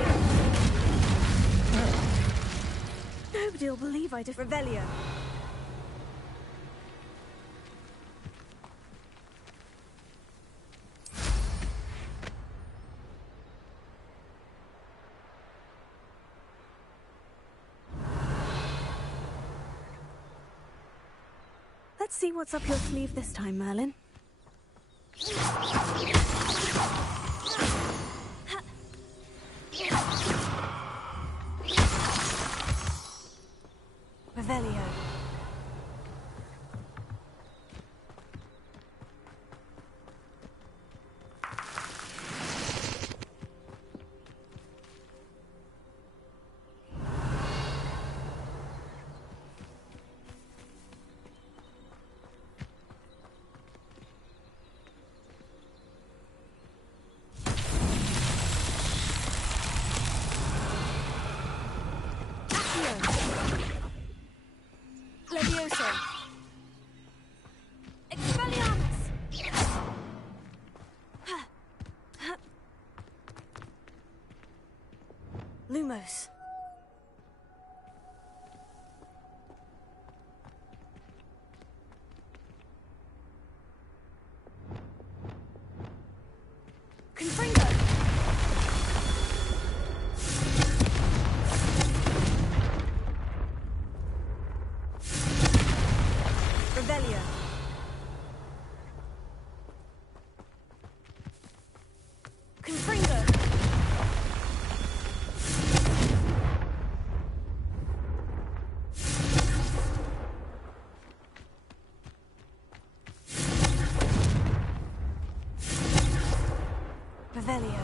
Nobody'll believe I did Revelio. Let's see what's up your sleeve this time, Merlin. Revelio. Levioso. Expelliarmus. Lumos. Confringo. Revelio. Confringo. Revelio.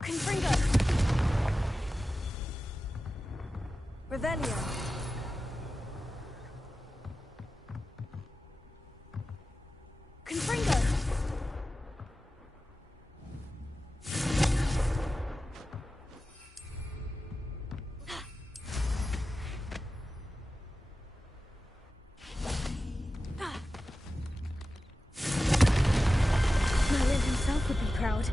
Confringo. Revelio. Confringo. Merlin himself would be proud.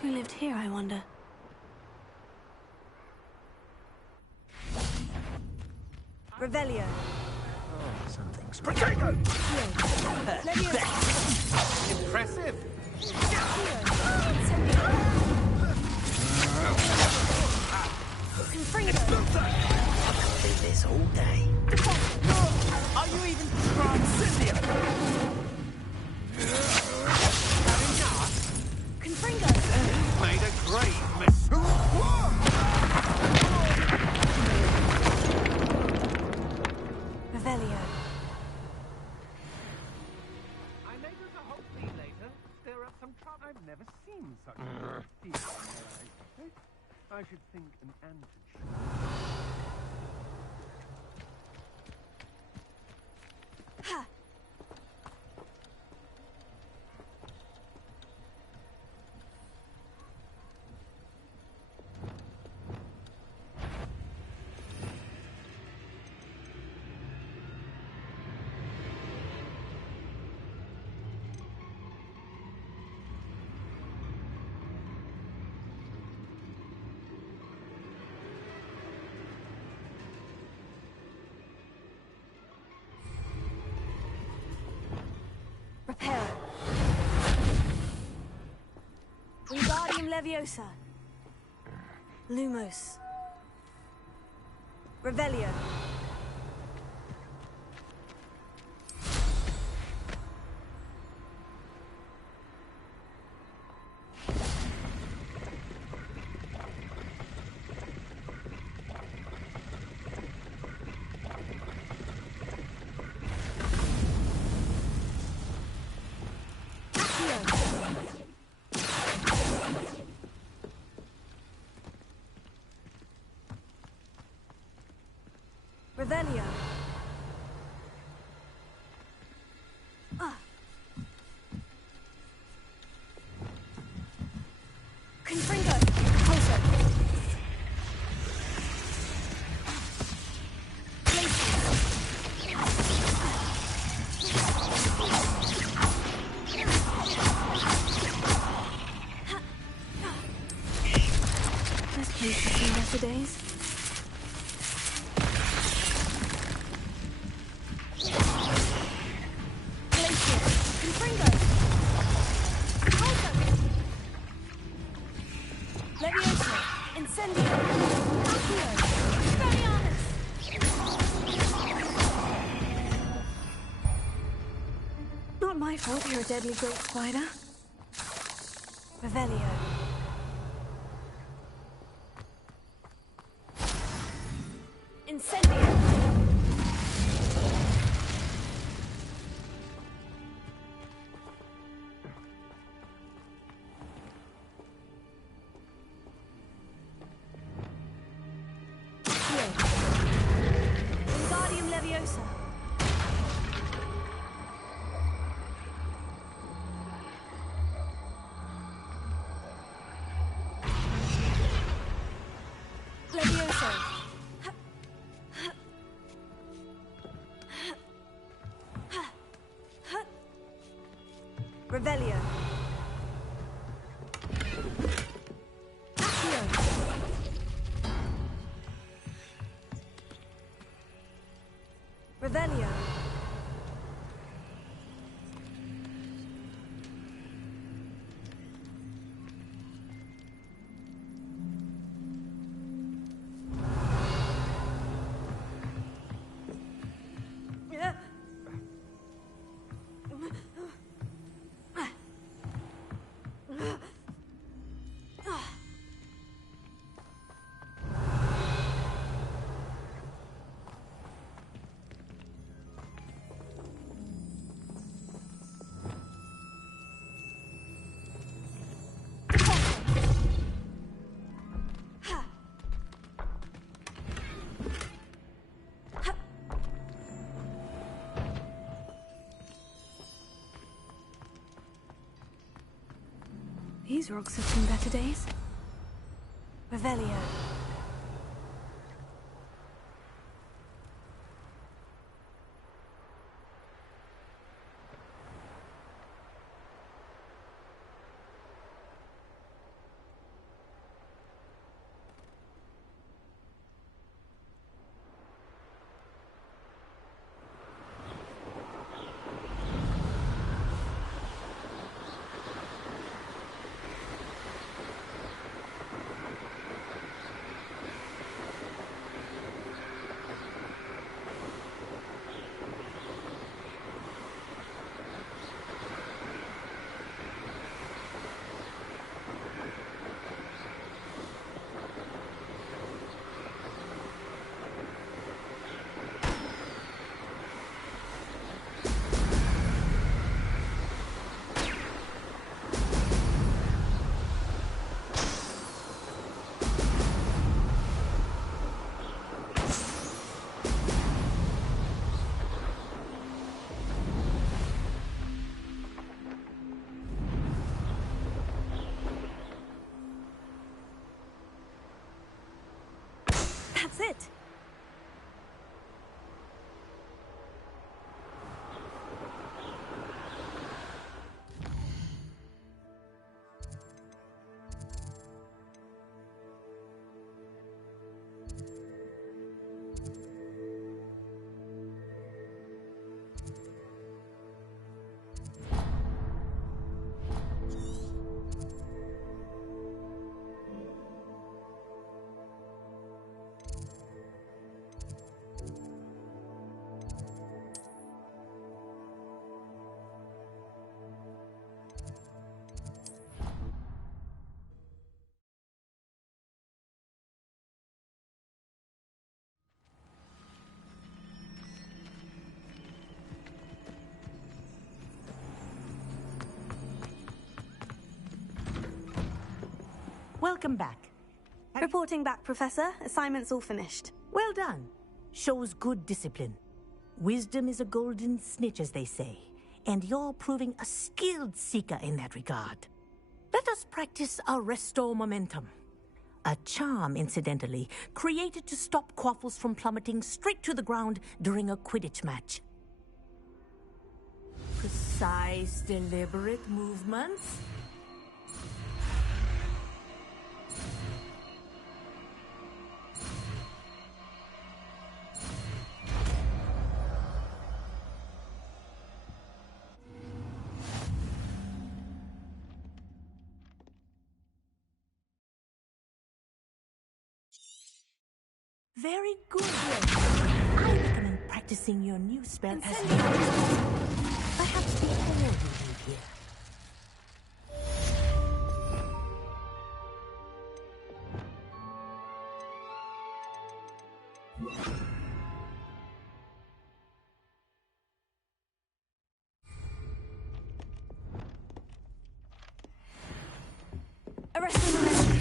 Who lived here, I wonder? Revelio. Oh, something's... Protego! Levioso. Impressive. Confringo. I could do this all day. Are you even trying, Confringo. Made a great mess. I've never seen such a deal, I should think an antigen. Ha! Repair. Wingardium Leviosa. Lumos. Revelio. Revelio. Confringo. Pulso. This place has seen better days. Not my fault you're a deadly great spider. Revelio. Incendio. Wingardium Leviosa. Levioso. Revelio. Accio. Revelio. These rocks have seen better days. Revelio. it. Welcome back. Reporting back, Professor. Assignment's all finished. Well done. Shows good discipline. Wisdom is a golden snitch, as they say, and you're proving a skilled seeker in that regard. Let us practice our Restore Momentum. A charm, incidentally, created to stop Quaffles from plummeting straight to the ground during a Quidditch match. Precise, deliberate movements. Very good, Ray. I recommend practicing your new spell as perhaps before you leave here.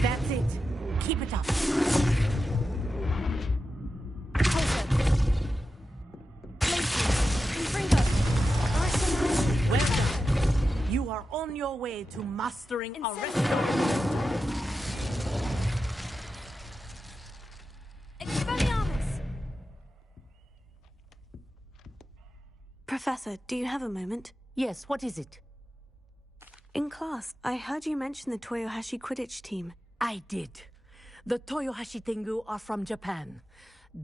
That's it. Keep it up. Well done. You are on your way to mastering a Restore. Professor, do you have a moment? Yes, what is it? In class, I heard you mention the Toyohashi Quidditch team. I did. The Toyohashi Tengu are from Japan.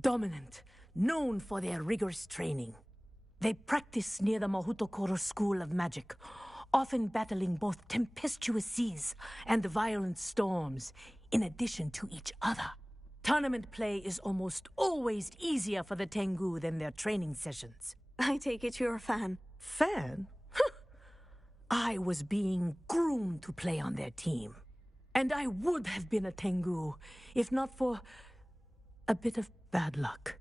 Dominant, known for their rigorous training. They practice near the Mahutokoro School of Magic, often battling both tempestuous seas and violent storms, in addition to each other. Tournament play is almost always easier for the Tengu than their training sessions. I take it you're a fan. Fan? I was being groomed to play on their team. And I would have been a Tengu, if not for a bit of bad luck.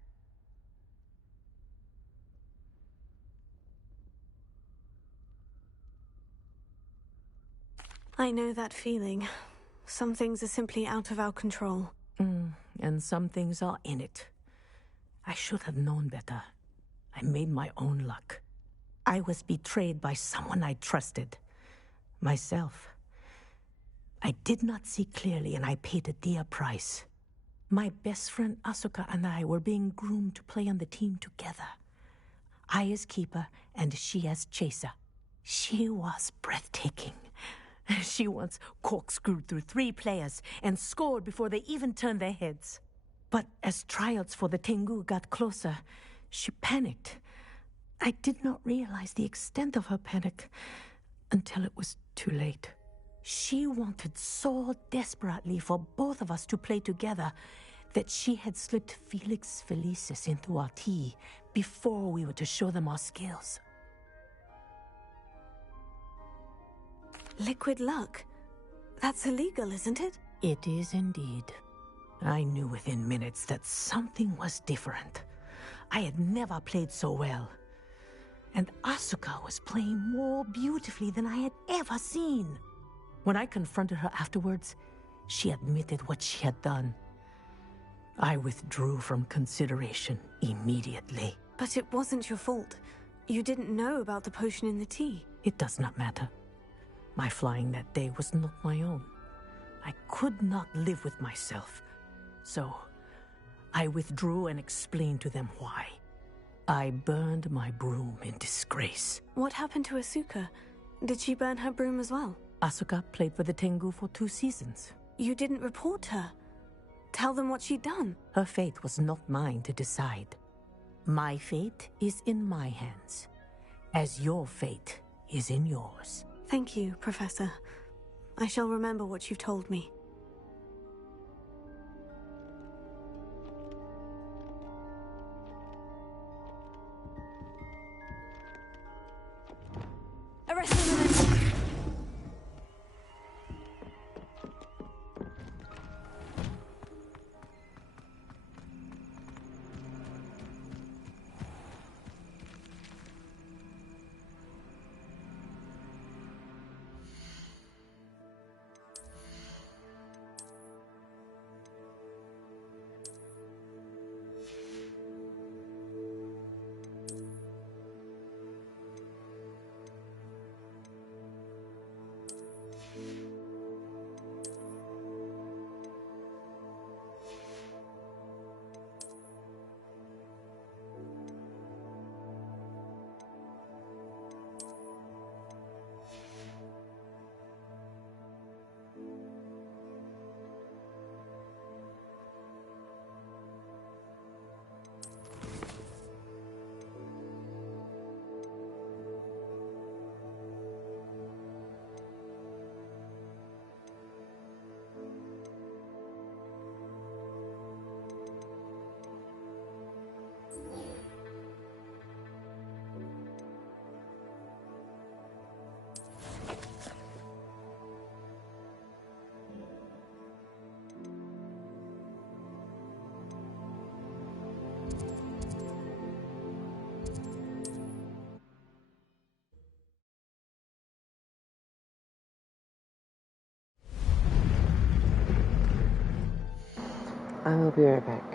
I know that feeling. Some things are simply out of our control. And some things are in it. I should have known better. I made my own luck. I was betrayed by someone I trusted. Myself. I did not see clearly, and I paid a dear price. My best friend Asuka and I were being groomed to play on the team together. I as keeper, and she as chaser. She was breathtaking. She once corkscrewed through 3 players and scored before they even turned their heads. But as tryouts for the Tengu got closer, she panicked. I did not realize the extent of her panic until it was too late. She wanted so desperately for both of us to play together that she had slipped Felix Felicis into our tea before we were to show them our skills. Liquid luck? That's illegal, isn't it? It is indeed. I knew within minutes that something was different. I had never played so well. And Asuka was playing more beautifully than I had ever seen. When I confronted her afterwards, she admitted what she had done. I withdrew from consideration immediately. But it wasn't your fault. You didn't know about the potion in the tea. It does not matter. My flying that day was not my own. I could not live with myself. So, I withdrew and explained to them why. I burned my broom in disgrace. What happened to Asuka? Did she burn her broom as well? Asuka played for the Tengu for 2 seasons. You didn't report her. Tell them what she'd done. Her fate was not mine to decide. My fate is in my hands, as your fate is in yours. Thank you, Professor. I shall remember what you've told me. Arrest him. I will be right back.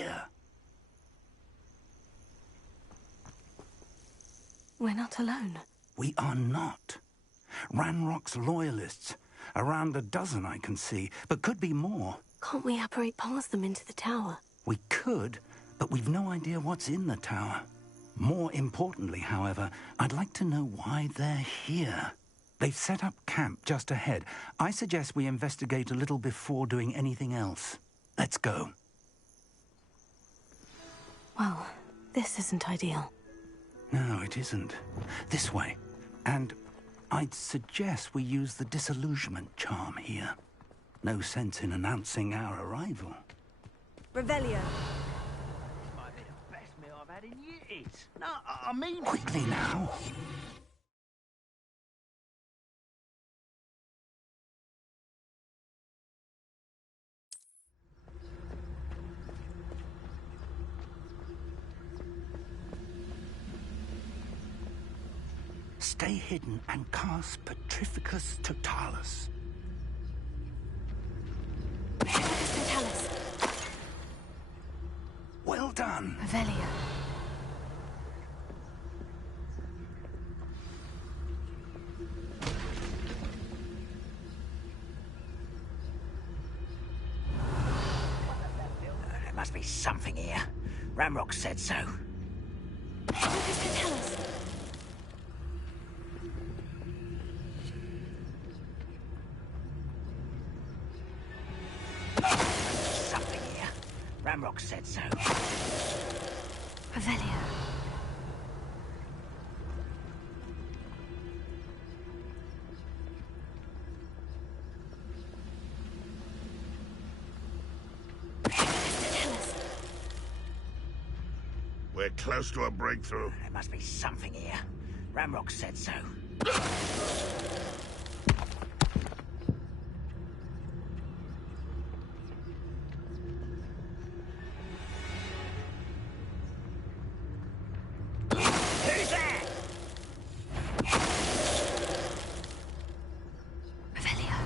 here. We're not alone. We are not. Ranrock's loyalists. Around a dozen I can see, but could be more. Can't we apparate past them into the tower? We could, but we've no idea what's in the tower. More importantly, however, I'd like to know why they're here. They've set up camp just ahead. I suggest we investigate a little before doing anything else. Let's go. Well, this isn't ideal. No, it isn't. This way. And I'd suggest we use the disillusionment charm here. No sense in announcing our arrival. Revelio. This might be the best meal I've had in years. No, I mean... Quickly now. Stay hidden and cast Petrificus Totalis. Totalis. Well done. Revelio. There must be something here. Ramrock said so. Totalis. Something here. Ramrock said so. Revelio. We're close to a breakthrough. There must be something here. Ramrock said so. Who's there? Revelio.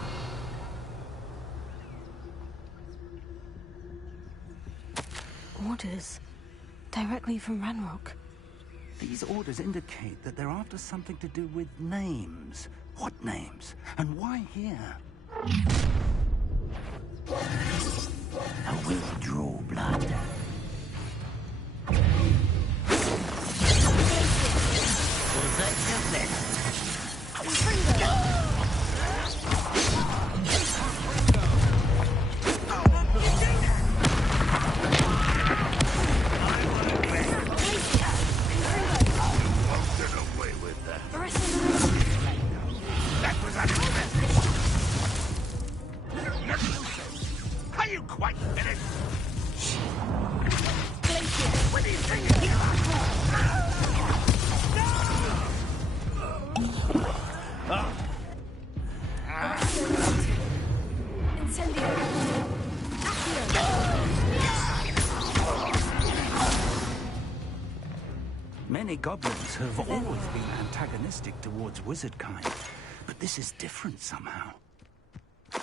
Orders. Directly from Ranrock. These orders indicate that they're after something to do with names. What names? And why here? A withdraw blood. Was that just That was unexpected. Are you quite finished? What do you think of Many goblins have always been antagonistic towards wizard kind, but this is different somehow. Oh,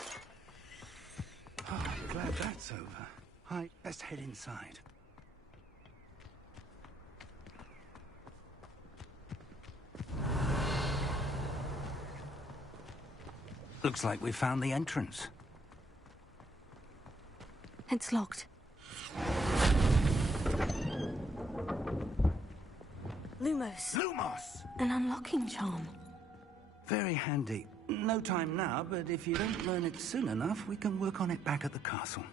I'm glad that's over. Right, let's head inside. Looks like we found the entrance. It's locked. Lumos. Lumos! An unlocking charm. Very handy. No time now, but if you don't learn it soon enough, we can work on it back at the castle.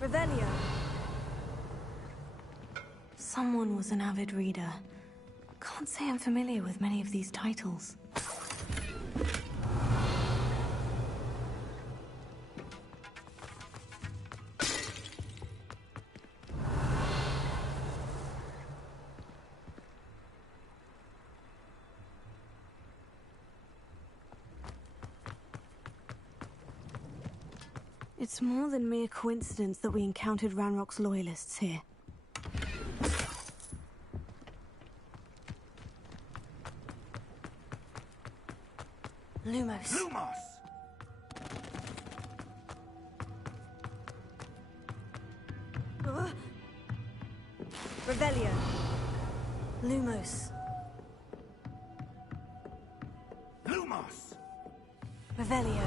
Revelio. Someone was an avid reader. Can't say I'm familiar with many of these titles. It's more than mere coincidence that we encountered Ranrock's loyalists here. Lumos. Lumos! Lumos. Lumos! Revelio.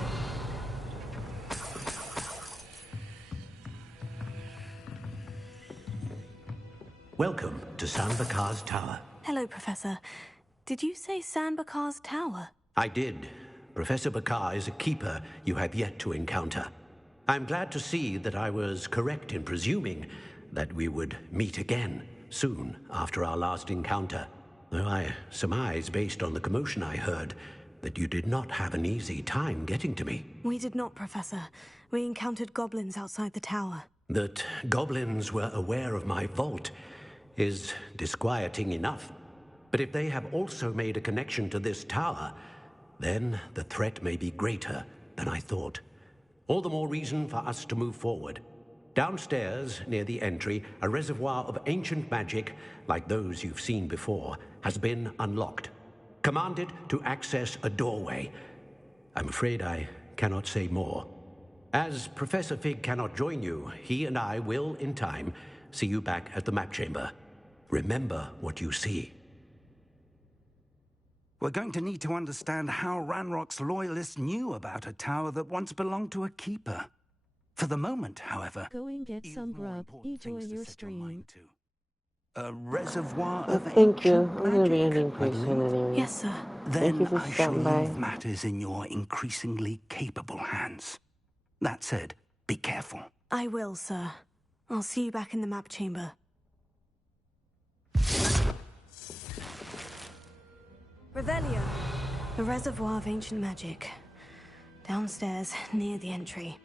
Welcome to San Bakar's Tower. Hello, Professor. Did you say San Bakar's Tower? I did. Professor Bakar is a keeper you have yet to encounter. I'm glad to see that I was correct in presuming that we would meet again soon after our last encounter. Though I surmise, based on the commotion I heard, that you did not have an easy time getting to me. We did not, Professor. We encountered goblins outside the tower. That goblins were aware of my vault is disquieting enough. But if they have also made a connection to this tower, then the threat may be greater than I thought. All the more reason for us to move forward. Downstairs, near the entry, a reservoir of ancient magic, like those you've seen before, has been unlocked. Command it to access a doorway. I'm afraid I cannot say more. As Professor Fig cannot join you, he and I will, in time, see you back at the map chamber. Remember what you see. We're going to need to understand how Ranrock's loyalists knew about a tower that once belonged to a keeper. For the moment, however... Go and get some grub. Enjoy your stream. A reservoir Well, of thank you. ancient I'm going to be magic, ending I pretty soon believe. anyway. Yes, sir. Thank you Then for I shall stopping by. leave matters in your increasingly capable hands. That said, be careful. I will, sir. I'll see you back in the map chamber. Revelio. The reservoir of ancient magic. Downstairs, near the entry.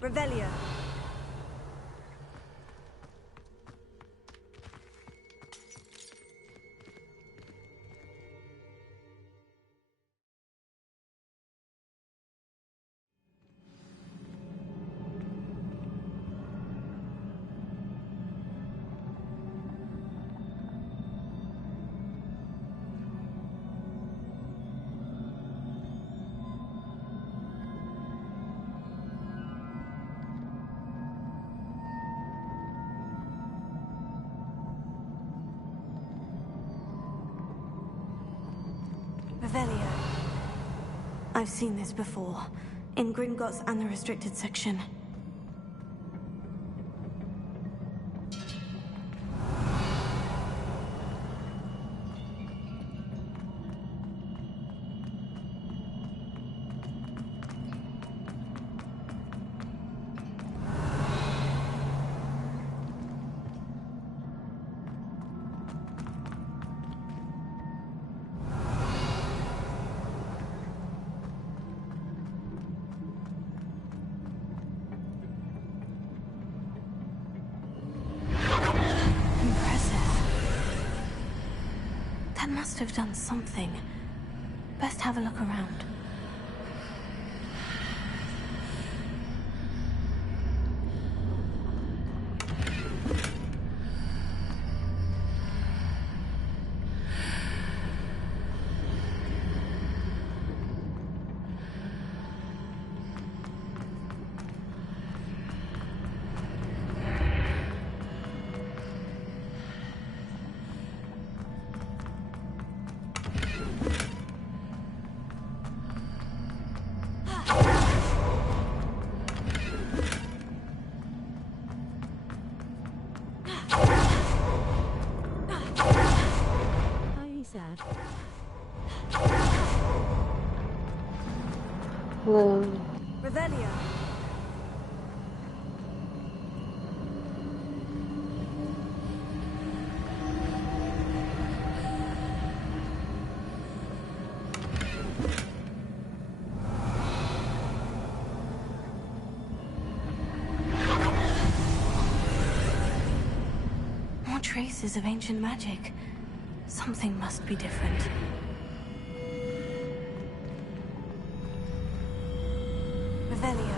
Revelio. Revelio. I've seen this before. In Gringotts and the restricted section. Must have done something. Best have a look around. Hello. Revelio. More traces. traces of ancient magic. Something must be different. Revelio.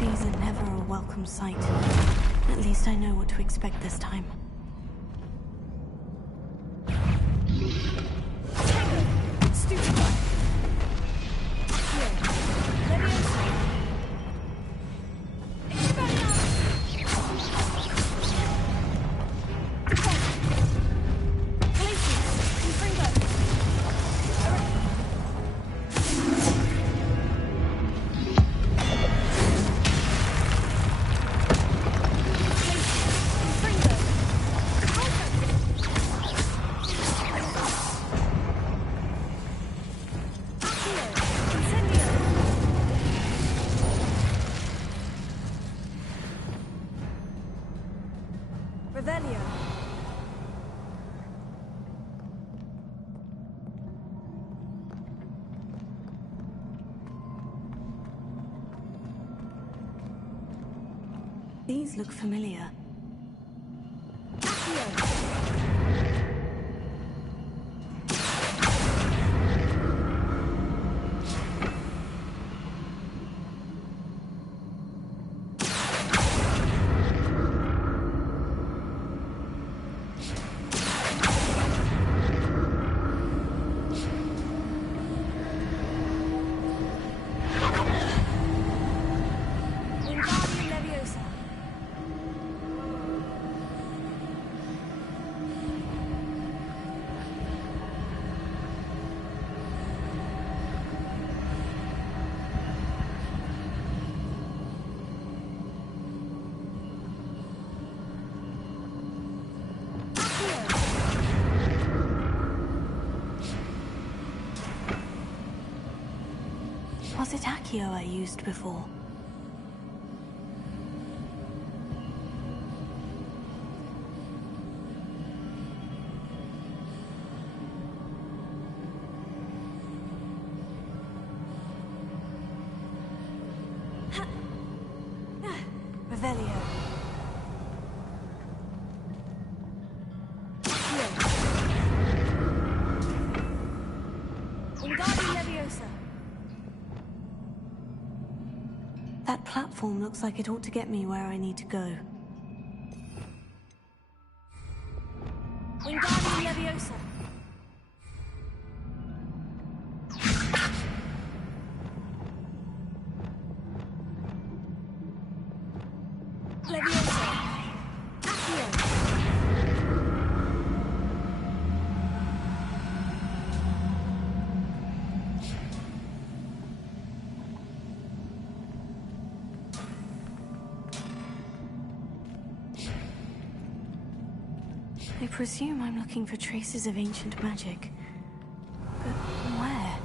These are never a welcome sight. At least I know what to expect this time. Revelio. These look familiar. Was it Accio I used before? Revelio. That platform looks like it ought to get me where I need to go. Wingardium Leviosa. Leviosa. Accio. I presume I'm looking for traces of ancient magic. But where?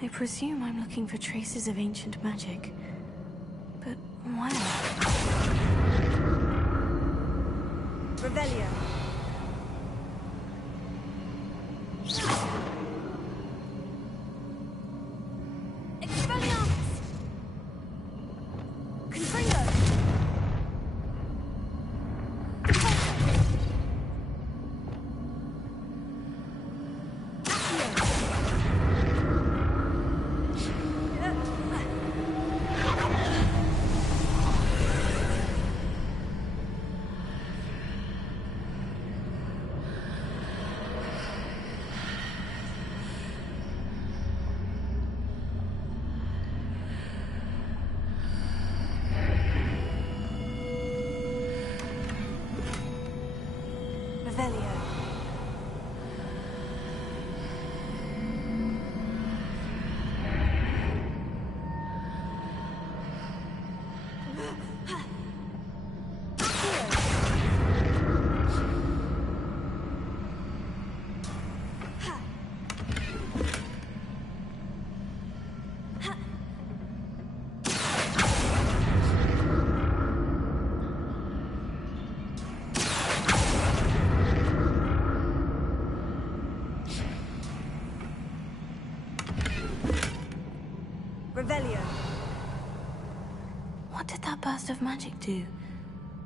I presume I'm looking for traces of ancient magic. But where? Revelio. Expelliarmus! Confringo! Revelio. What did that burst of magic do?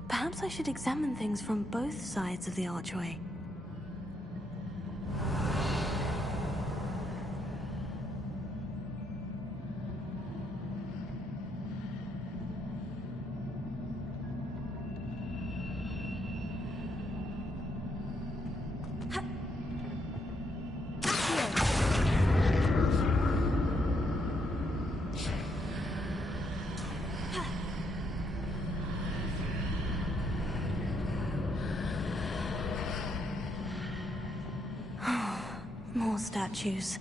Perhaps I should examine things from both sides of the archway. More statues.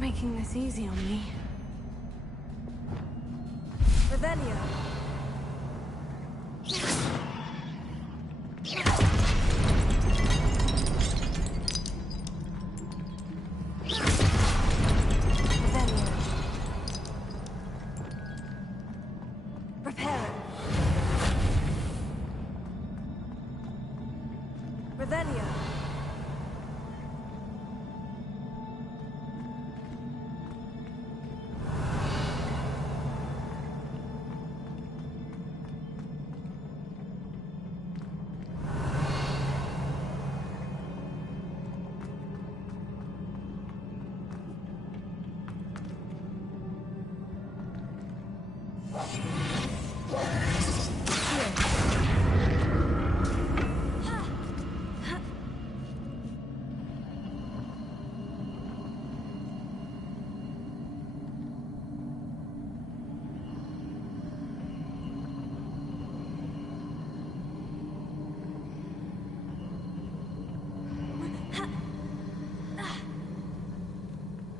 Making this easy on me. Revelio. Reparo. Revelio.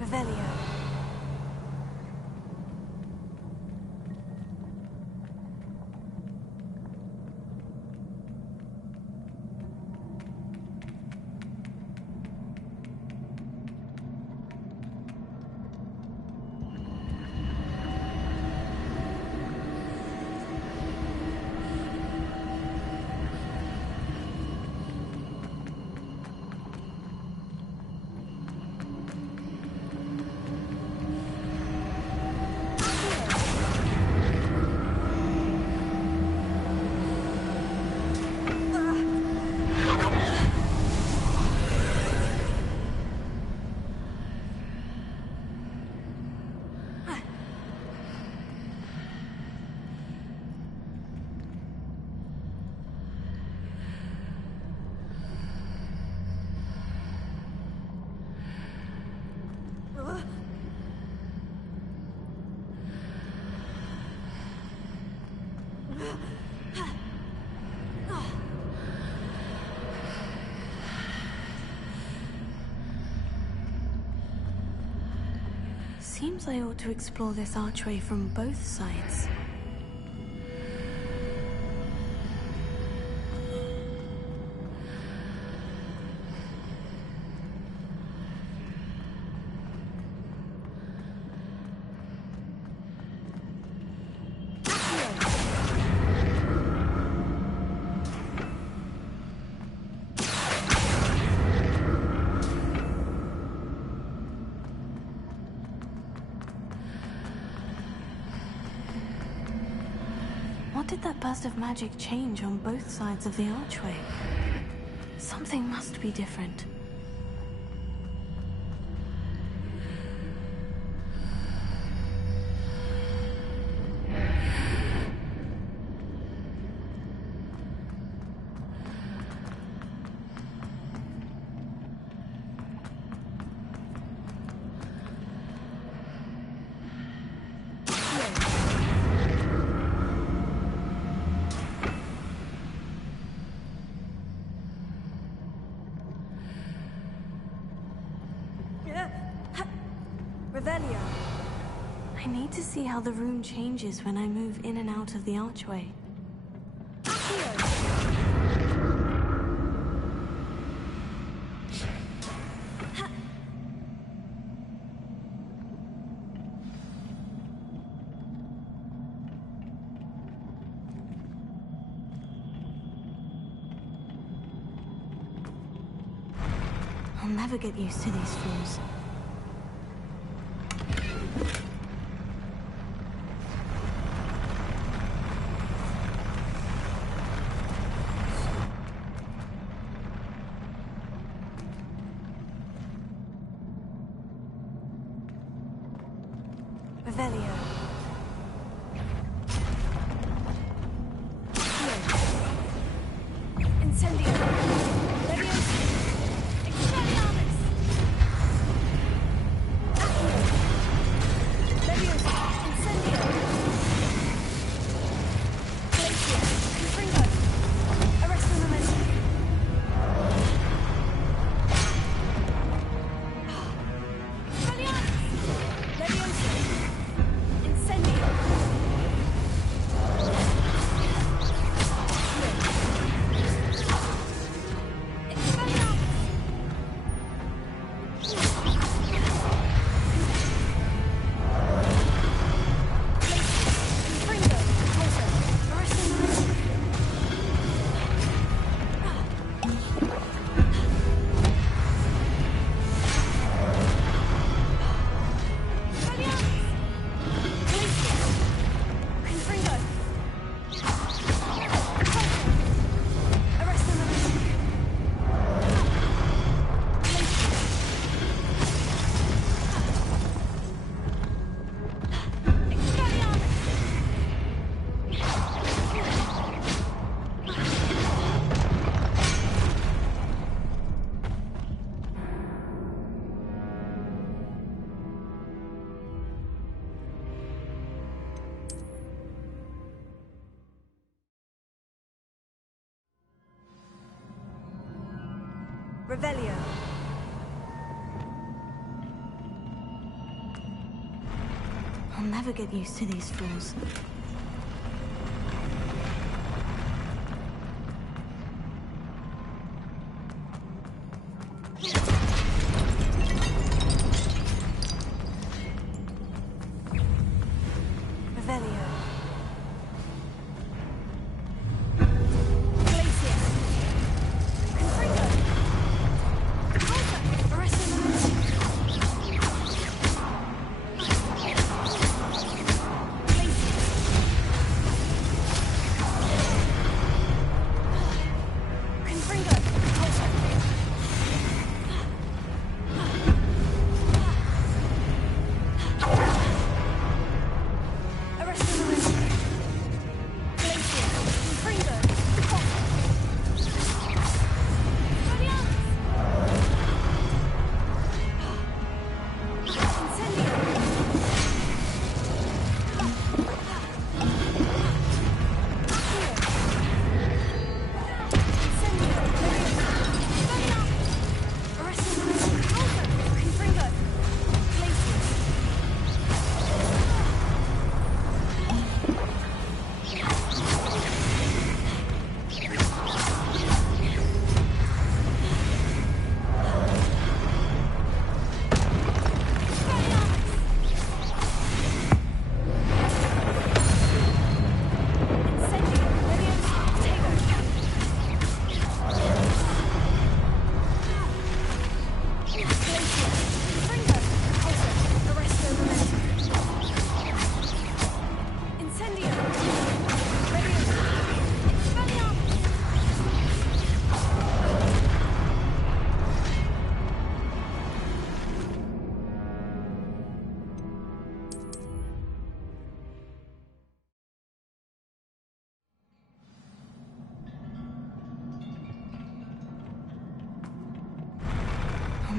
Revelio. Seems I ought to explore this archway from both sides. How did that burst of magic change on both sides of the archway? Something must be different. Revelio. I need to see how the room changes when I move in and out of the archway. I'll never get used to these floors. Revelio. Incendio. Leviosa. Expelliarmus. Accio. Leviosa. Incendio. Glacia. Confringo. Arresto momentum. Expelliarmus. Leviosa. Incendio. Revelio. I'll never get used to these floors. Revelio. Glacia.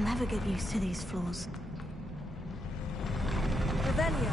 never get used to these floors. Revelio.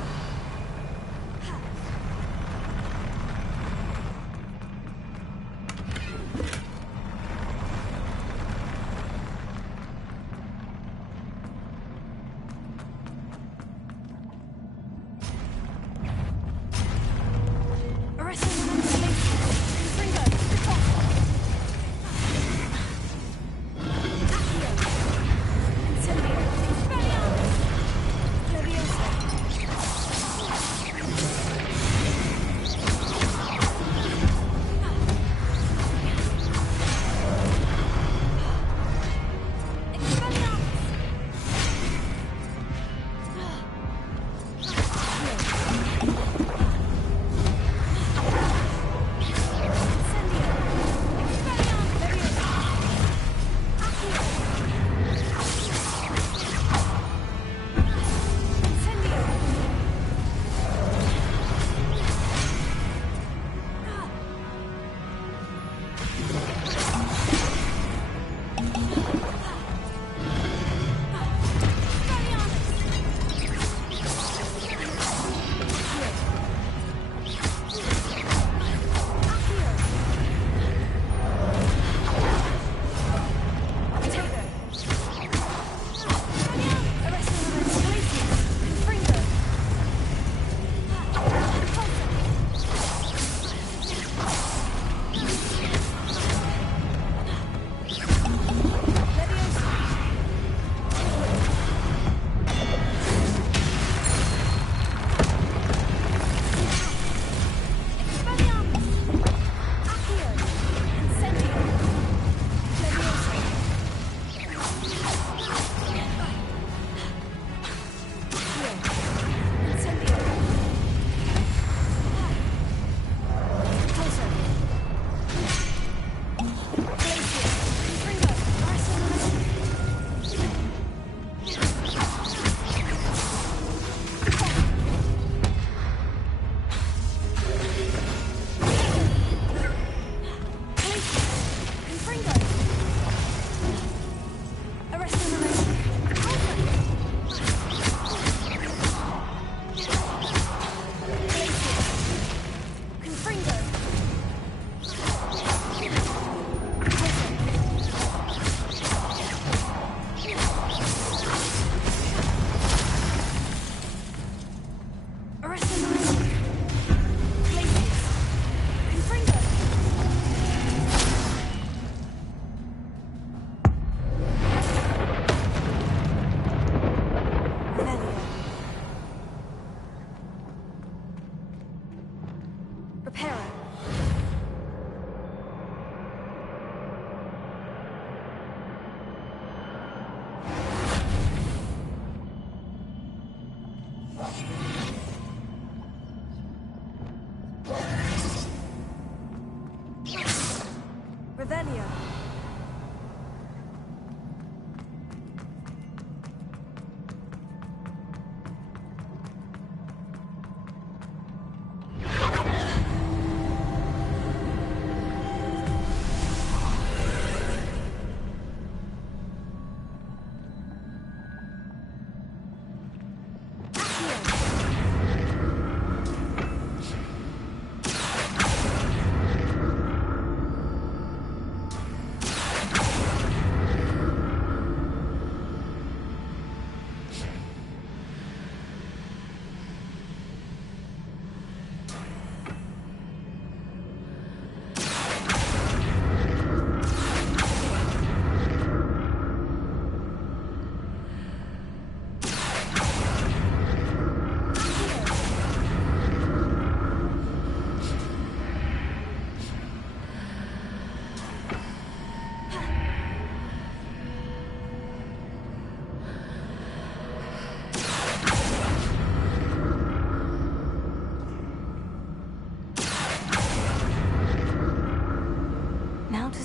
Revelio.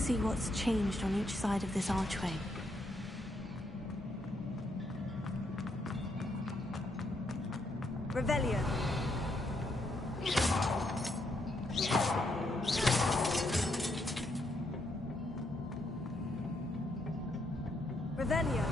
See what's changed on each side of this archway. Revelio. Revelio.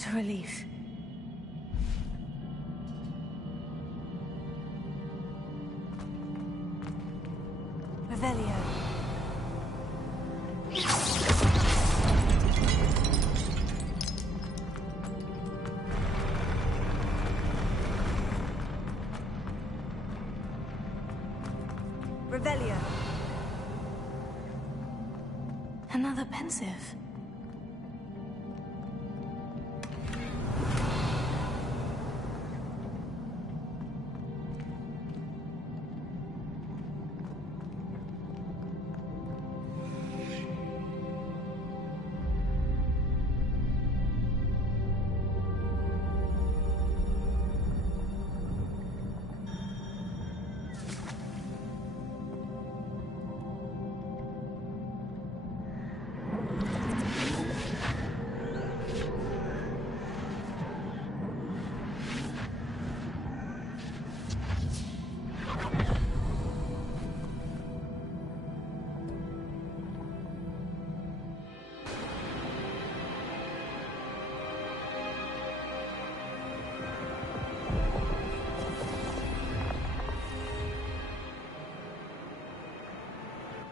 What a relief. Revelio. Revelio. Another pensive.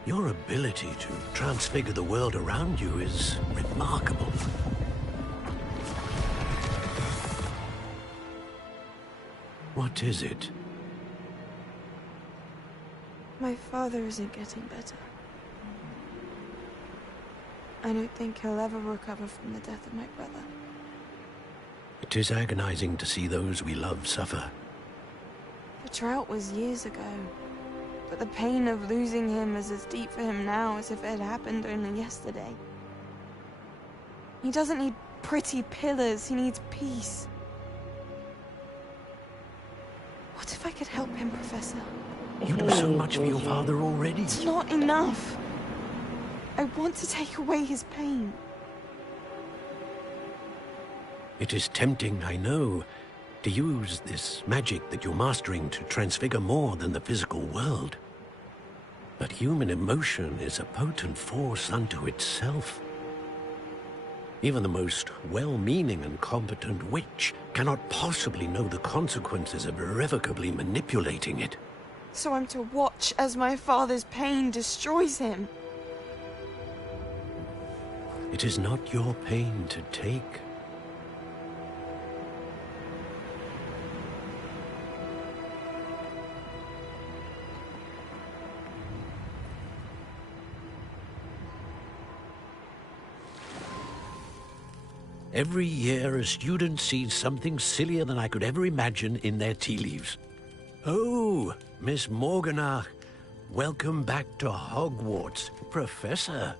Your ability to transfigure the world around you is remarkable. What is it? My father isn't getting better. I don't think he'll ever recover from the death of my brother. It is agonizing to see those we love suffer. The drought was years ago, but the pain of losing him is as deep for him now as if it had happened only yesterday. He doesn't need pretty pillars, he needs peace. What if I could help him, Professor? You do so much for your father already. It's not enough. I want to take away his pain. It is tempting, I know, to use this magic that you're mastering to transfigure more than the physical world. But human emotion is a potent force unto itself. Even the most well-meaning and competent witch cannot possibly know the consequences of irrevocably manipulating it. So I'm to watch as my father's pain destroys him. It is not your pain to take. Every year, a student sees something sillier than I could ever imagine in their tea leaves. Oh, Miss Morganach, welcome back to Hogwarts, Professor.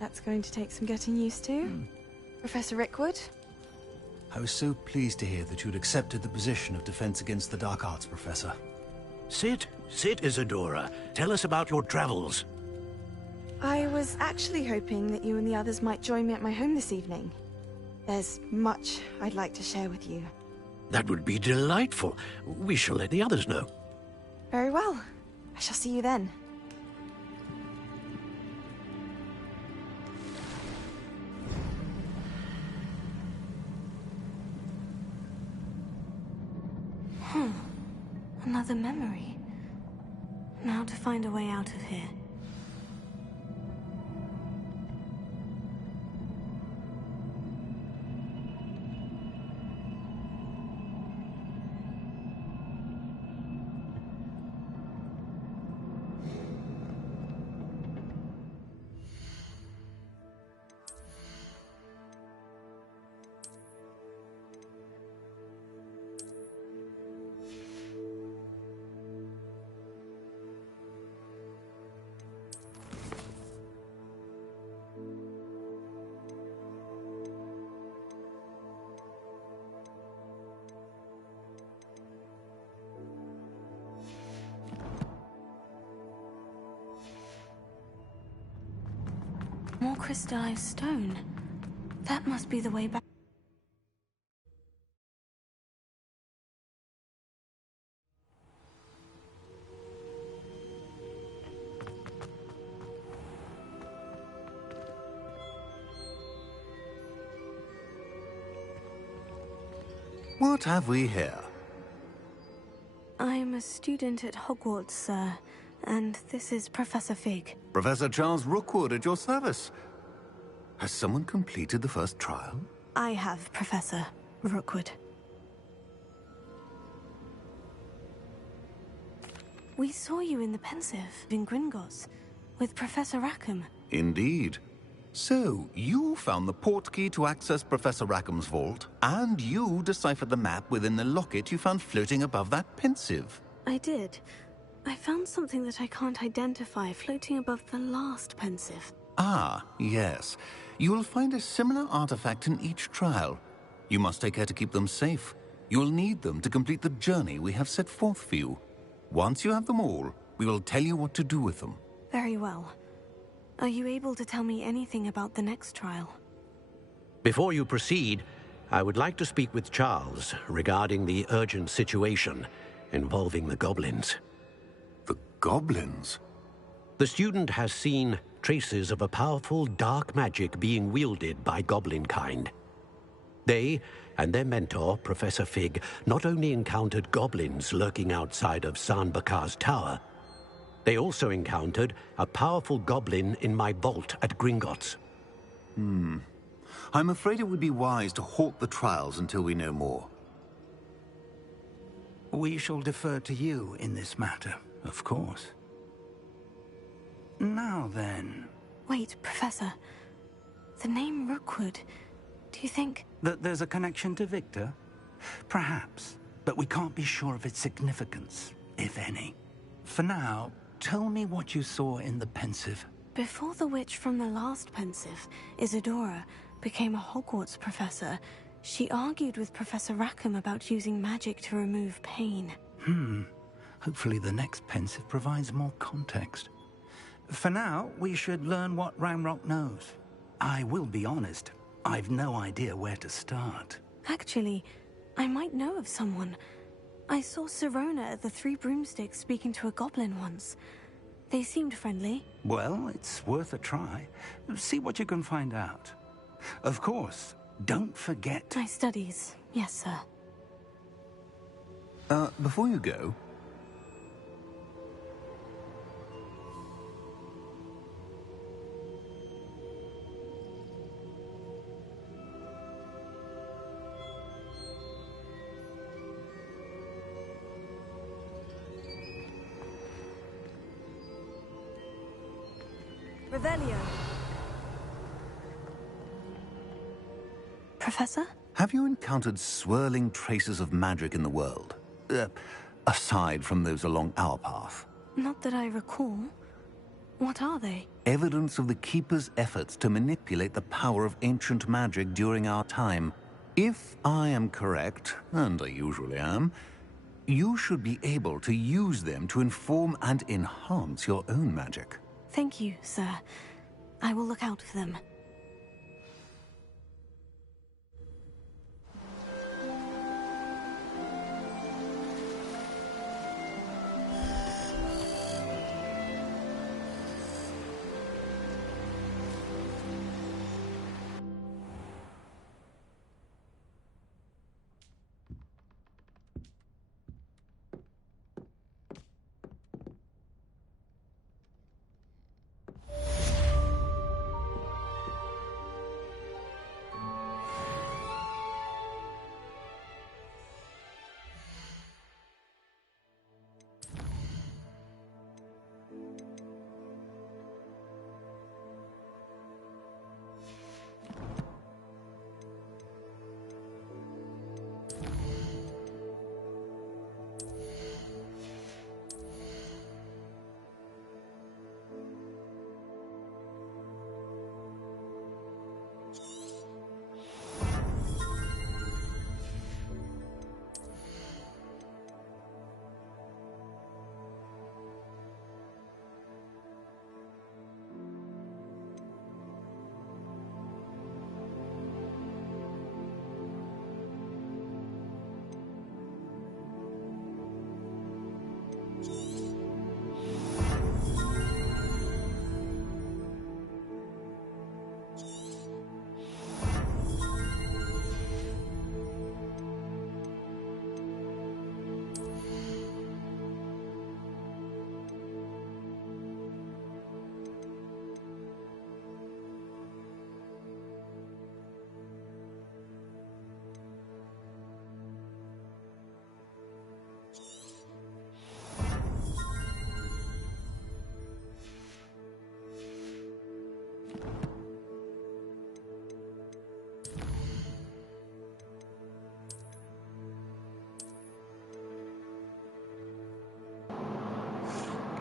That's going to take some getting used to. Professor Rickwood? I was so pleased to hear that you'd accepted the position of Defense Against the Dark Arts, Professor. Sit, Isadora. Tell us about your travels. I was actually hoping that you and the others might join me at my home this evening. There's much I'd like to share with you. That would be delightful. We shall let the others know. Very well. I shall see you then. Another memory. Now to find a way out of here. More crystallized stone. That must be the way back. What have we here? I'm a student at Hogwarts, sir, and this is Professor Fig. Professor Charles Rookwood at your service. Has someone completed the first trial? I have, Professor Rookwood. We saw you in the Pensive in Gringotts with Professor Rackham. Indeed. So, you found the portkey to access Professor Rackham's vault, and you deciphered the map within the locket you found floating above that Pensive. I did. I found something that I can't identify floating above the last Pensive. Ah, yes. You will find a similar artifact in each trial. You must take care to keep them safe. You will need them to complete the journey we have set forth for you. Once you have them all, we will tell you what to do with them. Very well. Are you able to tell me anything about the next trial? Before you proceed, I would like to speak with Charles regarding the urgent situation involving the goblins. The goblins? The student has seen traces of a powerful dark magic being wielded by goblin kind. They and their mentor, Professor Fig, not only encountered goblins lurking outside of San Bakar's tower, they also encountered a powerful goblin in my vault at Gringotts. I'm afraid it would be wise to halt the trials until we know more. We shall defer to you in this matter, of course. Now then... Wait, Professor. The name Rookwood. Do you think... That there's a connection to Victor? Perhaps, but we can't be sure of its significance, if any. For now, tell me what you saw in the Pensive. Before the witch from the last Pensive, Isadora, became a Hogwarts professor, she argued with Professor Rackham about using magic to remove pain. Hopefully the next Pensive provides more context. For now, we should learn what Ranrock knows. I will be honest, I've no idea where to start. Actually, I might know of someone. I saw Sirona at the Three Broomsticks speaking to a goblin once. They seemed friendly. Well, it's worth a try. See what you can find out. Of course, don't forget... My studies, yes, sir. Before you go... Revelio. Professor? Have you encountered swirling traces of magic in the world? Aside from those along our path? Not that I recall. What are they? Evidence of the Keeper's efforts to manipulate the power of ancient magic during our time. If I am correct, and I usually am, you should be able to use them to inform and enhance your own magic. Thank you, sir. I will look out for them.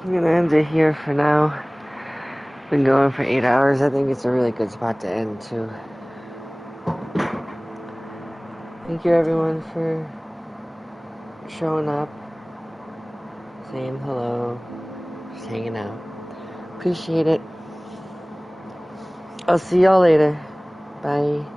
I'm gonna end it here for now. Been going for 8 hours. I think it's a really good spot to end too. Thank you everyone for showing up, saying hello, just hanging out. Appreciate it. I'll see y'all later. Bye.